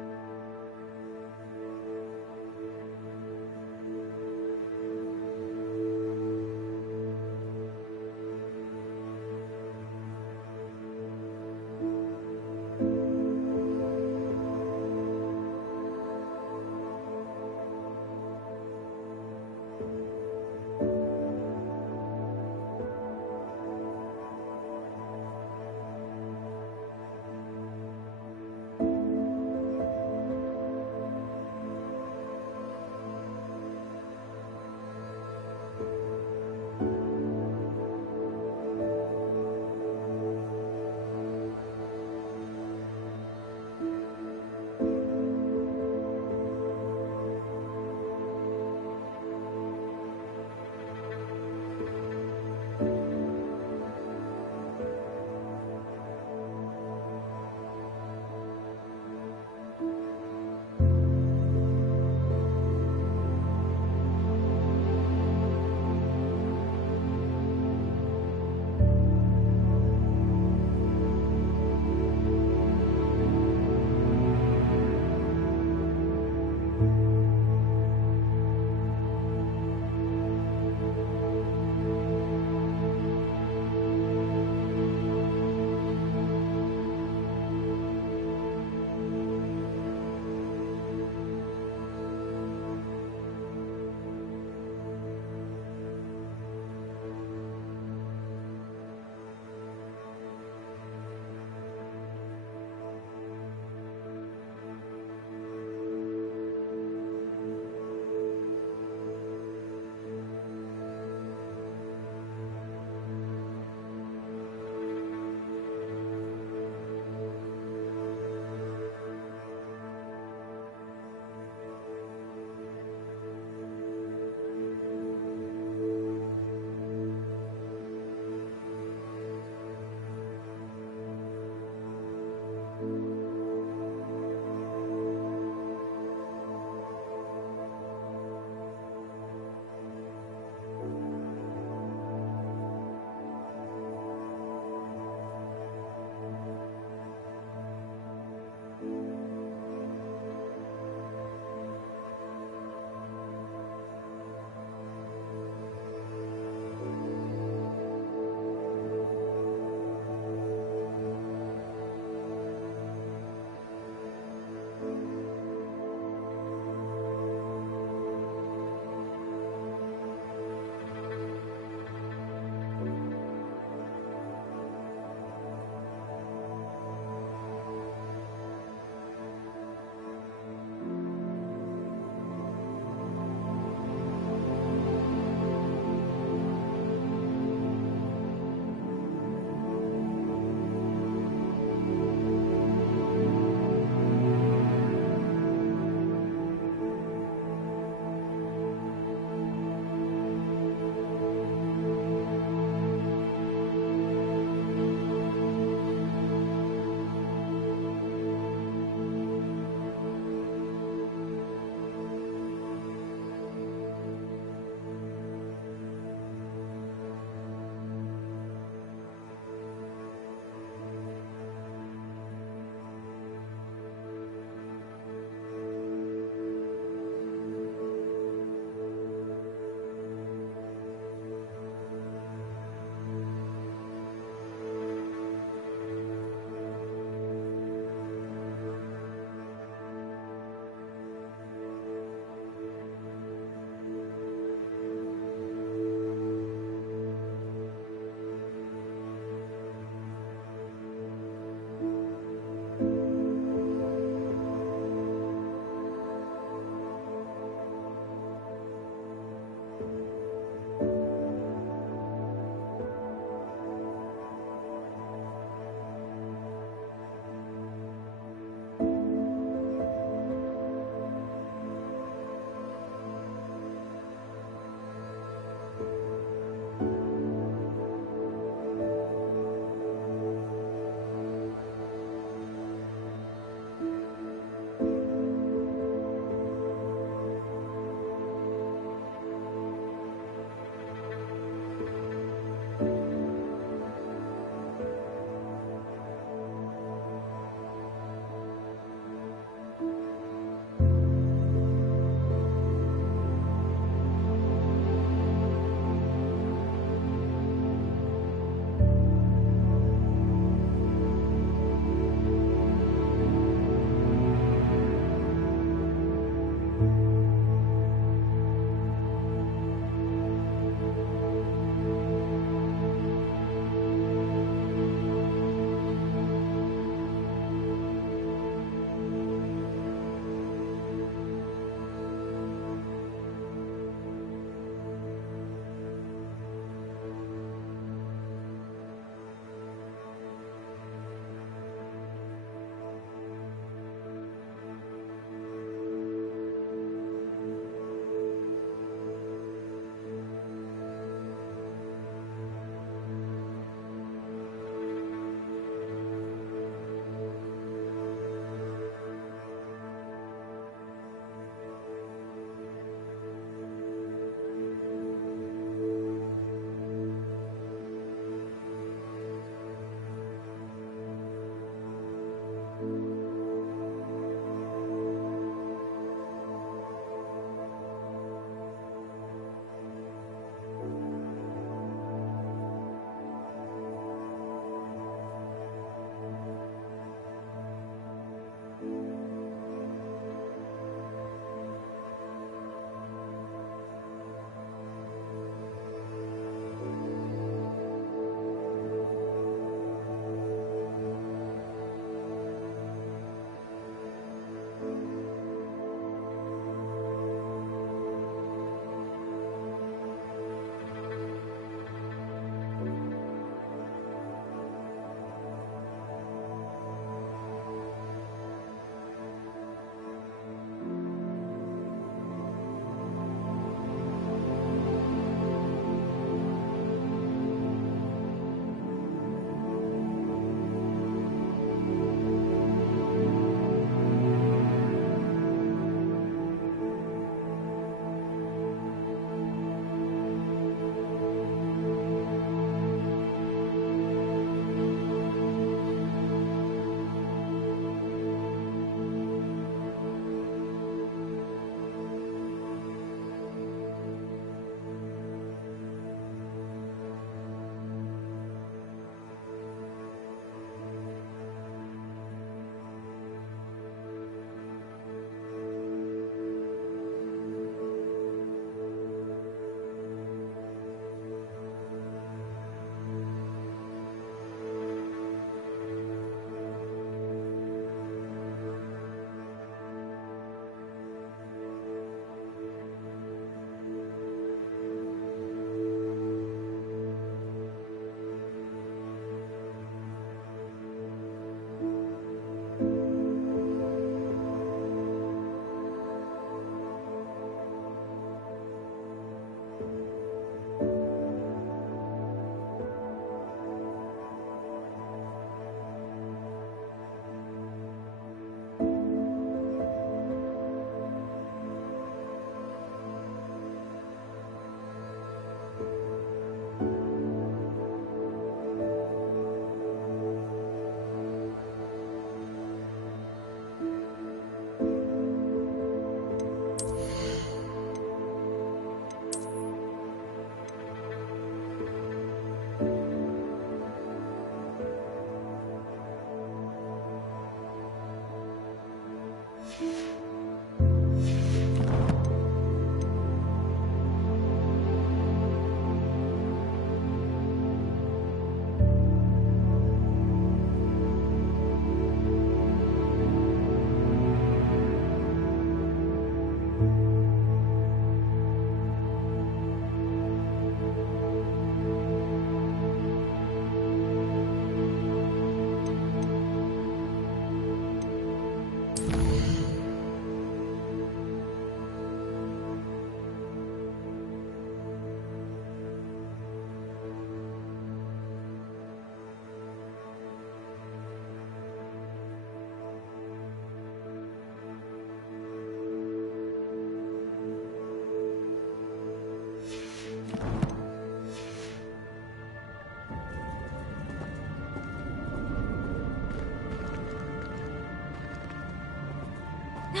I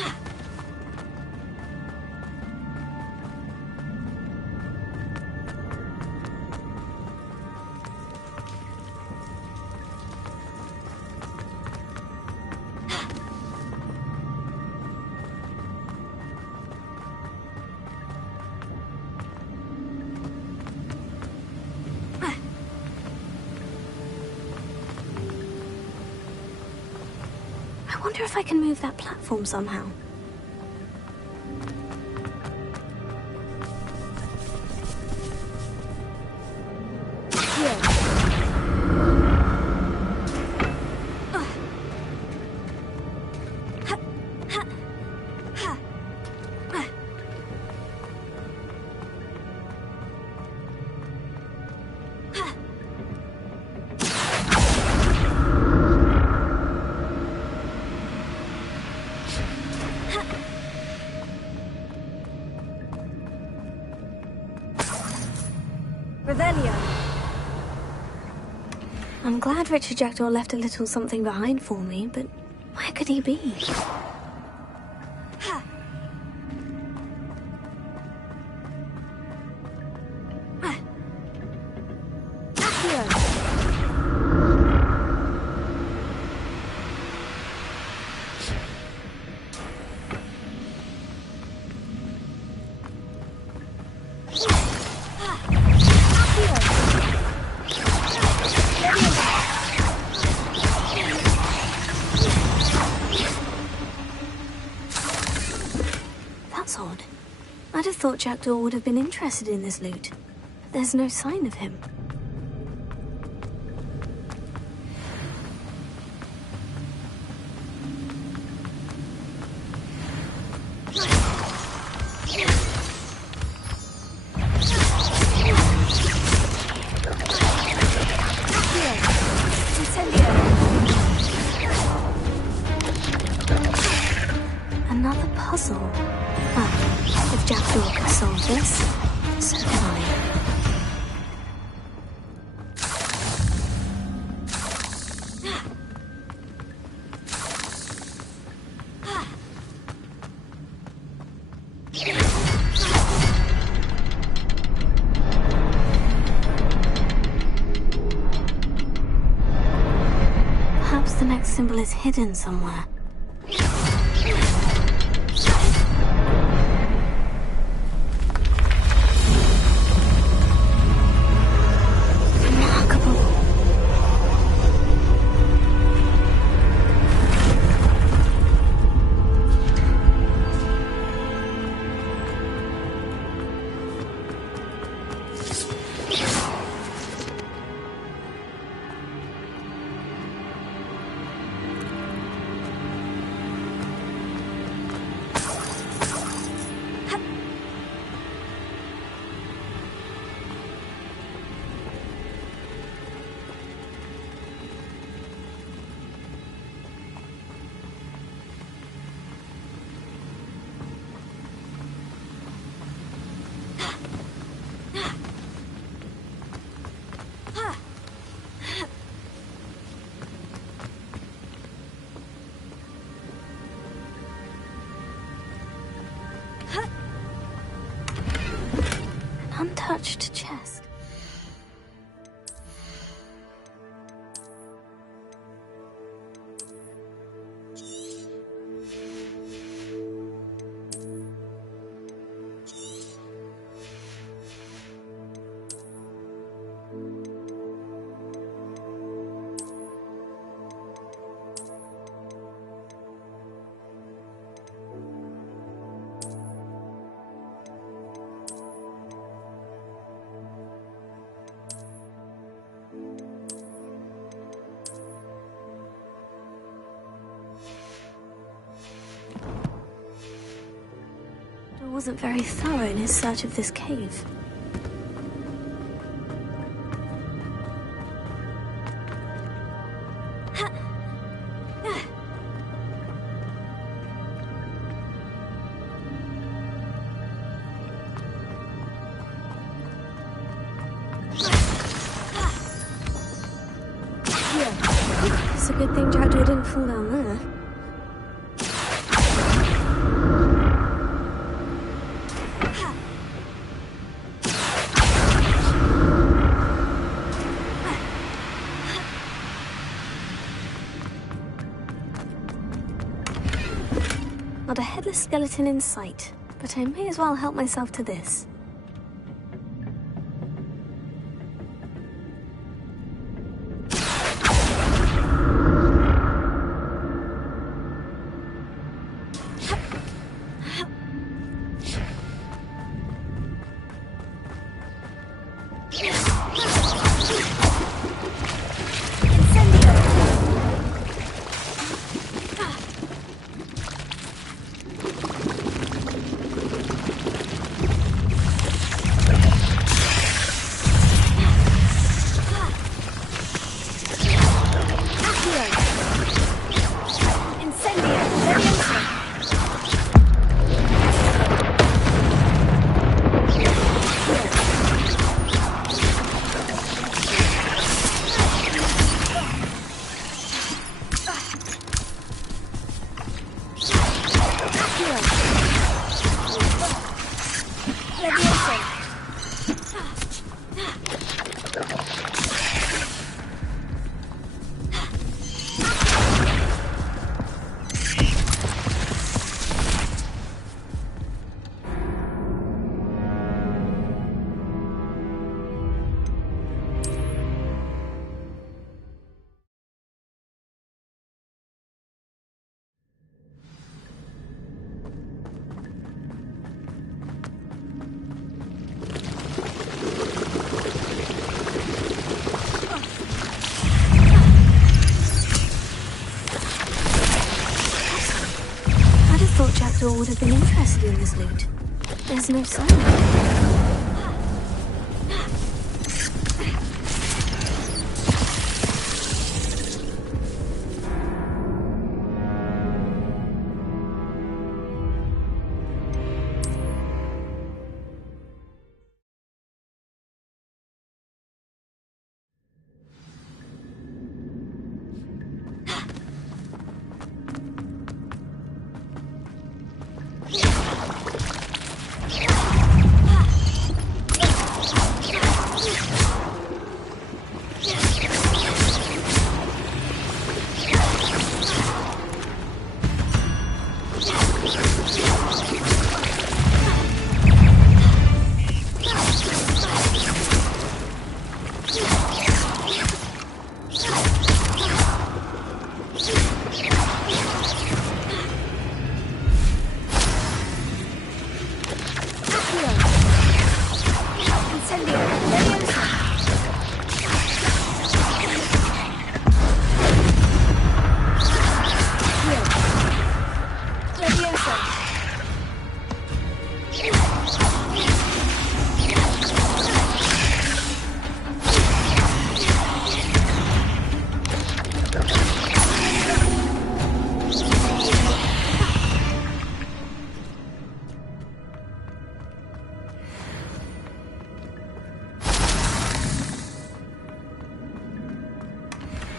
wonder if I can move that platform somehow. I'm glad Richard Jackdaw left a little something behind for me, but where could he be? That's odd. I'd have thought Jackdaw would have been interested in this loot. There's no sign of him. Another puzzle. Well, if Jackdaw can solve this, so can I. Perhaps the next symbol is hidden somewhere. Untouched chest. Wasn't very thorough in his search of this cave. It's a good thing Jackdaw didn't fall down there. headless skeleton in sight, but I may as well help myself to this. Would have been interested in this loot. There's no sign of it.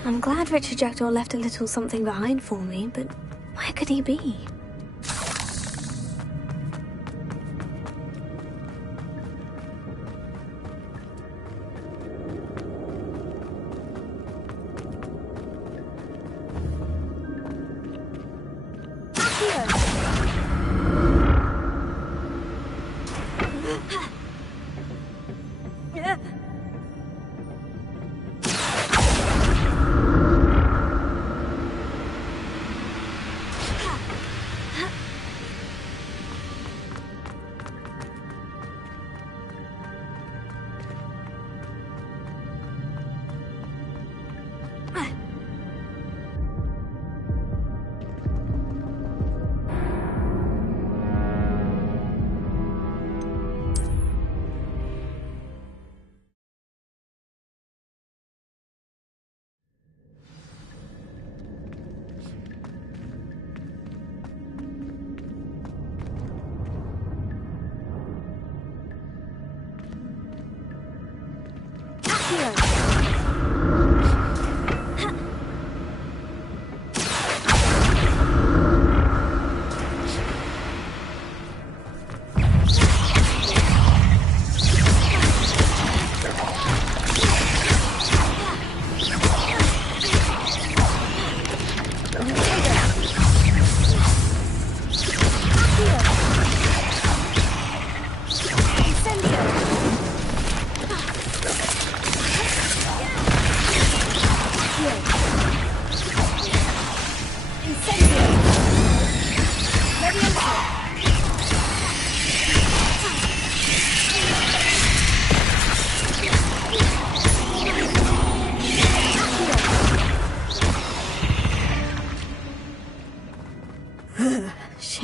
I'm glad Richard Jackdaw left a little something behind for me, but where could he be?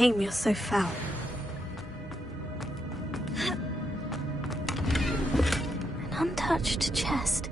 shame you're so foul. An untouched chest.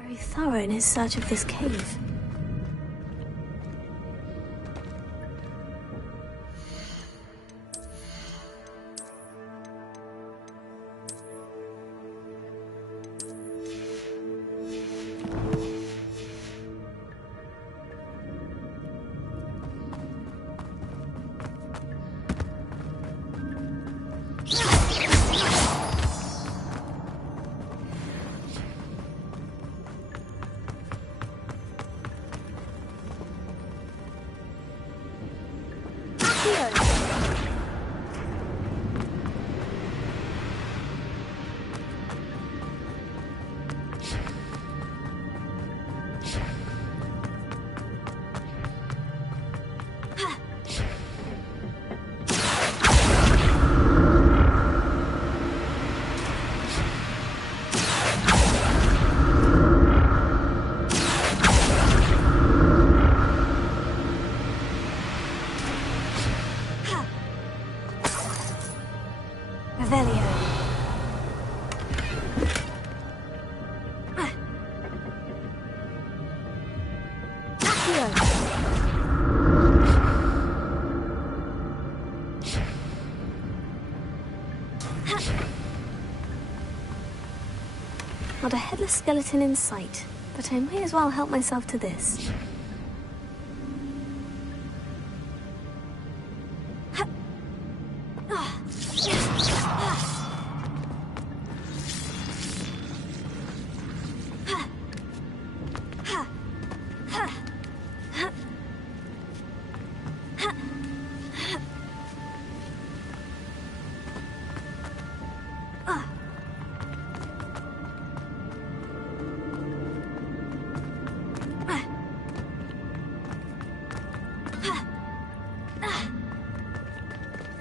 Very thorough in his search of this cave. Not a headless skeleton in sight, but I may as well help myself to this.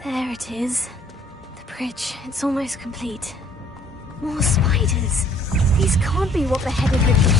There it is. The bridge, it's almost complete. More spiders. These can't be what the headed Richard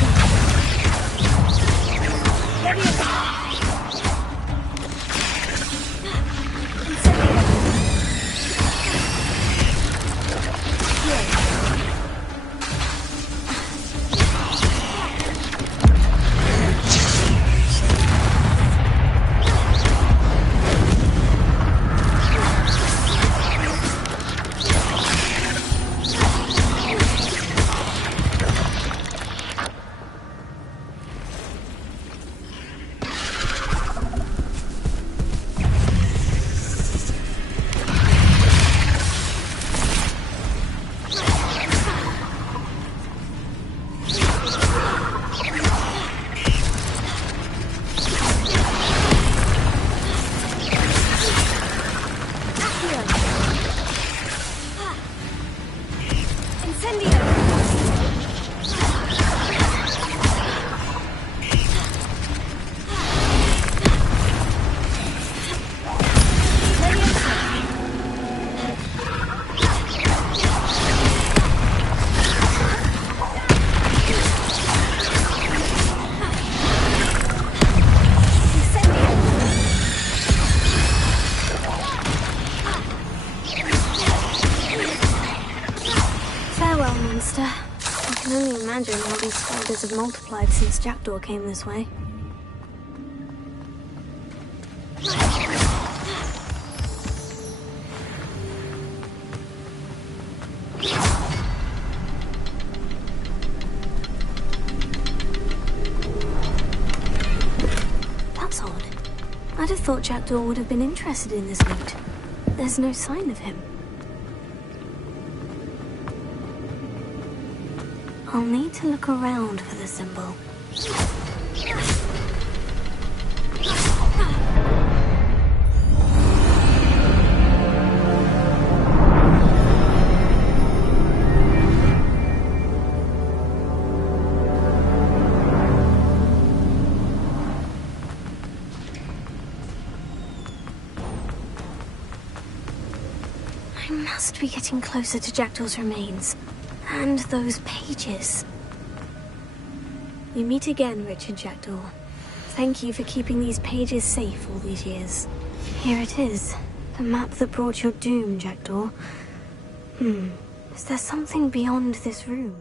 have multiplied since Jackdaw came this way. That's odd. I'd have thought Jackdaw would have been interested in this loot. There's no sign of him. I'll need to look around for the symbol. I must be getting closer to Jackdaw's remains. And those pages. We meet again, Richard Jackdaw. Thank you for keeping these pages safe all these years. Here it is. The map that brought your doom, Jackdaw. Is there something beyond this room?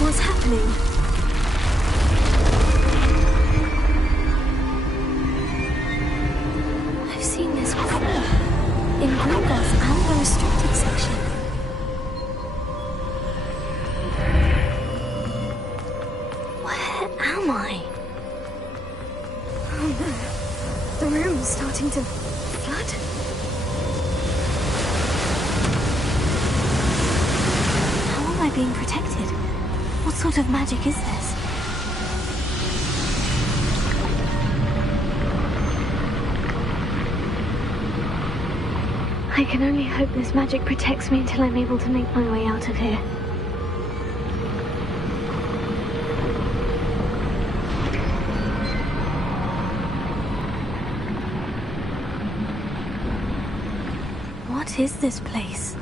What's happening? I've seen this before. In Gringotts and the restricted section. Where am I? Oh no. The room's starting to flood. How am I being protected? What sort of magic is this? I can only hope this magic protects me until I'm able to make my way out of here. What is this place?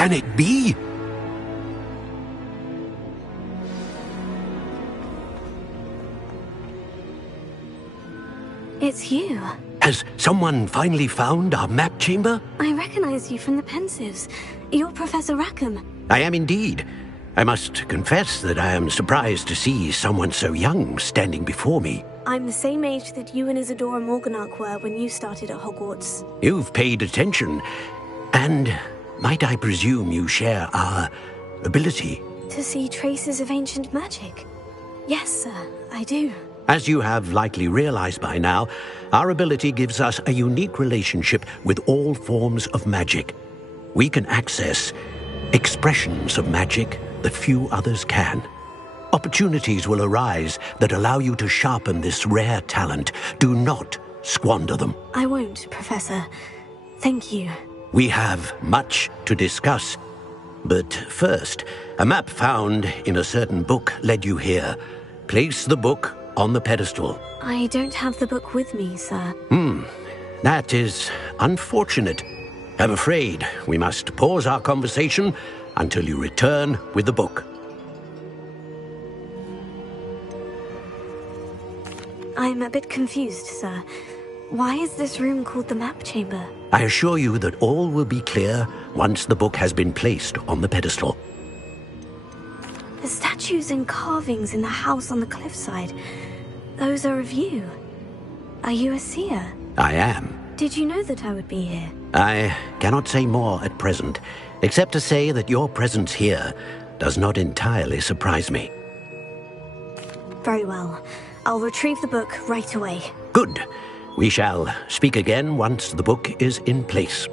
Can it be? It's you. Has someone finally found our map chamber? I recognize you from the Pensives. You're Professor Rackham. I am indeed. I must confess that I am surprised to see someone so young standing before me. I'm the same age that you and Isadora Morganach were when you started at Hogwarts. You've paid attention. And might I presume you share our ability? To see traces of ancient magic? Yes, sir, I do. As you have likely realized by now, our ability gives us a unique relationship with all forms of magic. We can access expressions of magic that few others can. Opportunities will arise that allow you to sharpen this rare talent. Do not squander them. I won't, Professor. Thank you. We have much to discuss. But first, a map found in a certain book led you here. Place the book on the pedestal. I don't have the book with me, sir. That is unfortunate. I'm afraid we must pause our conversation until you return with the book. I'm a bit confused, sir. Why is this room called the map chamber? I assure you that all will be clear once the book has been placed on the pedestal. The statues and carvings in the house on the cliffside, those are of you. Are you a seer? I am. Did you know that I would be here? I cannot say more at present, except to say that your presence here does not entirely surprise me. Very well. I'll retrieve the book right away. Good. We shall speak again once the book is in place.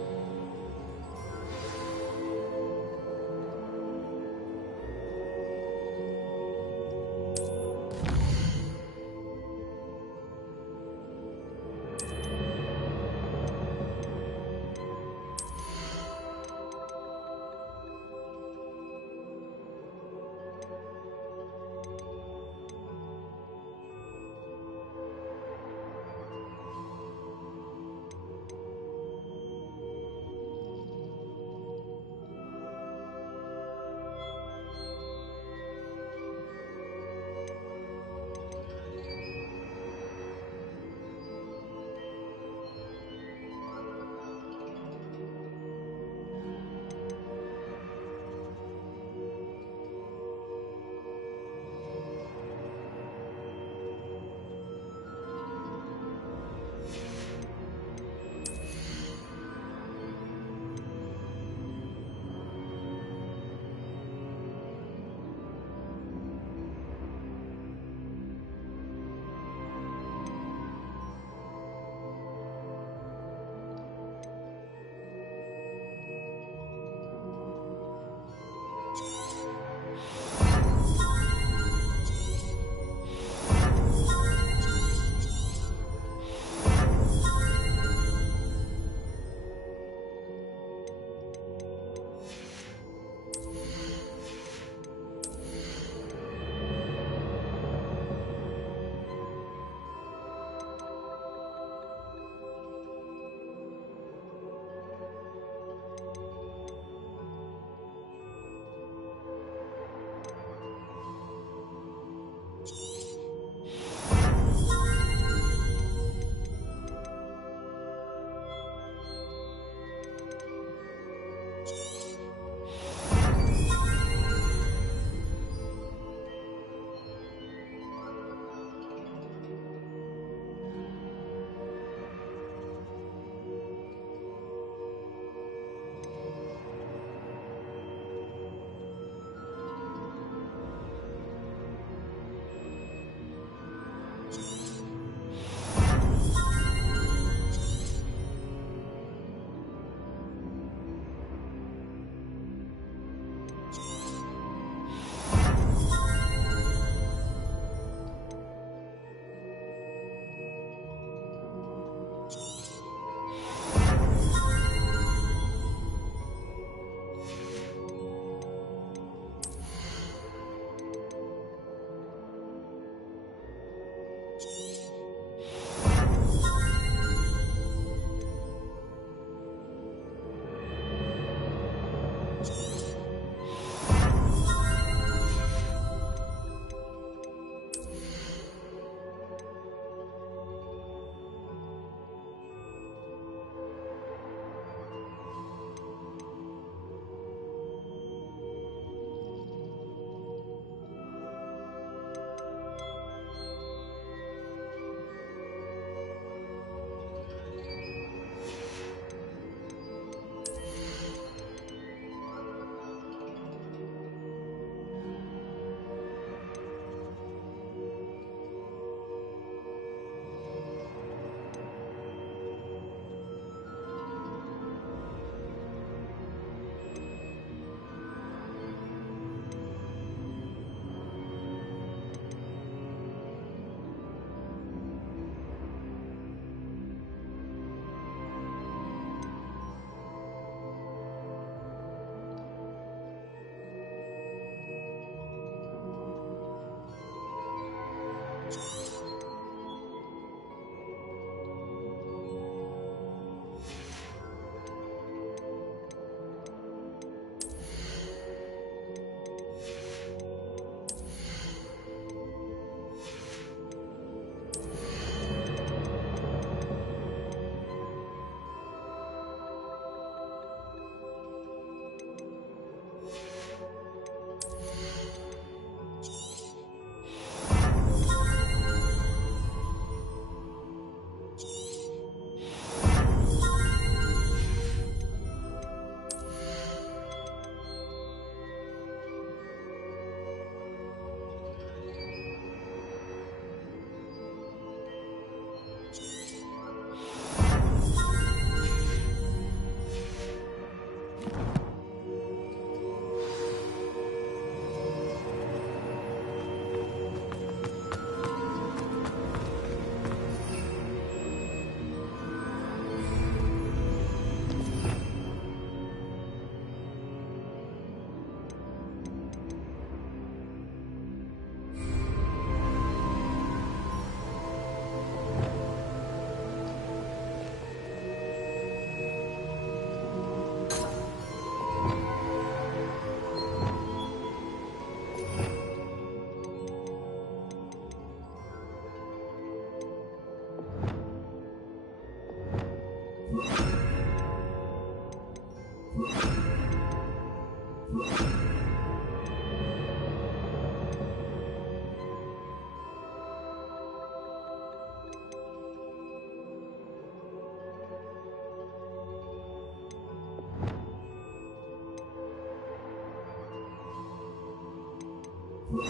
I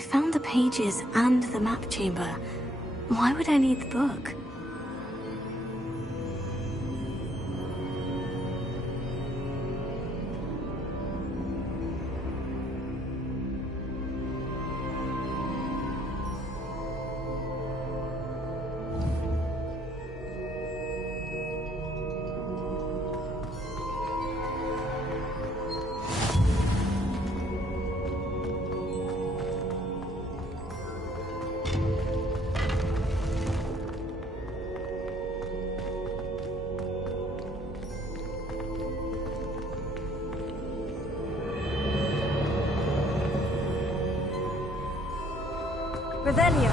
found the pages and the map chamber. Why would I need the book? Revelio.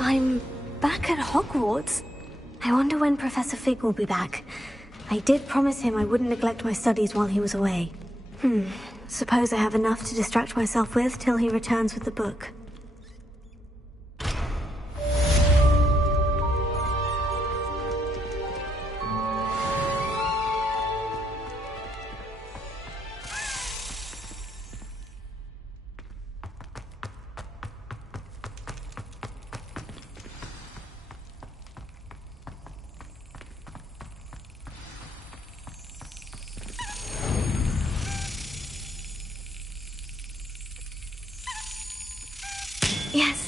I'm back at Hogwarts. I wonder when Professor Fig will be back. I did promise him I wouldn't neglect my studies while he was away. Suppose I have enough to distract myself with till he returns with the book. Yes.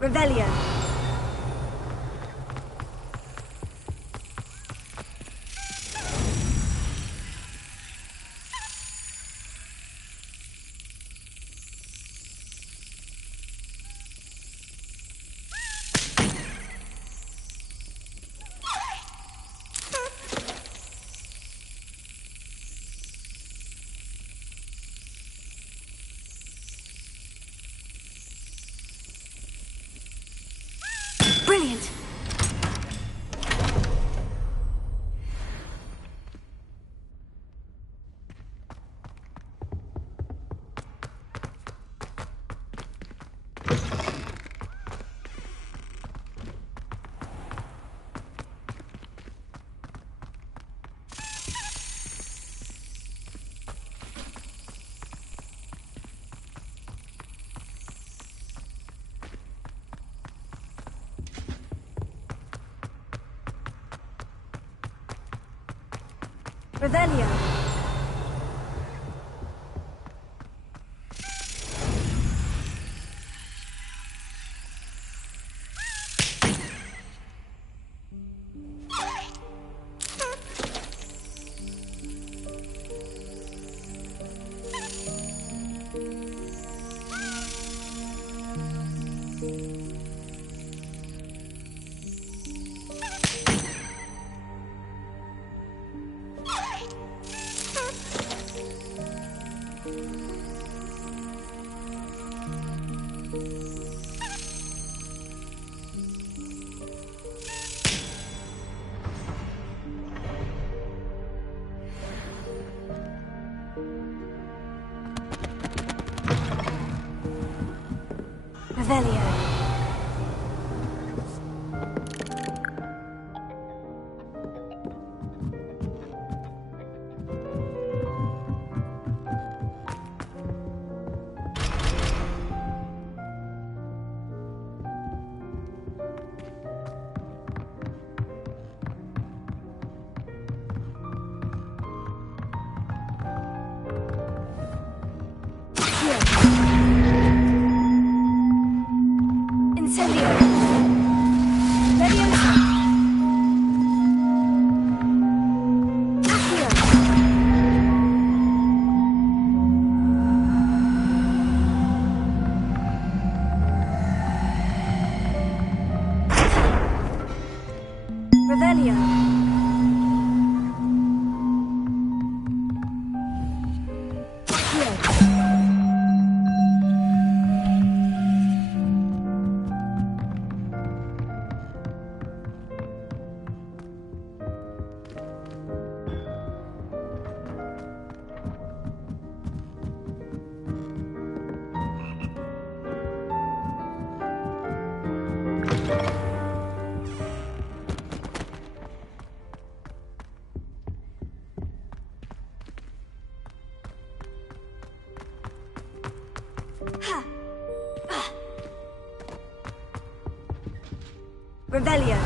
Revelio. Revelio. Revelio. Incendio. Leviosa. Accio. Revelio. Revelio.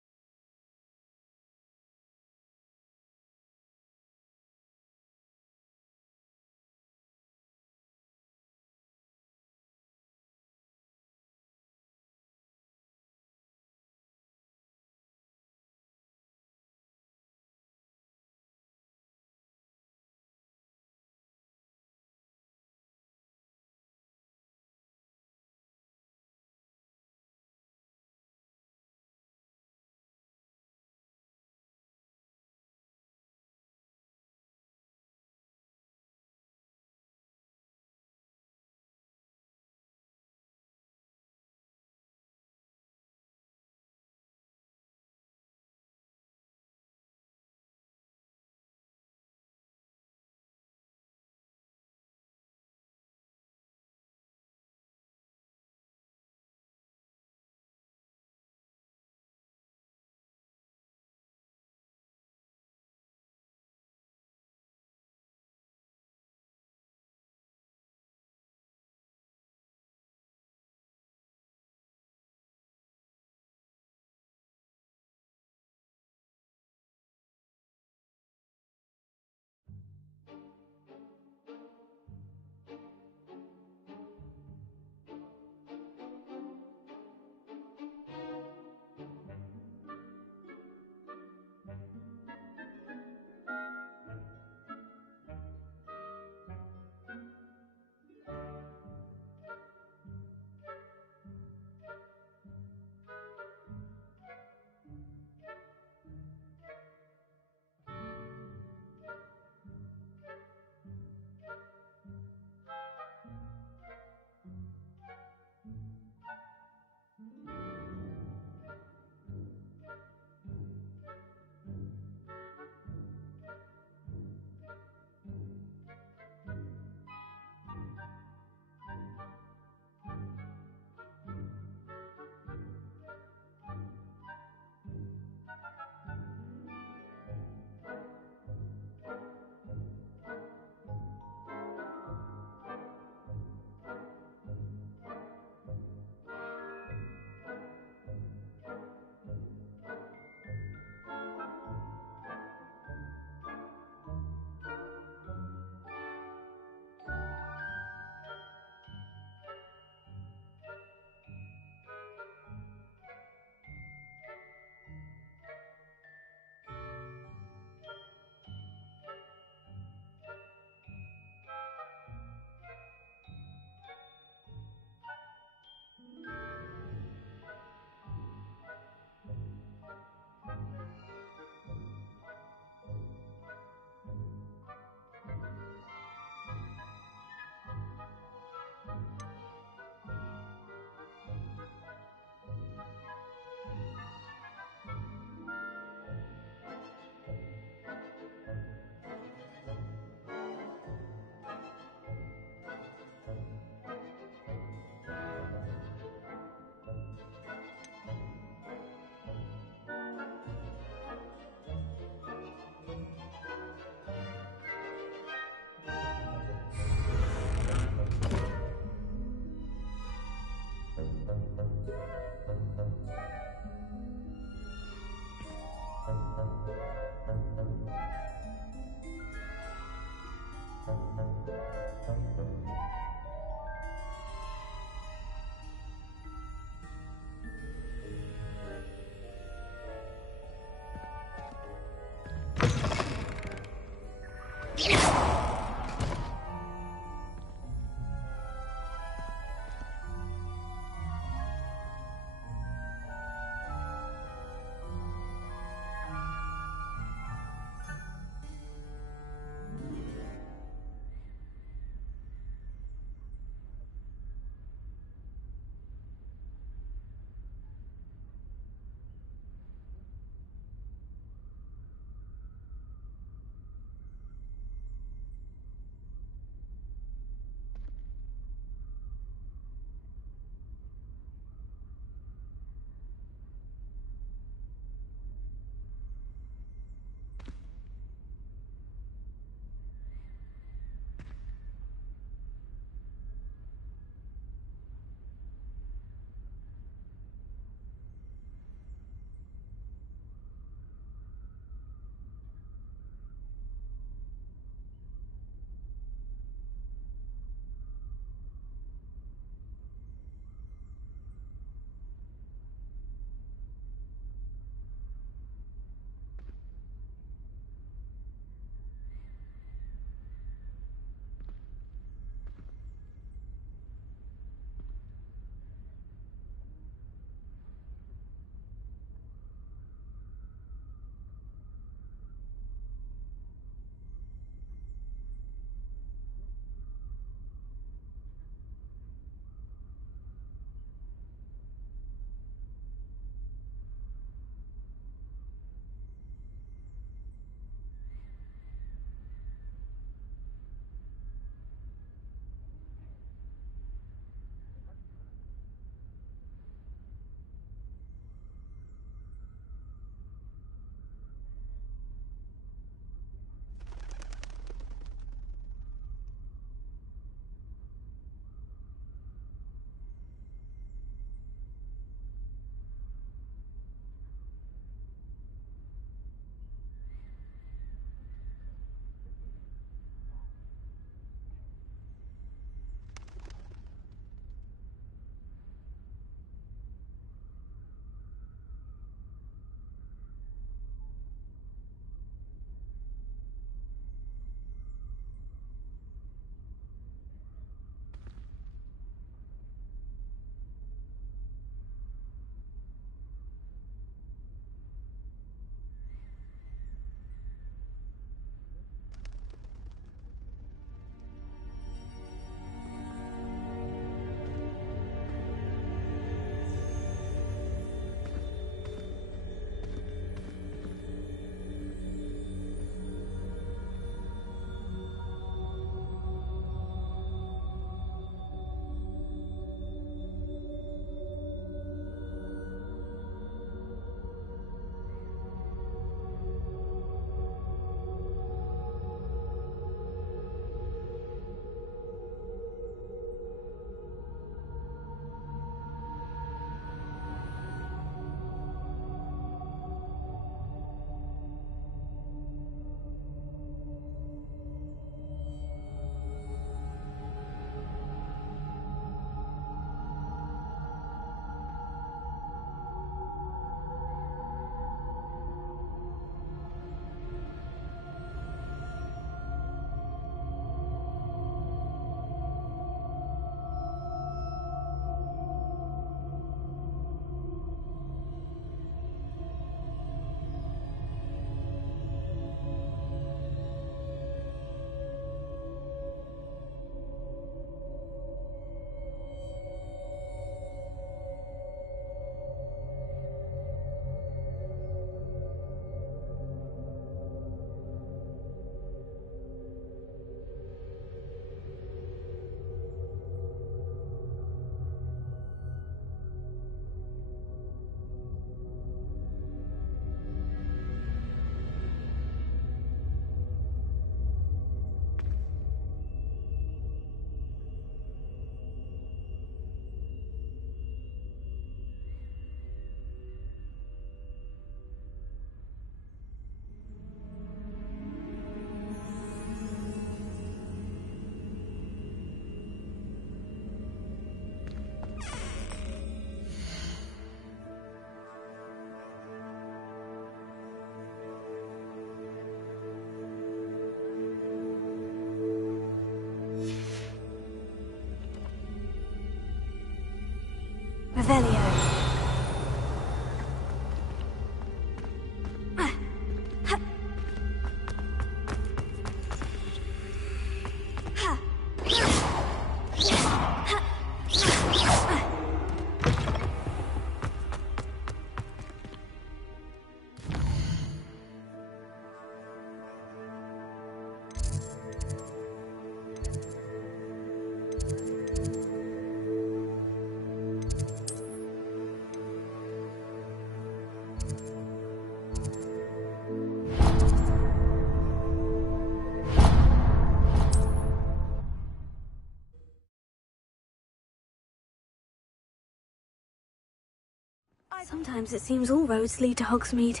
Sometimes it seems all roads lead to Hogsmeade.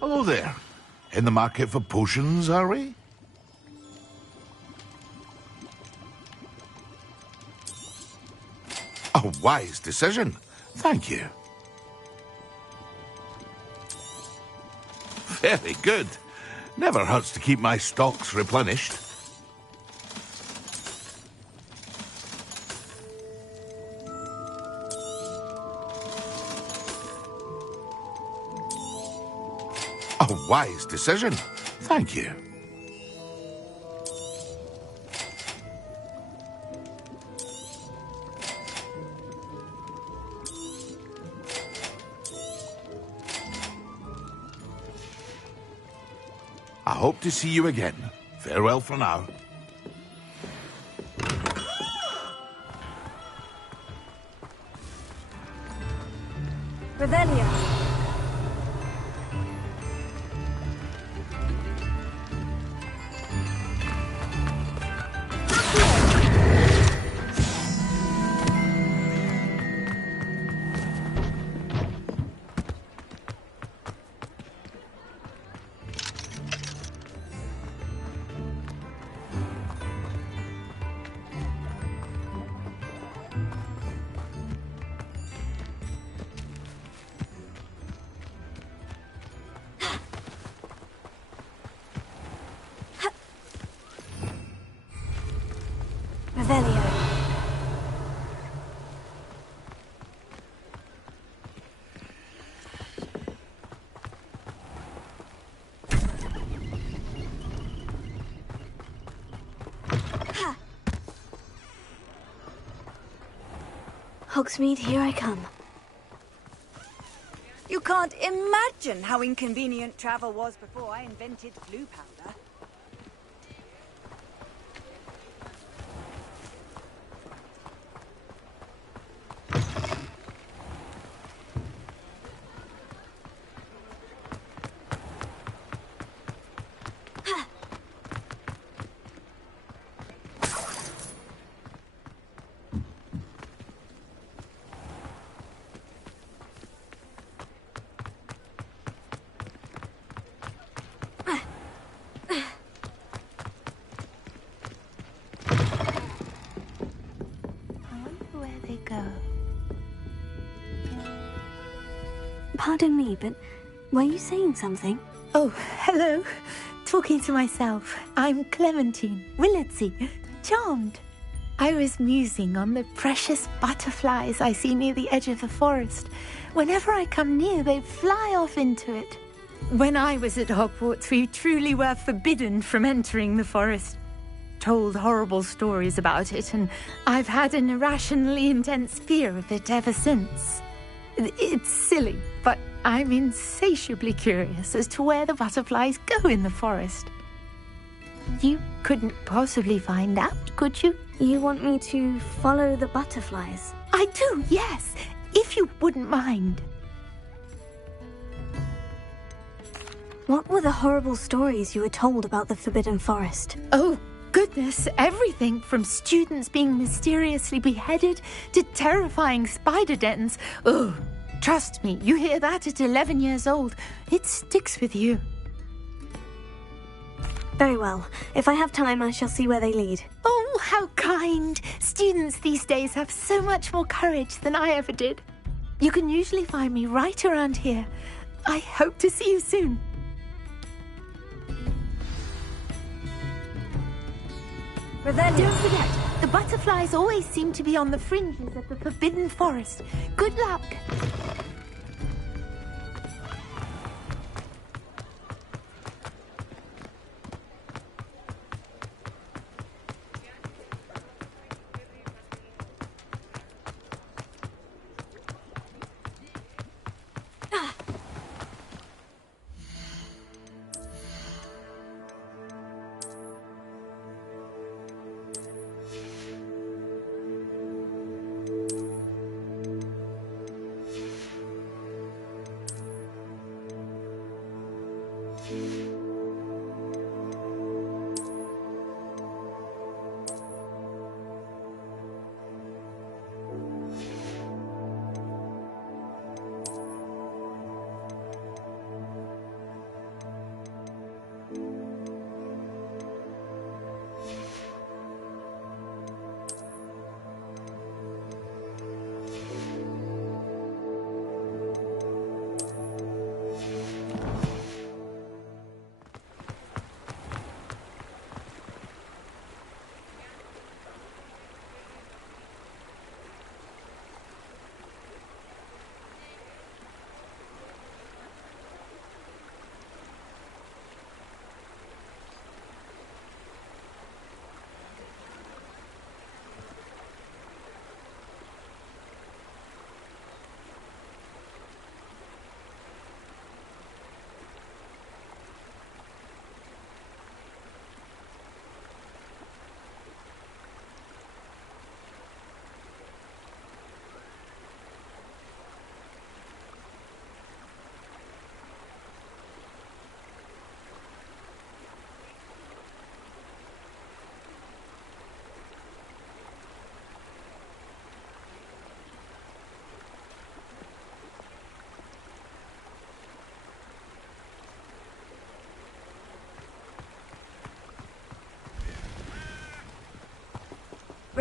Hello there. In the market for potions, are we? A wise decision. Thank you. Very good. Never hurts to keep my stocks replenished. A wise decision. Thank you. I hope to see you again. Farewell for now. Revelio. Revelio. Hogsmeade, here I come. You can't imagine how inconvenient travel was before I invented blue powder. Pardon me, but were you saying something? Oh, hello. Talking to myself. I'm Clementine Willardsey. Charmed. I was musing on the precious butterflies I see near the edge of the forest. Whenever I come near, they fly off into it. When I was at Hogwarts, we truly were forbidden from entering the forest. Told horrible stories about it, and I've had an irrationally intense fear of it ever since. It's silly, but I'm insatiably curious as to where the butterflies go in the forest. You couldn't possibly find out, could you? You want me to follow the butterflies? I do, yes, if you wouldn't mind. What were the horrible stories you were told about the Forbidden Forest? Oh, goodness, everything from students being mysteriously beheaded to terrifying spider dens. Oh, trust me, you hear that at 11 years old, it sticks with you. Very well. If I have time, I shall see where they lead. Oh, how kind. Students these days have so much more courage than I ever did. You can usually find me right around here. I hope to see you soon. Revelio. Don't forget, the butterflies always seem to be on the fringes of the Forbidden Forest. Good luck.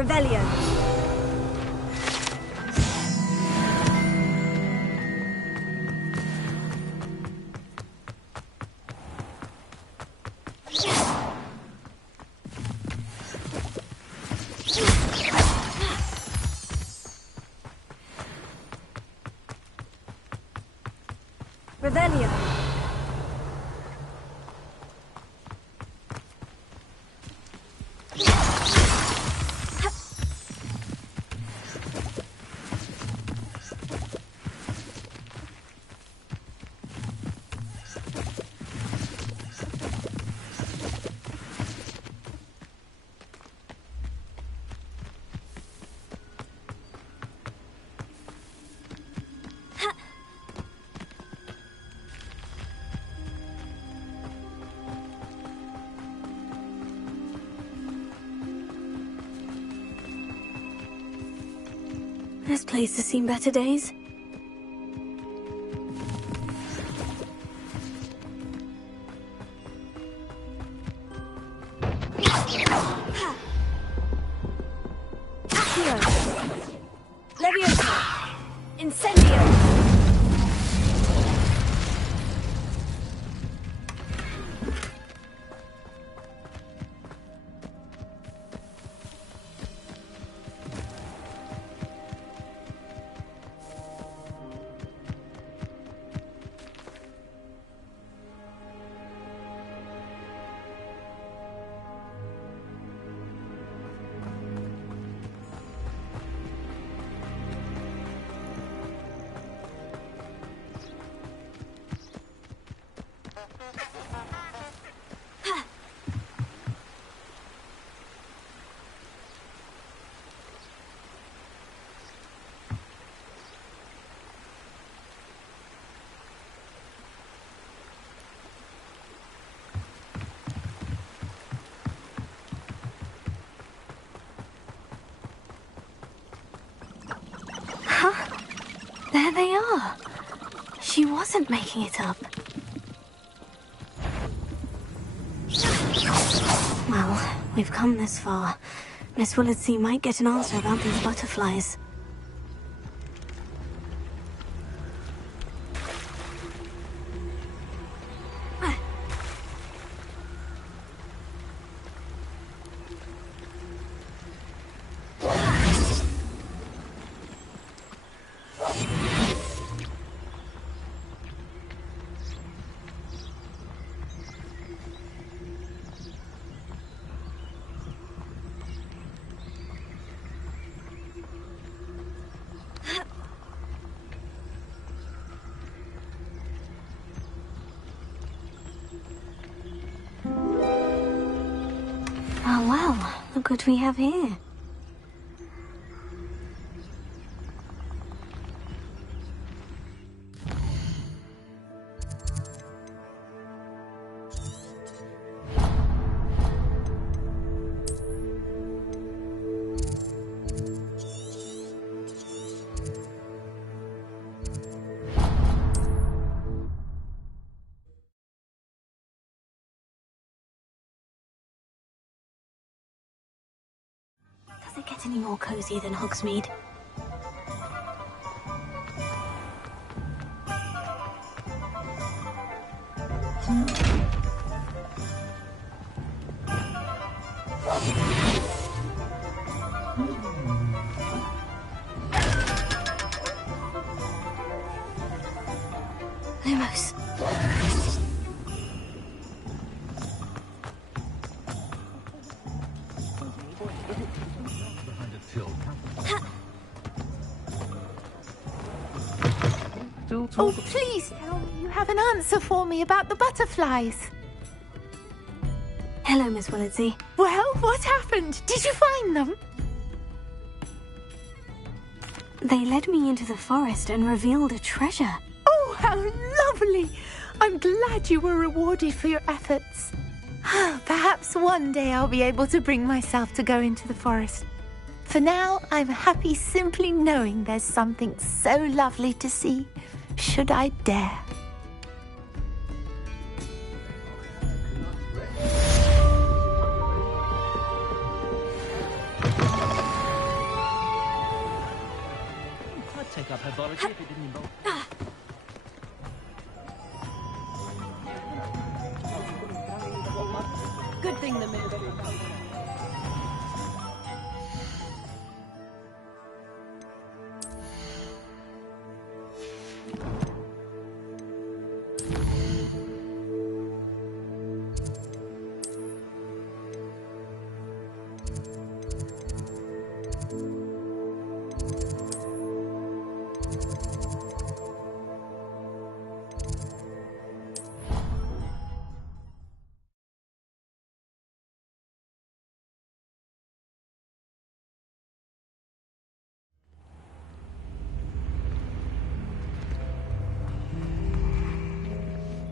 Revelio. Revelio. This place has seen better days. Accio. Leviosa. Incendio. There they are. She wasn't making it up. Well, we've come this far. Miss Willardsey might get an answer about these butterflies. Oh well, look what we have here. Does it get any more cozy than Hogsmeade? Lumos. Oh, please tell me you have an answer for me about the butterflies. Hello, Miss Willardsey. Well, what happened? Did you find them? They led me into the forest and revealed a treasure. Oh, how lovely! I'm glad you were rewarded for your efforts. Perhaps one day I'll be able to bring myself to go into the forest. For now, I'm happy simply knowing there's something so lovely to see, should I dare. up herbology if it didn't involve... Good thing the minute.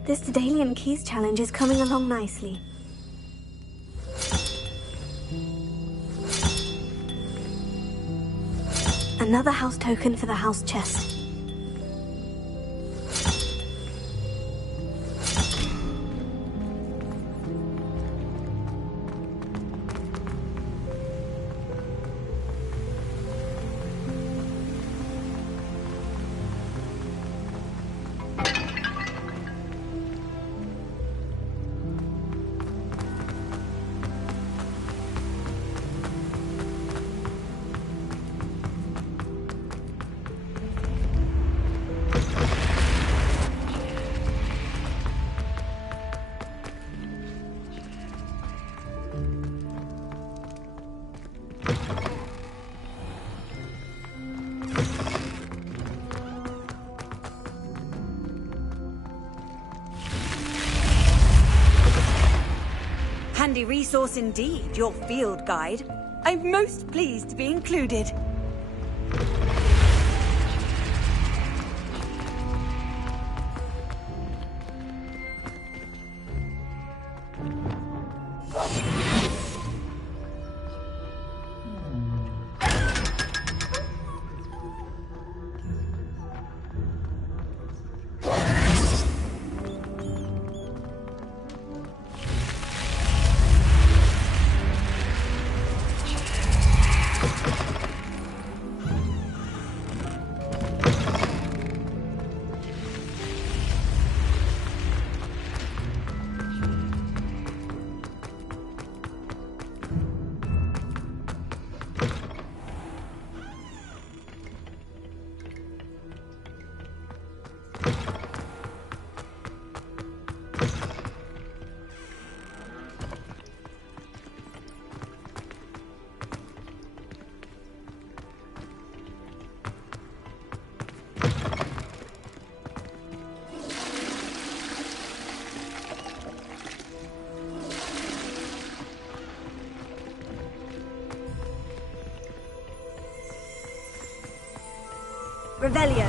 This Daedalian Keys challenge is coming along nicely. Another house token for the house chest. Handy resource indeed, your field guide. I'm most pleased to be included. Revelio.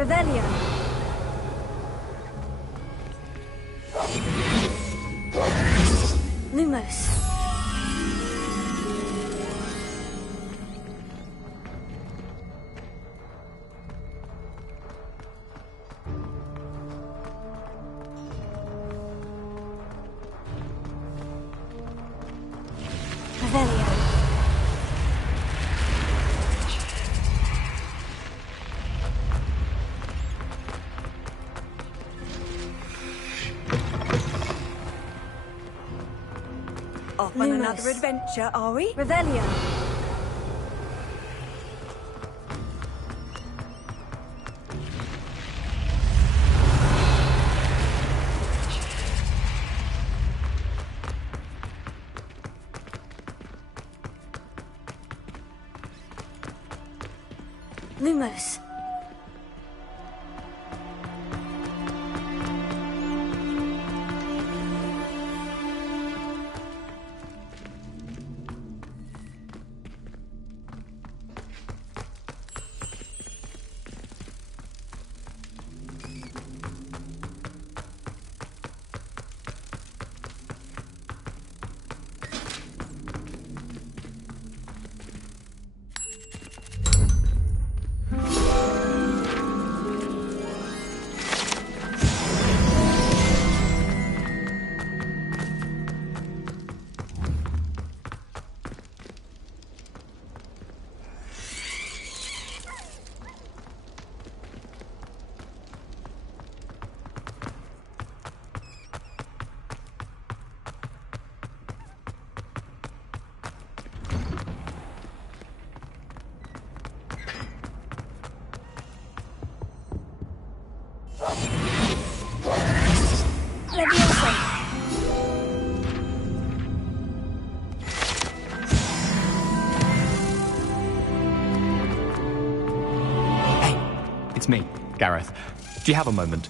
Revelio. Lumos. Revelio. Off on another adventure, are we? Revelio. Lumos. it's me, Gareth. Do you have a moment?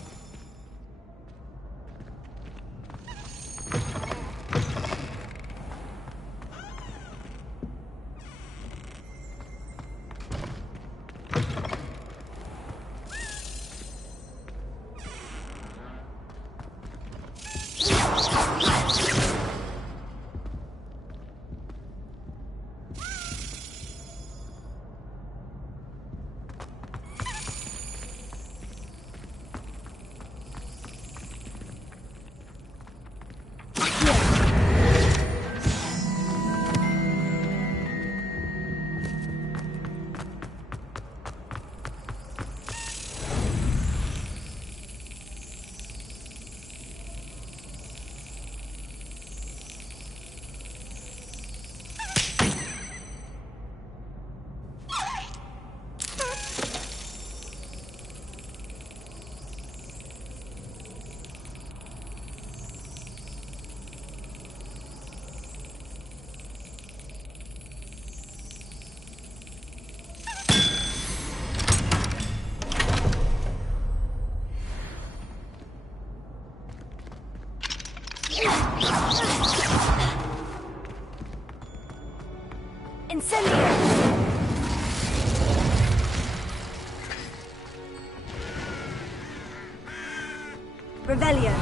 Revelio.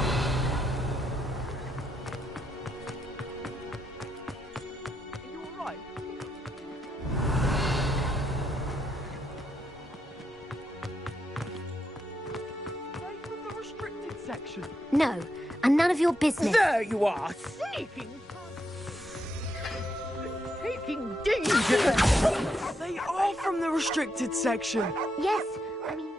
No, and none of your business. There you are, sneaking danger. They are from the restricted section. Yes, I mean...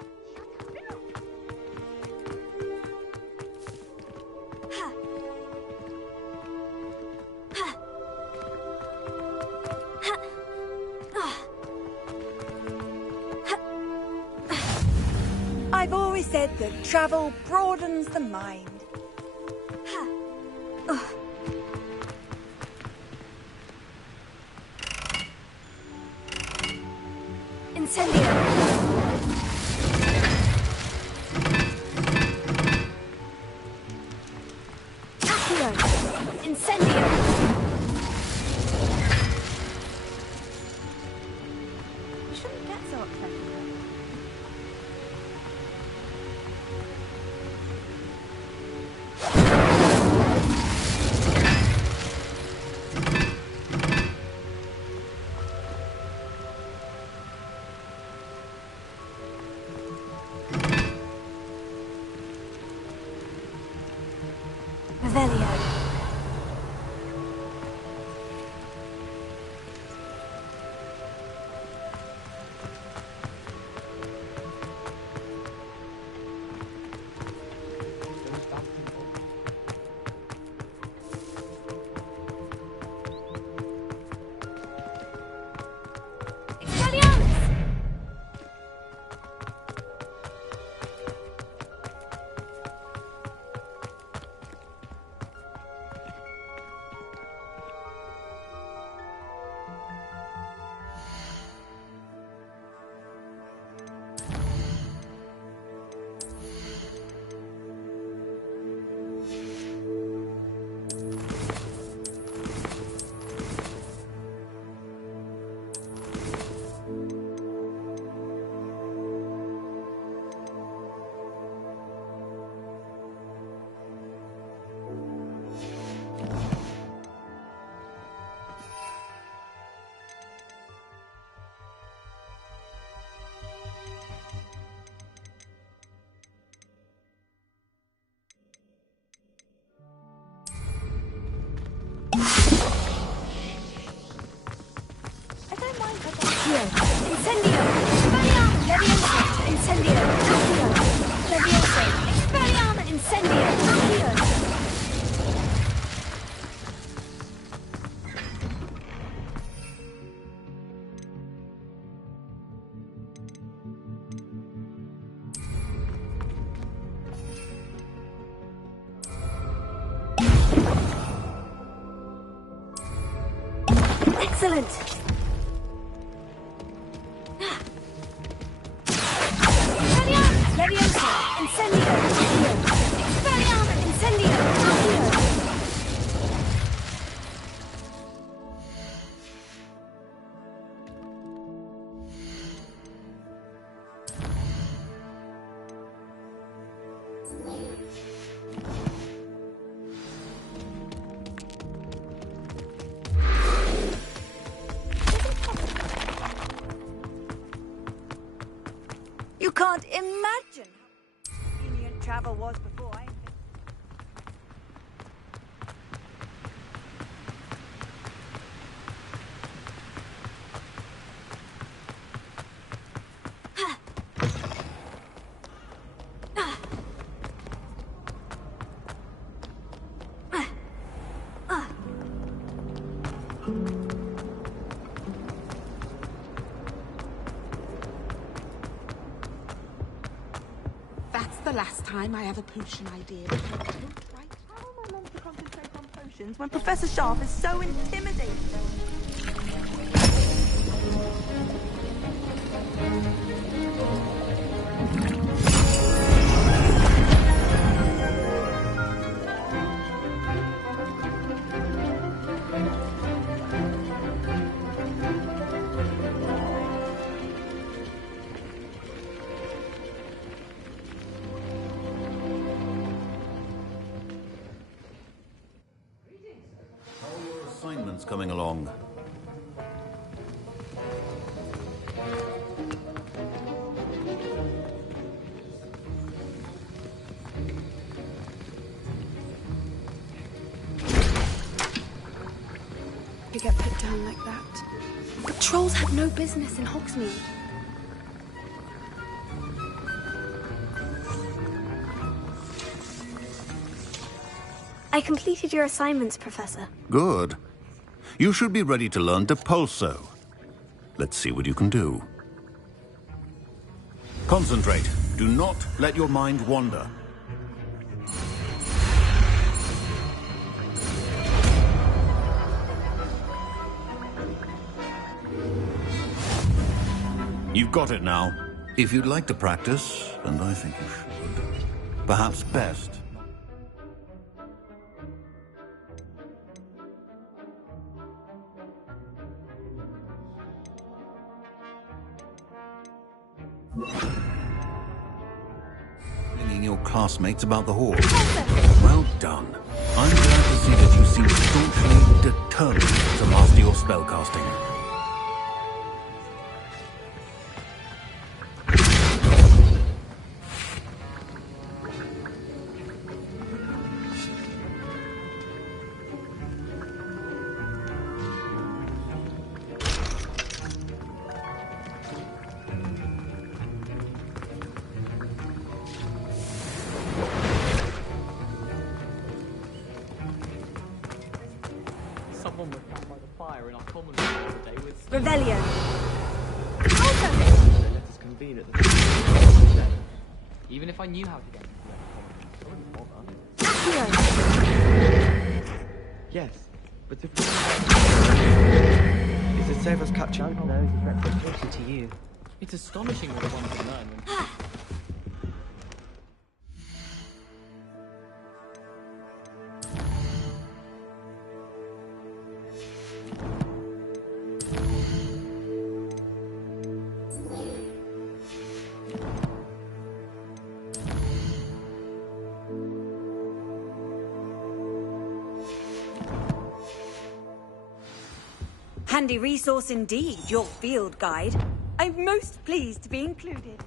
I've always said that travel broadens the mind. Incendio! Accio! Incendio! You shouldn't get so upset. Revelio. Incendio! Expelliarmus! Leviosa! Incendio! Accio! Leviosa! Expelliarmus! Incendio! Accio! Excellent! You can't imagine how convenient travel was before I... That's the last time I have a potion idea. How am I meant to concentrate on potions when Professor Sharp is so intimidating? Assignments coming along. You get put down like that. The trolls had no business in Hogsmeade. I completed your assignments, Professor. Good. You should be ready to learn Depulso. Let's see what you can do. Concentrate. Do not let your mind wander. You've got it now. If you'd like to practice, and I think you should, perhaps best. Bringing your classmates about the hall. Well done. I'm glad to see that you seem staunchly determined to master your spellcasting. Someone was sat by the fire in our common room the other day with... Revelio. They let us convene at the day. Even if I knew how to get into the common room, I wouldn't bother. Yes, but if... Is it safe as capturing those is representation to you? It's astonishing what one can learn when... Handy resource indeed, your field guide. I'm most pleased to be included.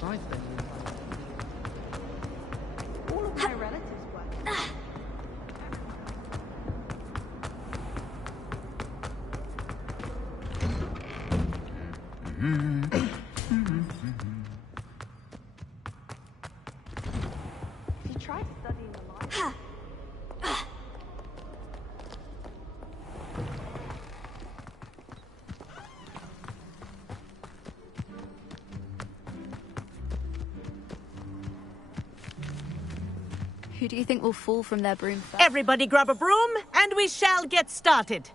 Right then. All of my relatives work. She tried studying the library. Who do you think will fall from their broom first? Everybody grab a broom, and we shall get started.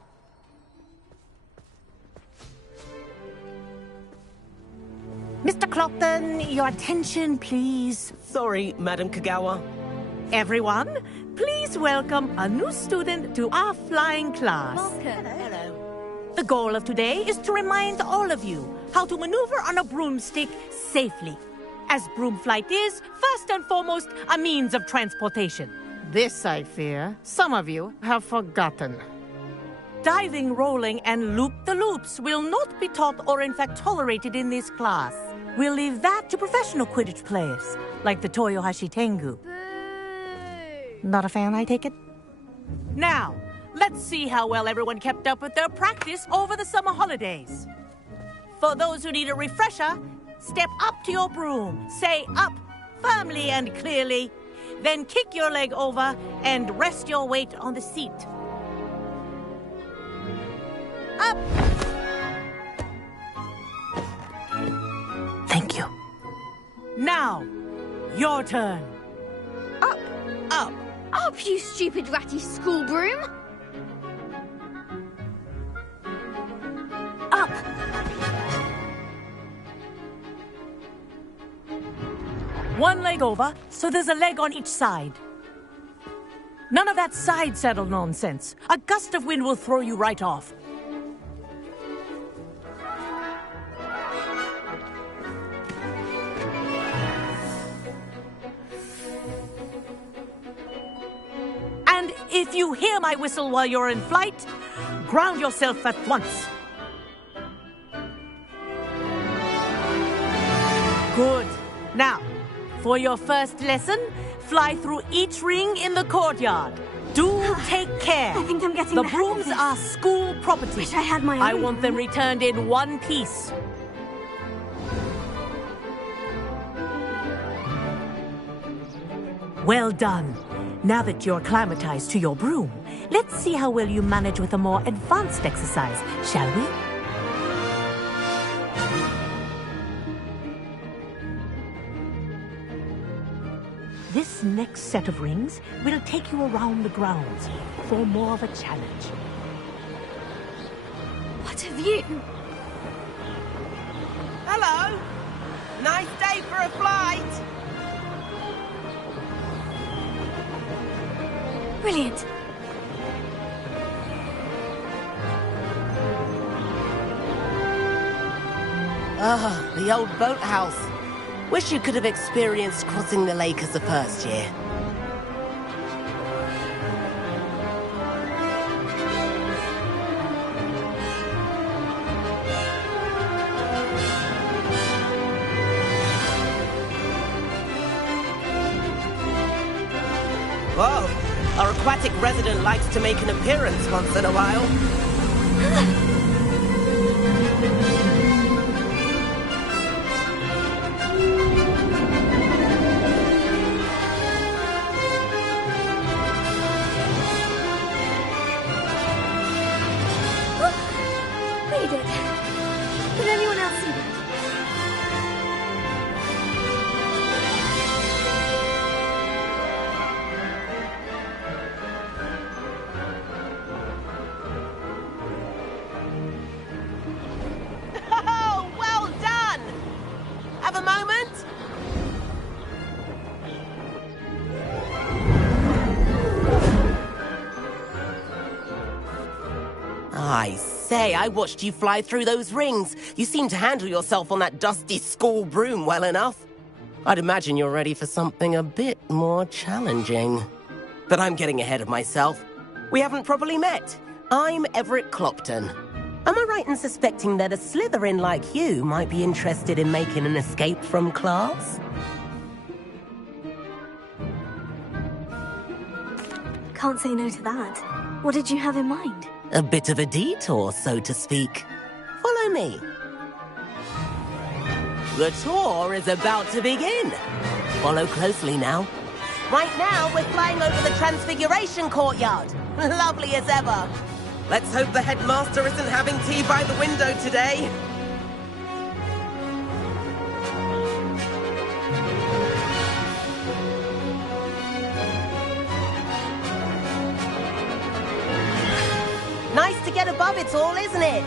Mr. Clopton, your attention, please. Sorry, Madam Kagawa. Everyone, please welcome a new student to our flying class. Hello. The goal of today is to remind all of you how to maneuver on a broomstick safely. As broom flight is, first and foremost, a means of transportation. This, I fear, some of you have forgotten. Diving, rolling, and loop-the-loops will not be taught or in fact tolerated in this class. We'll leave that to professional Quidditch players, like the Toyohashi Tengu. Not a fan, I take it? Now, let's see how well everyone kept up with their practice over the summer holidays. For those who need a refresher, step up to your broom, say up firmly and clearly, then kick your leg over and rest your weight on the seat. Up! Thank you. Now, your turn. Up! Up! Up, you stupid ratty school broom! Up! One leg over, so there's a leg on each side. None of that side saddle nonsense. A gust of wind will throw you right off. And if you hear my whistle while you're in flight, ground yourself at once. Good. Now, for your first lesson, fly through each ring in the courtyard. Do take care. I think I'm getting the the hang of brooms this. are school property. Wish I had my I own. want them returned in one piece. Well done. Now that you're acclimatized to your broom, let's see how well you manage with a more advanced exercise, shall we? This next set of rings will take you around the grounds for more of a challenge. What have you? Hello! Nice day for a flight! Brilliant. Ah, the old boathouse. Wish you could have experienced crossing the lake as the first year. Whoa, our aquatic resident likes to make an appearance once in a while. Made it. Did anyone else see that? Oh, well done! Have a moment? I say, I watched you fly through those rings. You seem to handle yourself on that dusty school broom well enough. I'd imagine you're ready for something a bit more challenging. But I'm getting ahead of myself. We haven't properly met. I'm Everett Clopton. Am I right in suspecting that a Slytherin like you might be interested in making an escape from class? Can't say no to that. What did you have in mind? A bit of a detour, so to speak. Follow me. The tour is about to begin. Follow closely now. Right now, we're flying over the Transfiguration Courtyard. Lovely as ever. Let's hope the headmaster isn't having tea by the window today. Nice to get above it all, isn't it?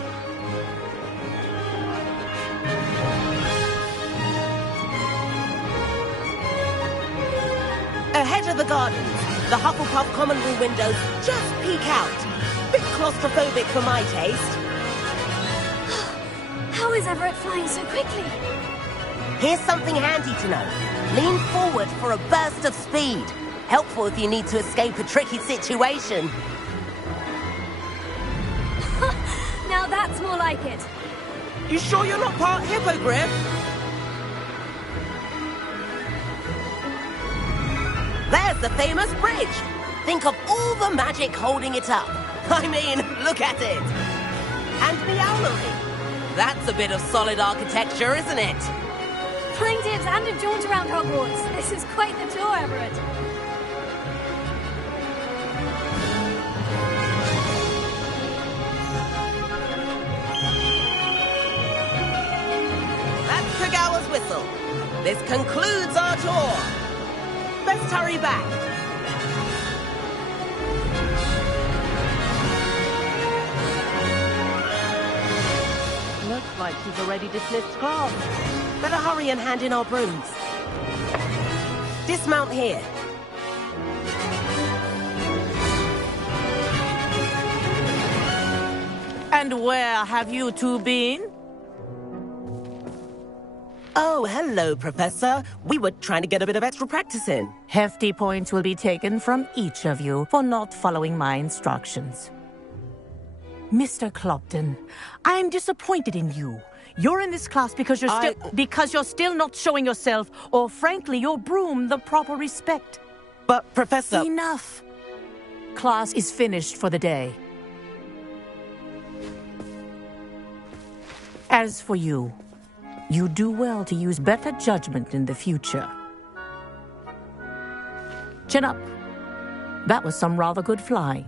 Ahead of the gardens, the Hufflepuff common room windows just peek out. Bit claustrophobic for my taste. How is Everett flying so quickly? Here's something handy to know. Lean forward for a burst of speed. Helpful if you need to escape a tricky situation. Now that's more like it. You sure you're not part hippogriff? There's the famous bridge. Think of all the magic holding it up. I mean, look at it. And the owlery. That's a bit of solid architecture, isn't it? Flying tips and a jaunt around Hogwarts. This is quite the tour, Everett. That's Kagawa's whistle. This concludes our tour. Let's hurry back. Looks like she's already dismissed class. Better hurry and hand in our brooms. Dismount here. And where have you two been? Oh, hello, Professor. We were trying to get a bit of extra practice in. Hefty points will be taken from each of you for not following my instructions. Mr. Clopton, I'm disappointed in you. You're in this class because you're still not showing yourself, or frankly, your broom, the proper respect. But, Professor... Enough. Class is finished for the day. As for you, you do well to use better judgment in the future. Chin up. That was some rather good flying.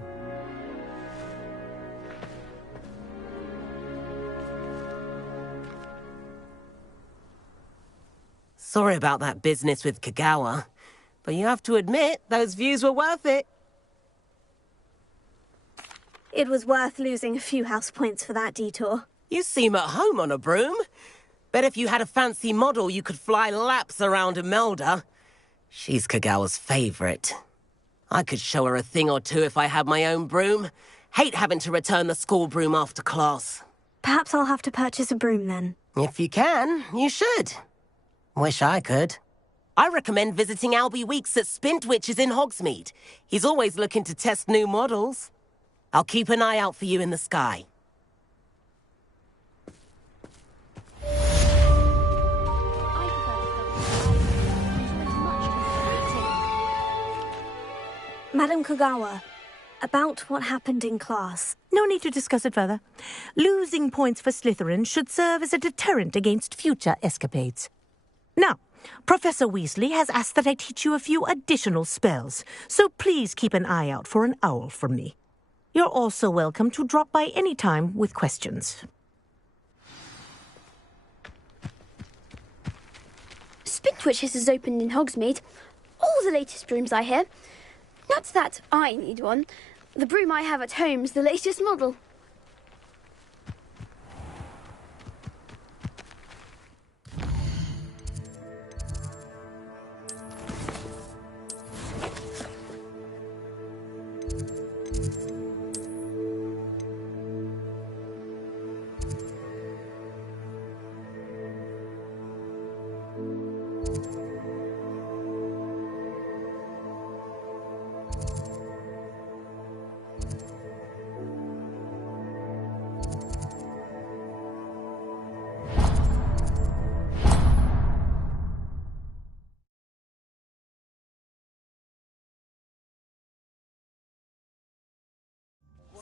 Sorry about that business with Kagawa, but you have to admit, those views were worth it. It was worth losing a few house points for that detour. You seem at home on a broom. Bet if you had a fancy model, you could fly laps around Imelda. She's Kagawa's favorite. I could show her a thing or two if I had my own broom. Hate having to return the school broom after class. Perhaps I'll have to purchase a broom then. If you can, you should. Wish I could. I recommend visiting Albie Weeks at Spintwitches in Hogsmeade. He's always looking to test new models. I'll keep an eye out for you in the sky. Madam Kagawa, about what happened in class. No need to discuss it further. Losing points for Slytherin should serve as a deterrent against future escapades. Now, Professor Weasley has asked that I teach you a few additional spells, so please keep an eye out for an owl from me. You're also welcome to drop by any time with questions. Spintwitches is opened in Hogsmeade. All the latest brooms, I hear. Not that I need one. The broom I have at home's the latest model.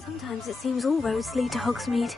Sometimes it seems all roads lead to Hogsmeade.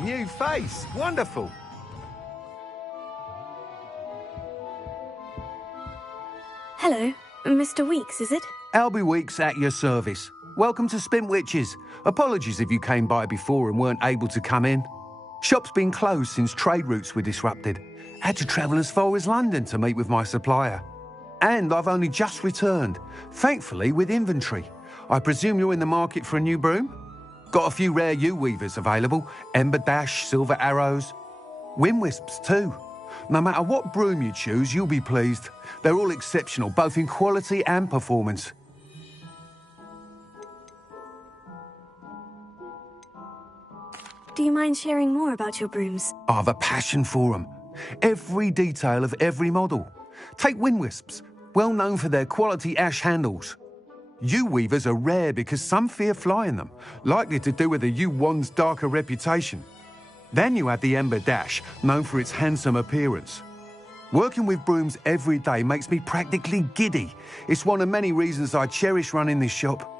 new face. Wonderful. Hello, Mr. Weeks, is it? Albie Weeks at your service. Welcome to Spintwitches. Apologies if you came by before and weren't able to come in. Shop's been closed since trade routes were disrupted. Had to travel as far as London to meet with my supplier. And I've only just returned, thankfully with inventory. I presume you're in the market for a new broom? Got a few rare yew-weavers available. Ember Dash, Silver Arrows. Wind-wisps too. No matter what broom you choose, you'll be pleased. They're all exceptional, both in quality and performance. Do you mind sharing more about your brooms? I have a passion for them. Every detail of every model. Take Wind-wisps, well known for their quality ash handles. Yew-weavers are rare because some fear flying them, likely to do with the yew wand's darker reputation. Then you have the Ember Dash, known for its handsome appearance. Working with brooms every day makes me practically giddy. It's one of many reasons I cherish running this shop.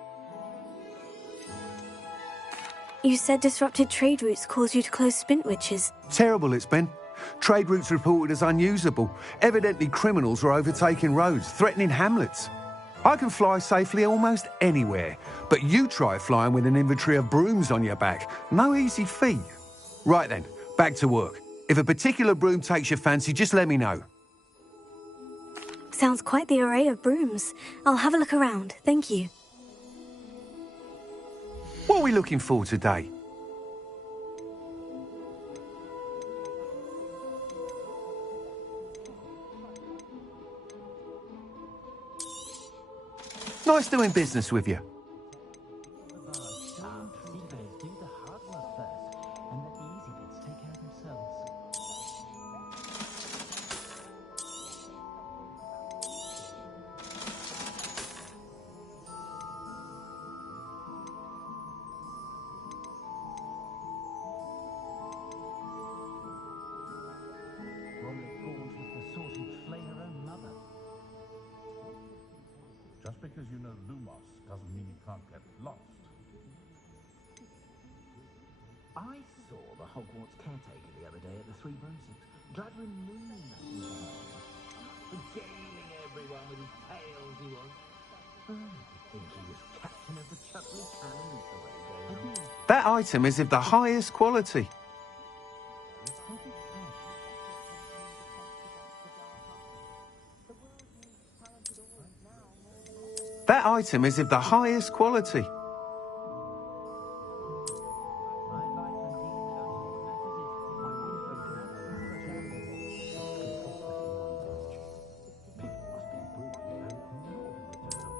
You said disrupted trade routes caused you to close Spintwitches. Terrible it's been. Trade routes reported as unusable. Evidently criminals are overtaking roads, threatening hamlets. I can fly safely almost anywhere, but you try flying with an inventory of brooms on your back. No easy feat. Right then, back to work. If a particular broom takes your fancy, just let me know. Sounds quite the array of brooms. I'll have a look around, thank you. What are we looking for today? Nice doing business with you. Just because you know Lumos doesn't mean you can't get lost. I saw the Hogwarts caretaker the other day at the Three Broomsticks. Driving Moon. Regaling everyone with his tales he was. I think he was captain of the Chutley Cannons the way he goes. That item is of the highest quality. That item is of the highest quality.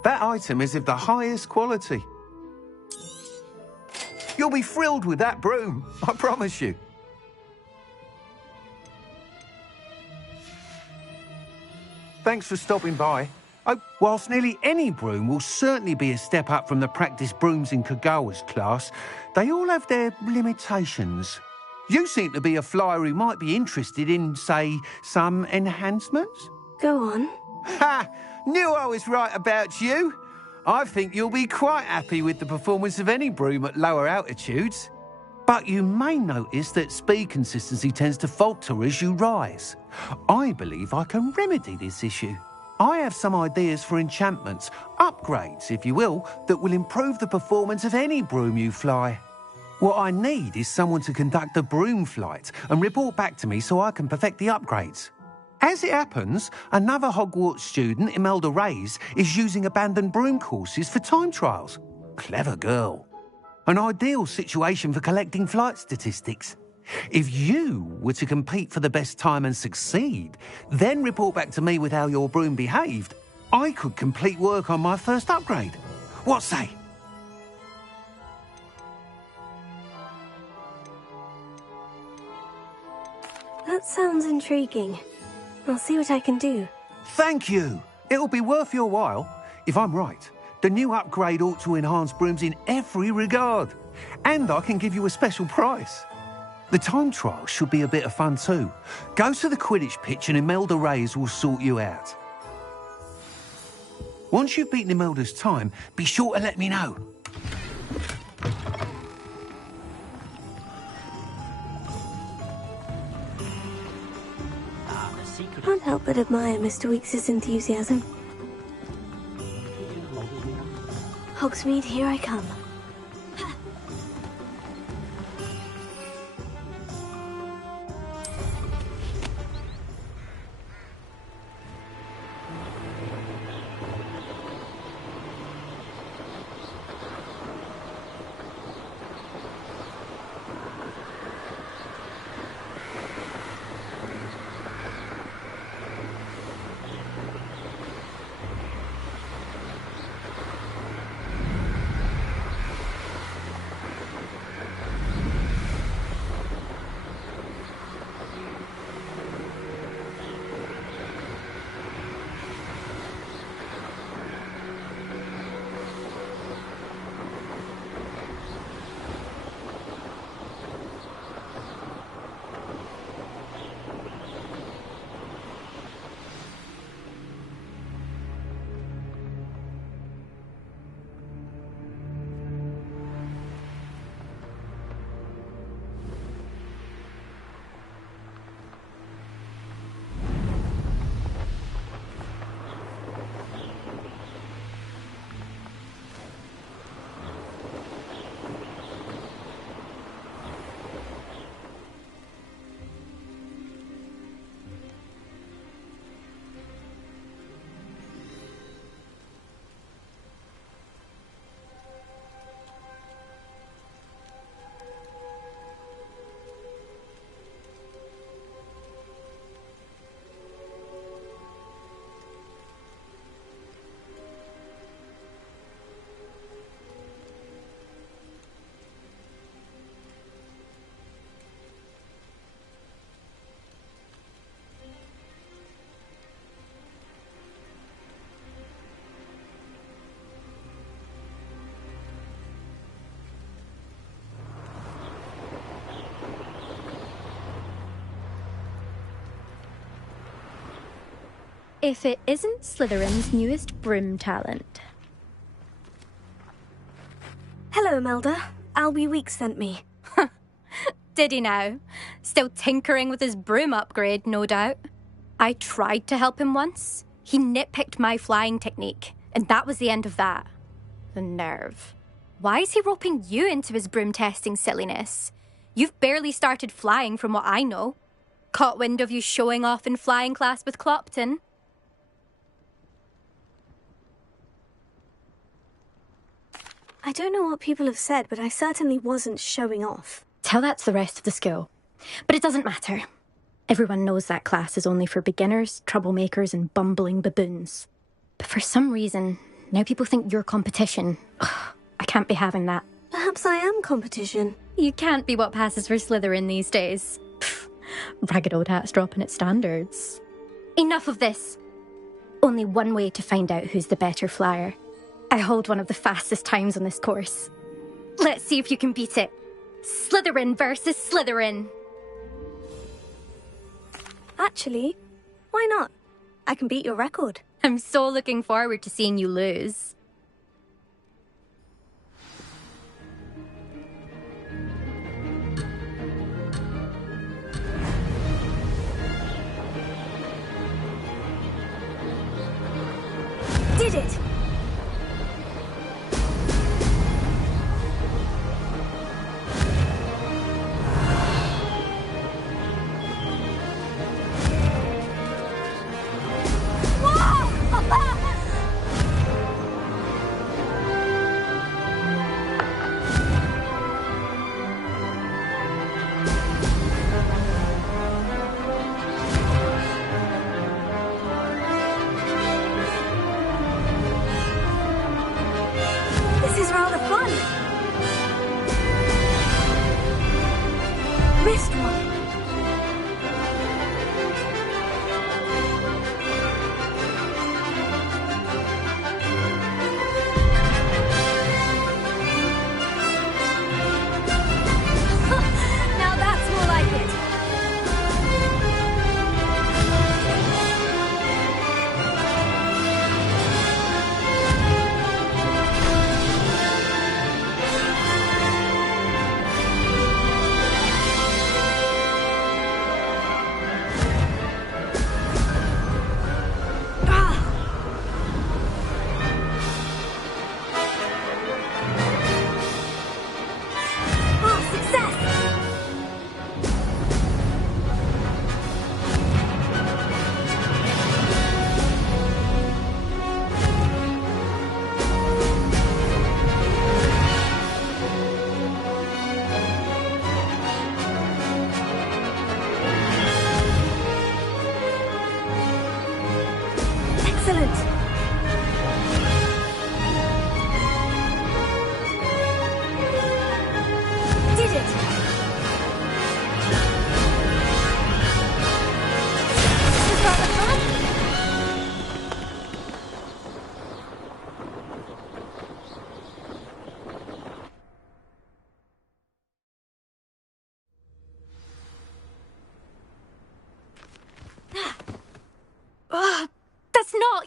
That item is of the highest quality. You'll be thrilled with that broom, I promise you. Thanks for stopping by. Oh, whilst nearly any broom will certainly be a step up from the practice brooms in Kagawa's class, they all have their limitations. You seem to be a flyer who might be interested in, say, some enhancements? Go on. Ha! Knew I was right about you. I think you'll be quite happy with the performance of any broom at lower altitudes. But you may notice that speed consistency tends to falter as you rise. I believe I can remedy this issue. I have some ideas for enchantments, upgrades, if you will, that will improve the performance of any broom you fly. What I need is someone to conduct a broom flight and report back to me so I can perfect the upgrades. As it happens, another Hogwarts student, Imelda Reyes, is using abandoned broom courses for time trials. Clever girl. An ideal situation for collecting flight statistics. If you were to compete for the best time and succeed, then report back to me with how your broom behaved, I could complete work on my first upgrade. What say? That sounds intriguing. I'll see what I can do. Thank you. It'll be worth your while. If I'm right, the new upgrade ought to enhance brooms in every regard. And I can give you a special price. The time trial should be a bit of fun too. Go to the Quidditch pitch and Imelda Reyes will sort you out. Once you've beaten Imelda's time, be sure to let me know. Can't help but admire Mr. Weekes' enthusiasm. Hogsmeade, here I come. If it isn't Slytherin's newest broom talent. Hello, Imelda. Albie Weekes sent me. Did he now? Still tinkering with his broom upgrade, no doubt. I tried to help him once. He nitpicked my flying technique, and that was the end of that. The nerve. Why is he roping you into his broom testing silliness? You've barely started flying from what I know. Caught wind of you showing off in flying class with Clopton. I don't know what people have said, but I certainly wasn't showing off. Tell that to the rest of the school. But it doesn't matter. Everyone knows that class is only for beginners, troublemakers, and bumbling baboons. But for some reason, now people think you're competition. Ugh, I can't be having that. Perhaps I am competition. You can't be what passes for Slytherin these days. Pfft, ragged old hat's dropping its standards. Enough of this. Only one way to find out who's the better flyer. I hold one of the fastest times on this course. Let's see if you can beat it. Slytherin versus Slytherin. Actually, why not? I can beat your record. I'm so looking forward to seeing you lose. Did it!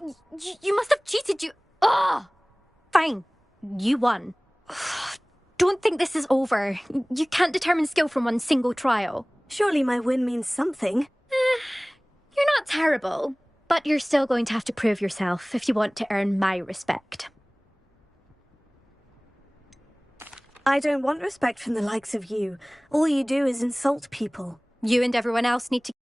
Oh, you must have cheated, you... Oh! Fine. You won. Don't think this is over. You can't determine skill from one single trial. Surely my win means something. You're not terrible, but you're still going to have to prove yourself if you want to earn my respect. I don't want respect from the likes of you. All you do is insult people. You and everyone else need to